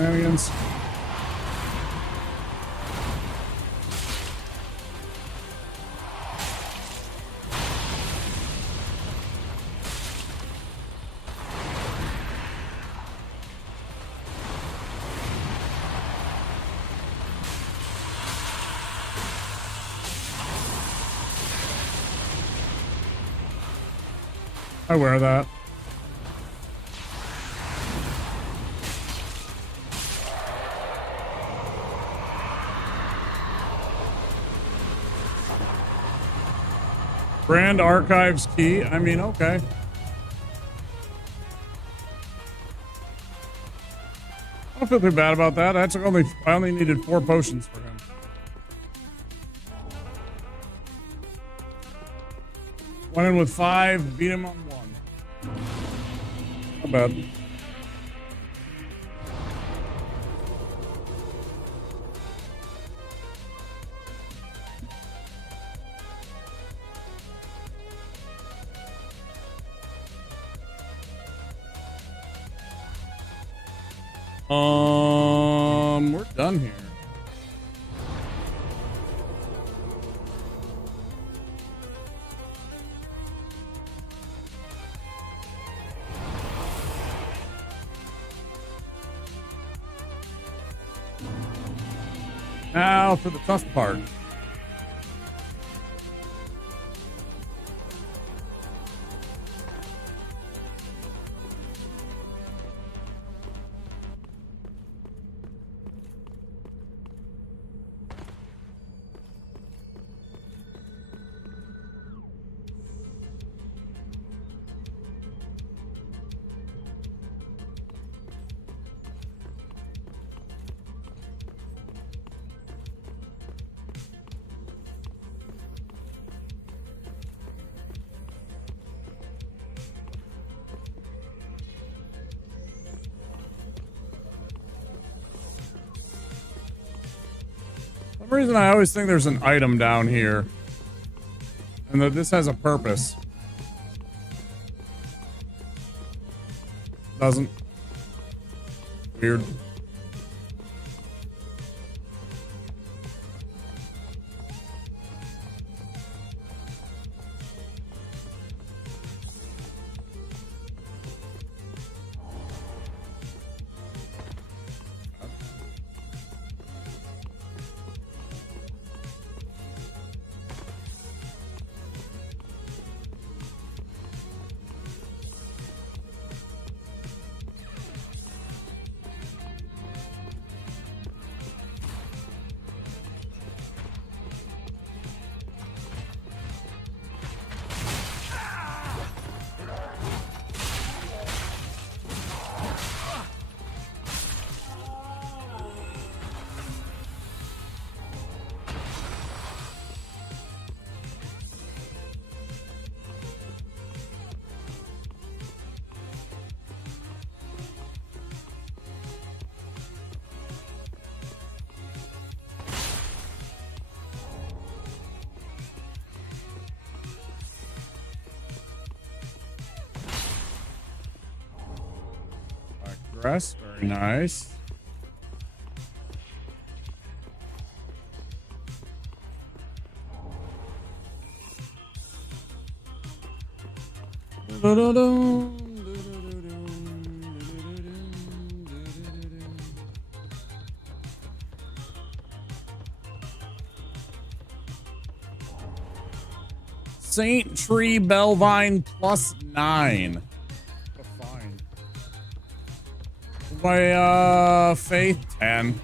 Aliens. I wear that. Brand archives key. I mean, okay. I don't feel too bad about that. I only needed 4 potions for him. Went in with 5, beat him on 1. Not bad. We're done here. Now for the tough part. For some reason, I always think there's an item down here, and that this has a purpose. Doesn't. Weird. progress. Very nice. Saint Tree Bellvine +9. Fine. By Faith 10.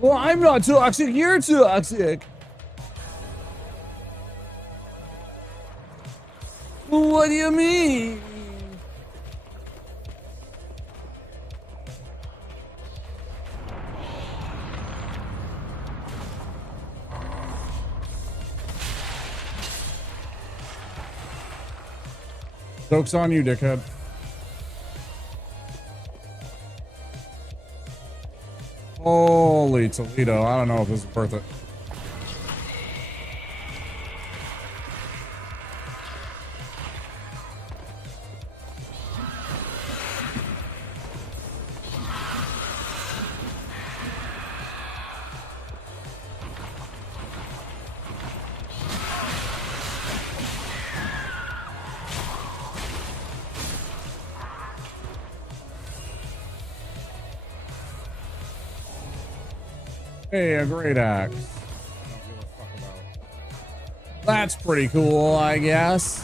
Well, I'm not toxic, you're toxic. What do you mean? Joke's on you, dickhead. Holy Toledo, I don't know if this is worth it. Hey, a great axe. That's pretty cool, I guess.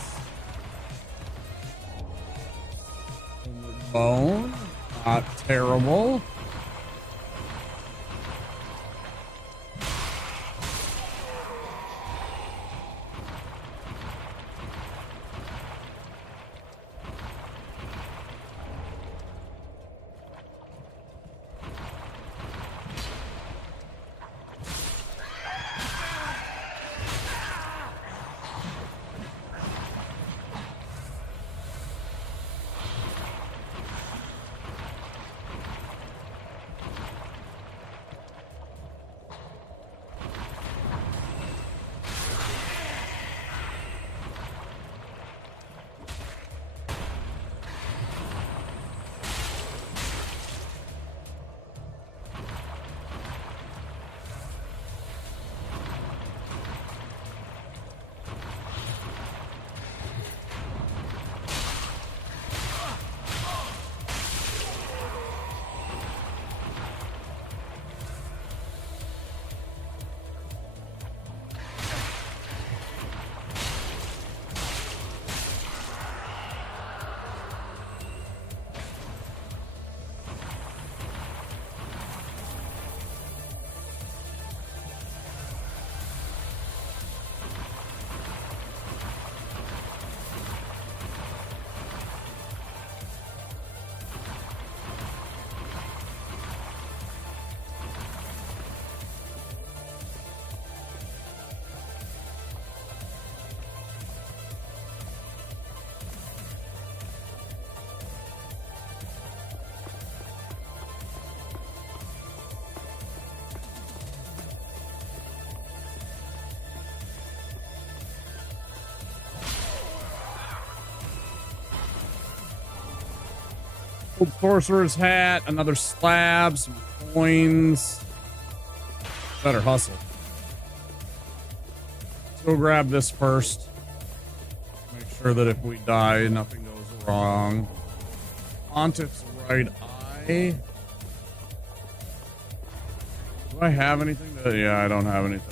Bone. Not terrible. Old sorcerer's hat, another slab, some coins. Better hustle. Let's go grab this first. Make sure that if we die, nothing goes wrong. Pontiff's right eye. Do I have anything? Yeah, I don't have anything.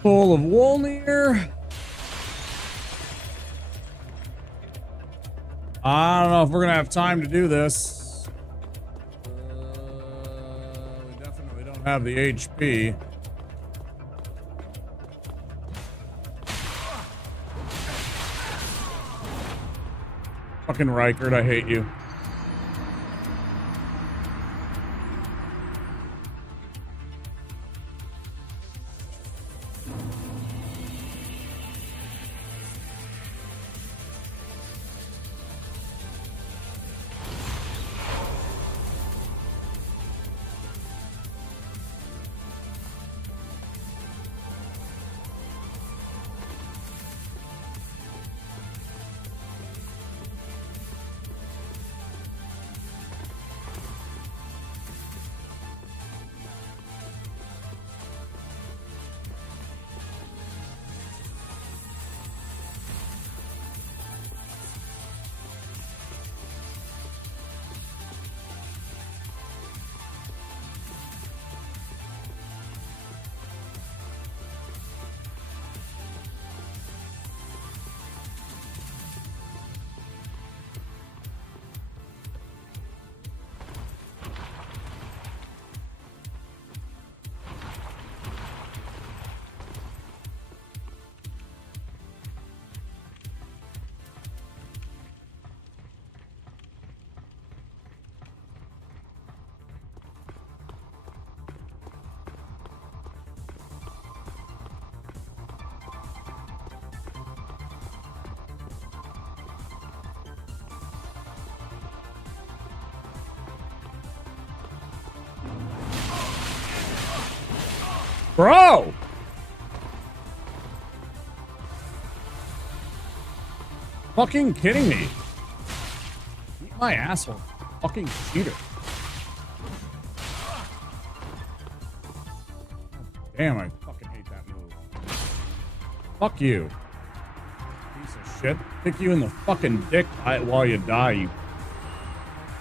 Full of Wolnir. I don't know if we're gonna have time to do this. We definitely don't have the HP. Fucking Reichert, I hate you. Bro! Fucking kidding me. Eat my asshole. Fucking cheater. Damn, I fucking hate that move. Fuck you. Piece of shit. Kick you in the fucking dick while you die, you.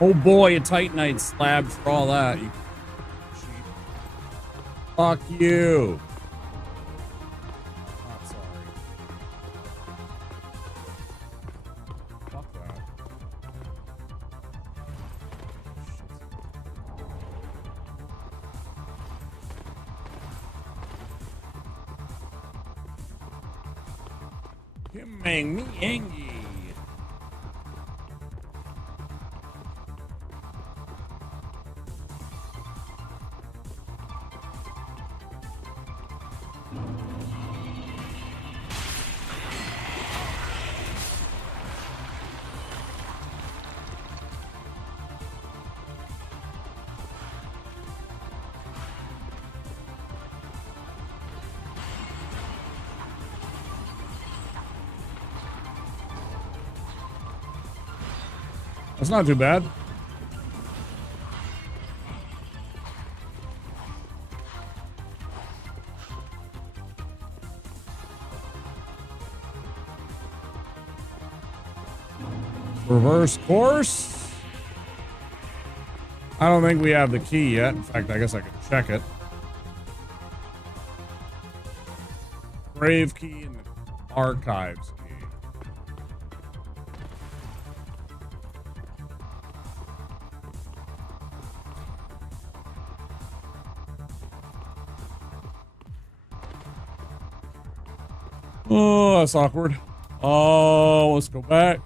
Oh boy, a Titanite slab for all that. You cheat. Fuck you. Not sorry. Fuck that. Shit. Make me angry. That's not too bad. Reverse course. I don't think we have the key yet. In fact, I guess I could check it. Grave key and the archives key. Oh, that's awkward. Oh, let's go back.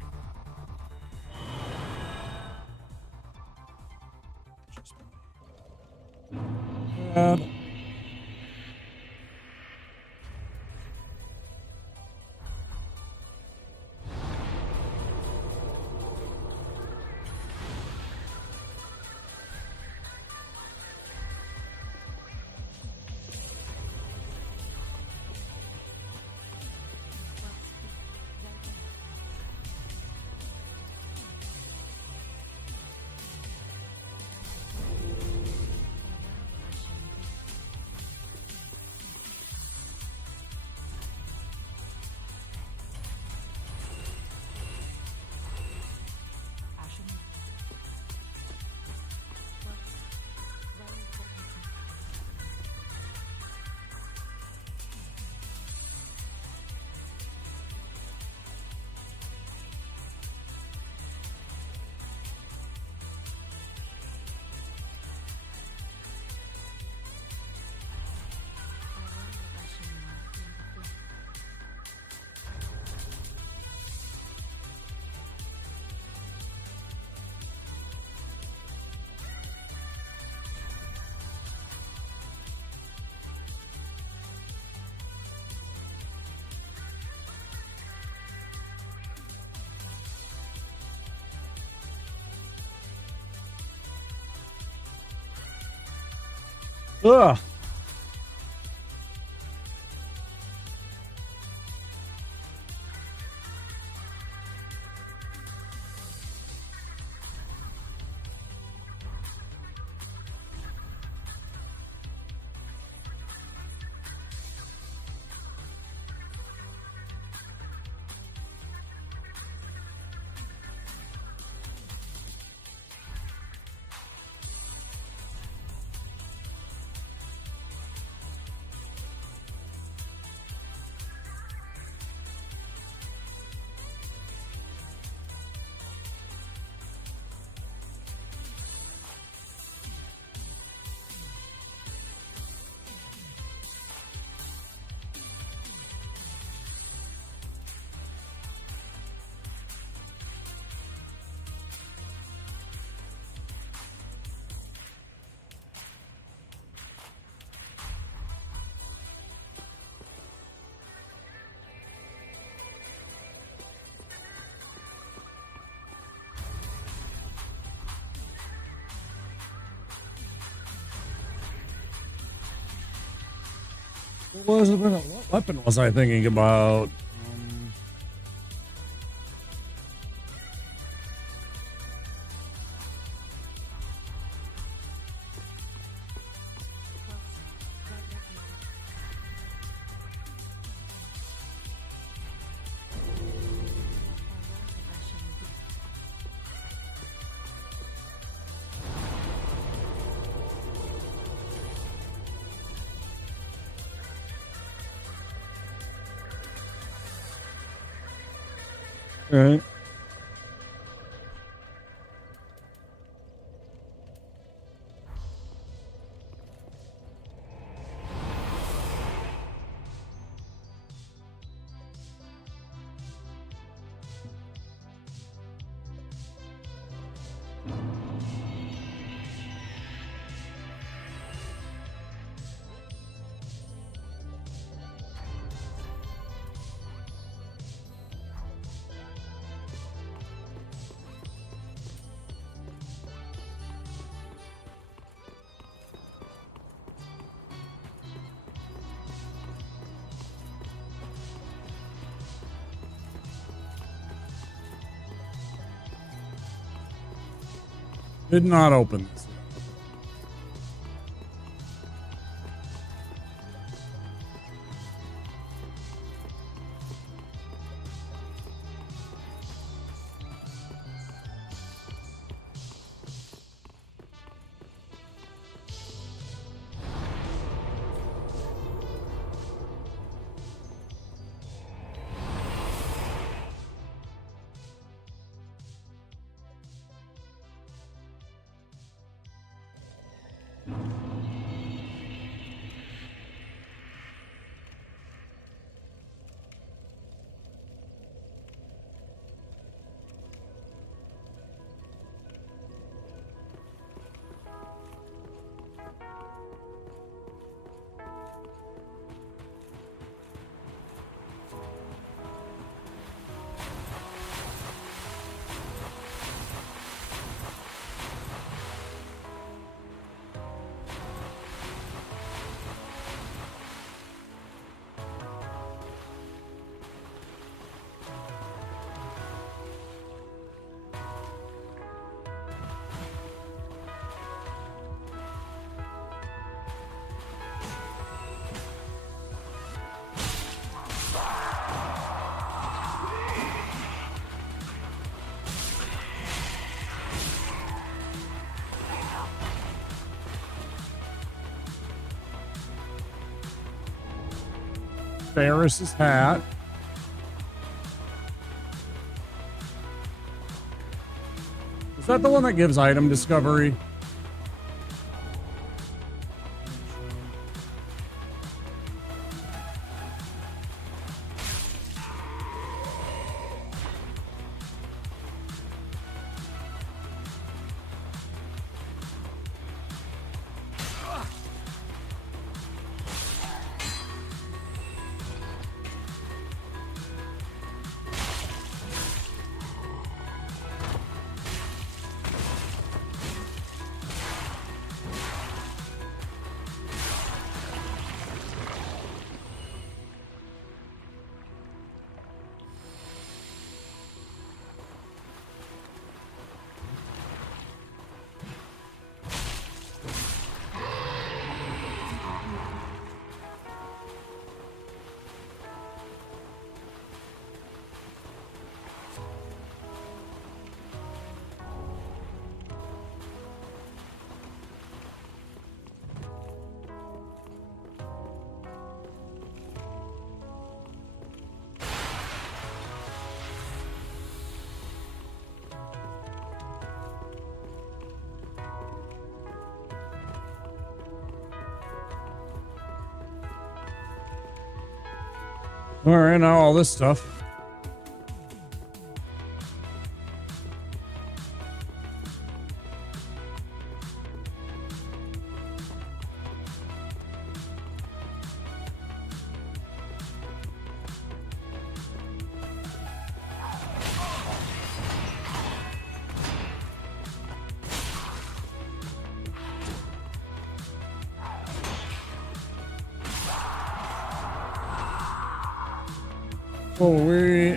Bad. Ugh. What weapon was I thinking about? All right. Did not open this. Ferris's hat. Is that the one that gives item discovery? All right, now all this stuff.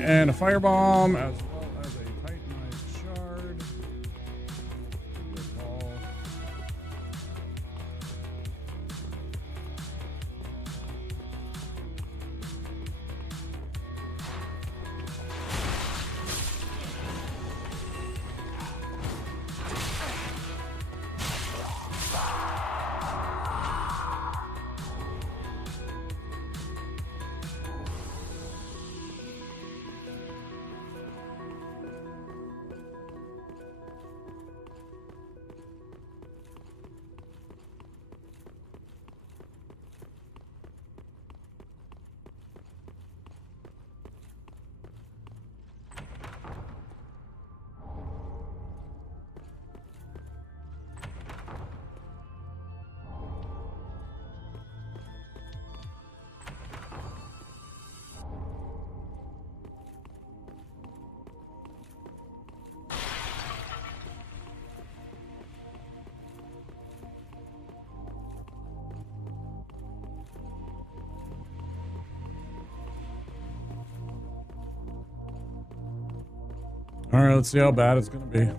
And a firebomb, as well as a titanite shard. Good call. All right, let's see how bad it's going to be.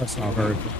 That's not very good.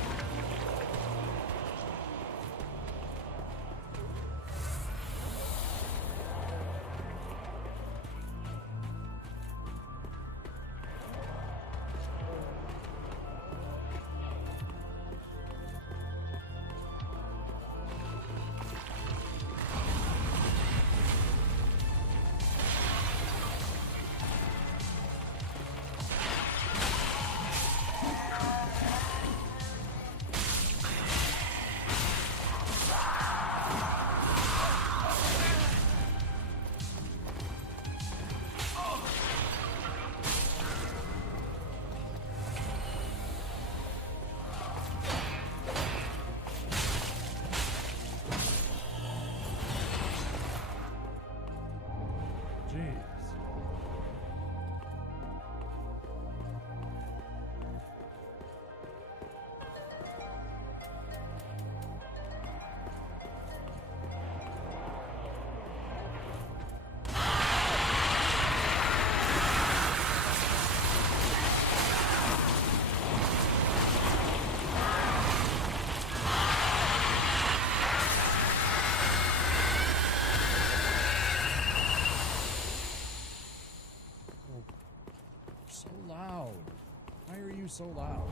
So loud.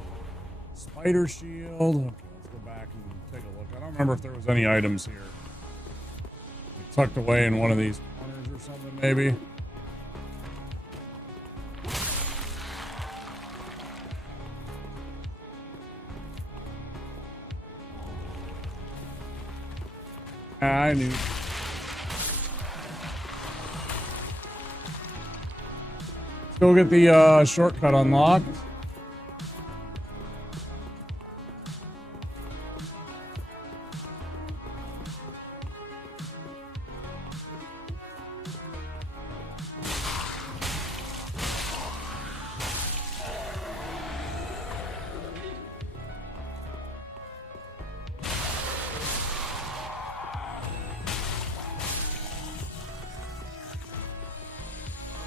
Spider shield. Okay, let's go back and take a look. I don't remember if there was any items here. Like tucked away in one of these corners or something, maybe. I knew. Let's go get the shortcut unlocked.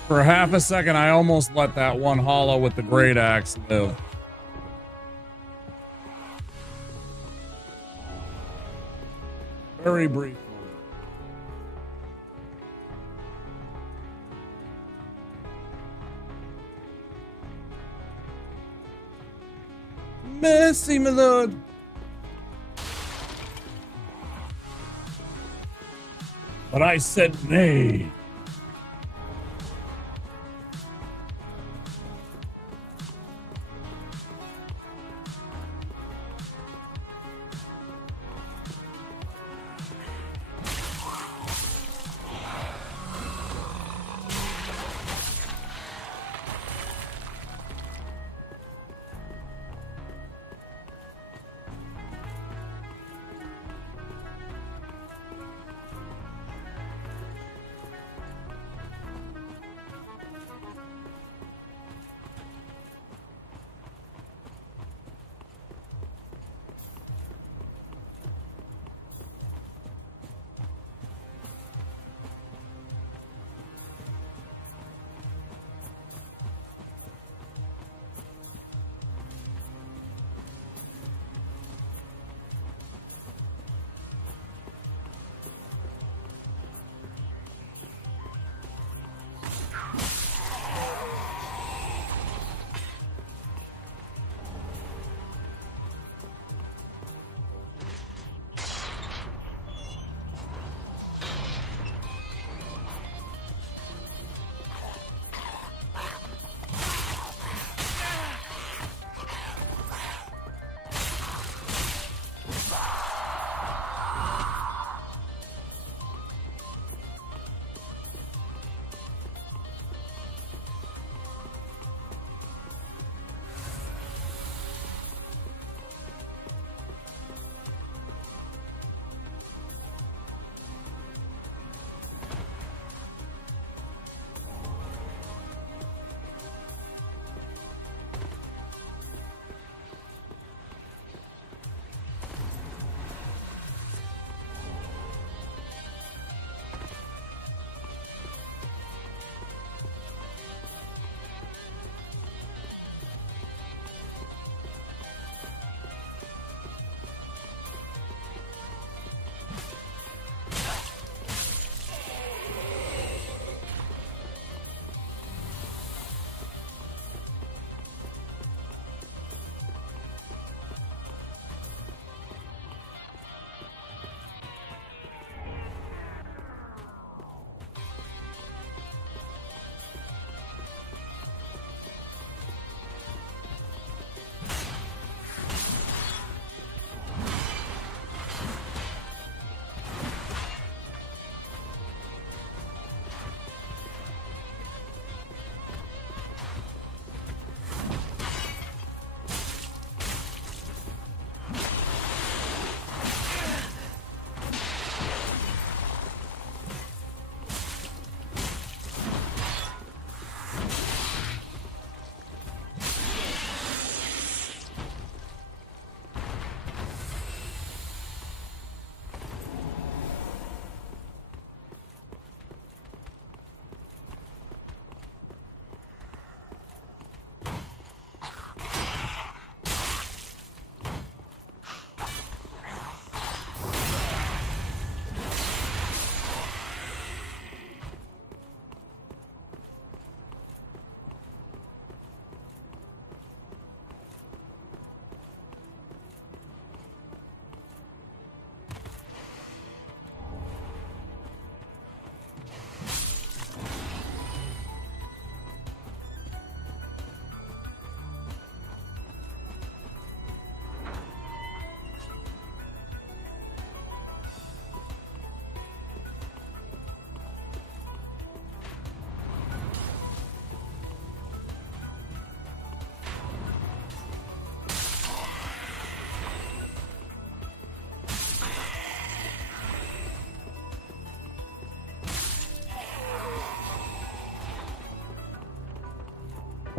For half a second, I almost let that one hollow with the great axe live. Very brief. Merci, my lord. But I said nay.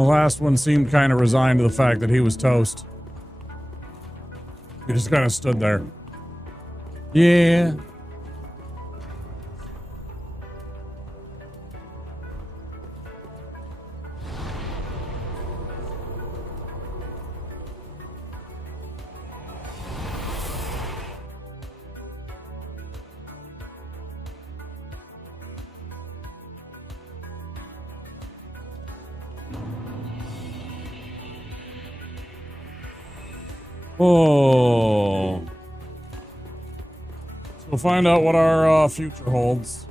The last one seemed kind of resigned to the fact that he was toast. He just kind of stood there. Yeah. Oh. So we'll find out what our future holds.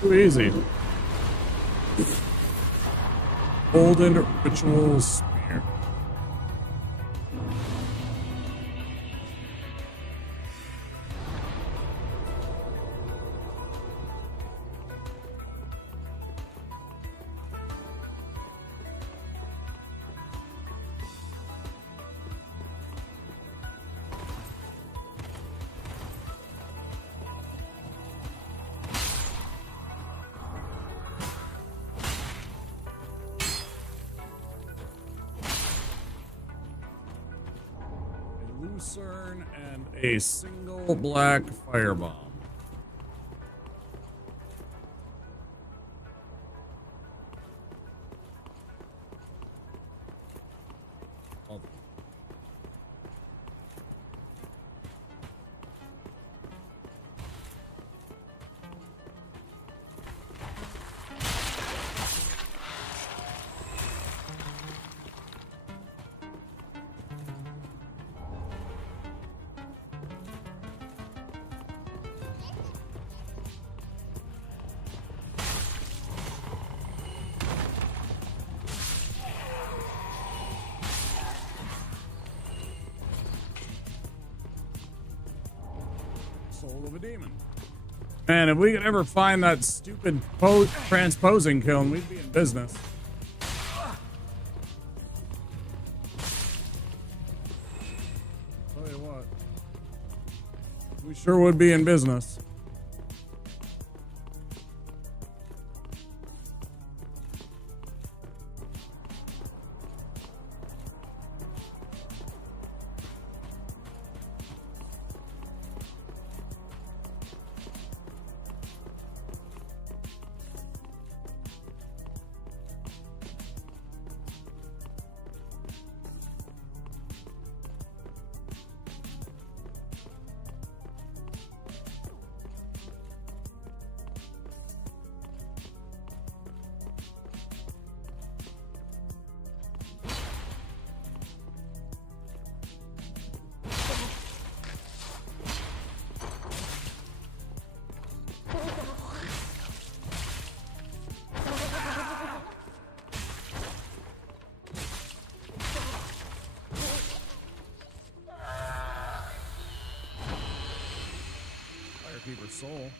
Too easy. Golden ritual spear. Lucerne and a single black firebomb. Soul of a demon. Man, if we could ever find that stupid transposing kiln, we'd be in business. Tell you what, we sure would be in business. Firekeeper's soul.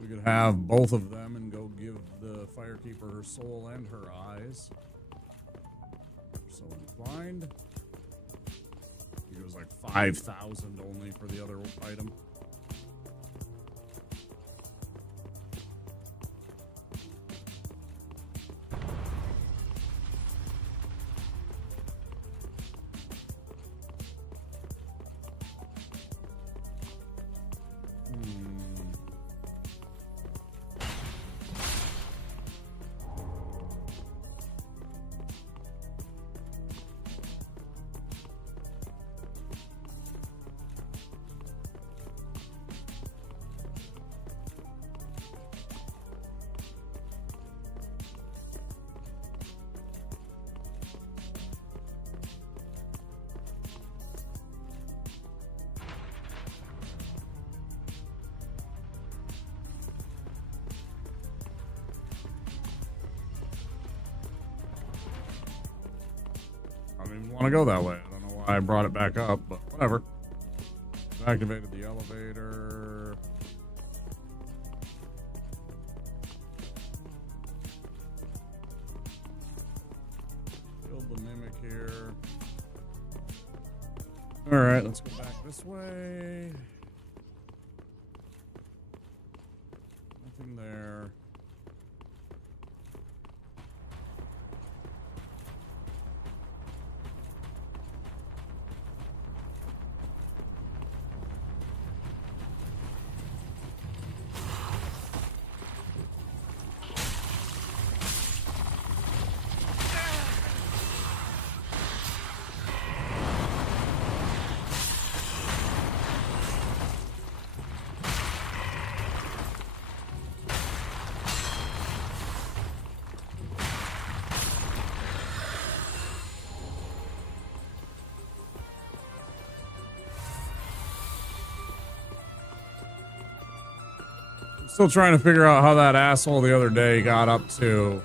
We could have both of them and go give the Firekeeper her soul and her eyes. So inclined. It was like 5,000 only for the other item. I don't even want to go that way. I don't know why I brought it back up, but whatever. Activated the elevator. Killed the mimic here. Alright, let's go back this way. Nothing there. Still trying to figure out how that asshole the other day got up to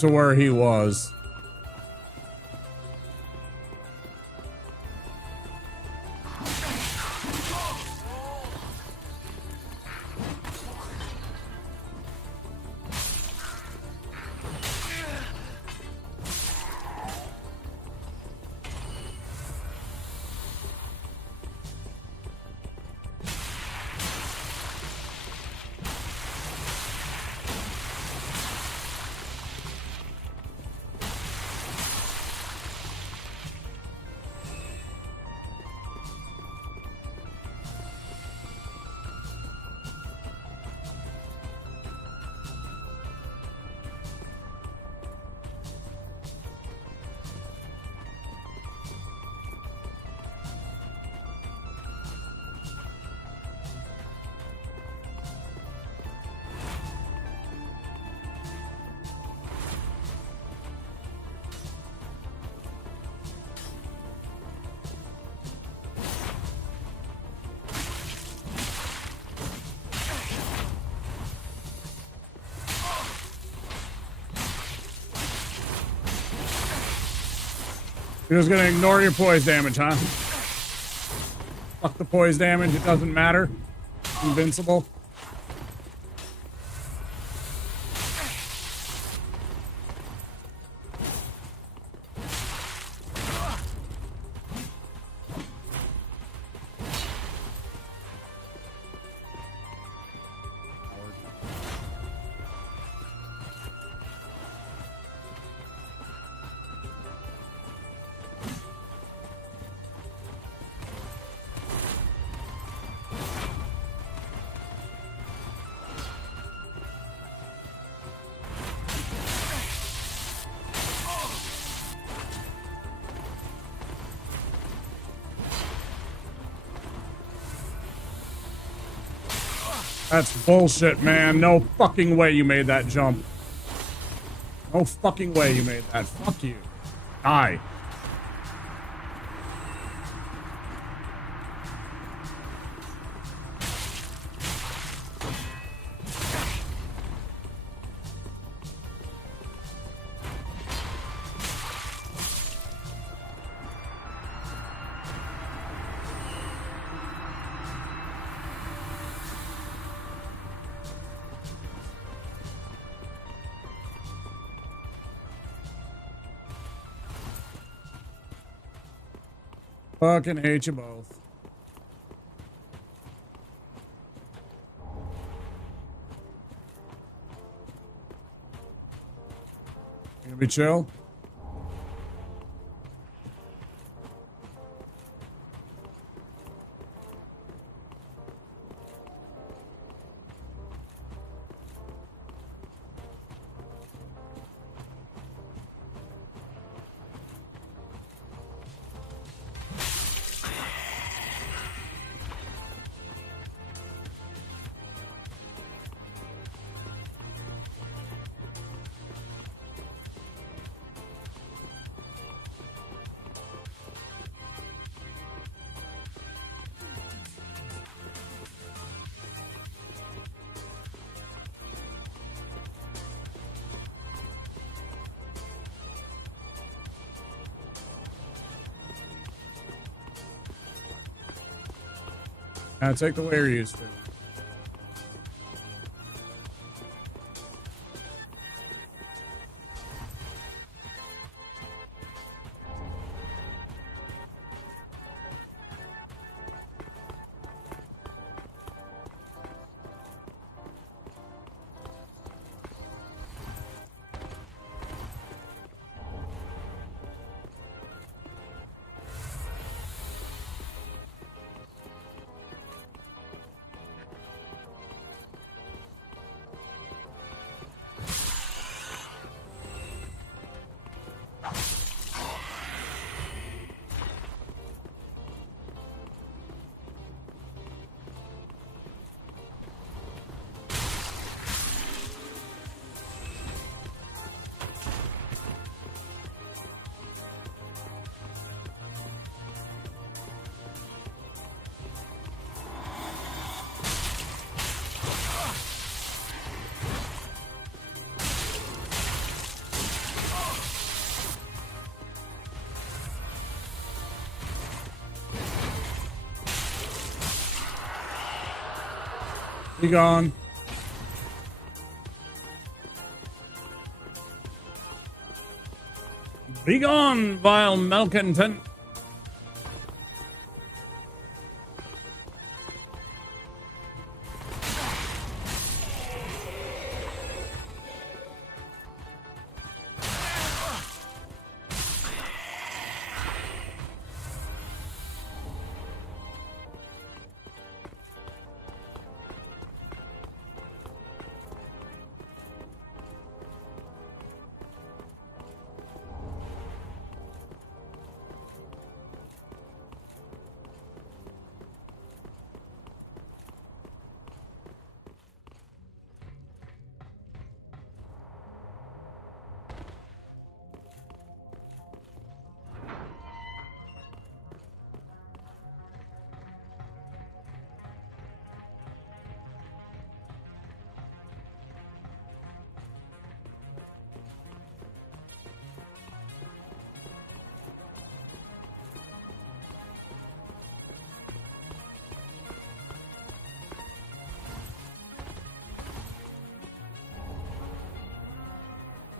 where he was. You're just gonna ignore your poise damage, huh? Fuck the poise damage, it doesn't matter. Invincible. That's bullshit, man. No fucking way you made that jump. No fucking way you made that. Fuck you. Die. Fucking hate you both. You gonna be chill? Take the way you're used to. Be gone. Be gone, vile malcontent.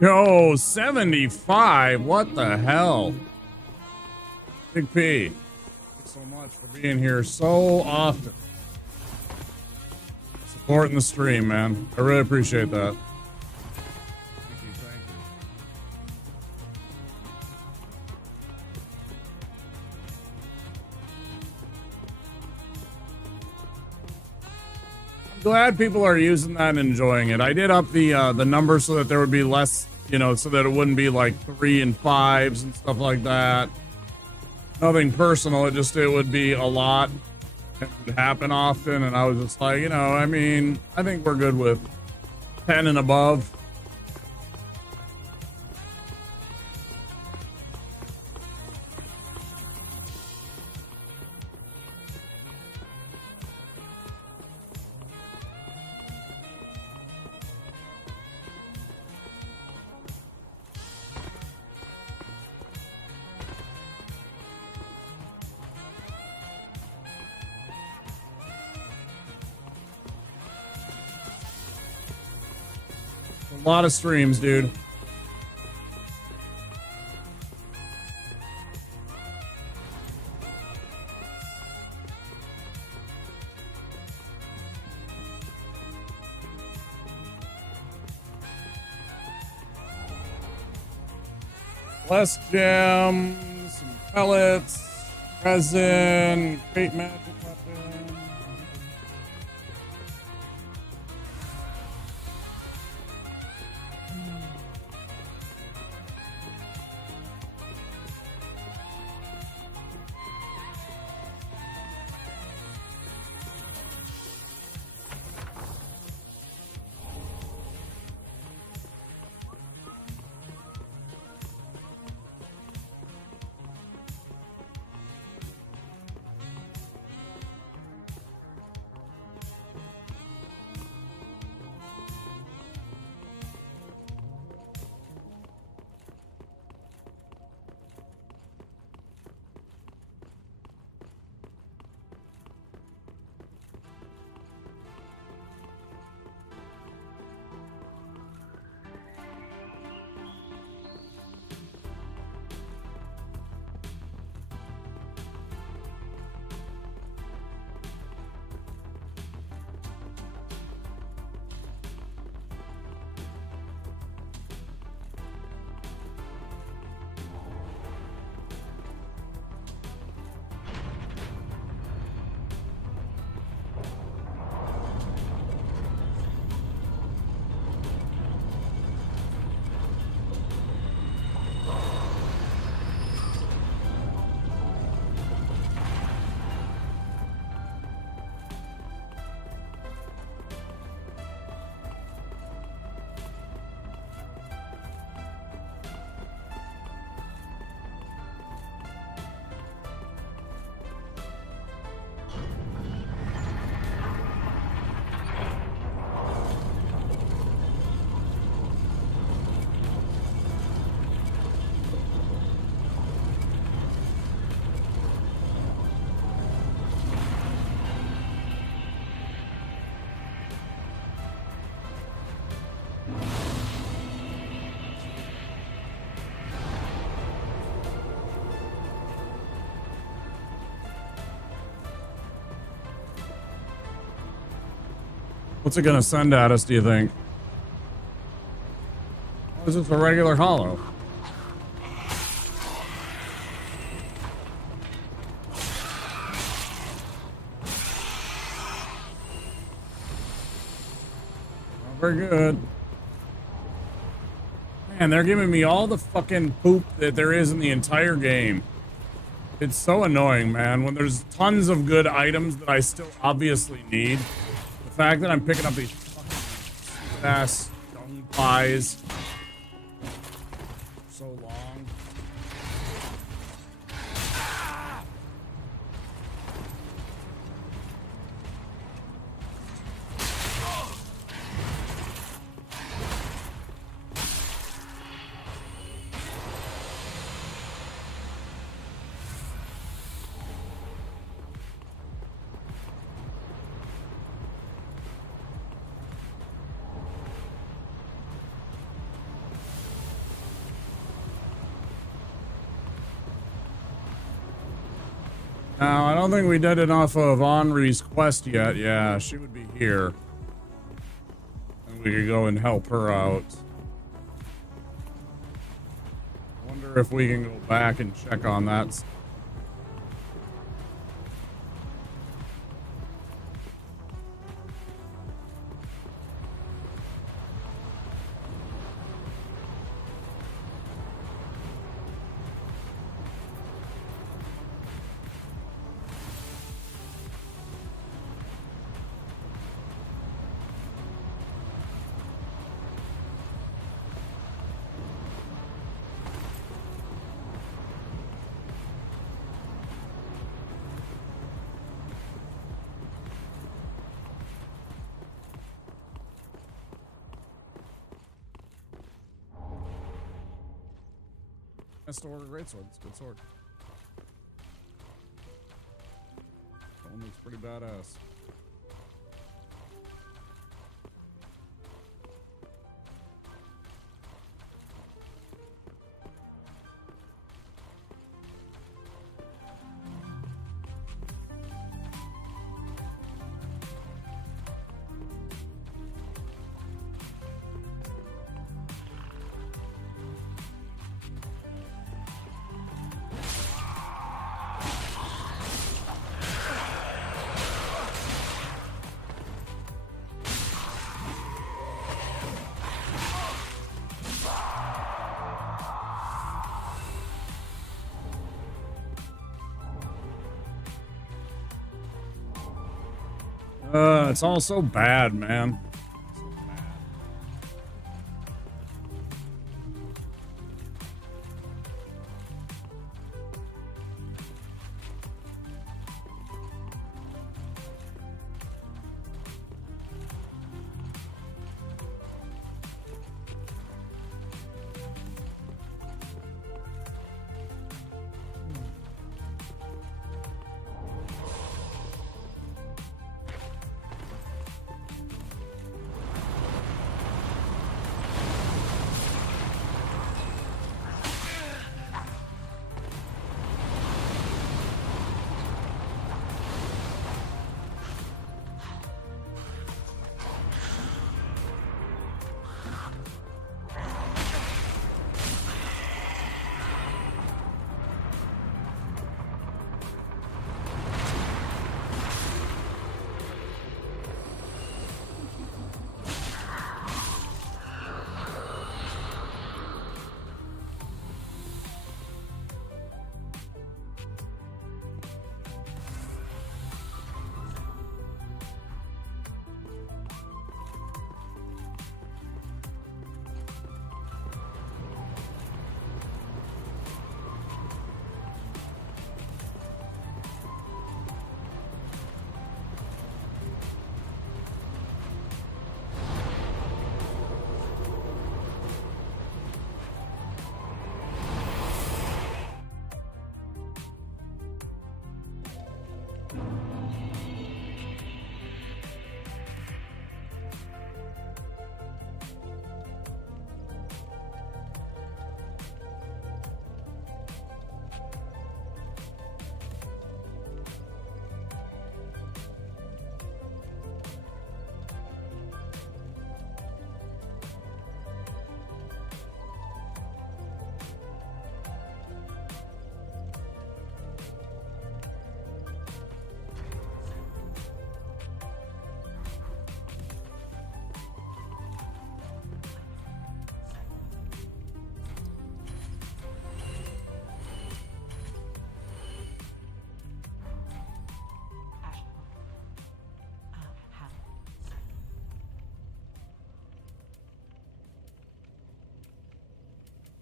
Yo, 75. What the hell? Big P, thanks so much for being here so often. Supporting the stream, man. I really appreciate that. Thank you, thank you. I'm glad people are using that and enjoying it. I did up the number so that there would be less, you know, so that it wouldn't be like 3 and 5s and stuff like that. Nothing personal, it would be a lot. It would happen often, and I was just like, you know, I mean, I think we're good with 10 and above. A lot of streams, dude. Less gems, some pellets, resin, fate magic weapon. What's it gonna send at us, do you think? Or is this a regular hollow? Not very good. Man, they're giving me all the fucking poop that there is in the entire game. It's so annoying, man, when there's tons of good items that I still obviously need. The fact that I'm picking up these fucking ass dung pies for so long. Now, I don't think we did enough of Henri's quest yet. Yeah, she would be here. And we could go and help her out. Wonder if we can go back and check on that. That's the order great sword. It's a good sword. That one looks pretty badass. It's all so bad, man.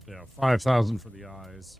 Yeah, 5,000 for the eyes.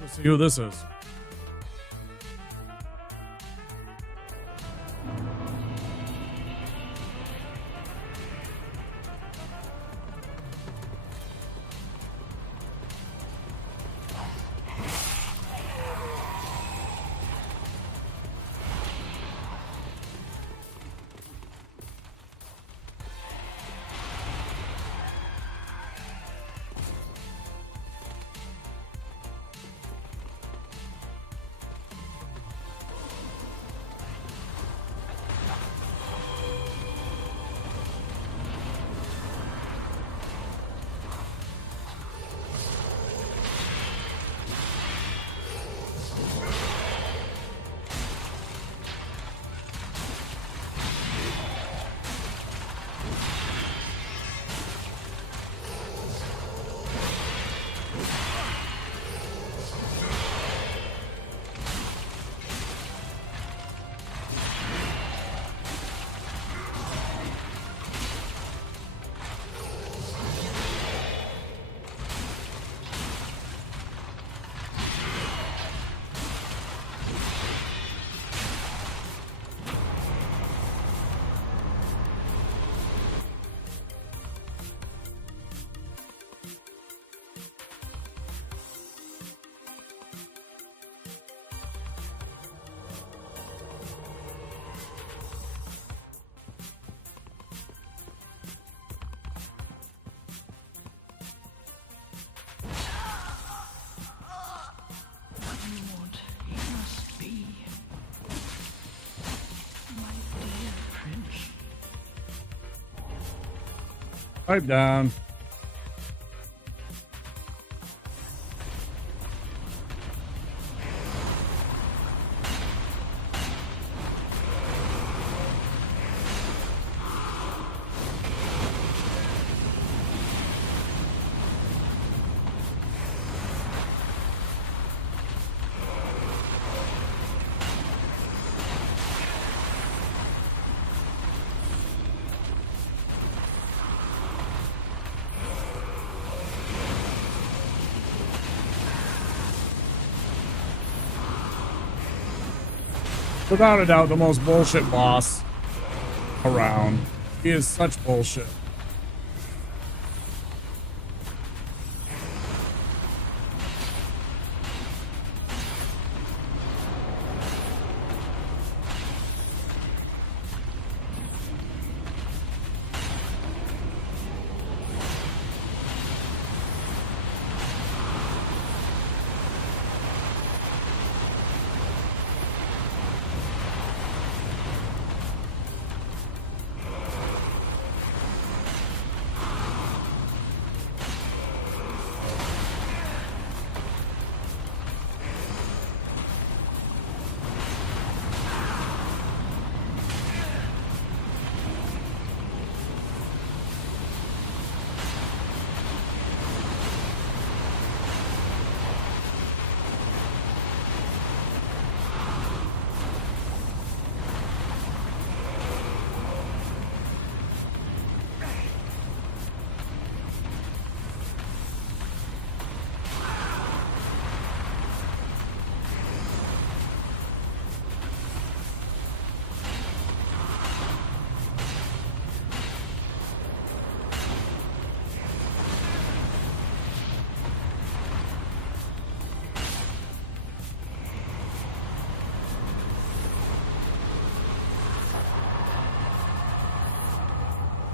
Let's see who this is. Pipe down. Without a doubt, the most bullshit boss around. He is such bullshit.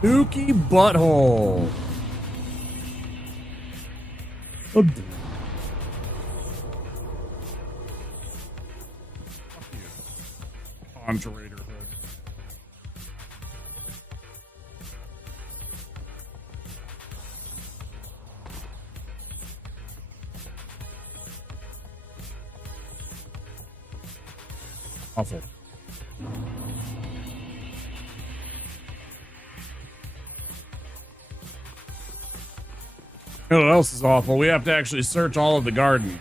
Dookie butthole. Conjurator hood. Awful. You know what else is awful? We have to actually search all of the garden.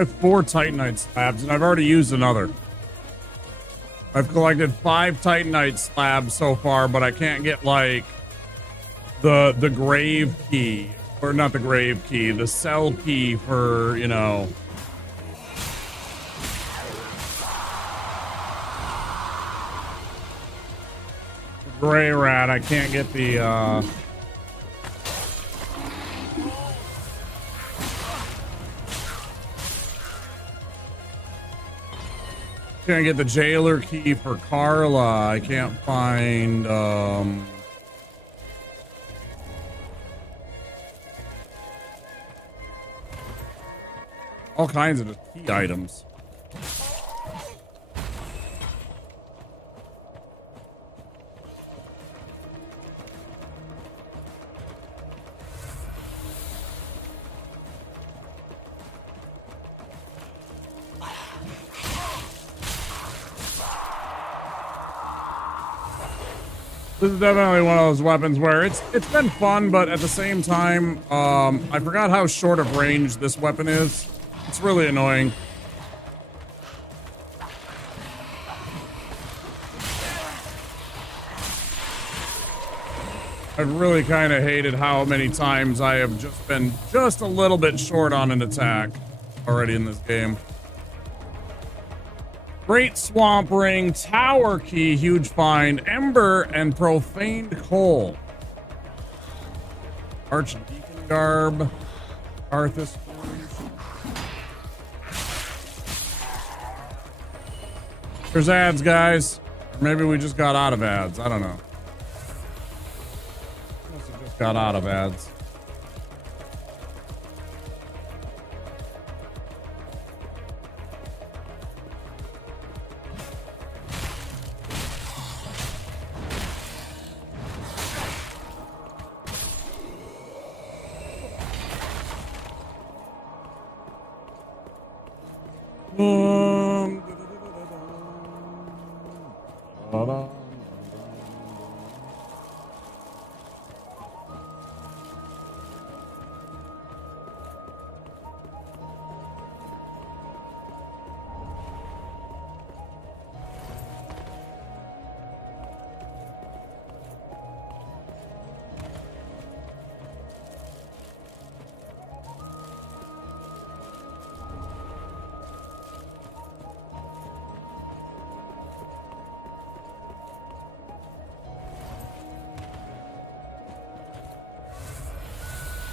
I have 4 Titanite slabs, and I've already used another. I've collected 5 Titanite slabs so far, but I can't get, like, the grave key. Or not the grave key, the cell key for, you know... Gray rat, I can't get the, can't get the jailer key for Carla. I can't find, all kinds of just key items. This is definitely one of those weapons where it's been fun, but at the same time, I forgot how short of range this weapon is. It's really annoying. I've really kind of hated how many times I have just been just a little bit short on an attack already in this game. Great Swamp Ring, Tower Key, huge find, Ember, and Profaned Coal. Archdeacon Garb, Arthas. There's ads, guys. Or maybe we just got out of ads. I don't know. Must have just got out of ads.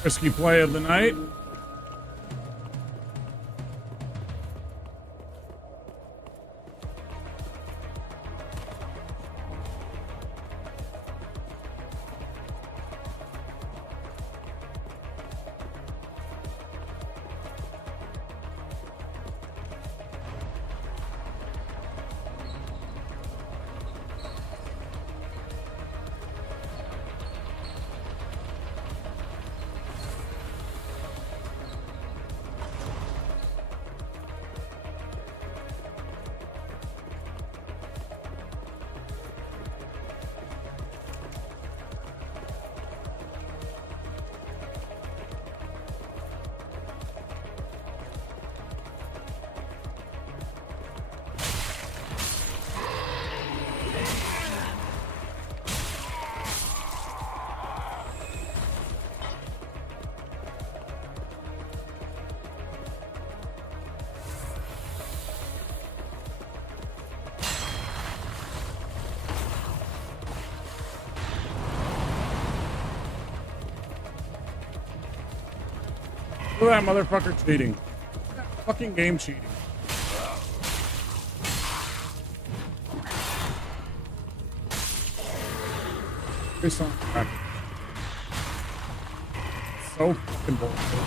Risky play of the night. Look at that motherfucker cheating. That fucking game cheating. This on back. So fucking bullshit.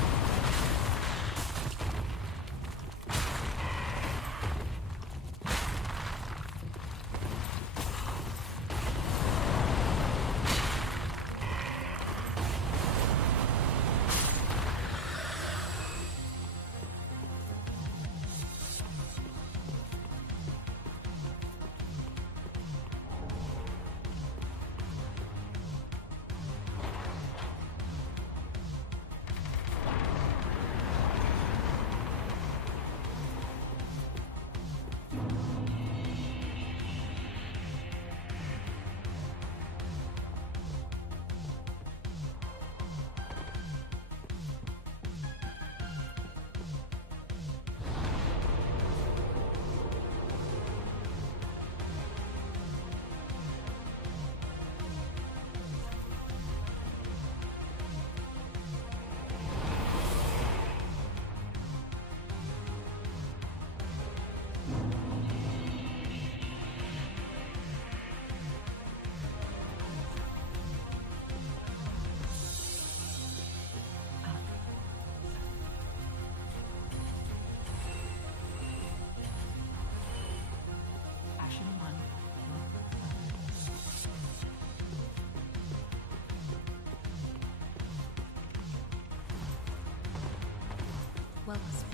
works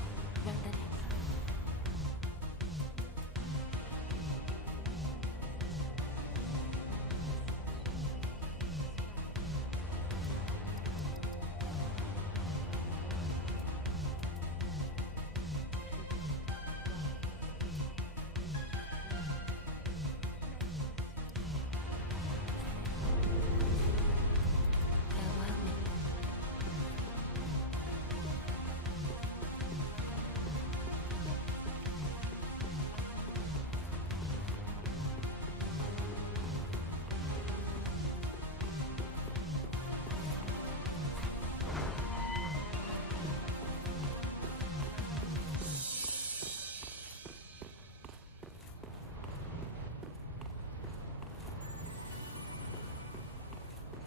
well then.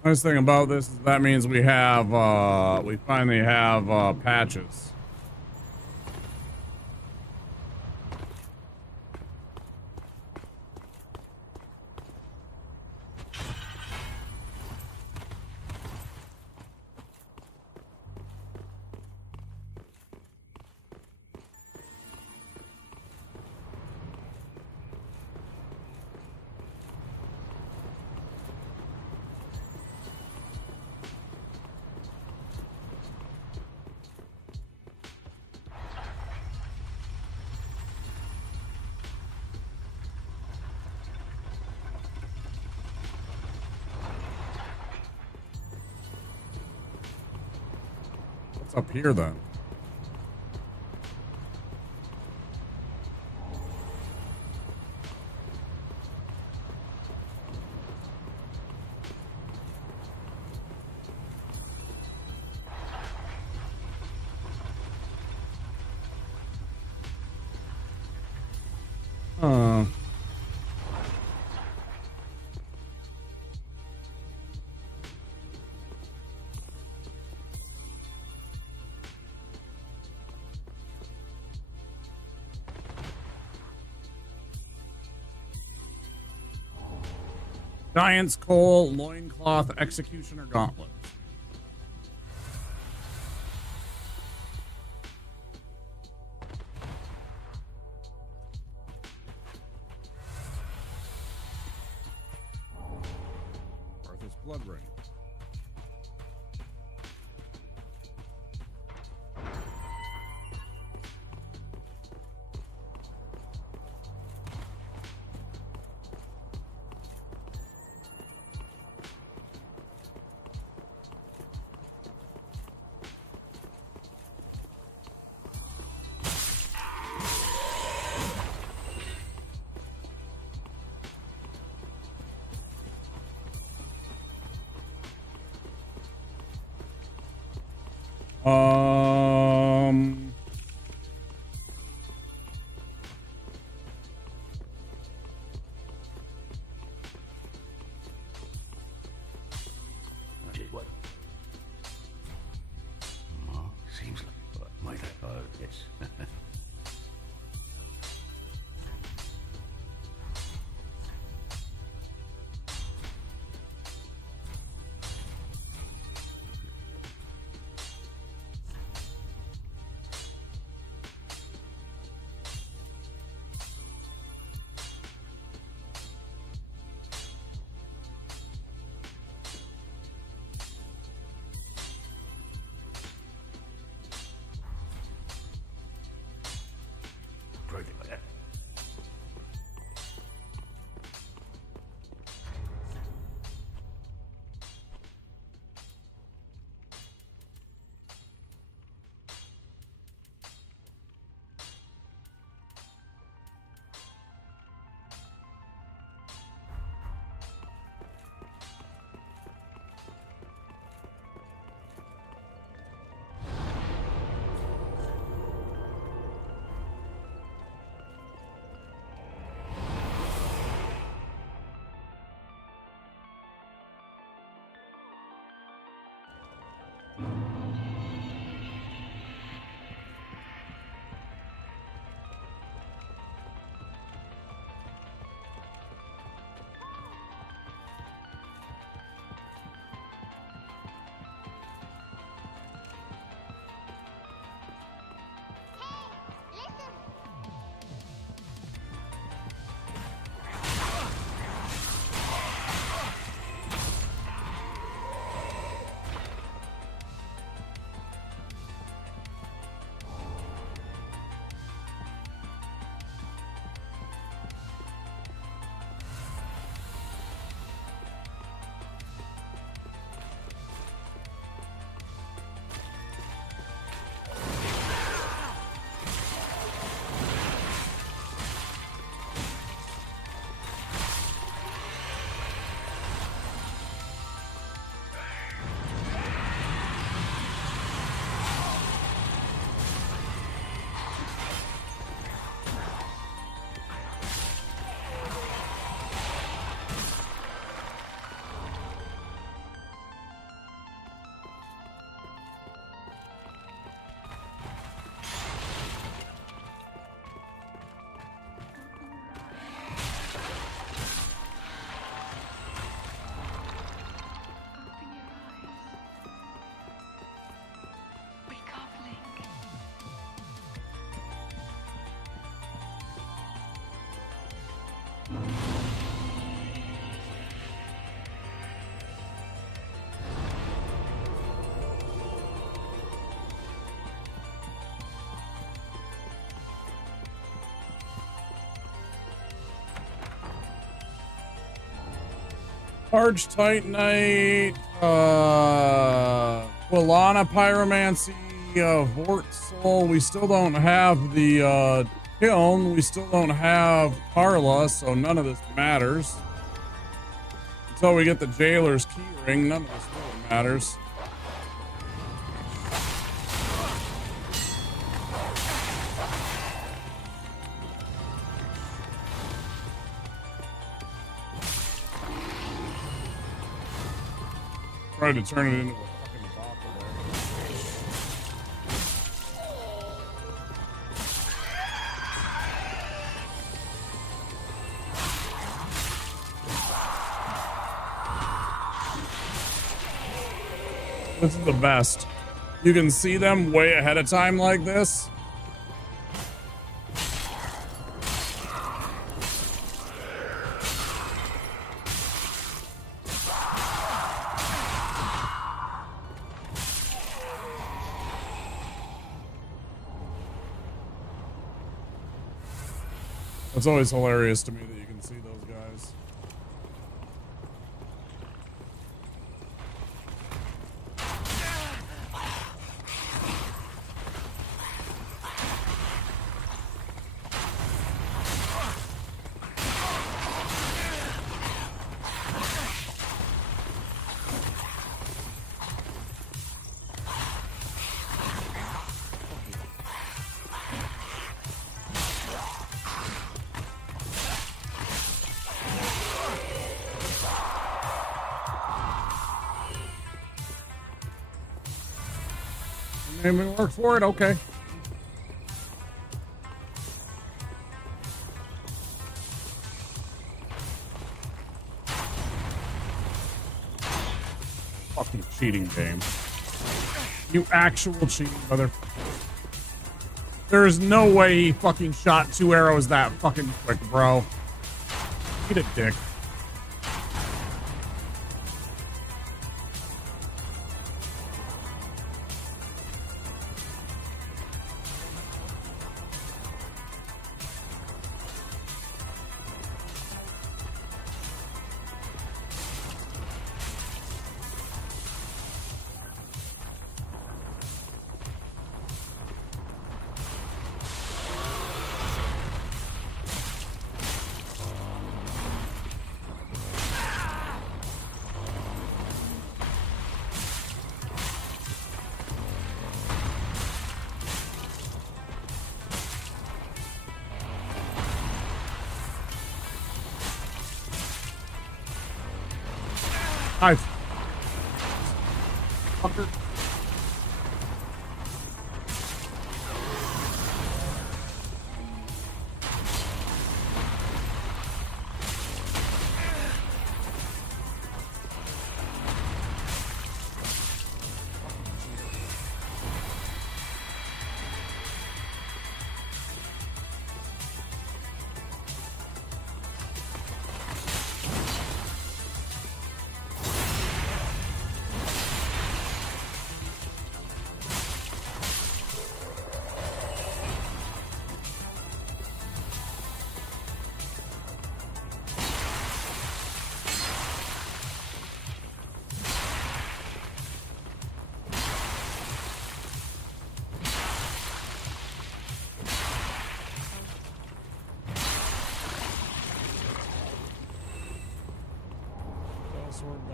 Nice thing about this is that means we have, we finally have, patches. What's up here then? Giant's Coal, Loincloth, Executioner Gauntlet. Arthur's Blood Ring. Large Titanite, Quilana Pyromancy, Vort Soul. We still don't have the Kiln. We still don't have Carla, so none of this matters. Until we get the Jailer's Keyring, none of this really matters. Tried to turn it into a fucking bopper there. This is the best. You can see them way ahead of time like this. It's always hilarious to me that you can see those guys. Made me work for it, okay. Fucking cheating game. You actual cheating mother. There is no way he fucking shot 2 arrows that fucking quick, bro. Eat a dick. Hi. Fucker.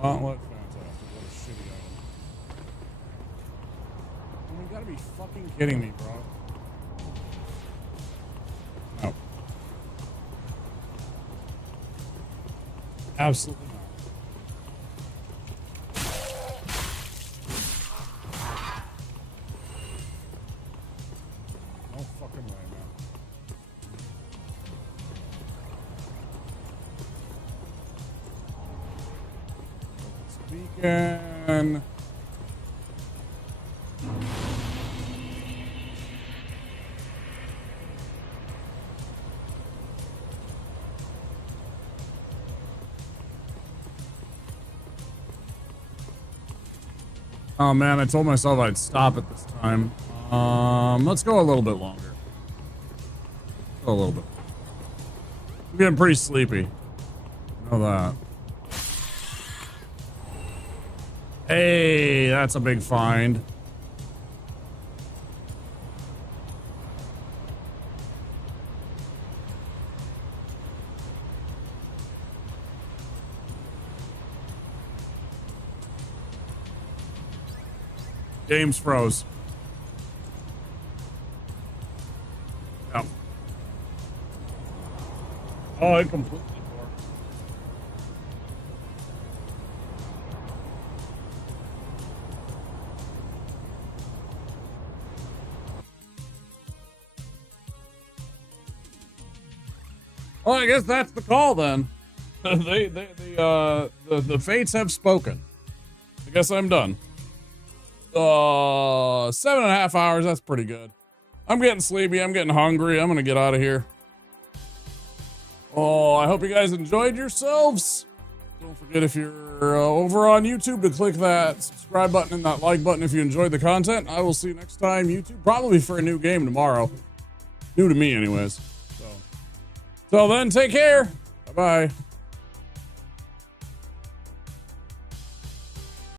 Gauntlet, fantastic. What a shitty item. I mean, you gotta be fucking kidding me, bro. No. Absolutely not. No fucking way, man. Beacon. Oh man, I told myself I'd stop at this time. Let's go a little bit longer. Go a little bit. I'm getting pretty sleepy. I know that. Hey, that's a big find. Game's froze. Yep. Oh, it completely worked. Well, I guess that's the call then. The fates have spoken. I guess I'm done. 7.5 hours. That's pretty good. I'm getting sleepy. I'm getting hungry. I'm gonna get out of here. Oh, I hope you guys enjoyed yourselves. Don't forget, if you're over on YouTube, to click that subscribe button and that like button if you enjoyed the content. I will see you next time, YouTube, probably for a new game tomorrow. New to me anyways. So till then, take care. Bye-bye.